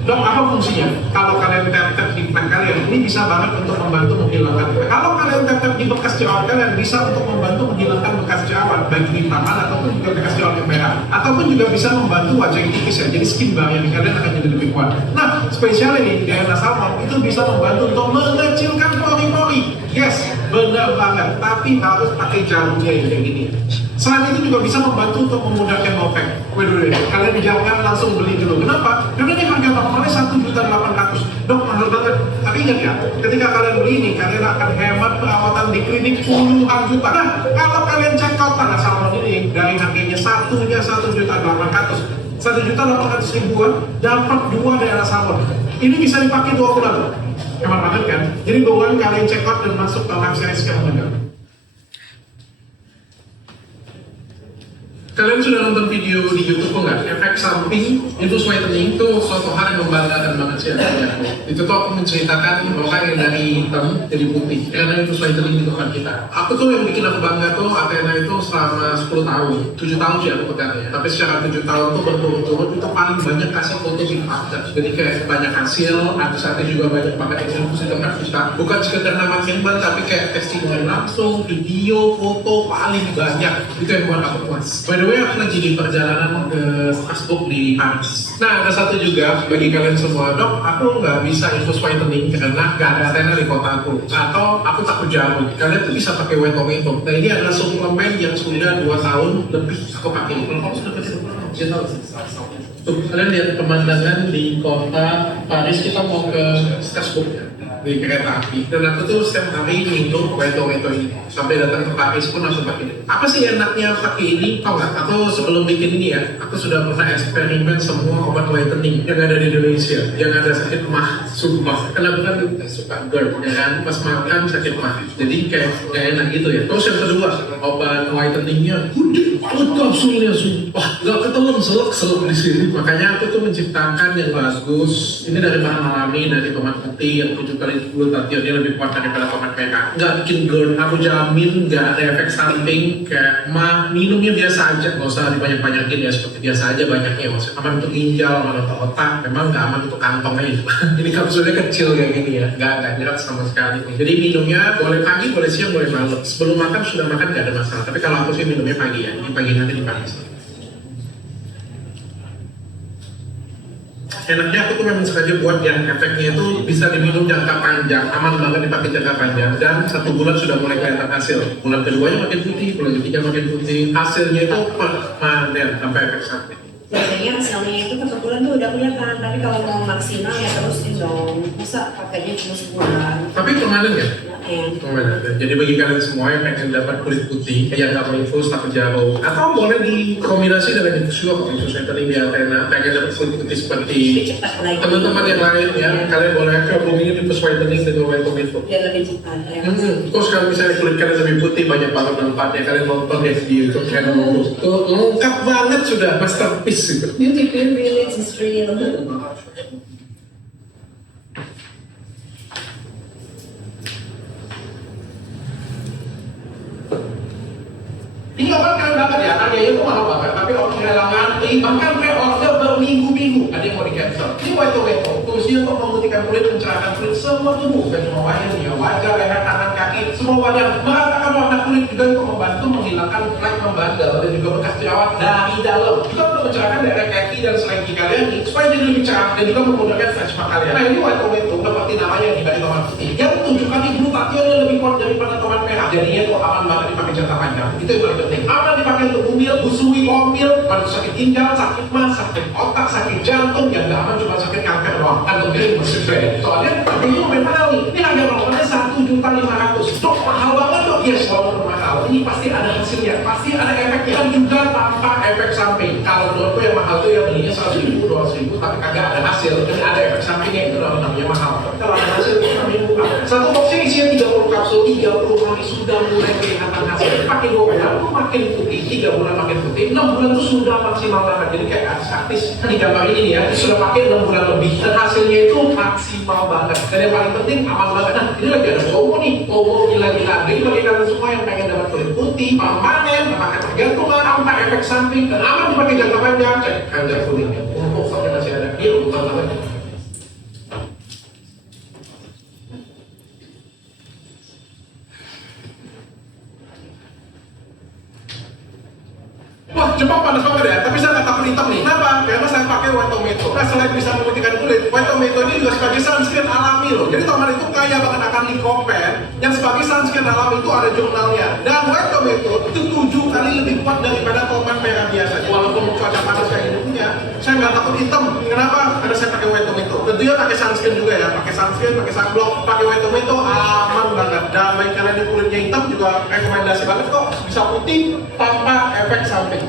Dok, apa fungsinya? Kalau kalian tap di flank kalian, ini bisa banget untuk membantu menghilangkan. Kalau kalian tap di bekas jerawat kalian, bisa untuk membantu menghilangkan bekas jerawat, baik di tangan ataupun juga bekas jerawat yang merah, ataupun juga bisa membantu wajah yang tipis ya. Jadi skin barrier kalian akan jadi lebih kuat. Nah, spesial ini DNA salmon itu bisa membantu untuk mengecilkan pori-pori. Yes, benar banget. Tapi harus pakai jarumnya yang kayak gini. Selain itu juga bisa membantu untuk memudahkan ngopek. Waduh, kalian jangan langsung beli dulu. Kenapa? Karena ini harga normalnya 1.800.000. Dok, mahal banget. Tapi ingat ya, ketika kalian beli ini, kalian akan hemat perawatan di klinik puluhan juta. Nah, kalau kalian check out tanah salmon ini dari harganya satunya 1.800.000, 1.800.000-an dapat 2 daerah salmon. Ini bisa dipakai 2 bulan. Hemat banget kan? Jadi buruan kalian check out dan masuk ke website sekarang juga. Kalian sudah nonton video di YouTube nggak? Efek samping itu whitening itu suatu hal yang membanggakan banget sih aku. Itu tuh aku menceritakan orang yang dari hitam jadi putih karena itu whitening di depan kita. Aku tuh yang bikin aku bangga tuh Athena itu selama 10 tahun, 7 tahun sih aku pegangnya. Tapi secara 7 tahun tuh berturut-turut itu paling banyak kasih foto di After. Jadi kayak banyak hasil, artis-artis juga banyak pakai eksekusi tentang kita. Bukan sekedar nama Kimban tapi kayak testimoni langsung, video, foto paling banyak. Itu yang buat aku puas. By the way, aku lagi di perjalanan ke Strasbourg di Paris. Nah, ada satu juga bagi kalian semua, Dok, aku nggak bisa infus whitening karena nggak ada Athena di kotaku. Atau aku takut jarum. Kalian tuh bisa pakai Wet Tomato. Nah, ini adalah suplemen yang sudah 2 tahun lebih aku pakai. Kalau kamu sudah pakai, tuh, kalian lihat pemandangan di kota Paris, kita mau ke Strasbourg ya, di kereta api. Dan aku tuh setiap hari minum Wet Tomato ini. Sampai datang ke Paris pun aku pakai ini. Apa sih enaknya pakai ini? Tau nggak? Aku sebelum bikin ini ya, aku sudah pernah eksperimen semua obat whitening yang ada di Indonesia. Yang ada sakit mah, sumpah. Karena bukan suka GERD, ya kan? Pas makan sakit mah. Jadi kayak gak enak gitu ya. Terus yang kedua, obat whiteningnya kapsulnya sumpah gak ketelan selek di sini. Makanya aku tuh menciptakan yang bagus. Ini dari bahan alami, dari tomat putih yang 7 kali 10 dia lebih kuat daripada tomat merah. Gak bikin GERD, aku jamin gak ada efek samping kayak mah. Minumnya biasa aja, gak usah dibanyak-banyakin ya, seperti biasa aja banyaknya. Maksudnya aman untuk ginjal, aman untuk otak, memang gak aman untuk kantong aja. Ini kapsulnya kecil kayak gini ya, gak nyerat sama sekali. Jadi minumnya boleh pagi, boleh siang, boleh malam. Sebelum makan sudah makan gak ada masalah. Tapi kalau aku sih minumnya pagi ya, ini pagi nanti di Paris. Enaknya aku tuh memang sengaja buat yang efeknya itu bisa diminum jangka panjang, aman banget dipakai jangka panjang, dan 1 bulan sudah mulai kelihatan hasil. Bulan keduanya makin putih, bulan ketiga makin putih, hasilnya itu permanen sampai efek samping. Biasanya hasilnya itu ke bulan tuh udah kelihatan, tapi kalau mau maksimal ya terusin dong. Masa pakainya cuma sebulan? Tapi permanen ya? Iya. Permanen. Jadi bagi kalian semua yang pengen dapat kulit putih, yang nggak mau infus takut jarum, atau boleh dikombinasi dengan infus juga, infus whitening di Athena, pengen dapat kulit putih seperti teman-teman yang lain ya, kalian boleh gabungin infus whitening dengan Wet Tomato. Biar lebih cepat. Ya. Terus kalau misalnya kulit kalian lebih putih, banyak banget manfaatnya. Kalian nonton ya di YouTube channel tuh lengkap banget sudah, masterpiece gitu. Beauty privilege is real. Ini obat keren banget ya, harganya itu mahal banget, tapi orang rela ngantri, bahkan pre-order berminggu-minggu. Ada yang mau di-cancel. Ini Wet Tomato, fungsinya untuk memutihkan kulit, mencerahkan kulit semua tubuh, dan cuma wajahnya, wajah, leher, tangan, kaki, semua wajah, meratakan warna kulit juga untuk membantu menghilangkan flek membandel dan juga bekas jerawat dari dalam. Juga untuk mencerahkan daerah kaki dan selengki kalian nih, supaya jadi lebih cerah dan juga memudahkan stretch mark kalian. Nah ini Wet Tomato, dapetin namanya dibanding tomat putih, yang 7 kali glutathionnya lebih kuat daripada tomat merah. Jadinya tuh aman banget dipakai jangka panjang. Itu yang paling penting. Aman dipakai untuk umil, busui, komil, pada sakit ginjal, sakit mah, sakit otak, sakit jantung. Yang gak aman cuma sakit kanker doang. Kan lebih masih fair. Soalnya ini lumayan mahal nih. Ini harga normalnya 1.500.000. Dok, mahal banget dok. Yes, walaupun mahal. Ini pasti ada hasilnya, pasti ada efeknya. Dan juga tanpa efek samping. Kalau menurutku yang mahal tuh yang belinya 100.000, 200.000, tapi kagak ada hasil. Dan ada efek sampingnya, itu namanya mahal. Kalau ada hasil, itu namanya murah. Satu boxnya isinya 30 kapsul, 30 kali sudah mulai kelihatan hasil. Pakai 2 bulan, itu makin putih, 3 bulan makin putih, 6 bulan itu sudah maksimal banget. Jadi kayak artis-artis di gambar ini ya, itu sudah pakai 6 bulan lebih, dan hasilnya itu maksimal banget. Dan yang paling penting aman banget. Nah ini lagi ada promo nih, promo gila-gila. Jadi bagi kalian semua yang pengen dapat kulit putih, permanen, pakai tergantungan, tanpa efek samping, dan aman dipakai jangka panjang, cek harga kulitnya. Untuk sampai masih ada, ini untuk banget. Wah, Jepang panas banget ya, tapi saya nggak takut hitam nih. Kenapa? Karena saya pakai Wet Tomato. Nah, selain bisa memutihkan kulit, Wet Tomato ini juga sebagai sunscreen alami loh. Jadi tomat itu kaya banget akan lycopene, yang sebagai sunscreen alami itu ada jurnalnya. Dan Wet Tomato itu 7 kali lebih kuat daripada tomat merah biasa. Walaupun cuaca panas kayak gini punya, saya nggak takut hitam. Kenapa? Karena saya pakai Wet Tomato. Tentunya pakai sunscreen juga ya, pakai sunscreen, pakai sunblock, pakai Wet Tomato aman banget. Dan bagi kalian yang kulitnya hitam juga rekomendasi banget kok, bisa putih tanpa efek samping.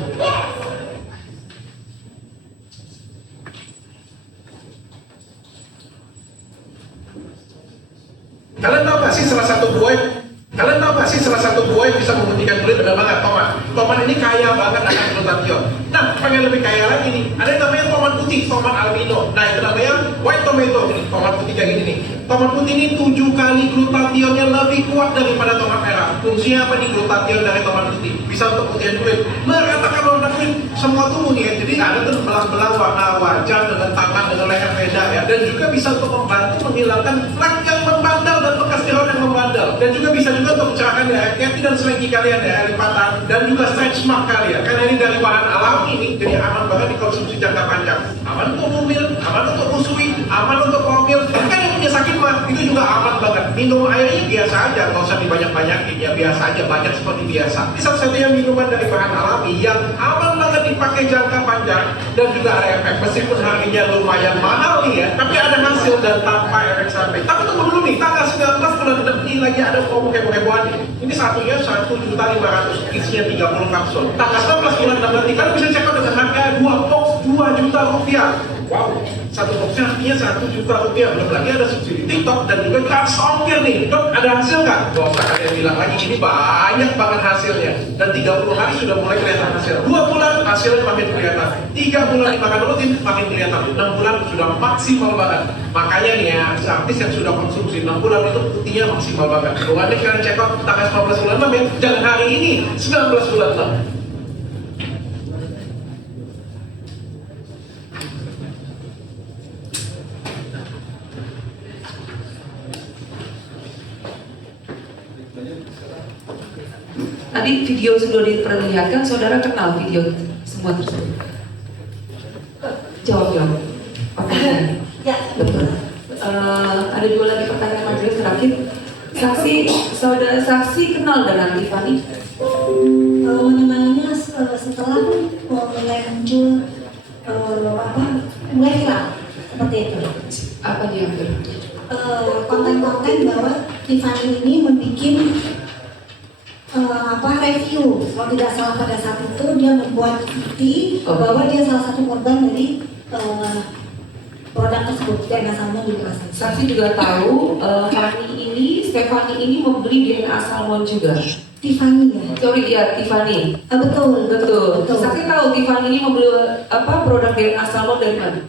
Kalian tahu gak sih salah satu buah Kalian tahu gak sih salah satu buah yang bisa memutihkan kulit adalah banget tomat. Tomat ini kaya banget akan glutathione. Nah, pengen lebih kaya lagi nih, ada yang namanya tomat putih, tomat albino. Nah, itu namanya white tomato, ini tomat putih kayak gini nih. Tomat putih ini 7 kali glutathione-nya lebih kuat daripada tomat merah. Fungsinya apa nih glutathione dari tomat putih? Bisa untuk putihan kulit, meratakan warna kulit semua tubuh nih ya. Jadi ada tuh belang-belang warna wajah dengan tangan dengan leher beda ya. Dan juga bisa untuk membantu menghilangkan flek yang membandel dan bekas jerawat yang membandel. Dan juga bisa juga untuk mencerahkan daerah keti dan selengki kalian, daerah lipatan dan juga stretch mark kalian. Karena ini dari bahan alami nih, jadi aman banget dikonsumsi jangka panjang. Aman untuk mumil, aman untuk usui, aman untuk komil. Bahkan yang punya sakit mah itu juga aman banget. Minum airnya biasa aja, nggak usah dibanyak-banyakin ya, biasa aja, banyak seperti biasa. Ini satu-satunya minuman dari bahan alami yang aman banget dipakai jangka panjang dan juga ada efek. Meskipun harganya lumayan mahal nih ya, tapi ada hasil dan tanpa efek samping. Tapi tunggu dulu nih, tanggal 19 bulan 6 ini lagi ada promo heboh-hebohan nih. Ini satunya 1.500.000, isinya 30 kapsul. Tanggal 19 bulan 6 nanti kalian bisa check out dengan harga 2 box 2 juta rupiah. Wow, satu boxnya artinya 1 juta rupiah. Belum lagi ada subsidi TikTok dan juga gratis ongkir nih. Dok, ada hasil nggak? Gak usah kalian bilang lagi, ini banyak banget hasilnya. Dan 30 hari sudah mulai kelihatan hasil. 2 bulan hasilnya makin kelihatan. 3 bulan dimakan rutin makin kelihatan. 6 bulan sudah maksimal banget. Makanya nih ya, artis yang sudah konsumsi 6 bulan itu putihnya maksimal banget. Pokoknya kalian check out tanggal 19 bulan 6 ya. Dan hari ini 19 bulan 6. Tadi video sudah diperlihatkan, saudara kenal video semua tersebut? Jawab. Oke. Ya. Betul. Ada 2 lagi pertanyaan majelis terakhir. Saudara saksi kenal dengan Tiffany? Mengenalnya setelah mulai muncul mulai viral seperti itu. Apa dia? Konten-konten bahwa Tiffany ini membuat review, kalau tidak salah pada saat itu dia membuat bukti bahwa dia salah satu korban dari produk tersebut DNA salmon di Pasar. Saksi juga tahu Stephanie ini membeli DNA salmon juga. Tiffany ya? Sorry dia Tiffany. Betul. Saksi tahu Tiffany ini membeli produk DNA salmon dari mana?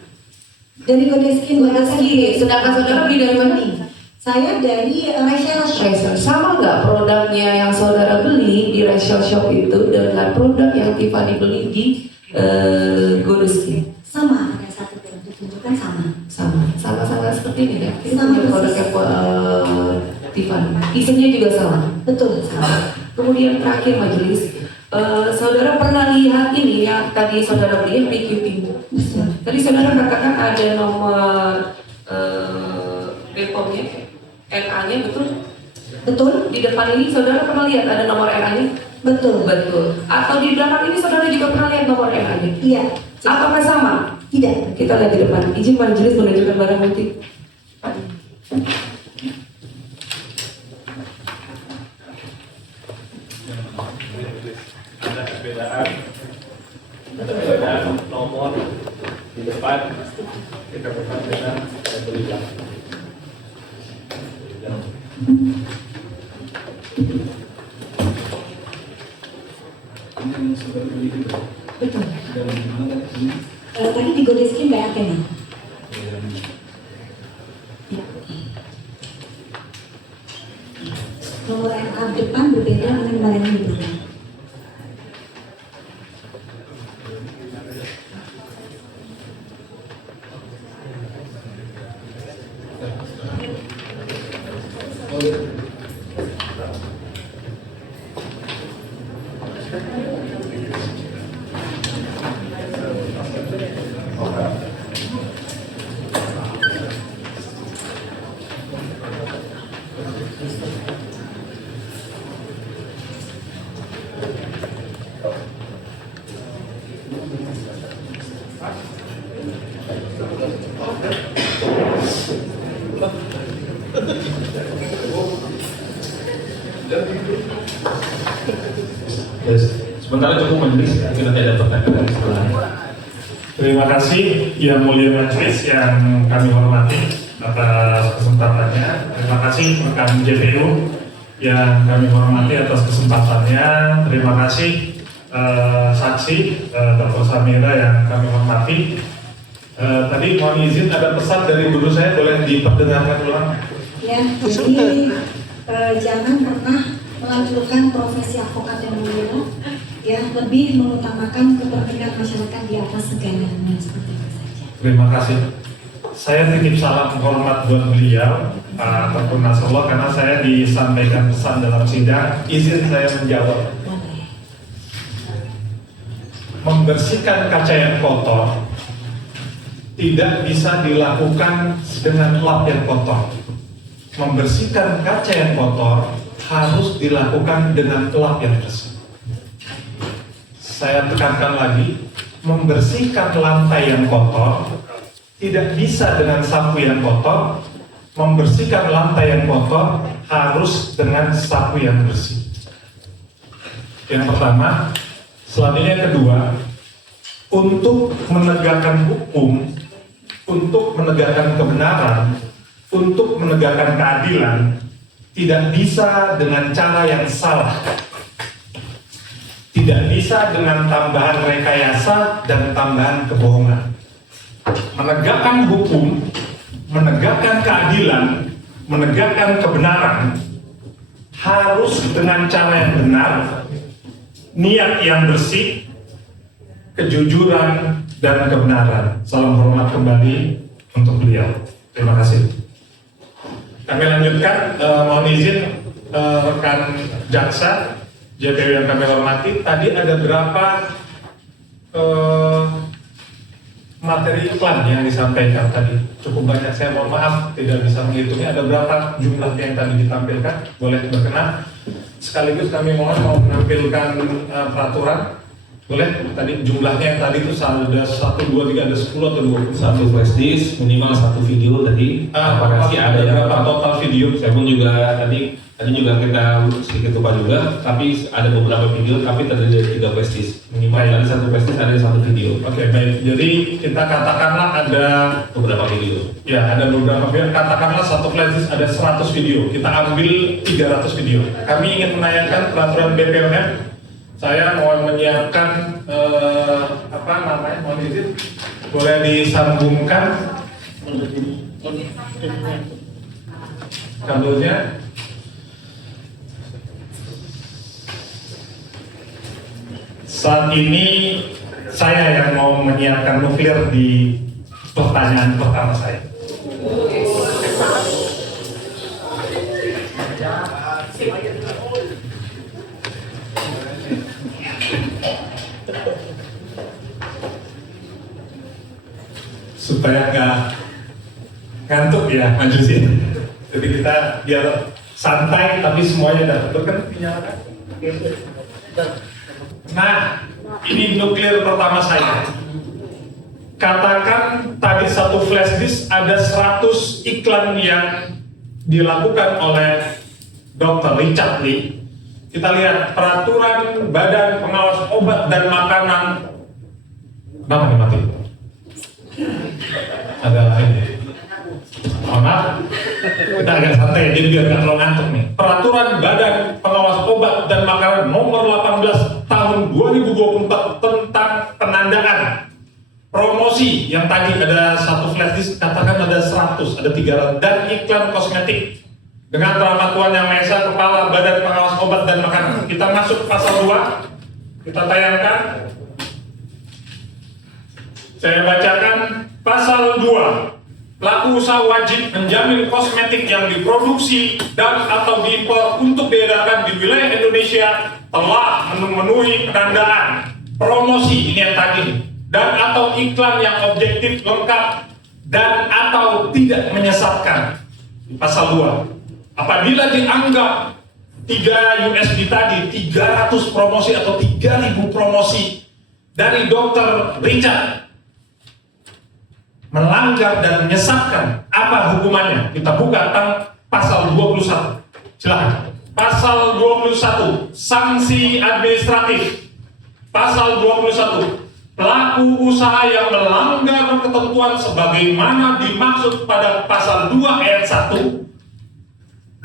Dari Godeskin. Sedangkan saudara beli dari mana? Saya dari Rachel Shop. Sama nggak produknya yang saudara beli di Rachel Shop itu dengan produk yang Tiffany beli di Godeskin? Sama, pada saat itu ditunjukkan sama seperti ini ya. Sama produknya Tiffany. Isinya juga sama. Betul. Sama. Kemudian terakhir majelis, saudara pernah lihat ini yang tadi saudara beli di QP? Tadi saudara katakan ada nomor BPOM-nya. NA-nya betul? Di depan ini saudara pernah lihat ada nomor NA-nya? Betul. Atau di belakang ini saudara juga pernah lihat nomor NA-nya? Iya. Apakah sama? Tidak. Kita lihat di depan. Izin majelis menunjukkan barang bukti. Ada perbedaan nomor di depan, kita perbedaan dan di belakang. Betul. Tadi di Godeskin Mbak Athena. Nomor NA depan berbeda dengan nomor yang di belakang. Sementara cukup majelis, mungkin nanti ada pertanyaan setelah. Terima kasih Yang Mulia Majelis yang kami hormati atas kesempatannya. Terima kasih rekan JPU yang kami hormati atas kesempatannya. Terima kasih saksi Dr. Samira yang kami hormati. Tadi mohon izin ada pesan dari guru saya, boleh diperdengarkan ulang? Ya, jadi jangan pernah melanjutkan profesi advokat yang mulia, ya, lebih mengutamakan kepentingan masyarakat di atas segalanya, seperti itu saja. Terima kasih. Saya titip salam hormat buat beliau, Pak Dr. Nasrullah, karena saya disampaikan pesan dalam sidang. Izin saya menjawab. Membersihkan kaca yang kotor tidak bisa dilakukan dengan lap yang kotor. Membersihkan kaca yang kotor harus dilakukan dengan lap yang bersih. Saya tekankan lagi, membersihkan lantai yang kotor tidak bisa dengan sapu yang kotor. Membersihkan lantai yang kotor harus dengan sapu yang bersih. Yang pertama. Selanjutnya yang kedua, untuk menegakkan hukum, untuk menegakkan kebenaran, untuk menegakkan keadilan, tidak bisa dengan cara yang salah. Tidak bisa dengan tambahan rekayasa dan tambahan kebohongan. Menegakkan hukum, menegakkan keadilan, menegakkan kebenaran, harus dengan cara yang benar, niat yang bersih, kejujuran, dan kebenaran. Salam hormat kembali untuk beliau. Terima kasih. Kami lanjutkan, mohon izin rekan jaksa, JPU yang kami hormati. Tadi ada berapa materi iklan yang disampaikan tadi? Cukup banyak, saya mohon maaf tidak bisa menghitungnya. Ada berapa jumlahnya yang tadi ditampilkan? Boleh berkenan? Sekaligus kami mau menampilkan peraturan. Boleh, tadi jumlahnya yang tadi itu ada 1, 2, 3, ada 10 atau 20? Satu flash disk, minimal satu video tadi. Apakah sih ada berapa total video? Saya pun juga tadi juga kita sedikit lupa juga, tapi ada beberapa video, tapi terdiri dari 3 flash disk. Minimal ada satu flash disk, ada satu video. Oke, baik. Jadi kita katakanlah ada beberapa video. Ya, ada beberapa video. Katakanlah satu flash disk ada 100 video. Kita ambil 300 video. Kami ingin menayangkan peraturan BPOM. Saya mau menyiapkan mohon izin, boleh disambungkan kabelnya. Saat ini saya yang mau menyiapkan nuklir di pertanyaan pertama saya. Supaya nggak ngantuk ya majusin. Jadi kita biar santai tapi semuanya dapat kan dinyalakan. Nah, ini nuklir pertama saya. Katakan tadi satu flash disk ada 100 iklan yang dilakukan oleh Dr. Richard Lee. Kita lihat peraturan Badan Pengawas Obat dan Makanan. Kenapa nih mati? Ada ini. Maaf, kita agak santai jadi biar nggak terlalu ngantuk nih. Peraturan Badan Pengawas Obat dan Makanan nomor 18 tahun 2024 tentang penandaan promosi yang tadi ada satu flash disk, katakan ada 100, ada 300, dan iklan kosmetik dengan Rahmat Tuhan Yang Maha Esa, Kepala Badan Pengawas Obat dan Makanan. Kita masuk pasal 2, kita tayangkan. Saya bacakan pasal 2. Pelaku usaha wajib menjamin kosmetik yang diproduksi dan atau diimpor untuk diedarkan di wilayah Indonesia telah memenuhi penandaan promosi, ini yang tadi, dan atau iklan yang objektif, lengkap, dan atau tidak menyesatkan. Pasal 2. Apabila dianggap 3 USD tadi, 300 promosi atau 3.000 promosi dari Dr. Richard melanggar dan menyesatkan, apa hukumannya? Kita buka pasal 21. Silakan. Pasal 21, sanksi administratif. Pasal 21, pelaku usaha yang melanggar ketentuan sebagaimana dimaksud pada pasal 2 ayat 1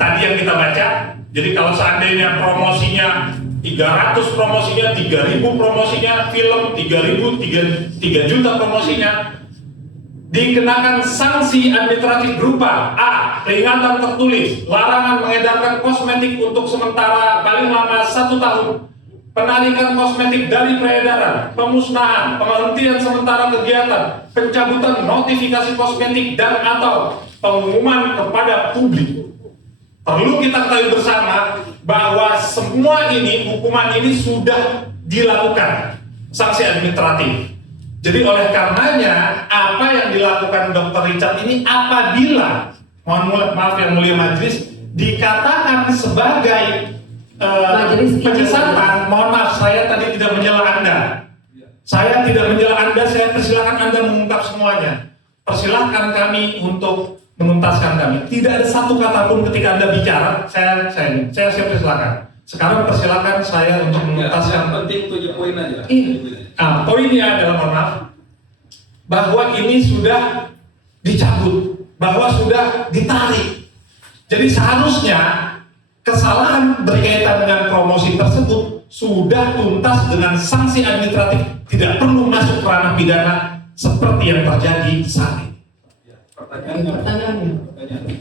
tadi yang kita baca. Jadi kalau seandainya promosinya 300 promosinya, 3.000 promosinya, film 3.000, 3 juta promosinya, dikenakan sanksi administratif berupa A. Peringatan tertulis, larangan mengedarkan kosmetik untuk sementara paling lama 1 tahun, penarikan kosmetik dari peredaran, pemusnahan, penghentian sementara kegiatan, pencabutan notifikasi kosmetik dan atau pengumuman kepada publik. Perlu kita ketahui bersama bahwa semua ini, hukuman ini sudah dilakukan sanksi administratif. Jadi oleh karenanya apa yang dilakukan Dr. Richard ini apabila, maaf yang mulia majelis, dikatakan sebagai penyesatan, mohon maaf saya tadi tidak menyela Anda. Saya tidak menyela Anda, saya persilahkan Anda mengungkap semuanya. Persilahkan kami untuk menuntaskan kami. Tidak ada satu kata pun ketika Anda bicara, saya siap persilahkan. Sekarang persilahkan saya untuk menuntaskan. Yang penting 7 poin aja. Poinnya adalah, mohon maaf, bahwa ini sudah dicabut, bahwa sudah ditarik. Jadi seharusnya kesalahan berkaitan dengan promosi tersebut sudah tuntas dengan sanksi administratif, tidak perlu masuk ke ranah pidana seperti yang terjadi saat ini.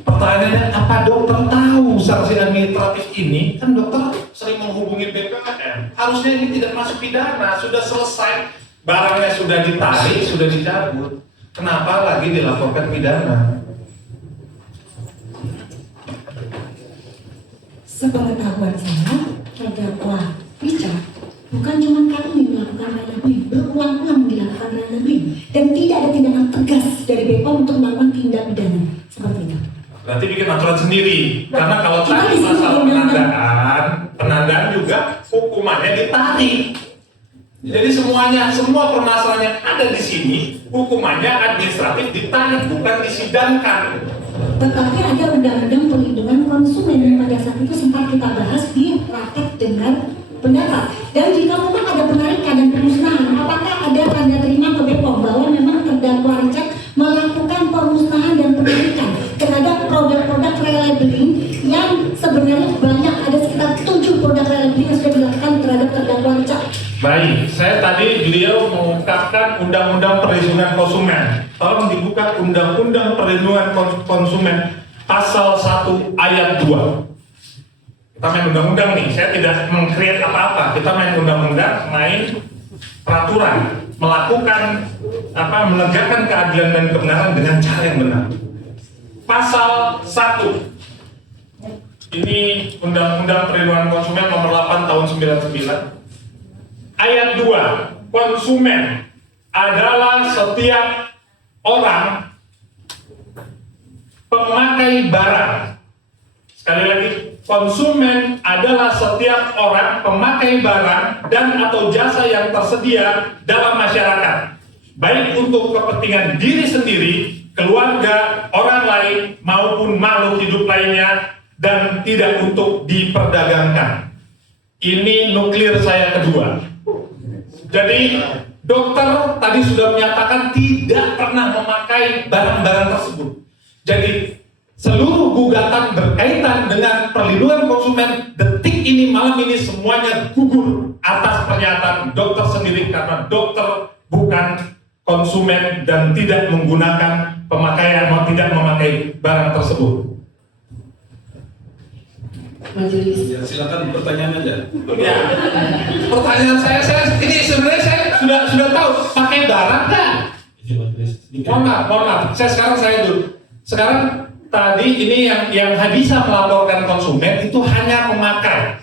Pertanyaannya, apa dokter tahu sanksi administratif ini? Kan dokter sering menghubungi BPOM. Harusnya ini tidak masuk pidana, sudah selesai, barangnya sudah ditarik, sudah dicabut. Kenapa lagi dilaporkan pidana? Sepengetahuan saya, terdakwa Richard bukan cuma kali melakukan ranah-ranah, berulang-ulang dilakukan ranah-ranah, dan tidak ada tindakan tegas dari BPOM untuk melakukan tindak pidana seperti itu. Berarti bikin aturan sendiri, karena kalau tadi masalah penandaan juga hukumannya ditarik. Jadi semua permasalahannya ada di sini, hukumannya administratif ditarik, bukan disidangkan. Tetapi ada undang-undang perlindungan konsumen yang pada saat itu sempat kita bahas di rapat dengar pendapat. Dan jika memang ada penarikan dan pemusnahan, apakah ada tanda terima ke BPOM bahwa memang terdakwa Richard melakukan pemusnahan dan penarikan terhadap produk-produk relabeling yang sebenarnya banyak, ada sekitar 7 produk relabeling yang sudah dilakukan terhadap terdakwa Richard. Baik, saya tadi beliau mengungkapkan Undang-Undang Perlindungan Konsumen. Tolong dibuka Undang-Undang Perlindungan Konsumen pasal 1 ayat 2. Kita main undang-undang nih, saya tidak meng-create apa-apa. Kita main undang-undang, main peraturan, melakukan menegakkan keadilan dan kebenaran dengan cara yang benar. Pasal 1. Ini Undang-Undang Perlindungan Konsumen nomor 8 tahun 99. Ayat 2, konsumen adalah setiap orang pemakai barang. Sekali lagi, konsumen adalah setiap orang pemakai barang dan atau jasa yang tersedia dalam masyarakat, baik untuk kepentingan diri sendiri, keluarga, orang lain, maupun makhluk hidup lainnya, dan tidak untuk diperdagangkan. Ini nuklir saya kedua. Jadi dokter tadi sudah menyatakan tidak pernah memakai barang-barang tersebut. Jadi seluruh gugatan berkaitan dengan perlindungan konsumen detik ini, malam ini, semuanya gugur atas pernyataan dokter sendiri, karena dokter bukan konsumen dan tidak menggunakan pemakaian atau tidak memakai barang tersebut. Majelis. Ya, silakan pertanyaan aja. Ya, pertanyaan saya ini sebenarnya saya sudah tahu pakai barang kan? Mohon maaf. Saya dulu. Sekarang tadi ini yang bisa melaporkan konsumen itu hanya memakai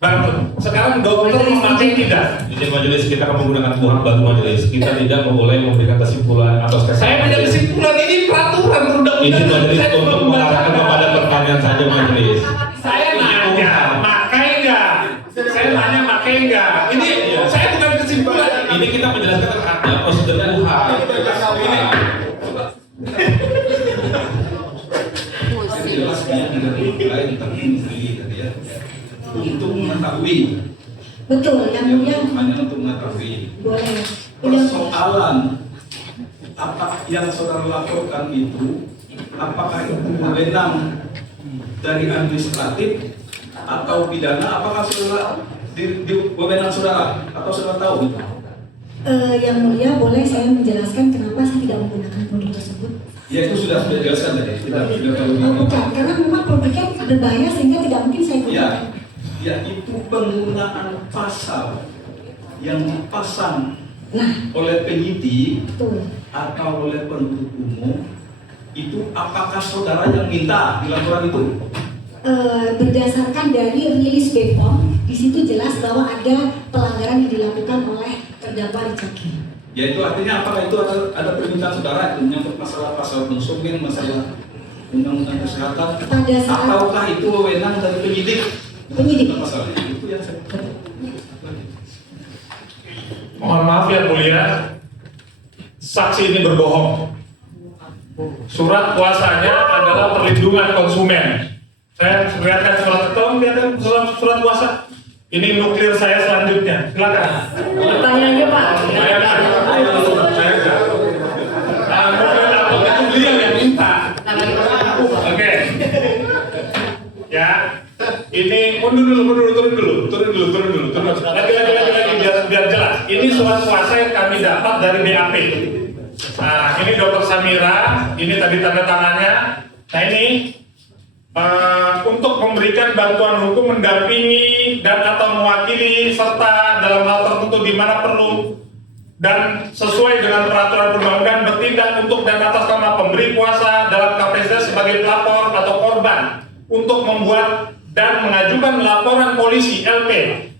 barang. Sekarang dokter memakai tidak. Izin majelis, kita akan menggunakan kuhap baru majelis. Kita tidak boleh memberikan kesimpulan atau Saya tidak kesimpulan, ini peraturan undang-undang. Izin majelis untuk mengarahkan kepada pertanyaan saja majelis. Saya nanya, pakai nggak? Saya nanya, pakai nggak? Ini saya bukan kesimpulan. Ini kita menjelaskan ada prosedur kuhap. Jelasnya lain tapi ya. Untuk mengetahui. Betul, yang mulia. Hanya untuk mengetahui. Boleh. Persoalan apa yang saudara laporkan itu, apakah itu wewenang dari administratif atau pidana, apakah saudara di wewenang saudara atau saudara tahu? Yang mulia, boleh saya menjelaskan kenapa saya tidak menggunakan produk tersebut? Ya itu sudah dijelaskan tadi. Sudah tahu. Bukan, karena memang produknya berbahaya sehingga tidak mungkin saya gunakan. Ya itu penggunaan pasal yang dipasang oleh penyidik atau oleh penuntut umum, itu apakah saudara yang minta di laporan itu? Berdasarkan dari rilis BPOM, di situ jelas bahwa ada pelanggaran yang dilakukan oleh terdakwa Richard Lee. Ya itu artinya apakah itu ada permintaan saudara itu menyangkut masalah pasal konsumen, masalah undang-undang kesehatan, ataukah itu wewenang dari penyidik? Penyidik. Masalah itu yang saya. Mohon maaf yang mulia, saksi ini berbohong. Surat kuasanya adalah perlindungan konsumen. Saya lihatkan surat kuasa. Ini nuklir saya selanjutnya. Silakan. Pertanyaannya Pak. Nuklir atau itu beliau yang minta. Oke. Ya. Ini turun dulu. Lagi biar jelas. Ini surat kuasa yang kami dapat dari BAP. Nah, ini Dr. Samira, ini tadi tanda tangannya. Nah ini untuk memberikan bantuan hukum, mendampingi dan atau mewakili serta dalam hal tertentu di mana perlu dan sesuai dengan peraturan perundang-undangan bertindak untuk dan atas nama pemberi kuasa dalam kapasitas sebagai pelapor atau korban untuk membuat dan mengajukan laporan polisi LP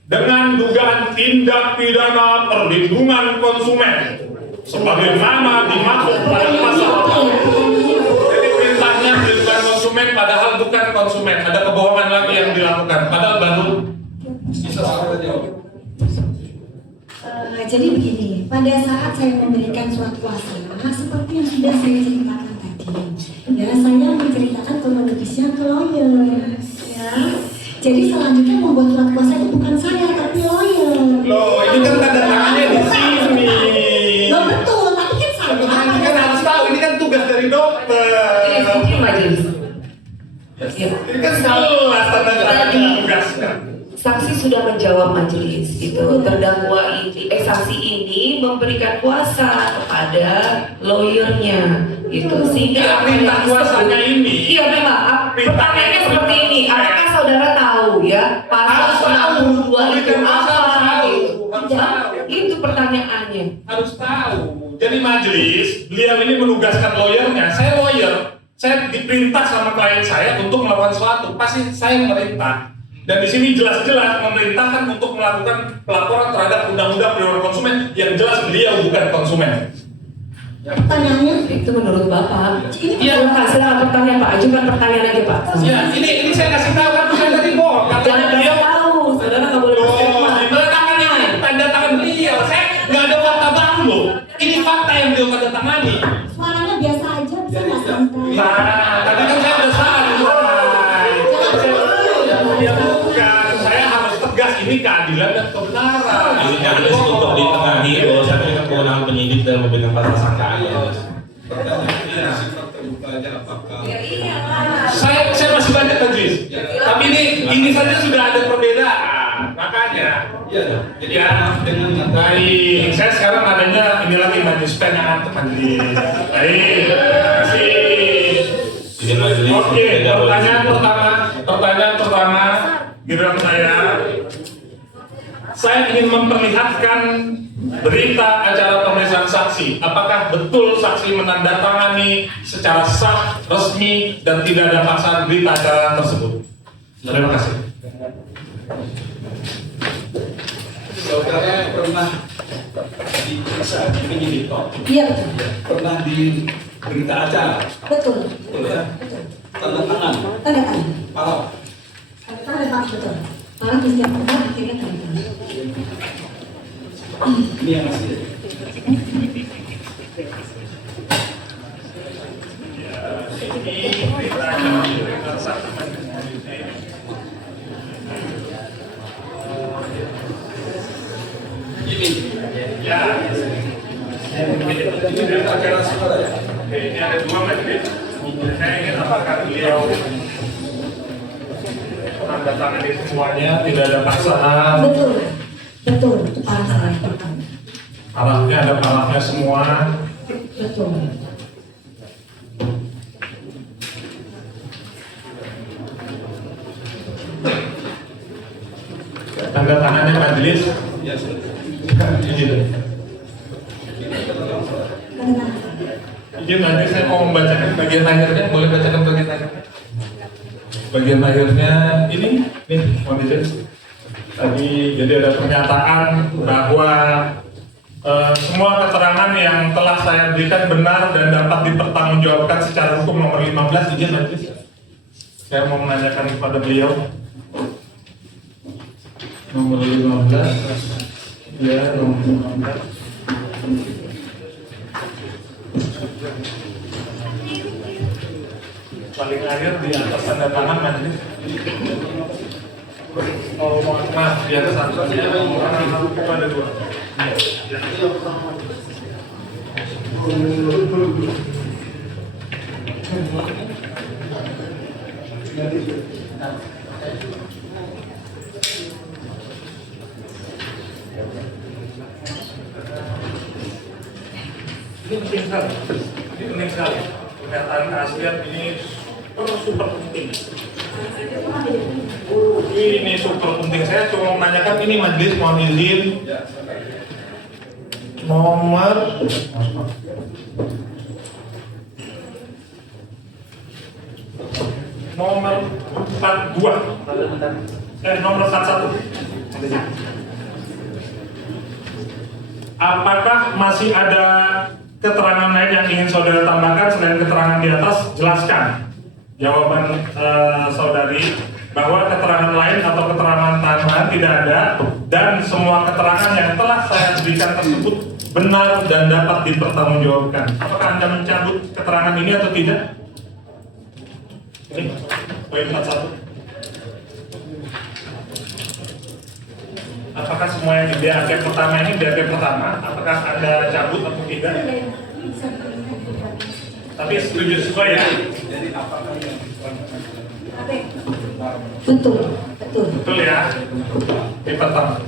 dengan dugaan tindak pidana perlindungan konsumen sebagaimana dimaksud pada pasal. Jadi perintahnya perlindungan konsumen padahal bukan konsumen, ada kebohongan lagi yang dilakukan padahal baru bisa salah jawab. Jadi begini, pada saat saya memberikan surat kuasa, seperti yang sudah saya ceritakan tadi, ya saya menceritakan kronologisnya ke lawyer, ya. Jadi selanjutnya membuat surat kuasa itu bukan saya tapi lawyer. Loh, ini kan tanda tangannya di sini. Loh betul, tapi kan saya. Ini kan harus tahu, ini kan tugas dari dokter. Ini majelis. Ini kan jelas tanda tangannya tugasnya. Saksi sudah menjawab majelis itu, terdakwa ini, saksi ini memberikan kuasa kepada lawyernya gitu, sehingga perintah kuasanya ini. Iya memang. Pertanyaannya seperti ini, apakah saudara tahu ya pasal 62 itu apa gitu? Itu pertanyaannya. Harus tahu. Jadi majelis, beliau ini menugaskan lawyernya. Saya lawyer, saya diperintah sama klien saya untuk melakukan sesuatu, pasti saya merintah. Dan di sini jelas-jelas memerintahkan untuk melakukan pelaporan terhadap undang-undang perlindungan konsumen yang jelas beliau bukan konsumen. Pertanyaannya itu menurut Bapak. Iya, silakan pertanyaan Pak. Ajukan pertanyaan aja Pak. Ya, ini saya kasih tahu kan saya tadi bohong. Katanya beliau tahu, saudara nggak boleh bersemak. Tanda tangannya tanda tangan beliau. Saya nggak ada fakta baru loh. Ini fakta yang beliau tanda tangani. suaranya biasa aja, bisa nggak santai? Nah, tadi kan saya udah salah. Ya bukan, saya harus tegas ini keadilan dan kebenaran. Ini harus untuk ditengahi bahwa saya punya kewenangan penyidik dalam memberikan pasal Pertanyaannya sifat terbukanya apakah? Saya masih banyak majelis. Tapi ini saja sudah ada perbedaan. Makanya. Iya. Jadi dengan baik. Saya sekarang adanya ini lagi majelis penyangan majelis. Baik. Terima kasih. Oke, pertanyaan pertama giliran saya ingin memperlihatkan berita acara pemeriksaan saksi. Apakah betul saksi menandatangani secara sah, resmi, dan tidak ada paksaan berita acara tersebut? Terima kasih. Saudara pernah diperiksa di penyidik toh? Iya betul. Pernah di berita acara? Betul. Betul ya? Tanda tangan? Tanda tangan. Parah? Tanda tangan betul. Parah di setiap tempat akhirnya tanda tangan. Ini yang masih. Ini berita acara saudara ya? Ini ada dua majelis. Saya ingin apakah beliau tanda tangan itu semuanya, tidak ada paksaan. Betul, betul, itu parah saya. Arahnya ada arahnya semua. Betul. Tanda tangannya majelis. Ya, sudah. Izin. Izin, nanti saya mau membacakan bagian akhirnya. Boleh bacakan bagian akhirnya? Bagian akhirnya ini majelis. Tadi jadi ada pernyataan bahwa semua keterangan yang telah saya berikan benar dan dapat dipertanggungjawabkan secara hukum nomor 15. Izin majelis. Saya mau menanyakan kepada beliau. Nomor 15. Ya, nomor 15. Paling akhir di atas tanda tangan majelis. Oh, maaf, di atas atasnya ada dua. Ini penting sekali. Ini penting sekali. Pernyataan keaslian ini super penting. Ini super penting. Saya cuma menanyakan ini majelis, mohon izin. Nomor nomor 42. Nomor 41. Apakah masih ada keterangan lain yang ingin saudara tambahkan selain keterangan di atas? Jelaskan. Jawaban saudari bahwa keterangan lain atau keterangan tambahan tidak ada dan semua keterangan yang telah saya berikan tersebut benar dan dapat dipertanggungjawabkan. Apakah Anda mencabut keterangan ini atau tidak? Ini poin 41. Apakah semua yang di BAP pertama ini BAP pertama? Apakah Anda cabut atau tidak? Tapi setuju sesuai ya? Jadi apakah yang betul, betul. Betul ya? Ini pertama.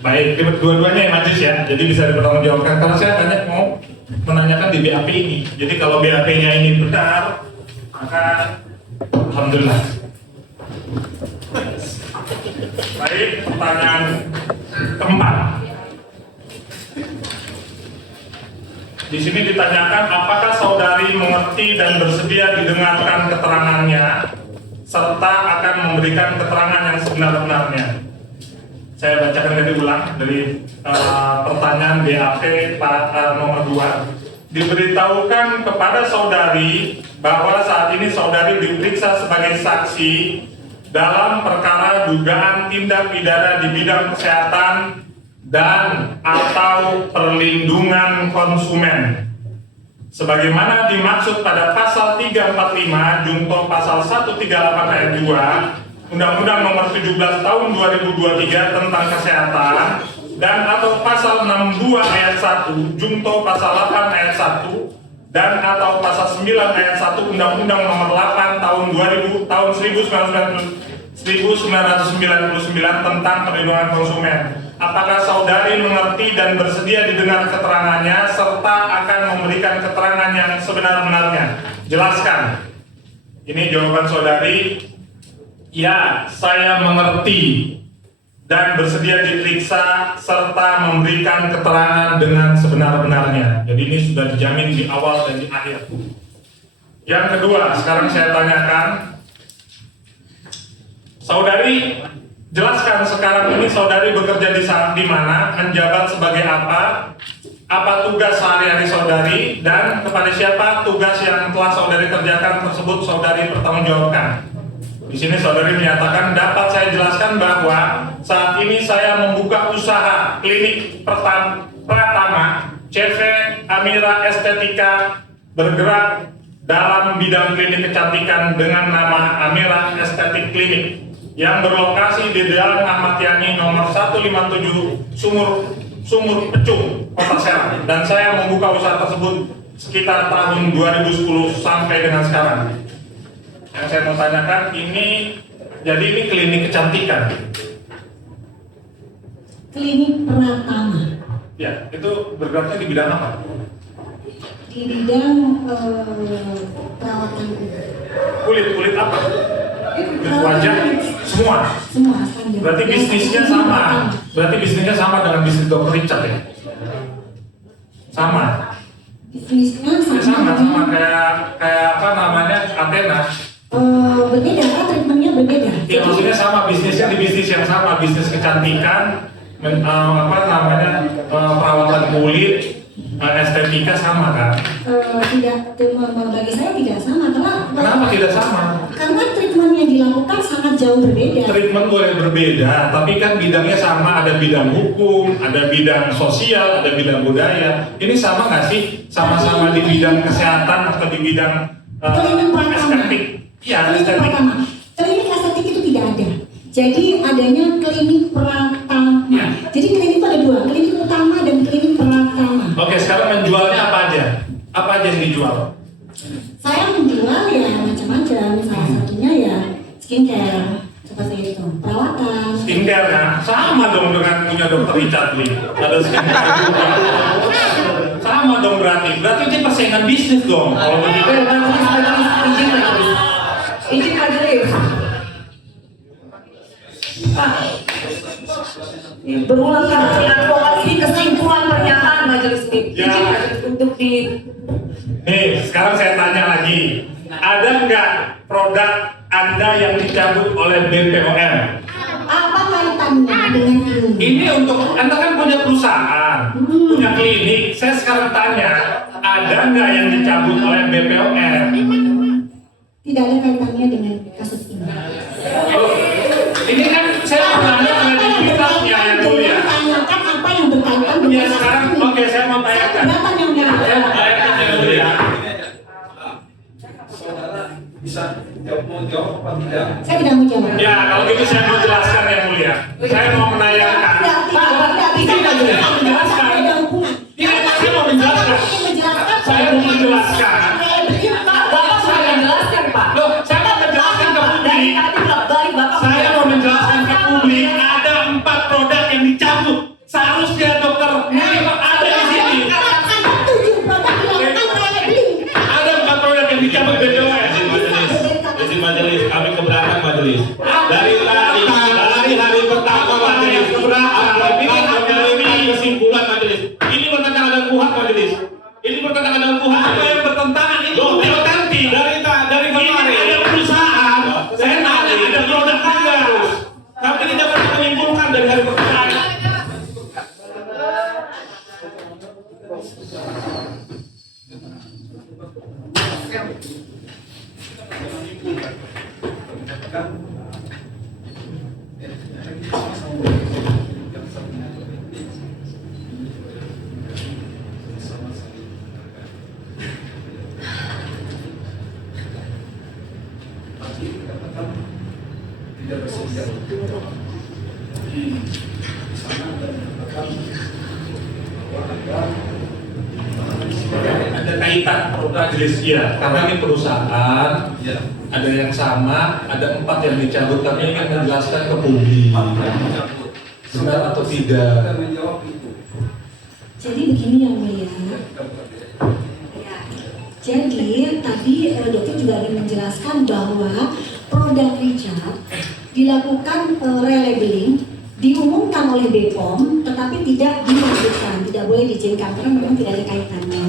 Baik, dua-duanya yang majelis ya, jadi bisa dipertanggungjawabkan. Kalau saya banyak mau menanyakan di BAP ini. Jadi kalau BAP-nya ini benar, maka alhamdulillah. Baik, pertanyaan keempat. Di sini ditanyakan apakah saudari mengerti dan bersedia didengarkan keterangannya serta akan memberikan keterangan yang sebenar-benarnya. Saya bacakan dari ulang dari pertanyaan BAP nomor 2. Diberitahukan kepada saudari bahwa saat ini saudari diperiksa sebagai saksi dalam perkara dugaan tindak pidana di bidang kesehatan dan atau perlindungan konsumen sebagaimana dimaksud pada pasal 345 junto pasal 138 ayat 2 Undang-Undang Nomor 17 Tahun 2023 tentang Kesehatan dan atau pasal 62 ayat 1 junto pasal 8 ayat 1 dan atau pasal 9 ayat 1 Undang-Undang Nomor 8 Tahun 1999 tentang perlindungan konsumen. Apakah saudari mengerti dan bersedia didengar keterangannya serta akan memberikan keterangan yang sebenar-benarnya? Jelaskan. Ini jawaban saudari. Ya, saya mengerti dan bersedia diperiksa serta memberikan keterangan dengan sebenar-benarnya. Jadi ini sudah dijamin di awal dan di akhir. Yang kedua, sekarang saya tanyakan, saudari jelaskan sekarang ini saudari bekerja di mana, menjabat sebagai apa tugas sehari-hari saudari, dan kepada siapa tugas yang telah saudari kerjakan tersebut saudari pertanggungjawabkan. Di sini saudari menyatakan dapat saya jelaskan bahwa saat ini saya membuka usaha klinik pertama CV Amira Estetika bergerak dalam bidang klinik kecantikan dengan nama Amira Estetik Klinik yang berlokasi di Jalan Ahmad Yani nomor 157 Sumur Pecung, Kota Serang, dan saya membuka usaha tersebut sekitar tahun 2010 sampai dengan sekarang. Yang saya mau tanyakan, ini Jadi ini klinik kecantikan. Klinik Pratama. Ya, itu bergeraknya di bidang apa? Di bidang perawatan Kulit apa? Kulit wajah, semua. Semua standar. Berarti bisnisnya sama. Berarti bisnisnya sama dengan bisnis Dr. Richard ya? Sama. Bisnisnya Ya, sama. sama kayak apa namanya? Athena. Berbeda, treatmentnya berbeda. Ya, maksudnya sama, bisnisnya di bisnis yang sama, bisnis kecantikan, perawatan kulit, estetika sama kan? Tidak, bagi saya tidak sama karena. Kenapa tidak sama? Karena treatment yang dilakukan sangat jauh berbeda. Treatment boleh berbeda, tapi kan bidangnya sama, ada bidang hukum, ada bidang sosial, ada bidang budaya. Ini sama nggak sih? Sama-sama di bidang kesehatan atau di bidang estetik? Iya, estetik. Klinik estetik itu tidak ada. Jadi adanya klinik Pratama. Ya. Jadi klinik itu ada dua, klinik utama dan klinik Pratama. Oke, sekarang menjualnya apa aja? Apa aja yang dijual? Saya menjual ya macam-macam. Salah satunya ya skincare seperti itu, perawatan. Skincare kan? Sama dong dengan punya Dr. Richard nih. Ada skincare juga. Sama dong berarti ini persaingan bisnis dong. Kalau begitu. Izin majelis. Pak, berulang kali advokasi kesimpulan pernyataan majelis ini. Ya. Izin majelis untuk di. Nih, sekarang saya tanya lagi. Ada nggak produk Anda yang dicabut oleh BPOM? Apa kaitannya dengan ini? Ini untuk Anda kan punya perusahaan, punya klinik. Saya sekarang tanya, ada nggak yang dicabut oleh BPOM? Tidak ada kaitannya dengan kasus ini. Ini kan saya menanya kredibilitasnya yang mulia. Tanyakan apa yang berkaitan dengan Ya sekarang, oke, saya mau tanyakan. keberatan yang Saya mau tanyakan yang mulia. Saudara bisa mau jawab apa tidak? Saya tidak mau jawab. Ya, kalau gitu saya mau jelaskan yang mulia. Saya mau menanyakan. Tidak bisa menjelaskan. Ada hubungan. Tidak, saya mau menjelaskan. Saya mau menjelaskan. Bapak sudah menjelaskan, Pak. Loh, saya mau menjelaskan ke publik. Saya mau menjelaskan ke publik. Ada 4 produk yang dicabut. Seharusnya dokter ada di sini. Ada 4 produk yang dicabut BPOM. Izin majelis, kami keberatan majelis. Dari hari pertama majelis keberatan. Kami kesimpulan majelis. Ini bertentangan dengan KUHP majelis. Ini bertentangan dengan KUHP. Apa yang bertentangan itu? Nanti Dari kemarin. ini ada perusahaan. Saya nanya ada produk Anda. Kami tidak pernah menyimpulkan dari hari pertama. Tidak bersedia untuk di sana dan mengatakan bahwa ada kaitan majelis ya, karena ini perusahaan. ya Ada yang sama, ada 4 yang dicabut. Kami ingin menjelaskan ke publik. Benar atau tidak? kita menjawab itu. Jadi begini yang mulia. Jadi tadi dokter juga ingin menjelaskan bahwa produk Richard dilakukan relabeling, diumumkan oleh BPOM, tetapi tidak dimasukkan, tidak boleh diizinkan karena memang tidak ada kaitannya.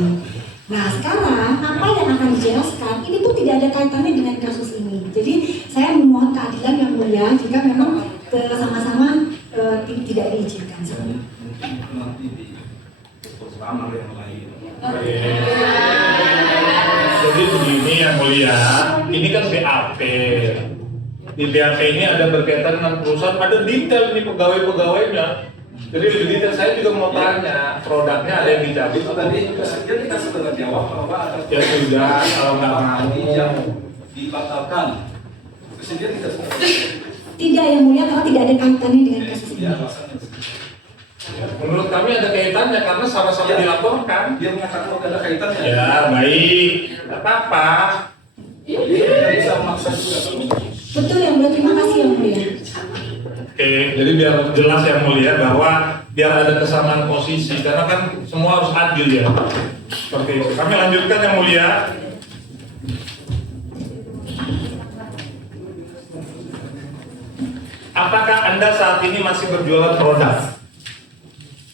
Nah sekarang apa yang akan dijelaskan ini pun tidak ada kaitannya dengan kasus ini. Jadi saya memohon keadilan yang mulia jika memang sama-sama tidak diizinkan. Nanti di kamar yang lain. Jadi begini yang mulia, ini kan BAP. Di BAP ini ada berkaitan dengan perusahaan, ada detail nih pegawai-pegawainya. Jadi lebih detail, saya juga mau tanya, produknya ada yang dicabut atau Tadi tidak? kita sudah jawab bahwa ada Ya sudah, kalau nggak mau. yang dibatalkan. Kemudian kita sudah Tidak yang mulia karena tidak ada kaitannya dengan kasus ini. ya alasannya. Menurut kami ada kaitannya karena sama-sama dilaporkan. Dia mengatakan ada kaitannya. Ya baik, nggak apa-apa. Dia bisa memaksa juga. Betul yang mulia, terima kasih yang mulia. Oke, jadi biar jelas yang mulia bahwa biar ada kesamaan posisi karena kan semua harus adil ya. Seperti itu. Kami lanjutkan yang mulia. Apakah Anda saat ini masih berjualan produk?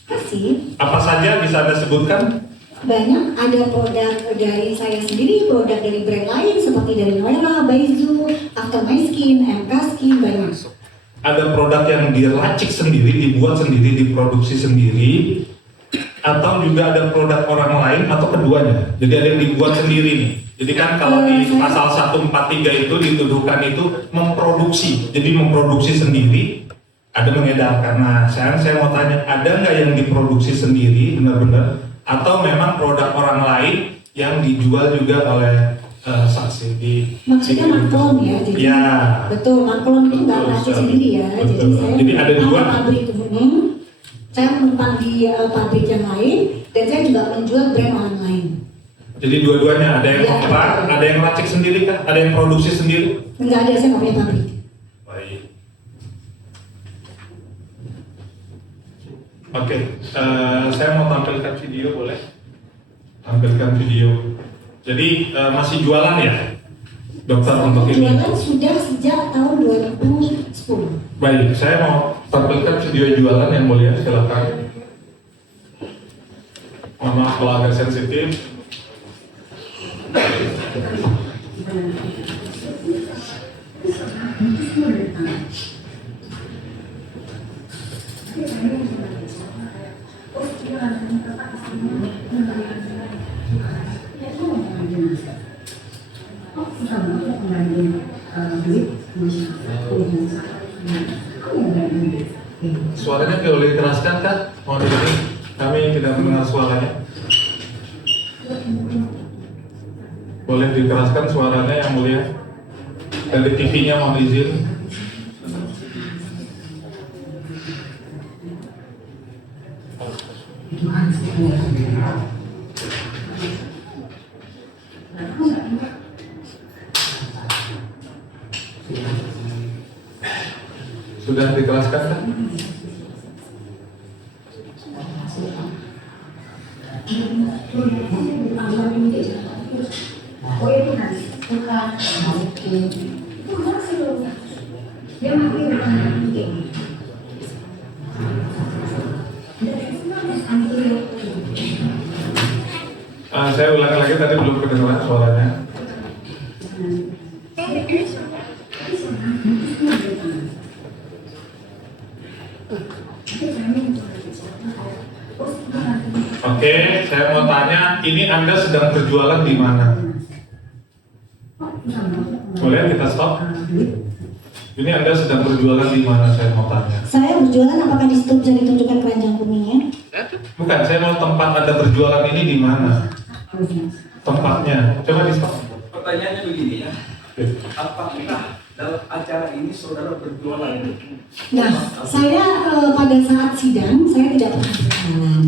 Kasih. Apa saja bisa Anda sebutkan? Banyak, ada produk dari saya sendiri, produk dari brand lain seperti dari Noella, Baizu, After My Skin, MK Skin, banyak. Ada produk yang diracik sendiri, dibuat sendiri, diproduksi sendiri, atau juga ada produk orang lain atau keduanya. Jadi ada yang dibuat sendiri nih. Jadi kan kalau di pasal 143 itu dituduhkan itu memproduksi. Jadi memproduksi sendiri, ada mengedarkan. Nah, saya mau tanya, ada nggak yang diproduksi sendiri benar-benar, atau memang produk orang lain yang dijual juga oleh saksi di? Maksudnya maklum ya, jadi ya. Betul, maklum itu nggak racik sendiri ya. Betul. Jadi Jadi saya ada dua. pabrik saya menumpang di pabrik yang lain, dan saya juga menjual brand orang lain. Jadi dua-duanya ada yang Ya. ada yang racik sendiri kah? Ada yang produksi sendiri? Enggak ada, saya nggak punya pabrik. Baik. Oke, saya mau tampilkan video, boleh? Tampilkan video. Jadi masih jualan ya, dokter untuk ini? Jualan sudah sejak tahun 2010. Baik, saya mau tampilkan video jualan yang mulia, silakan. Mohon maaf kalau agak sensitif. Suaranya boleh dikeraskan kan? Mohon izin, kami tidak mendengar suaranya. Boleh dikeraskan suaranya yang mulia? Dari TV-nya mohon izin. Sudah dikeraskan kan? Saya ulangi lagi, tadi belum kedengaran suaranya. Oke, saya mau tanya, ini Anda sedang berjualan di mana? Boleh kita stop? Ini Anda sedang berjualan di mana, saya mau tanya. Saya berjualan, apakah di situ bisa ditunjukkan keranjang kuningnya? Bukan, saya mau tempat Anda berjualan ini di mana? Tempatnya, coba di stop. Pertanyaannya begini ya, apakah dalam acara ini saudara berjualan? Nah, saya pada saat sidang, saya tidak pernah berjualan.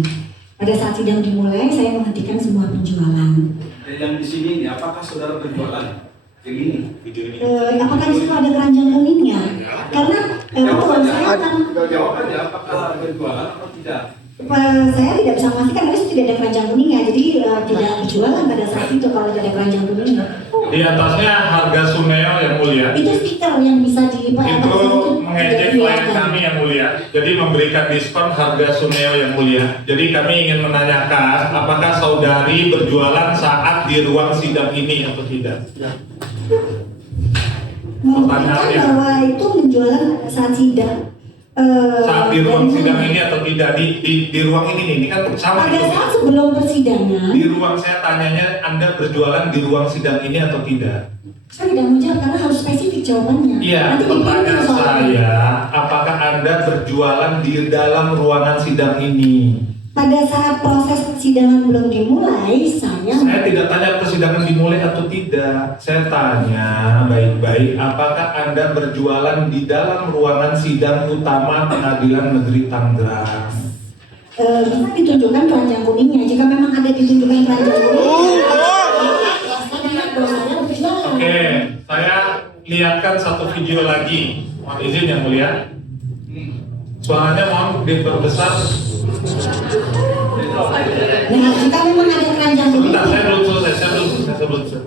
Pada saat sidang dimulai, saya menghentikan semua penjualan. Dan yang di sini ini, apakah saudara berjualan? Yang ini, video ini. Apakah di situ ada keranjang kuningnya? Karena betul, saya akan jawab aja, apakah berjualan atau tidak? Saya tidak bisa memastikan karena tidak ada keranjang kuningnya, jadi tidak berjualan pada saat itu kalau tidak ada keranjang kuningnya. Di atasnya harga Suneo yang mulia. Itu stiker yang bisa dipakai. Itu mengejek klien kami yang mulia. Jadi memberikan diskon harga Suneo yang mulia. Jadi kami ingin menanyakan apakah saudari berjualan saat di ruang sidang ini atau tidak? Membuktikan bahwa itu menjualan saat sidang. Saat di ruang sidang ini atau tidak? Di ruang ini kan sama. Pada saat sebelum persidangan. Di ruang, saya tanyanya Anda berjualan di ruang sidang ini atau tidak? Saya tidak menjawab karena harus spesifik jawabannya. Iya, pertanyaan saya, apakah Anda berjualan di dalam ruangan sidang ini? Pada saat proses persidangan belum dimulai, saya tidak tanya persidangan dimulai atau tidak. Saya tanya baik-baik, apakah Anda berjualan di dalam ruangan sidang utama Pengadilan Negeri Tangerang? Bisa ditunjukkan keranjang kuningnya. Jika memang ada ditunjukkan keranjang kuningnya, saya berjualan. Oke, saya lihatkan satu video lagi. Mohon izin yang mulia. Suaranya mohon diperbesar. Nah, kita memang ada keranjang ini. Sebentar, saya belum selesai. Saya belum selesai.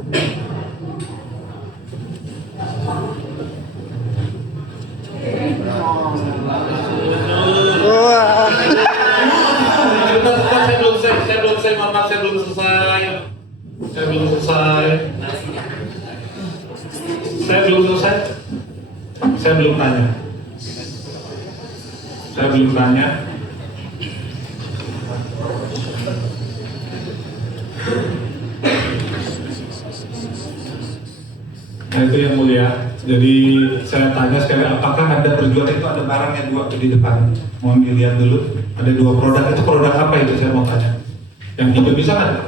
Saya belum tanya. Nah itu yang mulia. Jadi saya tanya sekali, apakah Anda berjual itu ada barangnya dua di depan? Mohon dilihat dulu. Ada dua produk. Itu produk apa itu saya mau tanya? Yang itu bisa kan?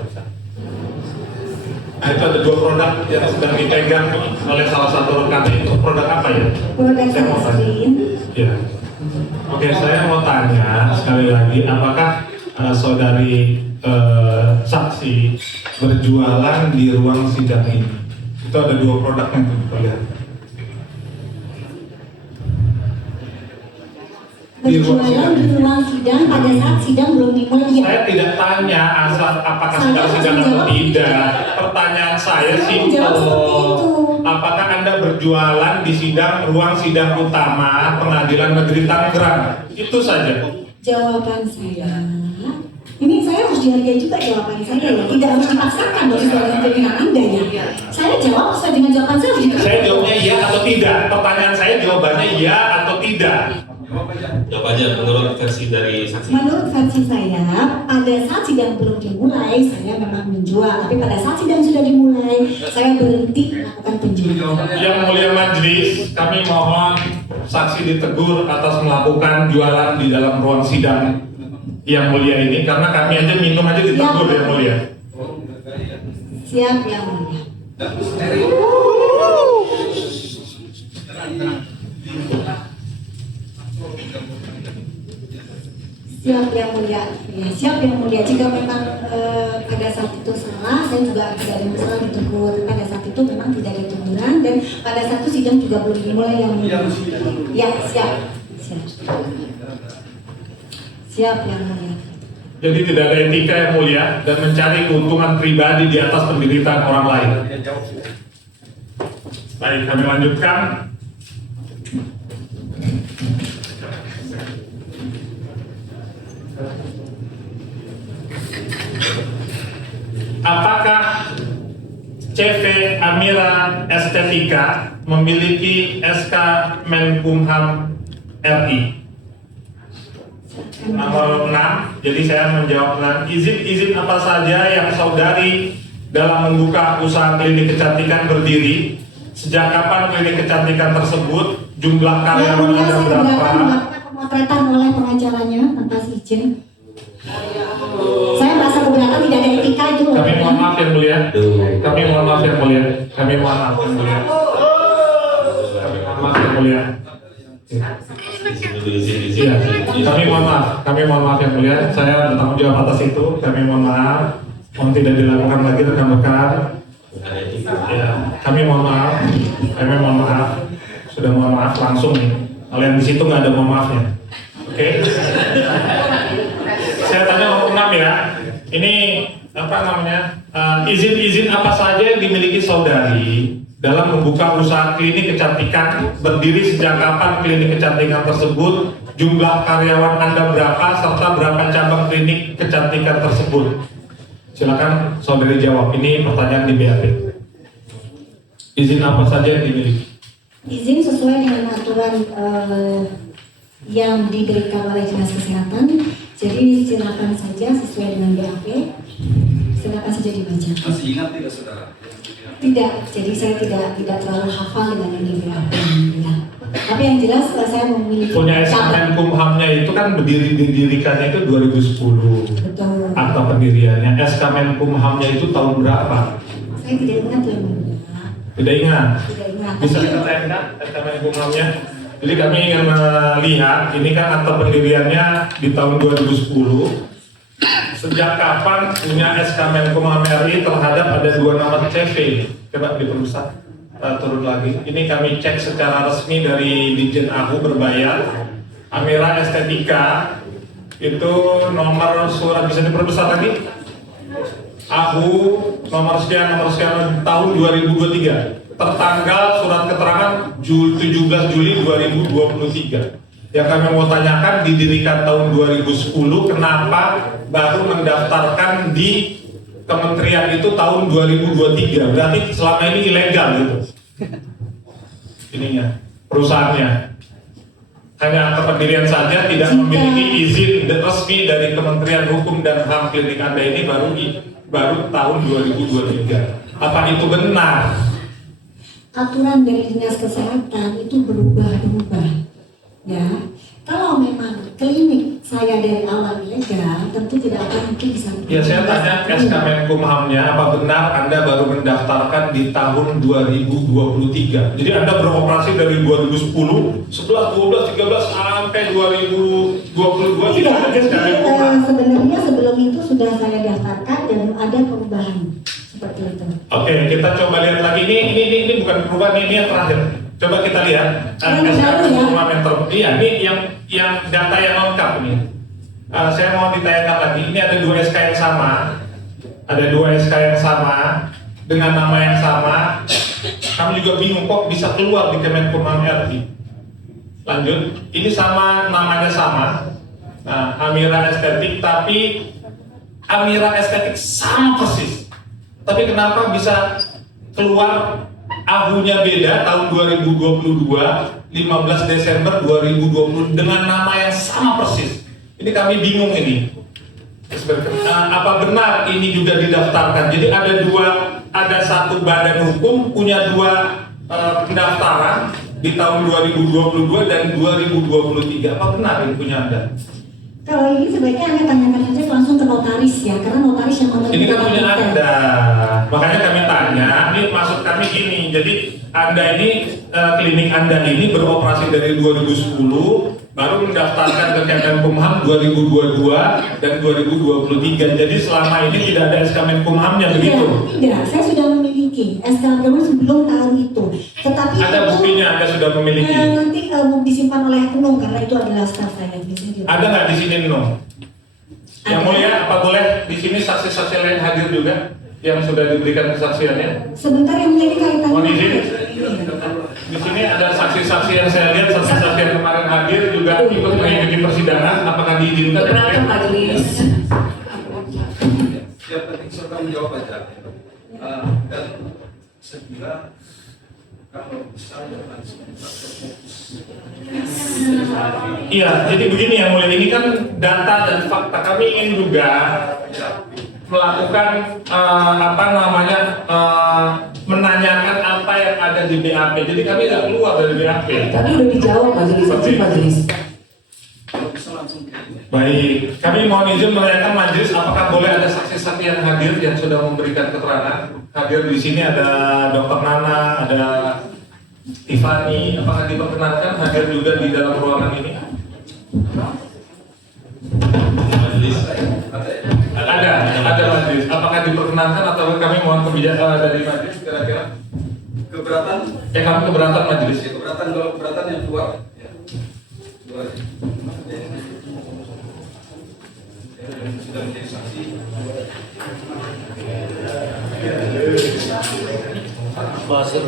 Nah itu ada dua produk yang sedang dipegang oleh salah satu rekannya. Itu produk apa ya? Produk Saya mau tanya. Ya. Oke, saya mau tanya sekali lagi, apakah saudari saksi berjualan di ruang sidang ini? Itu ada dua produk yang kita lihat. Berjualan di ruang sidang pada saat sidang belum dimulai. Saya tidak tanya asal apakah sedang sidang atau tidak. Pertanyaan saya simpel. Apakah Anda berjualan di ruang sidang utama Pengadilan Negeri Tangerang? Itu saja. Jawaban saya, ini saya harus dihargai juga jawaban saya ya. Tidak harus dipaksakan dong sebagai pimpinan Anda ya. Saya jawab sesuai dengan jawaban saya. Saya jawabnya iya atau tidak. Pertanyaan saya jawabannya iya atau tidak. Jawab aja menurut versi dari saksi. Menurut versi saya, pada saat sidang belum dimulai, saya memang menjual. Tapi pada saat sidang sudah dimulai, saya berhenti melakukan penjualan. Yang mulia majelis, kami mohon saksi ditegur atas melakukan jualan di dalam ruang sidang yang mulia ini, karena kami aja minum aja ditegur yang mulia. Siap yang mulia. Siap yang mulia, ya, siap yang mulia. Jika memang pada saat itu salah, saya juga tidak ada masalah ditegur. Pada saat itu memang tidak ada teguran dan pada saat itu sidang juga belum dimulai yang mulia. Ya, siap. Siap yang mulia. Jadi tidak ada etika yang mulia dan mencari keuntungan pribadi di atas penderitaan orang lain. Baik, kami lanjutkan. Apakah CV Amira Estetika memiliki SK Menkumham RI? Nomor 6, jadi saya menjawab izin apa saja yang saudari dalam membuka usaha klinik kecantikan berdiri, sejak kapan klinik kecantikan tersebut, jumlah karyawan ada berapa? Pemotretan oleh pengacaranya tanpa izin. Saya merasa keberatan, tidak ada etika itu. Kami mohon maaf yang mulia. Kami mohon maaf yang mulia. Kami mohon maaf yang mulia. Maaf yang mulia. Ya, kami mohon maaf. Kami mohon maaf yang mulia. Saya bertanggung jawab atas itu. Kami mohon maaf. Mohon tidak dilakukan lagi rekan-rekan. Ya, kami mohon maaf. Kami mohon maaf. Sudah mohon maaf langsung. Kalau yang di situ nggak ada mohon maafnya. Oke. Saya tanya nomor 6 ya. Ini apa namanya? Izin-izin apa saja yang dimiliki saudari dalam membuka usaha klinik kecantikan, berdiri sejak kapan klinik kecantikan tersebut, jumlah karyawan Anda berapa, serta berapa cabang klinik kecantikan tersebut? Silakan saudari jawab. Ini pertanyaan di BAP. Izin apa saja yang dimiliki? Izin sesuai dengan aturan yang diberikan oleh Dinas Kesehatan. Jadi silakan saja sesuai dengan BAP. Silakan saja dibaca. Masih ingat tidak saudara? Tidak, jadi saya tidak terlalu hafal dengan ini BAP. Ya. Tapi yang jelas saya memiliki punya SK Menkumhamnya itu kan didirikannya itu 2010. Betul. Akta pendiriannya. SK Menkumhamnya itu tahun berapa? Saya tidak ingat ya. Tidak ingat. Tidak ingat. Bisa diterangkan SK Menkumhamnya? Jadi kami ingin melihat, ini kan akta pendiriannya di tahun 2010. Sejak kapan punya SK Menkumham RI terhadap ada 2 nama CV? Coba diperbesar. turun lagi. Ini kami cek secara resmi dari Ditjen AHU berbayar. Amira Estetika itu nomor surat, bisa diperbesar lagi? AHU nomor sekian tahun 2023. Tertanggal surat keterangan 17 Juli 2023. Yang kami mau tanyakan, didirikan tahun 2010, kenapa baru mendaftarkan di kementerian itu tahun 2023? Berarti selama ini ilegal gitu. Ininya, perusahaannya. Hanya kependirian saja, tidak memiliki izin resmi dari Kementerian Hukum dan HAM klinik Anda ini baru tahun 2023. Apa itu benar? Aturan dari Dinas Kesehatan itu berubah-ubah. Ya, kalau memang klinik saya dari awal ilegal, tentu tidak akan mungkin bisa. Ya, saya tanya SK Menkumhamnya, apa benar Anda baru mendaftarkan di tahun 2023? Jadi Anda beroperasi dari 2010, 11, 12, 13 sampai 2022 tidak ada SK Menkumham. Sebenarnya sebelum itu sudah saya daftarkan dan ada perubahan seperti itu. Oke, kita coba lihat lagi. Ini bukan perubahan, ini yang terakhir. Coba kita lihat SK Menkumham yang iya, ini yang data yang lengkap ini. Saya mau ditayangkan lagi. Ini ada 2 SK yang sama, ada 2 SK yang sama dengan nama yang sama. Kami juga bingung kok bisa keluar di Kemenkumham RI. Lanjut, ini sama, namanya sama. Nah, Amira Estetik, tapi Amira Estetik sama persis. Tapi kenapa bisa keluar AHU-nya beda tahun 2022, 15 Desember 2020 dengan nama yang sama persis. Ini kami bingung ini. Apa benar ini juga didaftarkan? Jadi ada satu badan hukum punya 2 pendaftaran di tahun 2022 dan 2023. Apa benar ini punya Anda? Kalau ini sebaiknya Anda tanyakan saja langsung ke notaris ya, karena notaris yang menerima. Ini kan punya Anda, makanya kami tanya. Ini maksud kami gini, jadi Anda ini klinik Anda ini beroperasi dari 2010, baru mendaftarkan ke Kemenkumham 2022 dan 2023. Jadi selama ini tidak ada SK Menkumhamnya begitu? Tidak, saya sudah memiliki SK Menkumham sebelum tahun itu. Tetapi ada buktinya Anda sudah memiliki? Nanti disimpan oleh Nung karena itu adalah staf saya. Ada nggak di sini Nung? Yang mulia, apa boleh di sini saksi-saksi lain hadir juga yang sudah diberikan kesaksiannya? Sebentar yang mulia, ini kaitannya. Mohon izin. Di sini ada saksi-saksi yang saya lihat, saksi-saksi yang kemarin hadir juga ikut mengikuti persidangan. Apakah diizinkan? Keterangan majelis. Siap ketik serta menjawab aja. Dan sekira kalau misalnya iya, jadi begini yang mulia, ini kan data dan fakta. Kami ingin juga melakukan menanyakan apa yang ada di BAP. Jadi kami tidak keluar dari BAP. Tadi udah dijawab majelis. Baik, kami mohon izin menanyakan majelis, apakah boleh ada saksi-saksi yang hadir yang sudah memberikan keterangan? Hadir di sini ada Dr. Nana, ada Tiffany. Apakah diperkenankan hadir juga di dalam ruangan ini? Majelis. Ada majelis. Apakah diperkenankan atau kami mohon kebijakan dari majelis kira-kira? Keberatan? Kami keberatan majelis. Keberatan, kalau keberatan yang keluar. Ya. Keluar. Sudah menjadi saksi. Basir.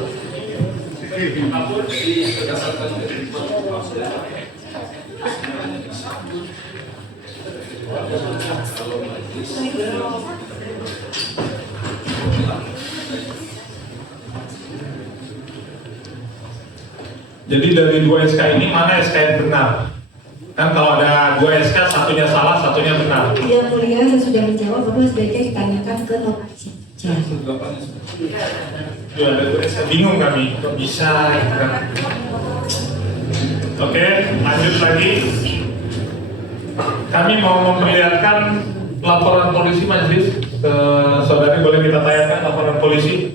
Jadi dari 2 SK ini mana SK yang benar? Kan kalau ada 2 SK, satunya salah, satunya benar. Ya mulia, saya sudah menjawab, baru sebaiknya ditanyakan ke notaris. Ya, ada 2 SK, bingung kami, kok bisa ya kan? Oke, lanjut lagi. Kami mau memperlihatkan laporan polisi majelis. Saudari, boleh kita tayangkan laporan polisi?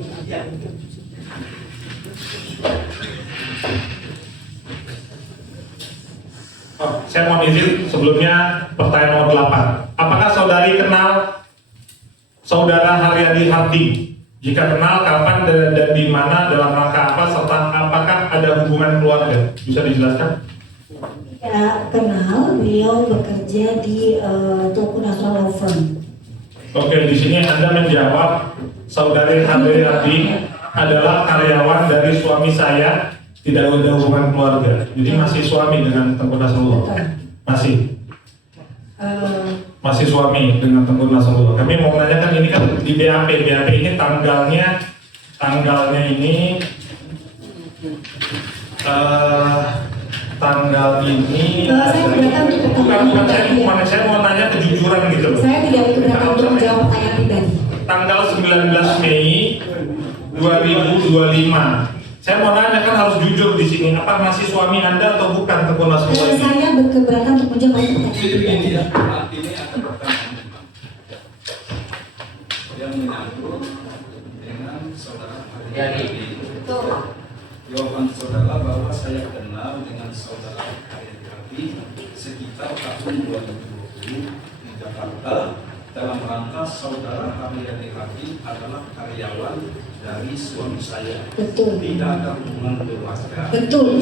Oh, saya mohon izin sebelumnya pertanyaan nomor 8. Apakah saudari kenal saudara Haryadi Hardi? Jika kenal, kapan dan di mana, dalam rangka apa, serta apakah ada hubungan keluarga? Bisa dijelaskan? Ya, kenal, beliau bekerja di Toko Nasional Law Firm. Oke, di sini Anda menjawab saudari Handayati adalah karyawan dari suami saya, tidak ada hubungan keluarga. Jadi masih suami dengan Tengku Nasrullah. Masih. Masih suami dengan Tengku Nasrullah. Kami mau menanyakan ini kan di BAP ini tanggalnya ini tanggal ini bukan saya mau nanya kejujuran gitu loh. Saya tidak keberatan untuk menjawab pertanyaan pribadi. Tanggal 19 Mei 2025. Saya mau nanya kan harus jujur di sini. Apa masih suami Anda atau bukan Tengku Nasrullah? Saya berkeberatan untuk menjawab pertanyaan pribadi. Ini ada pertanyaan yang menyangkut dengan saudara Haryadi. Jawaban saudara bahwa saya kenal dengan saudara Haryadi sekitar tahun 2020 di Jakarta dalam rangka saudara Haryadi adalah karyawan dari suami saya. Betul. Tidak ada hubungan keluarga. Betul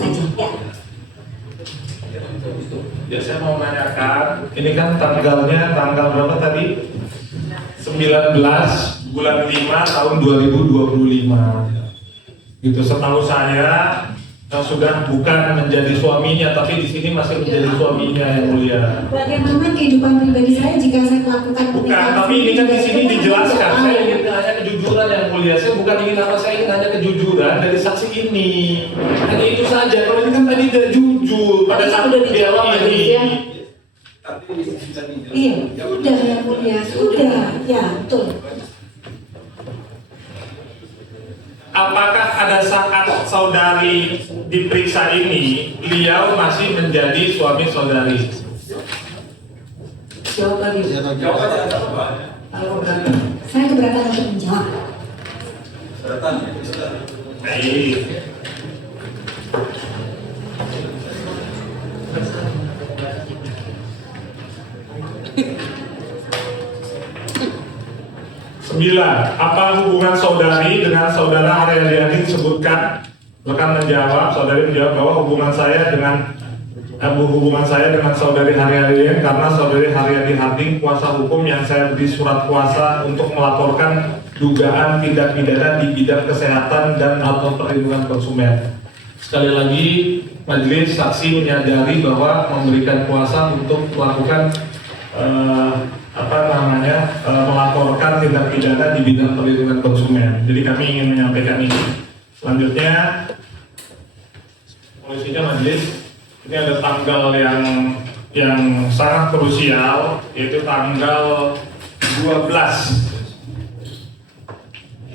saja. Ya, saya mau menanyakan, ini kan tanggalnya tanggal berapa tadi? 19 bulan 5 tahun 2025. Gitu, setahu saya sudah bukan menjadi suaminya, tapi di sini masih menjadi suaminya yang mulia. Bagaimana kehidupan pribadi saya jika saya melakukan Bukan, tapi ini kan di sini dijelaskan. Saya ingin hanya kejujuran yang mulia. Saya bukan ingin apa, saya ingin hanya kejujuran dari saksi ini. Hanya itu saja. Kalau ini kan tadi tidak jujur pada saat dijawab ini. Iya, sudah yang mulia, sudah, ya betul. Apakah ada saat saudari diperiksa ini, beliau masih menjadi suami saudari? Jawab lagi. Saya keberatan untuk menjawab. Baik. Sembilan, apa hubungan saudari dengan saudara Haryadi disebutkan? Rekan menjawab, saudari menjawab bahwa hubungan saya dengan saudari Haryadi karena saudari Haryadi Harding kuasa hukum yang saya beri surat kuasa untuk melaporkan dugaan tindak pidana di bidang kesehatan dan atau perlindungan konsumen. Sekali lagi, majelis saksi menyadari bahwa memberikan kuasa untuk melakukan melaporkan tindak pidana di bidang perlindungan konsumen. Jadi kami ingin menyampaikan ini. Selanjutnya, polisinya majelis, ini ada tanggal yang sangat krusial, yaitu tanggal 12.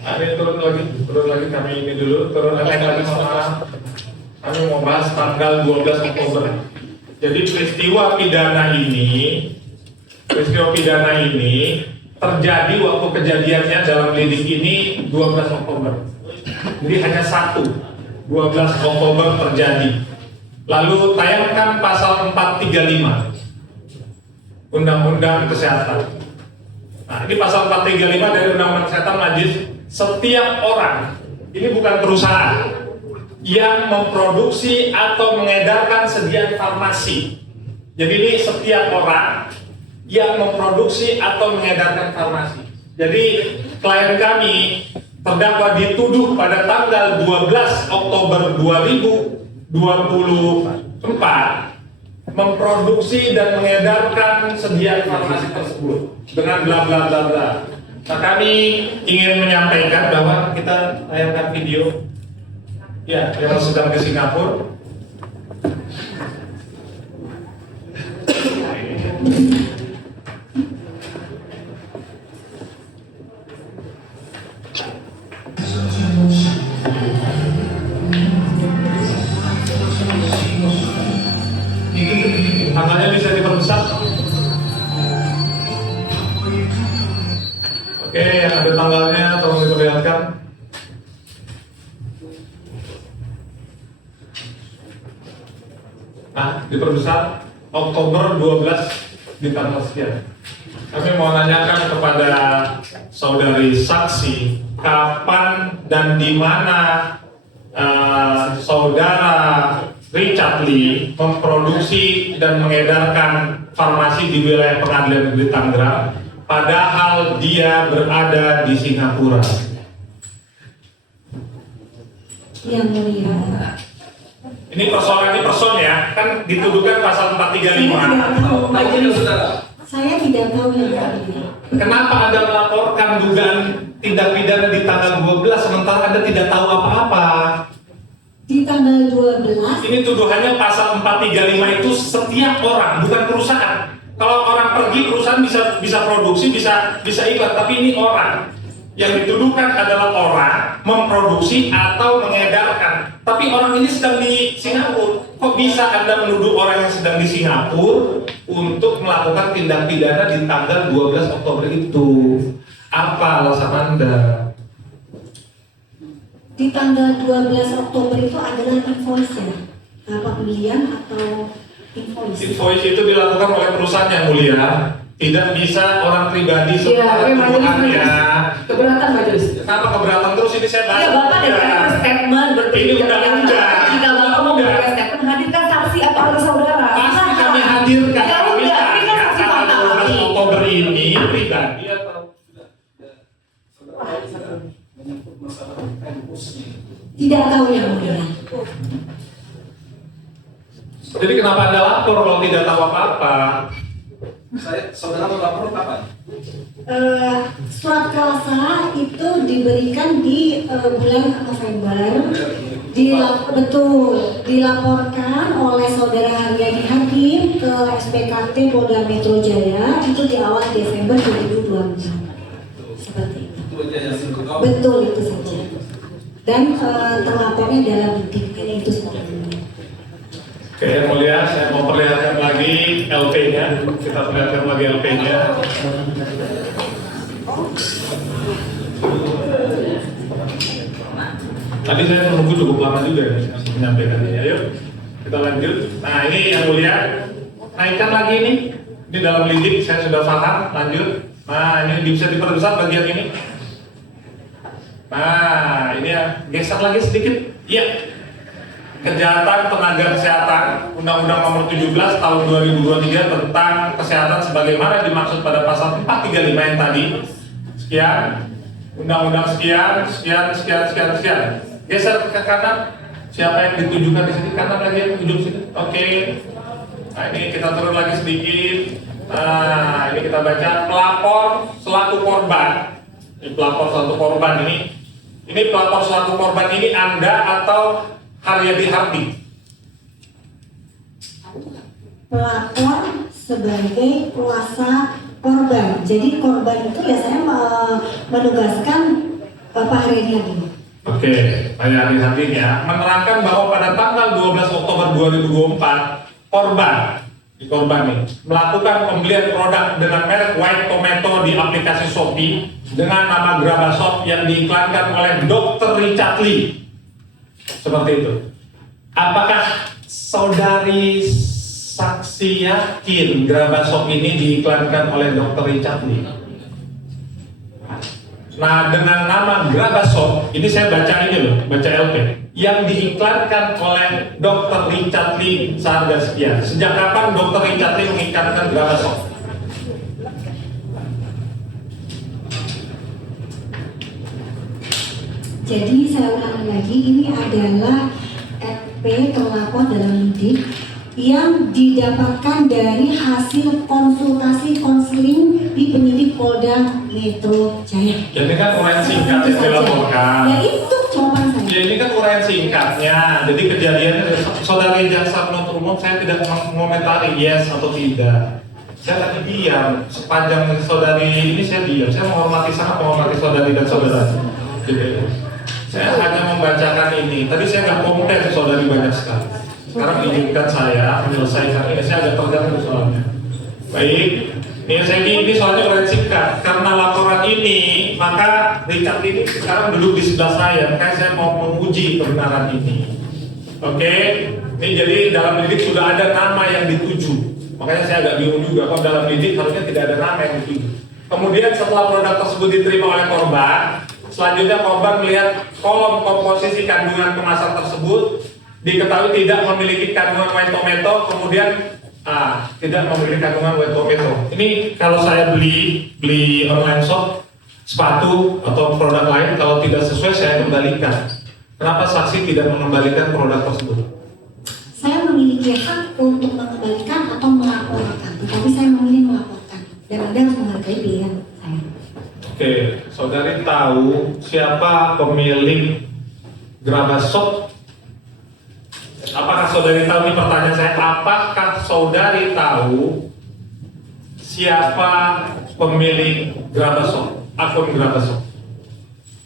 Ini turun lagi kami ini dulu, kami mau bahas tanggal 12 Oktober. Jadi peristiwa pidana ini terjadi waktu kejadiannya dalam lidik ini 12 Oktober. Jadi hanya 12 Oktober terjadi. Lalu tayangkan pasal 435 Undang-Undang Kesehatan. Nah, ini pasal 435 dari Undang-Undang Kesehatan Majelis, setiap orang, ini bukan perusahaan, yang memproduksi atau mengedarkan sediaan farmasi. Jadi ini setiap orang yang memproduksi atau mengedarkan farmasi. Jadi klien kami terdakwa dituduh pada tanggal 12 Oktober 2024 memproduksi dan mengedarkan sediaan farmasi tersebut dengan bla bla bla bla. Nah, kami ingin menyampaikan bahwa kita tayangkan video ya yang sedang ke Singapura. Tangannya bisa diperbesar. Oke, ada tanggalnya, tolong diperlihatkan. Nah, diperbesar Oktober 12 di tanggal sekian. Kami mau nanyakan kepada saudari saksi, kapan dan di mana saudara Richard Lee memproduksi dan mengedarkan farmasi di wilayah Pengadilan Negeri Tangerang, padahal dia berada di Singapura. Yang mulia. Ini persoalan ya, kan dituduhkan pasal 435. Saya tidak tahu yang mulia. Kenapa Anda melaporkan dugaan tindak pidana di tanggal 12 sementara Anda tidak tahu apa-apa? Di tanggal 12. Ini tuduhannya pasal 435 itu setiap orang, bukan perusahaan. Kalau orang pergi, perusahaan bisa produksi, bisa iklan, tapi ini orang. Yang dituduhkan adalah orang memproduksi atau mengedarkan. Tapi orang ini sedang di Singapura. Kok bisa Anda menuduh orang yang sedang di Singapura untuk melakukan tindak pidana di tanggal 12 Oktober itu? Apa alasan Anda? Di tanggal 12 Oktober itu adalah invoice ya? Pembelian atau invoice? Invoice itu dilakukan oleh perusahaan yang mulia. Tidak bisa orang pribadi sementara tuduhannya. Keberatan majelis. Kenapa keberatan terus ini saya bahas? Ya Bapak dari statement berbeda. Ini undang-undang. Jika Bapak mau memberikan statement, hadirkan saksi atau ahli saudara. Pasti kami hadirkan. Ya udah, ini kan saksi fakta kami. Oktober ini pribadi atau Tidak tahu yang mulia. jadi kenapa Anda lapor kalau tidak tahu apa-apa? Saudara melapor kapan? Surat kuasa itu diberikan di bulan November. Dilaporkan oleh saudara Haryadi Hakim ke SPKT Polda Metro Jaya itu di awal Desember 2024. Seperti itu. Betul itu saja. Dan terlapornya dalam bukti itu sebenarnya. Oke, yang mulia, saya mau perlihatkan lagi LP-nya. Kita perlihatkan lagi LP-nya. Tadi saya menunggu cukup lama juga nih menyampaikannya. Ayo, kita lanjut. Nah, ini yang mulia, naikkan lagi ini. Ini dalam lidik, saya sudah paham. Lanjut. Nah, ini bisa diperbesar bagian ini. Nah, ini ya, geser lagi sedikit. Iya. Kejahatan tenaga kesehatan Undang-Undang Nomor 17 Tahun 2023 tentang kesehatan sebagaimana dimaksud pada pasal 435 yang tadi. Sekian. Undang-undang sekian. Geser ke kanan. Siapa yang ditujukan di sini? Kanan lagi, ujung sini. Oke. Nah, ini kita turun lagi sedikit. Nah, ini kita baca pelapor selaku korban. Ini pelapor selaku korban ini. Ini pelapor selaku korban ini Anda atau Haryadi Hardi? Pelapor sebagai kuasa korban. Jadi korban itu ya saya menugaskan Bapak Haryadi Hardi. Oke, Haryadi Hardi ya menerangkan bahwa pada tanggal 12 Oktober 2024 korban nih melakukan pembelian produk dengan merek White Tomato di aplikasi Shopee dengan nama Grabashop yang diiklankan oleh Dr. Richard Lee. Seperti itu. Apakah saudari saksi yakin Grabashop ini diiklankan oleh Dr. Richard Lee? Nah, dengan nama Grabashop, ini saya baca ini loh, baca LP, yang diiklankan oleh Dr. Richard Lee seharga sekian. Sejak kapan Dr. Richard Lee mengiklankan Grabashop? Jadi saya ulangi lagi, ini adalah LP terlapor dalam lidik yang didapatkan dari hasil konsultasi konseling di penyidik Polda Metro Jaya. Jadi kan uraian singkat yang dilaporkan. Ya itu jawaban saya. Ya ini kan uraian singkatnya. Jadi kejadiannya saudari jaksa penuntut umum saya tidak mengomentari yes atau tidak. Saya tadi diam sepanjang saudari ini saya diam. Saya sangat menghormati saudari dan saudara. Jadi, saya hanya membacakan ini. Tadi saya nggak komplain saudari banyak sekali. Sekarang izinkan saya menyelesaikan ini. Saya agak terganggu soalnya. Baik, ini soalnya uraian singkat. Karena laporan ini, maka Richard ini sekarang duduk di sebelah saya. Makanya saya mau menguji kebenaran ini. Oke, ini jadi dalam lidik sudah ada nama yang dituju. Makanya saya agak bingung juga, kok dalam izin harusnya tidak ada nama yang dituju. Kemudian setelah produk tersebut diterima oleh korban, selanjutnya korban melihat kolom komposisi kandungan kemasan tersebut, diketahui tidak memiliki kandungan white tomato, kemudian tidak memiliki kandungan white tomato. Ini kalau saya beli online shop sepatu atau produk lain, kalau tidak sesuai saya kembalikan. Kenapa saksi tidak mengembalikan produk tersebut? Saya memiliki hak untuk mengembalikan atau melaporkan, tetapi saya memilih melaporkan dan Anda harus menghargai pilihan saya. Oke, saudari tahu siapa pemilik Grabas Shop? Apakah saudari tahu, ini pertanyaan saya, apakah saudari tahu siapa pemilik Grabas Shop, akun Grabas Shop?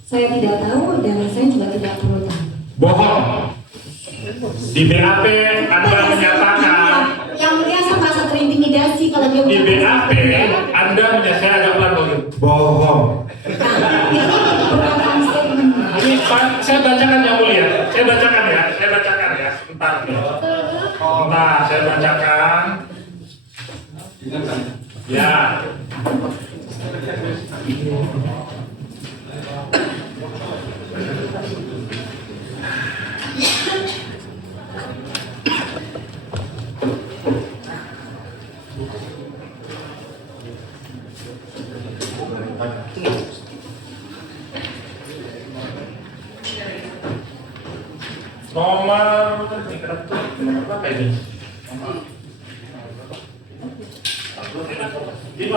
Saya tidak tahu dan saya juga tidak perlu tahu. Bohong. Di BAP Anda menyatakan, yang mulia saya merasa terintimidasi kalau dia di BAP Anda menyatakan, agak pelan bohong. Ini saya bacakan yang mulia, saya bacakan ya, sebentar. Saya bacakan. Ya. Nomor berapa ini? 15.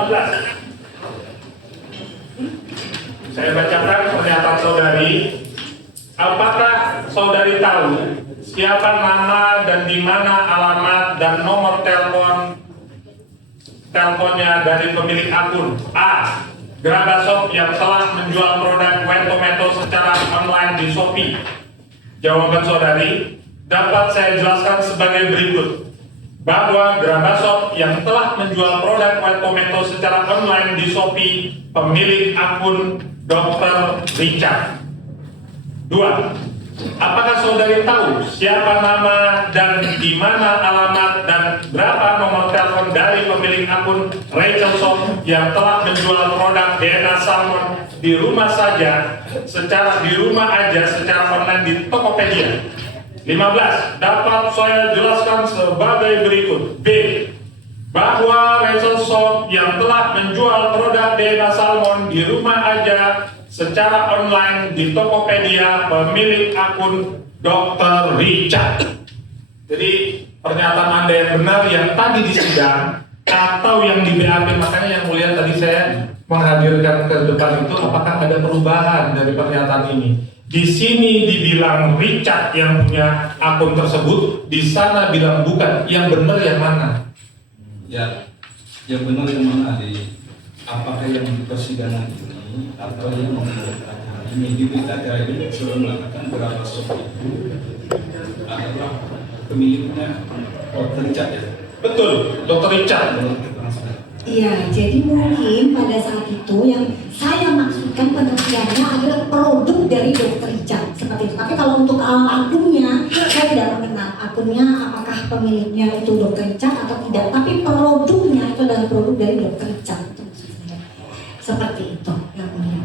Saya bacakan pernyataan saudari. Apakah saudari tahu siapa nama dan di mana alamat dan nomor teleponnya dari pemilik akun? A. Grabas Shop yang telah menjual produk white tomato secara online di Shopee. Jawaban saudari dapat saya jelaskan sebagai berikut, bahwa Grabas Shop yang telah menjual produk white tomato secara online di Shopee pemilik akun Dr. Richard. 2. Apakah saudari tahu siapa nama dan di mana alamat dan berapa nomor telepon dari pemilik akun Rachel Shop yang telah menjual produk DNA salmon di rumah saja, secara online di Tokopedia? 15. Dapat saya jelaskan sebagai berikut. B. Bahwa Rachel Shop yang telah menjual produk DNA salmon di rumah aja secara online di Tokopedia pemilik akun Dr. Richard. Jadi pernyataan Anda yang benar yang tadi di sidang atau yang di BAP, makanya yang mulia tadi saya menghadirkan ke depan itu, apakah ada perubahan dari pernyataan ini? Di sini dibilang Richard yang punya akun tersebut, di sana bilang bukan. Yang benar yang mana? Ya, yang benar yang mana, apakah yang di persidangan ini atau yang membuat acara ini? Di berita acara ini sudah mengatakan Grabas Shop itu adalah pemiliknya Dr. Richard ya? Betul, Dr. Richard. Iya, jadi mungkin pada saat itu yang saya maksudkan pengertiannya adalah produk dari Dr. Richard seperti itu. Tapi kalau untuk akunnya, saya tidak mengenal akunnya apakah pemiliknya itu Dr. Richard atau tidak. Tapi produknya itu adalah produk dari Dr. Richard. Itu maksud saya. Seperti itu yang mulia.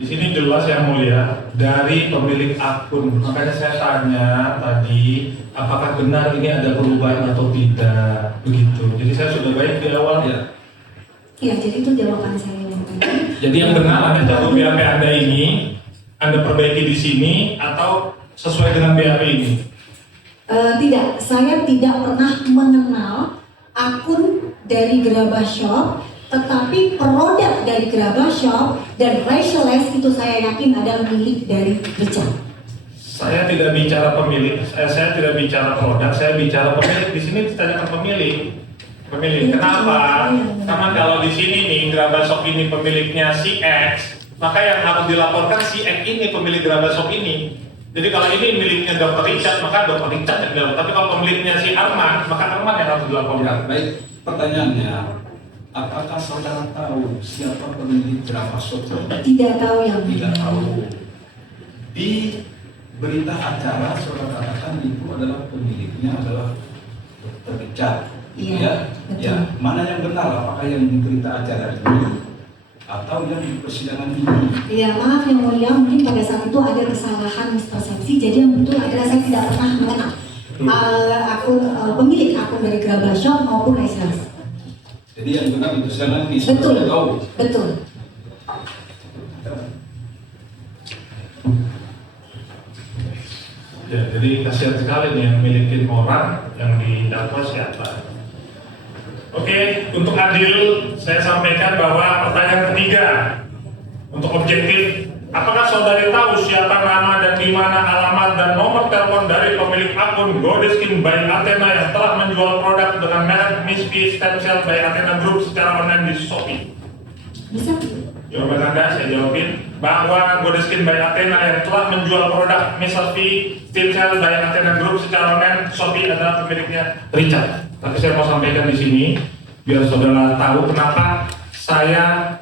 Di sini jelas yang mulia dari pemilik akun. Makanya saya tanya tadi, apakah benar ini ada perubahan atau tidak, begitu. Jadi saya sudah baik di awal ya. Iya, jadi itu jawaban saya yang tadi. Jadi yang benar Anda cabut BAP Anda ini, Anda perbaiki di sini atau sesuai dengan BAP ini? Tidak, saya tidak pernah mengenal akun dari Grabas Shop, tetapi produk dari Grabas Shop dan Racialized itu saya yakin adalah milik dari Richard. Saya tidak bicara pemilik, saya tidak bicara produk, saya bicara pemilik. Di sini ditanyakan pemilik. Kenapa? Karena kalau di sini nih Grabas Shop ini pemiliknya si X, maka yang harus dilaporkan si X ini pemilik Grabas Shop ini. Jadi kalau ini miliknya Dr. Richard, maka Dr. Richard yang dilaporkan. Tapi kalau pemiliknya si Arman, maka Arman yang harus dilaporkan. Ya, baik. Pertanyaannya, apakah saudara tahu siapa pemilik Grabas Shop? Tidak tahu yang tidak tahu. Di berita acara saudara katakan itu adalah pemiliknya adalah Dr. Richard. Iya, Ya, betul. ya, mana yang benar? Apakah yang di berita acara ini atau yang di persidangan ini? Iya, maaf yang mulia, mungkin pada saat itu ada kesalahan mispersepsi. Jadi yang betul adalah saya tidak pernah mengenal pemilik akun dari Grabber Shop maupun Iceland. Jadi yang benar itu persidangan ini. Betul, Sudah tahu. betul. Ya, jadi kasihan sekali nih yang milikin orang yang didakwa siapa. Oke, untuk adil saya sampaikan bahwa pertanyaan ketiga untuk objektif, apakah saudari tahu siapa nama dan di mana alamat dan nomor telepon dari pemilik akun Godeskin by Athena yang telah menjual produk dengan merek Miss V Stem Cell by Athena Group secara online di Shopee? Bisa? Jawaban Anda saya jawabin bahwa Godeskin by Athena yang telah menjual produk Miss V Stem Cell by Athena Group secara online Shopee adalah pemiliknya Richard. Tapi saya mau sampaikan di sini biar saudara tahu kenapa saya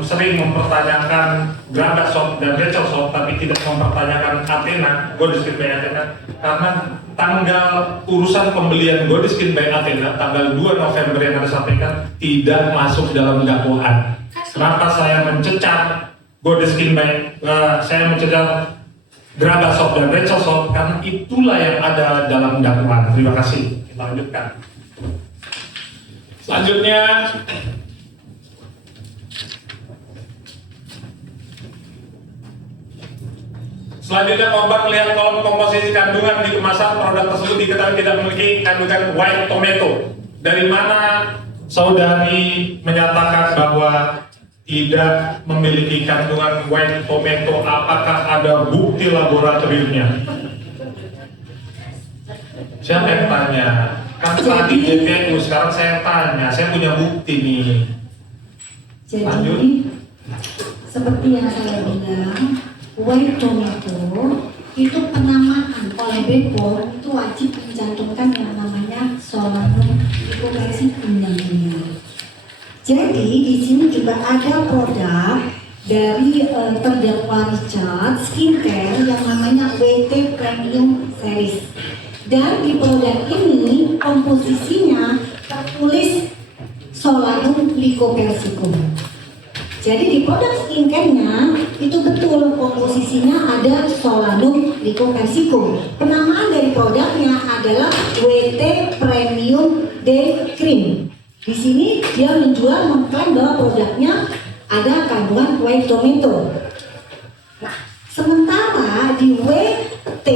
sering mempertanyakan Grabber Shop dan Rachel Shop tapi tidak mempertanyakan Athena, Godeskin by Athena, karena tanggal urusan pembelian Godeskin by Athena tanggal 2 November yang Anda sampaikan tidak masuk dalam dakwaan. Kenapa saya mencecar Godeskin by saya mencecar Grabber Shop dan Rachel Shop? Karena itulah yang ada dalam dakwaan. Terima kasih. Kita lanjutkan. Selanjutnya korban melihat kolom komposisi kandungan di kemasan produk tersebut diketahui tidak memiliki kandungan white tomato. Dari mana saudari menyatakan bahwa tidak memiliki kandungan white tomato? Apakah ada bukti laboratoriumnya? Siapa yang tanya? Kan tadi JPU, sekarang saya tanya. Saya punya bukti nih. Jadi, seperti yang saya bilang, white tomato itu penamaan oleh BPOM itu wajib mencantumkan yang namanya solanum glycoside namanya. Jadi di sini juga ada produk dari terdakwa Richard skincare yang namanya WT Premium Series. Dan di produk ini komposisinya tertulis solanum lycoppersicum. Jadi di produk skincare-nya itu betul komposisinya ada solanum lycopensicum. Penamaan dari produknya adalah WT Premium Day Cream. Di sini dia menjual mengklaim bahwa produknya ada kandungan white tomato. Nah, sementara di WT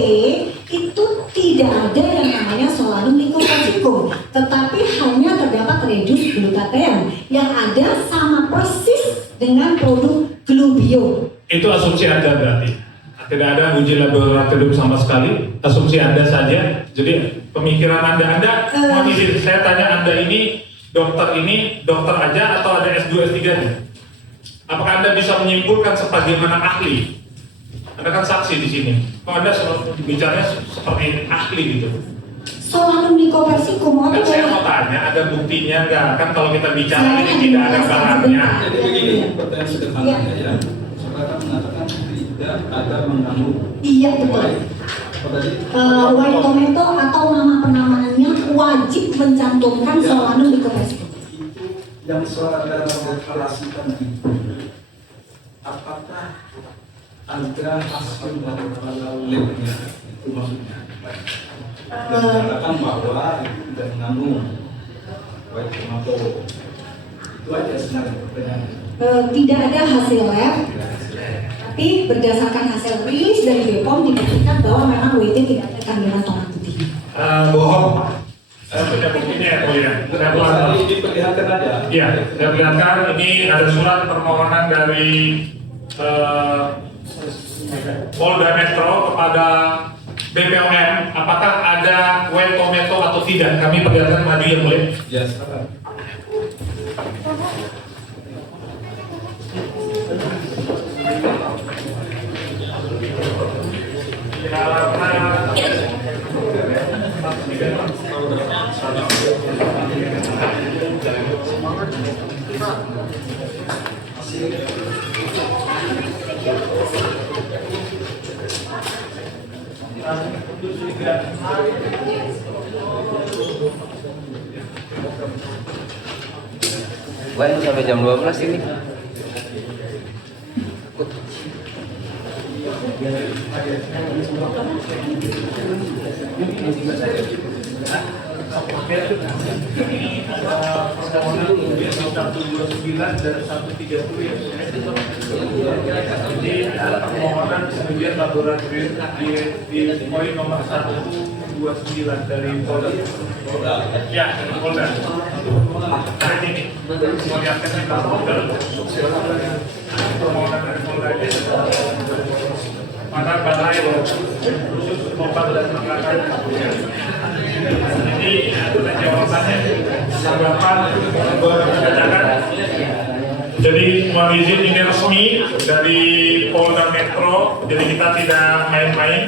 itu tidak ada yang namanya solanum lycopensicum, tetapi hanya terdapat reduce glutathione yang ada sama persis dengan produk Glubio. Itu asumsi Anda berarti? Tidak ada uji laboratorium sama sekali, asumsi Anda saja. Jadi pemikiran Anda mau izin saya tanya, Anda ini dokter aja atau ada S2 S3-nya? Apakah Anda bisa menyimpulkan sebagaimana ahli? Anda kan saksi di sini. Kok Anda bicaranya seperti ahli gitu? Solanum lycopensicum Kan saya mau tanya, ada buktinya nggak? Kan kalau kita bicara ini tidak ada barangnya. Jadi begini, pertanyaan sederhananya ya. Saudara mengatakan tidak ada mengandung. Iya betul. White tomato atau nama penamaannya wajib mencantumkan solanum lycopensicum. Yang saudara deklarasikan itu, apakah ada hasil labnya? Itu maksudnya. Dan mengatakan bahwa itu tidak mengandung white tomato. Itu aja sebenarnya pertanyaannya. Tidak ada hasil lab, tapi berdasarkan hasil rilis dari BPOM dibuktikan bahwa memang WT tidak ada kandungan tomat putih. Bohong. Saya punya buktinya ya, Mulia. Saya pulang. Diperlihatkan aja. Iya, saya perlihatkan. Ini ada surat permohonan dari Polda Metro kepada BPOM, apakah ada white tomato atau tidak? Kami perlihatkan, maju yang boleh. Ya, silakan. Bukan sampai jam 12 ini. Jadi permohonan kemudian laboratorium di poin nomor 129 dari Polda. Ya, dari Polda. Hari ini melihatkan di Polda. Permohonan dari Polda ini pada balai khusus obat dan makanan. Jadi ada jawabannya. Tanggapan bacakan. Jadi mohon izin ini resmi dari Polda Metro. Jadi kita tidak main-main.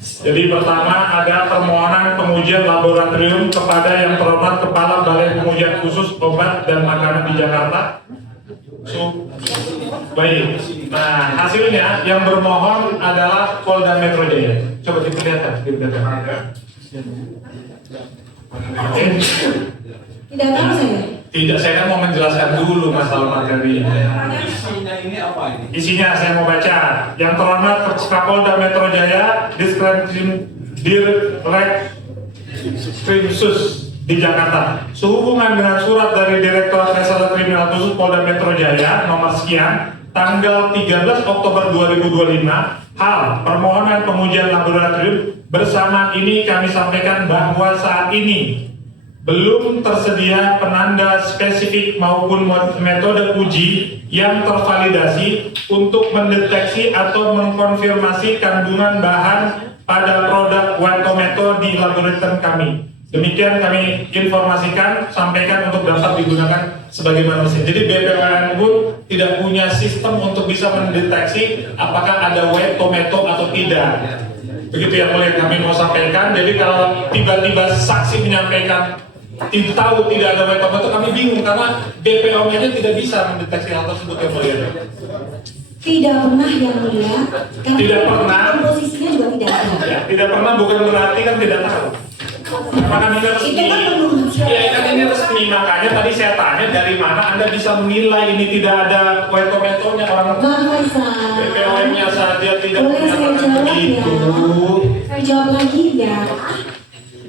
Jadi pertama ada permohonan pengujian laboratorium kepada yang terhormat Kepala Balai Pengujian Khusus Obat dan Makanan di Jakarta. Baik. Nah, hasilnya yang bermohon adalah Polda Metro Jaya. Coba diperlihatkan. Oke. Tidak tahu saya. Tidak, saya kan mau menjelaskan dulu masalah materi ini. Isinya ini apa ini? Isinya saya mau baca. Yang terhormat Kapolda Metro Jaya, Diskrimsus di Jakarta. Sehubungan dengan surat dari Direktorat Reserse Kriminal Khusus Polda Metro Jaya nomor sekian tanggal 13 Oktober 2025, hal permohonan pengujian laboratorium bersama ini kami sampaikan bahwa saat ini belum tersedia penanda spesifik maupun metode uji yang tervalidasi untuk mendeteksi atau mengkonfirmasi kandungan bahan pada produk Wantometo di laboratorium kami. Demikian kami informasikan, sampaikan untuk dapat digunakan sebagaimana mestinya. Jadi BPOM pun tidak punya sistem untuk bisa mendeteksi apakah ada Wantometo atau tidak. Begitu yang mulia kami mau sampaikan. Jadi kalau tiba-tiba saksi menyampaikan tahu tidak ada Wantometo, kami bingung karena BPOM-nya tidak bisa mendeteksi hal tersebut yang mulia. Tidak pernah yang mulia. Tidak pernah. Posisinya juga tidak ada. Ya, tidak pernah bukan berarti kan tidak tahu. Maka ini resmi. Ya, kan ini resmi, makanya tadi saya tanya dari mana Anda bisa menilai ini tidak ada Wantometo-nya orang BPOM-nya saja tidak menyatakan begitu. Saya jawab lagi ya.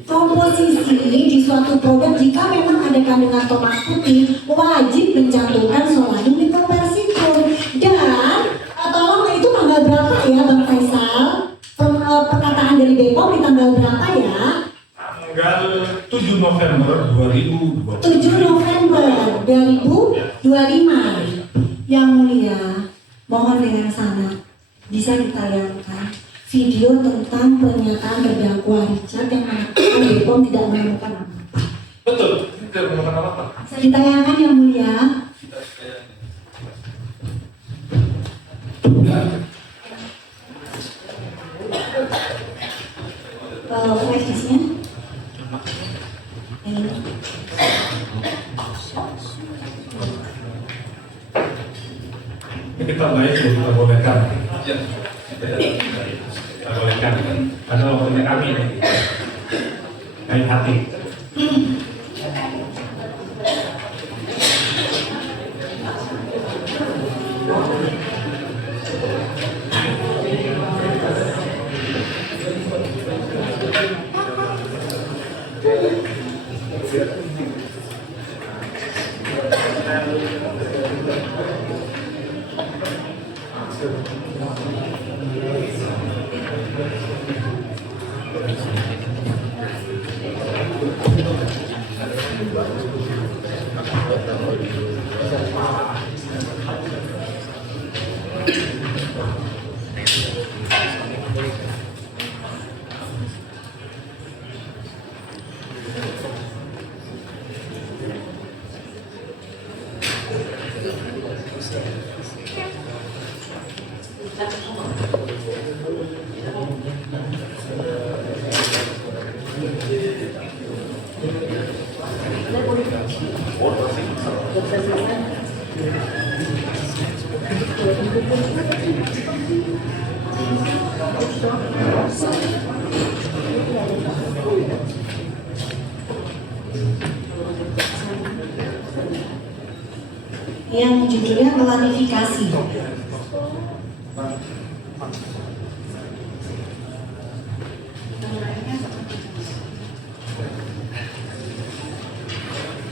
Komposisi di suatu produk jika memang ada kandungan tomat putih wajib mencantumkan soladium nitropersitun. Dan tolong itu tanggal berapa ya Bang Faisal? Perkataan dari BPOM di tanggal berapa ya? Tanggal 7 November 2020. 7 November 2025. Yang mulia, mohon dengan sangat bisa ditayangkan video tentang pernyataan terdakwa Richard yang mengatakan BPOM tidak menemukan apa-apa. Betul, tidak menemukan apa-apa. Bisa ditayangkan yang mulia. Flash disknya. Ini. Ini kita baik kita bolehkan. Kita bolehkan. Karena waktunya kami baik hati. yang judulnya klarifikasi.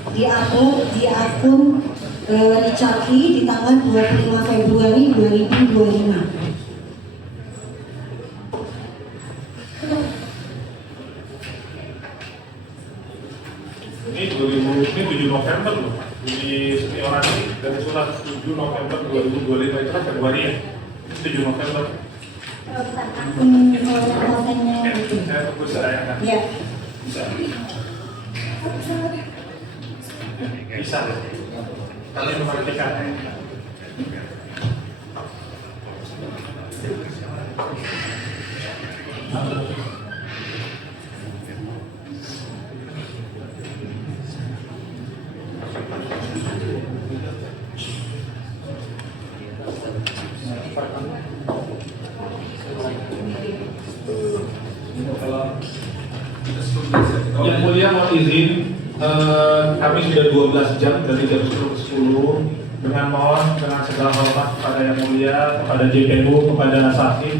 Diupload di akun Richard Lee di tanggal 25 Februari 2025. Ini 7 November loh. Di seni orasi dari surat 7 November 2025 itu kan Februari ya. 7 November. Akun kontennya itu. Saya tunggu saya. Ya. Bisa. Bisa ya. Kalian memperhatikan. Yang mulia mohon izin, kami sudah 12 jam dari jam 10 ke 10 dengan mohon dengan segala hormat kepada yang mulia, kepada JPU, kepada saksi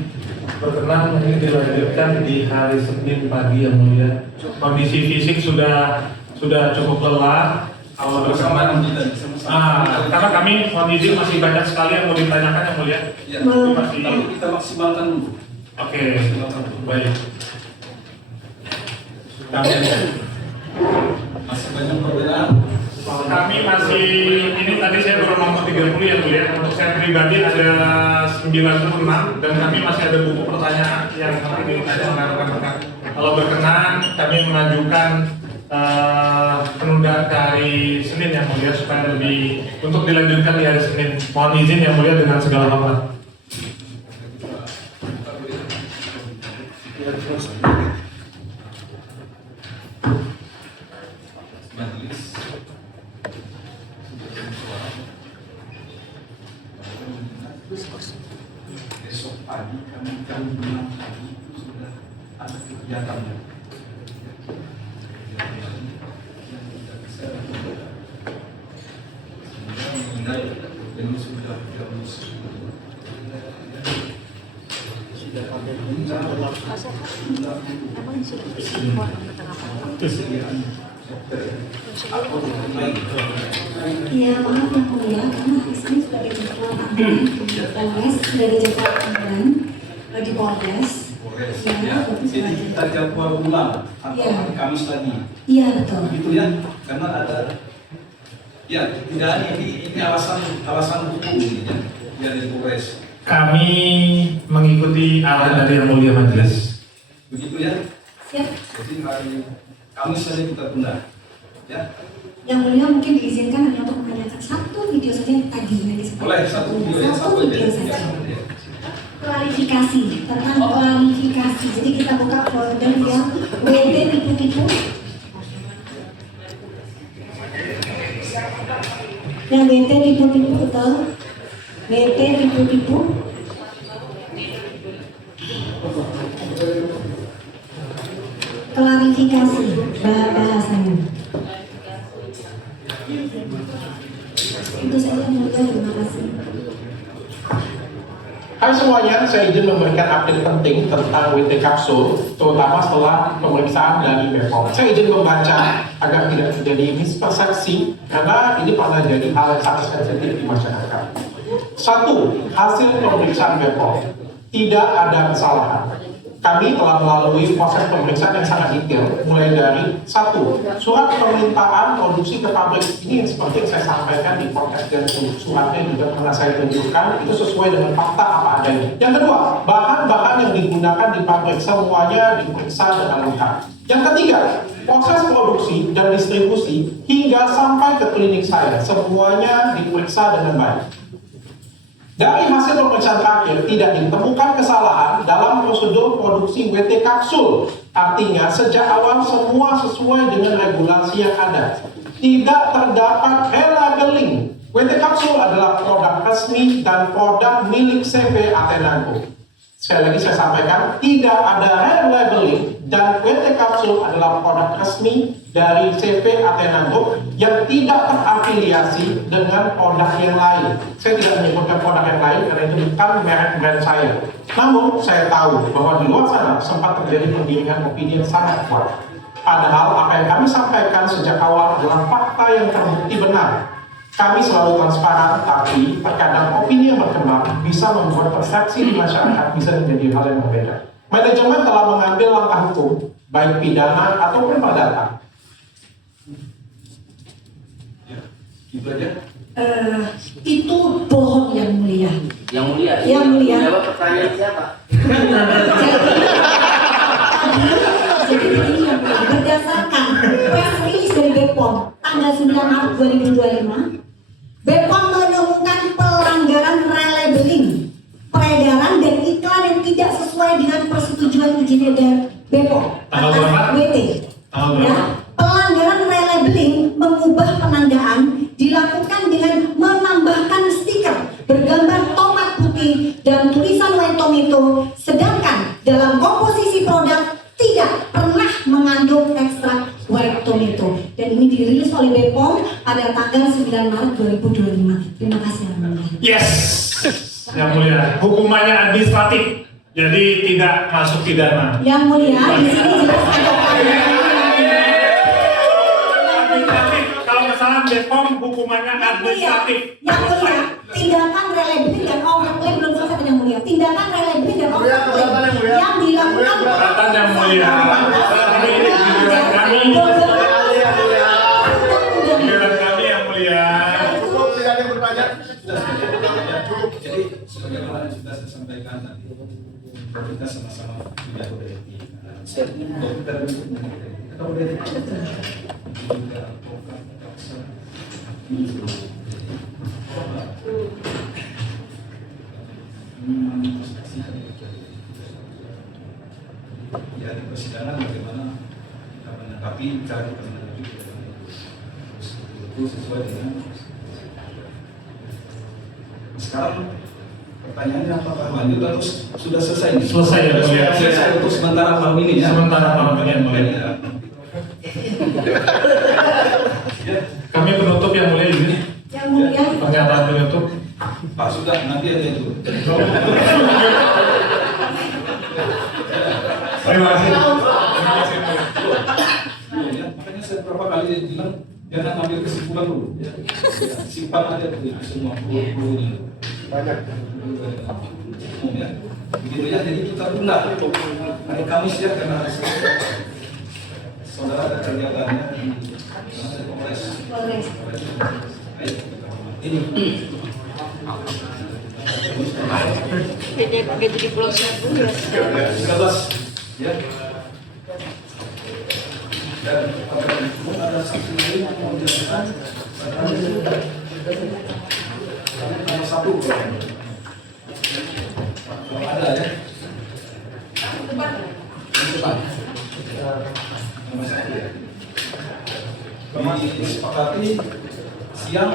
berkenan ini dilanjutkan di hari Senin pagi yang mulia. Kondisi fisik sudah cukup lelah. Kalau berkenan, karena kami mohon izin masih banyak sekali yang mau ditanyakan yang mulia. Ya, tapi kita maksimalkan dulu. Oke, baik. Kami masih banyak perbedaan. Kami masih, ini tadi saya baru nomor 30 ya Bu ya. Untuk saya pribadi ada 96 dan kami masih ada buku pertanyaan yang nanti ditanya oleh rekan-rekan. Kalau berkenan kami mengajukan penundaan ke hari Senin yang mulia supaya lebih untuk dilanjutkan di hari Senin. Mohon izin yang mulia dengan segala hormat. Besok pagi kami jam 6 pagi itu sudah ada kegiatan. Ini sudah Iya, maaf yang mulia, karena di sini sudah dijadwal Polres, sudah dijadwal di Polres. Ya, jadi kita jadwal ulang atau hari Kamis lagi. Iya betul. Begitu ya, karena ada ya tidak ini alasan hukum ini ya dari Polres. Kami mengikuti arahan dari yang mulia majelis. Begitu ya. Siap. Jadi hari Kamis saja kita tunda. Ya. Yang mulia mungkin diizinkan hanya untuk menanyakan satu video saja yang tadi yang disebut. Boleh satu video ya, Satu video saja. Klarifikasi tentang klarifikasi. Jadi kita buka folder yang WT tipu-tipu. Yang WT tipu-tipu betul. WT tipu-tipu. Klarifikasi bahasanya. Itu saja mulia, terima kasih. Hai semuanya, saya izin memberikan update penting tentang WT Kapsul, terutama setelah pemeriksaan dari BPOM. Saya izin membaca agar tidak terjadi mispersepsi, karena ini pernah jadi hal yang sangat sensitif di masyarakat. 1. Hasil pemeriksaan BPOM. Tidak ada kesalahan. Kami telah melalui proses pemeriksaan yang sangat detail, mulai dari 1. Surat permintaan produksi ke pabrik ini seperti yang saya sampaikan di podcast dan suratnya juga pernah saya tunjukkan, itu sesuai dengan fakta apa adanya. Yang kedua, bahan-bahan yang digunakan di pabrik semuanya diperiksa dengan lengkap. Yang ketiga, proses produksi dan distribusi hingga sampai ke klinik saya, semuanya diperiksa dengan baik. Dari hasil pemeriksaan terakhir, tidak ditemukan kesalahan dalam prosedur produksi WT Kapsul. Artinya, sejak awal semua sesuai dengan regulasi yang ada. Tidak terdapat relabeling. WT Kapsul adalah produk resmi dan produk milik CV Atenanco. Sekali lagi saya sampaikan, tidak ada relabeling dan WT Kapsul adalah produk resmi dari CV Athena Group yang tidak terafiliasi dengan produk yang lain. Saya tidak menyebutkan produk yang lain karena itu bukan merek brand saya. Namun saya tahu bahwa di luar sana sempat terjadi pembimbingan opini yang sangat kuat. Padahal apa yang kami sampaikan sejak awal adalah fakta yang terbukti benar. Kami selalu transparan, tapi terkadang opini yang berkembang bisa membuat persepsi di masyarakat bisa menjadi hal yang berbeda. Manajemen telah mengambil langkah hukum, baik pidana ataupun perdata. Gitu aja. Itu bohong yang mulia. Yang mulia. Yang mulia. Jawab pertanyaan siapa? Jadi begini yang mulia, berdasarkan press release dari BPOM tanggal 9 Maret 2025, BPOM menemukan pelanggaran relabeling, peredaran dan iklan yang tidak sesuai dengan persetujuan izin edar BPOM atas WT. Ya, pelanggaran relabeling mengubah penandaan dilakukan dengan menambahkan stiker bergambar tomat putih dan tulisan white tomato, sedangkan dalam komposisi produk tidak pernah mengandung ekstrak white tomato. Dan ini dirilis oleh BPOM pada tanggal 9 Maret 2025. Terima kasih yang mulia. Yes, yang mulia. Hukumannya administratif, jadi tidak masuk pidana. Yang mulia, di sini jelas ada administratif. Kalau kesalahan BPOM hukumannya administratif. Yang mulia, tindakan relabeling dan overclaim belum selesai yang mulia. Tindakan relabeling dan overclaim yang dilakukan Catatan yang mulia. Giliran kami yang mulia. Jadi sebagaimana yang sudah saya sampaikan tadi, kita sama-sama tidak berhenti. Ya di persidangan bagaimana kita menanggapi, cara kita menanggapi itu sesuai dengan. Sekarang pertanyaannya apakah lanjut atau sudah selesai? Selesai ya, mulia. Selesai untuk sementara malam ini ya. Sementara malam ini yang mulia. Kami penutup yang mulia ini. Yang mulia. Pernyataan penutup. Pak sudah nanti aja itu. Terima kasih. Makanya saya beberapa kali bilang jangan ambil kesimpulan dulu. Simpan aja dulu semua puluh-puluhnya. Banyak. Begitu ya, jadi kita tunda hari Kamis ya karena saudara ada kegiatannya di Polres. Ini. Jadi pulau Seribu ya. 13 ya. Dan ada saksi lain yang mau dilakukan ada satu kalau ada ya depan disepakati siang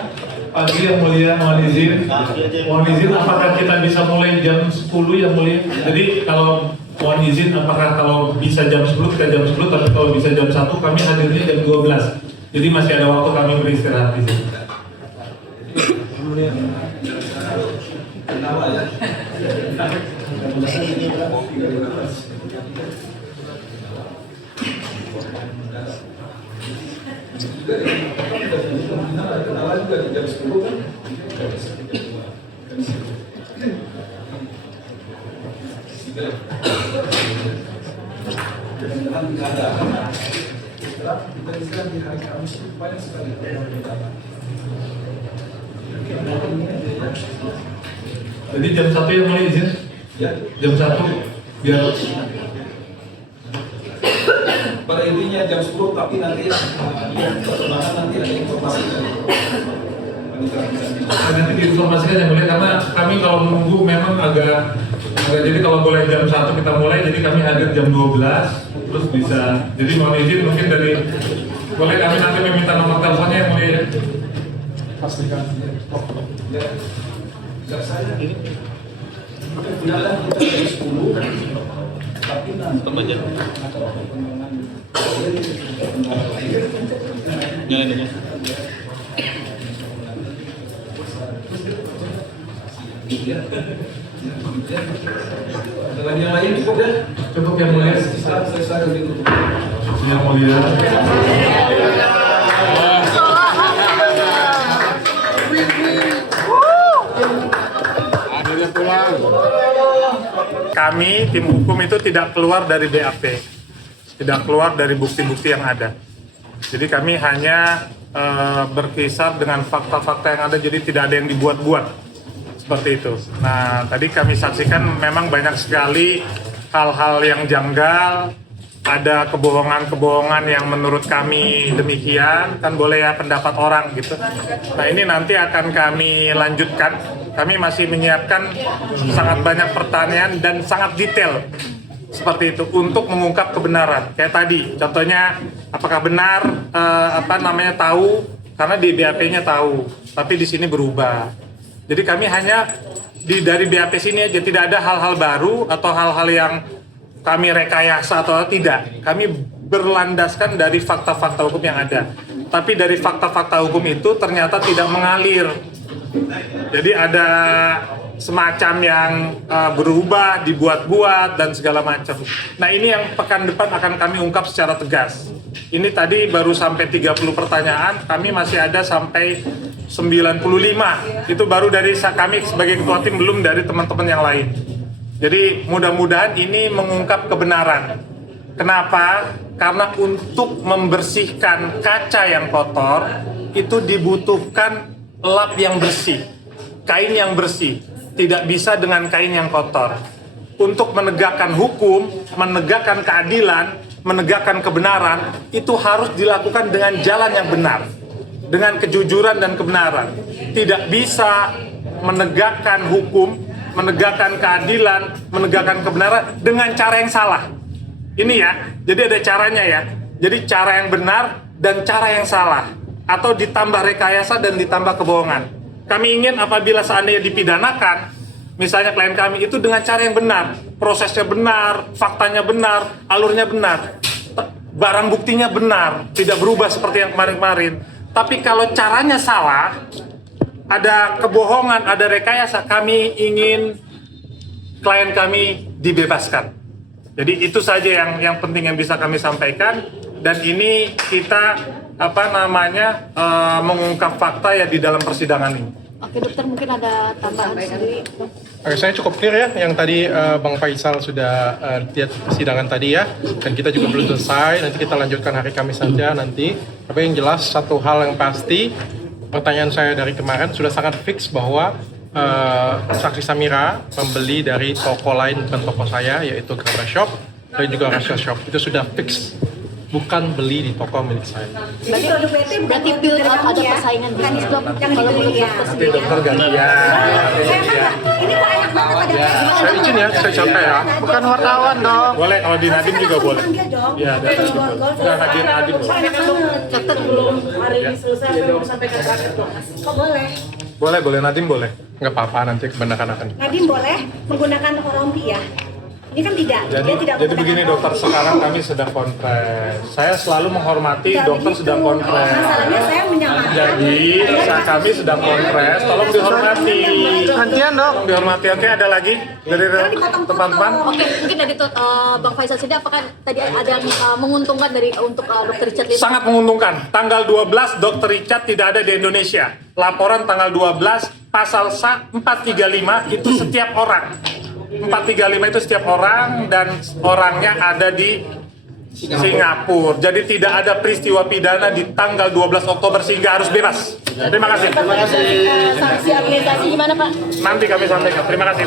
Pagi yang mulia, mohon izin apakah kita bisa mulai jam 10 yang mulia? Jadi kalau mohon izin apakah kalau bisa jam 10 kita jam 10, tapi kalau bisa jam 1 kami hadirnya jam 12. Jadi masih ada waktu kami beristirahat di sini. kenapa ya? Kenalan juga di jam 10 kan? Jangan tidak ada. Setelah kita istirahat di hari Kamis itu banyak sekali. Jadi jam 1 yang mulai izin? Ya. Jam 1 biar pada intinya jam 10 tapi nanti perkembangan nanti ada informasi dari nanti diinformasikan yang boleh karena kami kalau menunggu memang agak jadi kalau boleh jam 1 kita mulai jadi kami hadir jam 12 terus bisa jadi mohon izin mungkin dari boleh kami nanti meminta nomor teleponnya yang boleh pastikan ya saya ini tidak kita dari 10 tapi nanti ada perkembangan Dengan yang lain cukup ya? Cukup yang mulia. Selesai dulu. Yang mulia. Kami tim hukum itu tidak keluar dari BAP, tidak keluar dari bukti-bukti yang ada. Jadi kami hanya berkisar dengan fakta-fakta yang ada, jadi tidak ada yang dibuat-buat seperti itu. Nah, tadi kami saksikan memang banyak sekali hal-hal yang janggal, ada kebohongan-kebohongan yang menurut kami demikian, kan boleh ya pendapat orang gitu. Nah, ini nanti akan kami lanjutkan. Kami masih menyiapkan sangat banyak pertanyaan dan sangat detail seperti itu untuk mengungkap kebenaran. Kayak tadi, contohnya apakah benar tahu, karena di BAP-nya tahu, tapi di sini berubah. Jadi kami hanya dari BAP sini aja, tidak ada hal-hal baru atau hal-hal yang kami rekayasa atau tidak. Kami berlandaskan dari fakta-fakta hukum yang ada. Tapi dari fakta-fakta hukum itu ternyata tidak mengalir. Jadi ada semacam yang berubah, dibuat-buat dan segala macam. Nah, ini yang pekan depan akan kami ungkap secara tegas. Ini tadi baru sampai 30 pertanyaan, kami masih ada sampai 95. Itu baru dari kami sebagai ketua tim, belum dari teman-teman yang lain. Jadi mudah-mudahan ini mengungkap kebenaran. Kenapa? Karena untuk membersihkan kaca yang kotor itu dibutuhkan lap yang bersih, kain yang bersih, tidak bisa dengan kain yang kotor. Untuk menegakkan hukum, menegakkan keadilan, menegakkan kebenaran, itu harus dilakukan dengan jalan yang benar, dengan kejujuran dan kebenaran. Tidak bisa menegakkan hukum, menegakkan keadilan, menegakkan kebenaran dengan cara yang salah. Ini ya, jadi ada caranya ya. Jadi cara yang benar dan cara yang salah, atau ditambah rekayasa dan ditambah kebohongan. Kami ingin apabila seandainya dipidanakan, misalnya klien kami itu dengan cara yang benar, prosesnya benar, faktanya benar, alurnya benar, barang buktinya benar, tidak berubah seperti yang kemarin-kemarin. Tapi kalau caranya salah, ada kebohongan, ada rekayasa, kami ingin klien kami dibebaskan. Jadi itu saja yang penting yang bisa kami sampaikan, dan ini kita mengungkap fakta ya di dalam persidangan ini. Oke dokter, mungkin ada tambahan sendiri. Oke, saya cukup clear ya, yang tadi Bang Faisal sudah lihat persidangan tadi ya, dan kita juga belum selesai, nanti kita lanjutkan hari Kamis saja nanti. Tapi yang jelas satu hal yang pasti, pertanyaan saya dari kemarin sudah sangat fix bahwa saksi Samira membeli dari toko lain, bukan toko saya, yaitu Grabber Shop dan juga Rasha Shop, itu sudah fix, bukan beli di toko milik saya. Berarti pure ada persaingan bisnis dok. Kalau menurut dokter Nanti dokter gantian. ini kok enak banget ada Saya izin ya, saya capek ya. Bukan wartawan dong. Boleh, kalau di Nadiem juga boleh. Ya, Nadiem. Dokter belum Hari ini selesai, belum sampai ke terakhir dok. kok boleh? Boleh, Nadiem boleh. Nggak apa-apa, nanti kebanyakan akan. Nadiem boleh menggunakan rompi ya? Ini kan tidak, dia tidak Jadi begini dokter, sekarang kami sedang konfres. Saya selalu menghormati dokter sedang konfres. Masalahnya saya menyamakan. Jadi kami sedang konfres, tolong dihormati. Gantian dong. Dihormati. Oke, ada lagi dari teman-teman? Oke, mungkin dari Bang Faisal sendiri, apakah tadi ada yang menguntungkan untuk Dr. Richard ini? Sangat menguntungkan. Tanggal 12 Dr. Richard tidak ada di Indonesia. Laporan tanggal 12 pasal 435 itu setiap orang. 435 itu setiap orang, dan orangnya ada di Singapura. Jadi tidak ada peristiwa pidana di tanggal 12 Oktober sehingga harus bebas. Terima kasih. Sanksi administrasi gimana Pak? Nanti kami sampaikan. Terima kasih.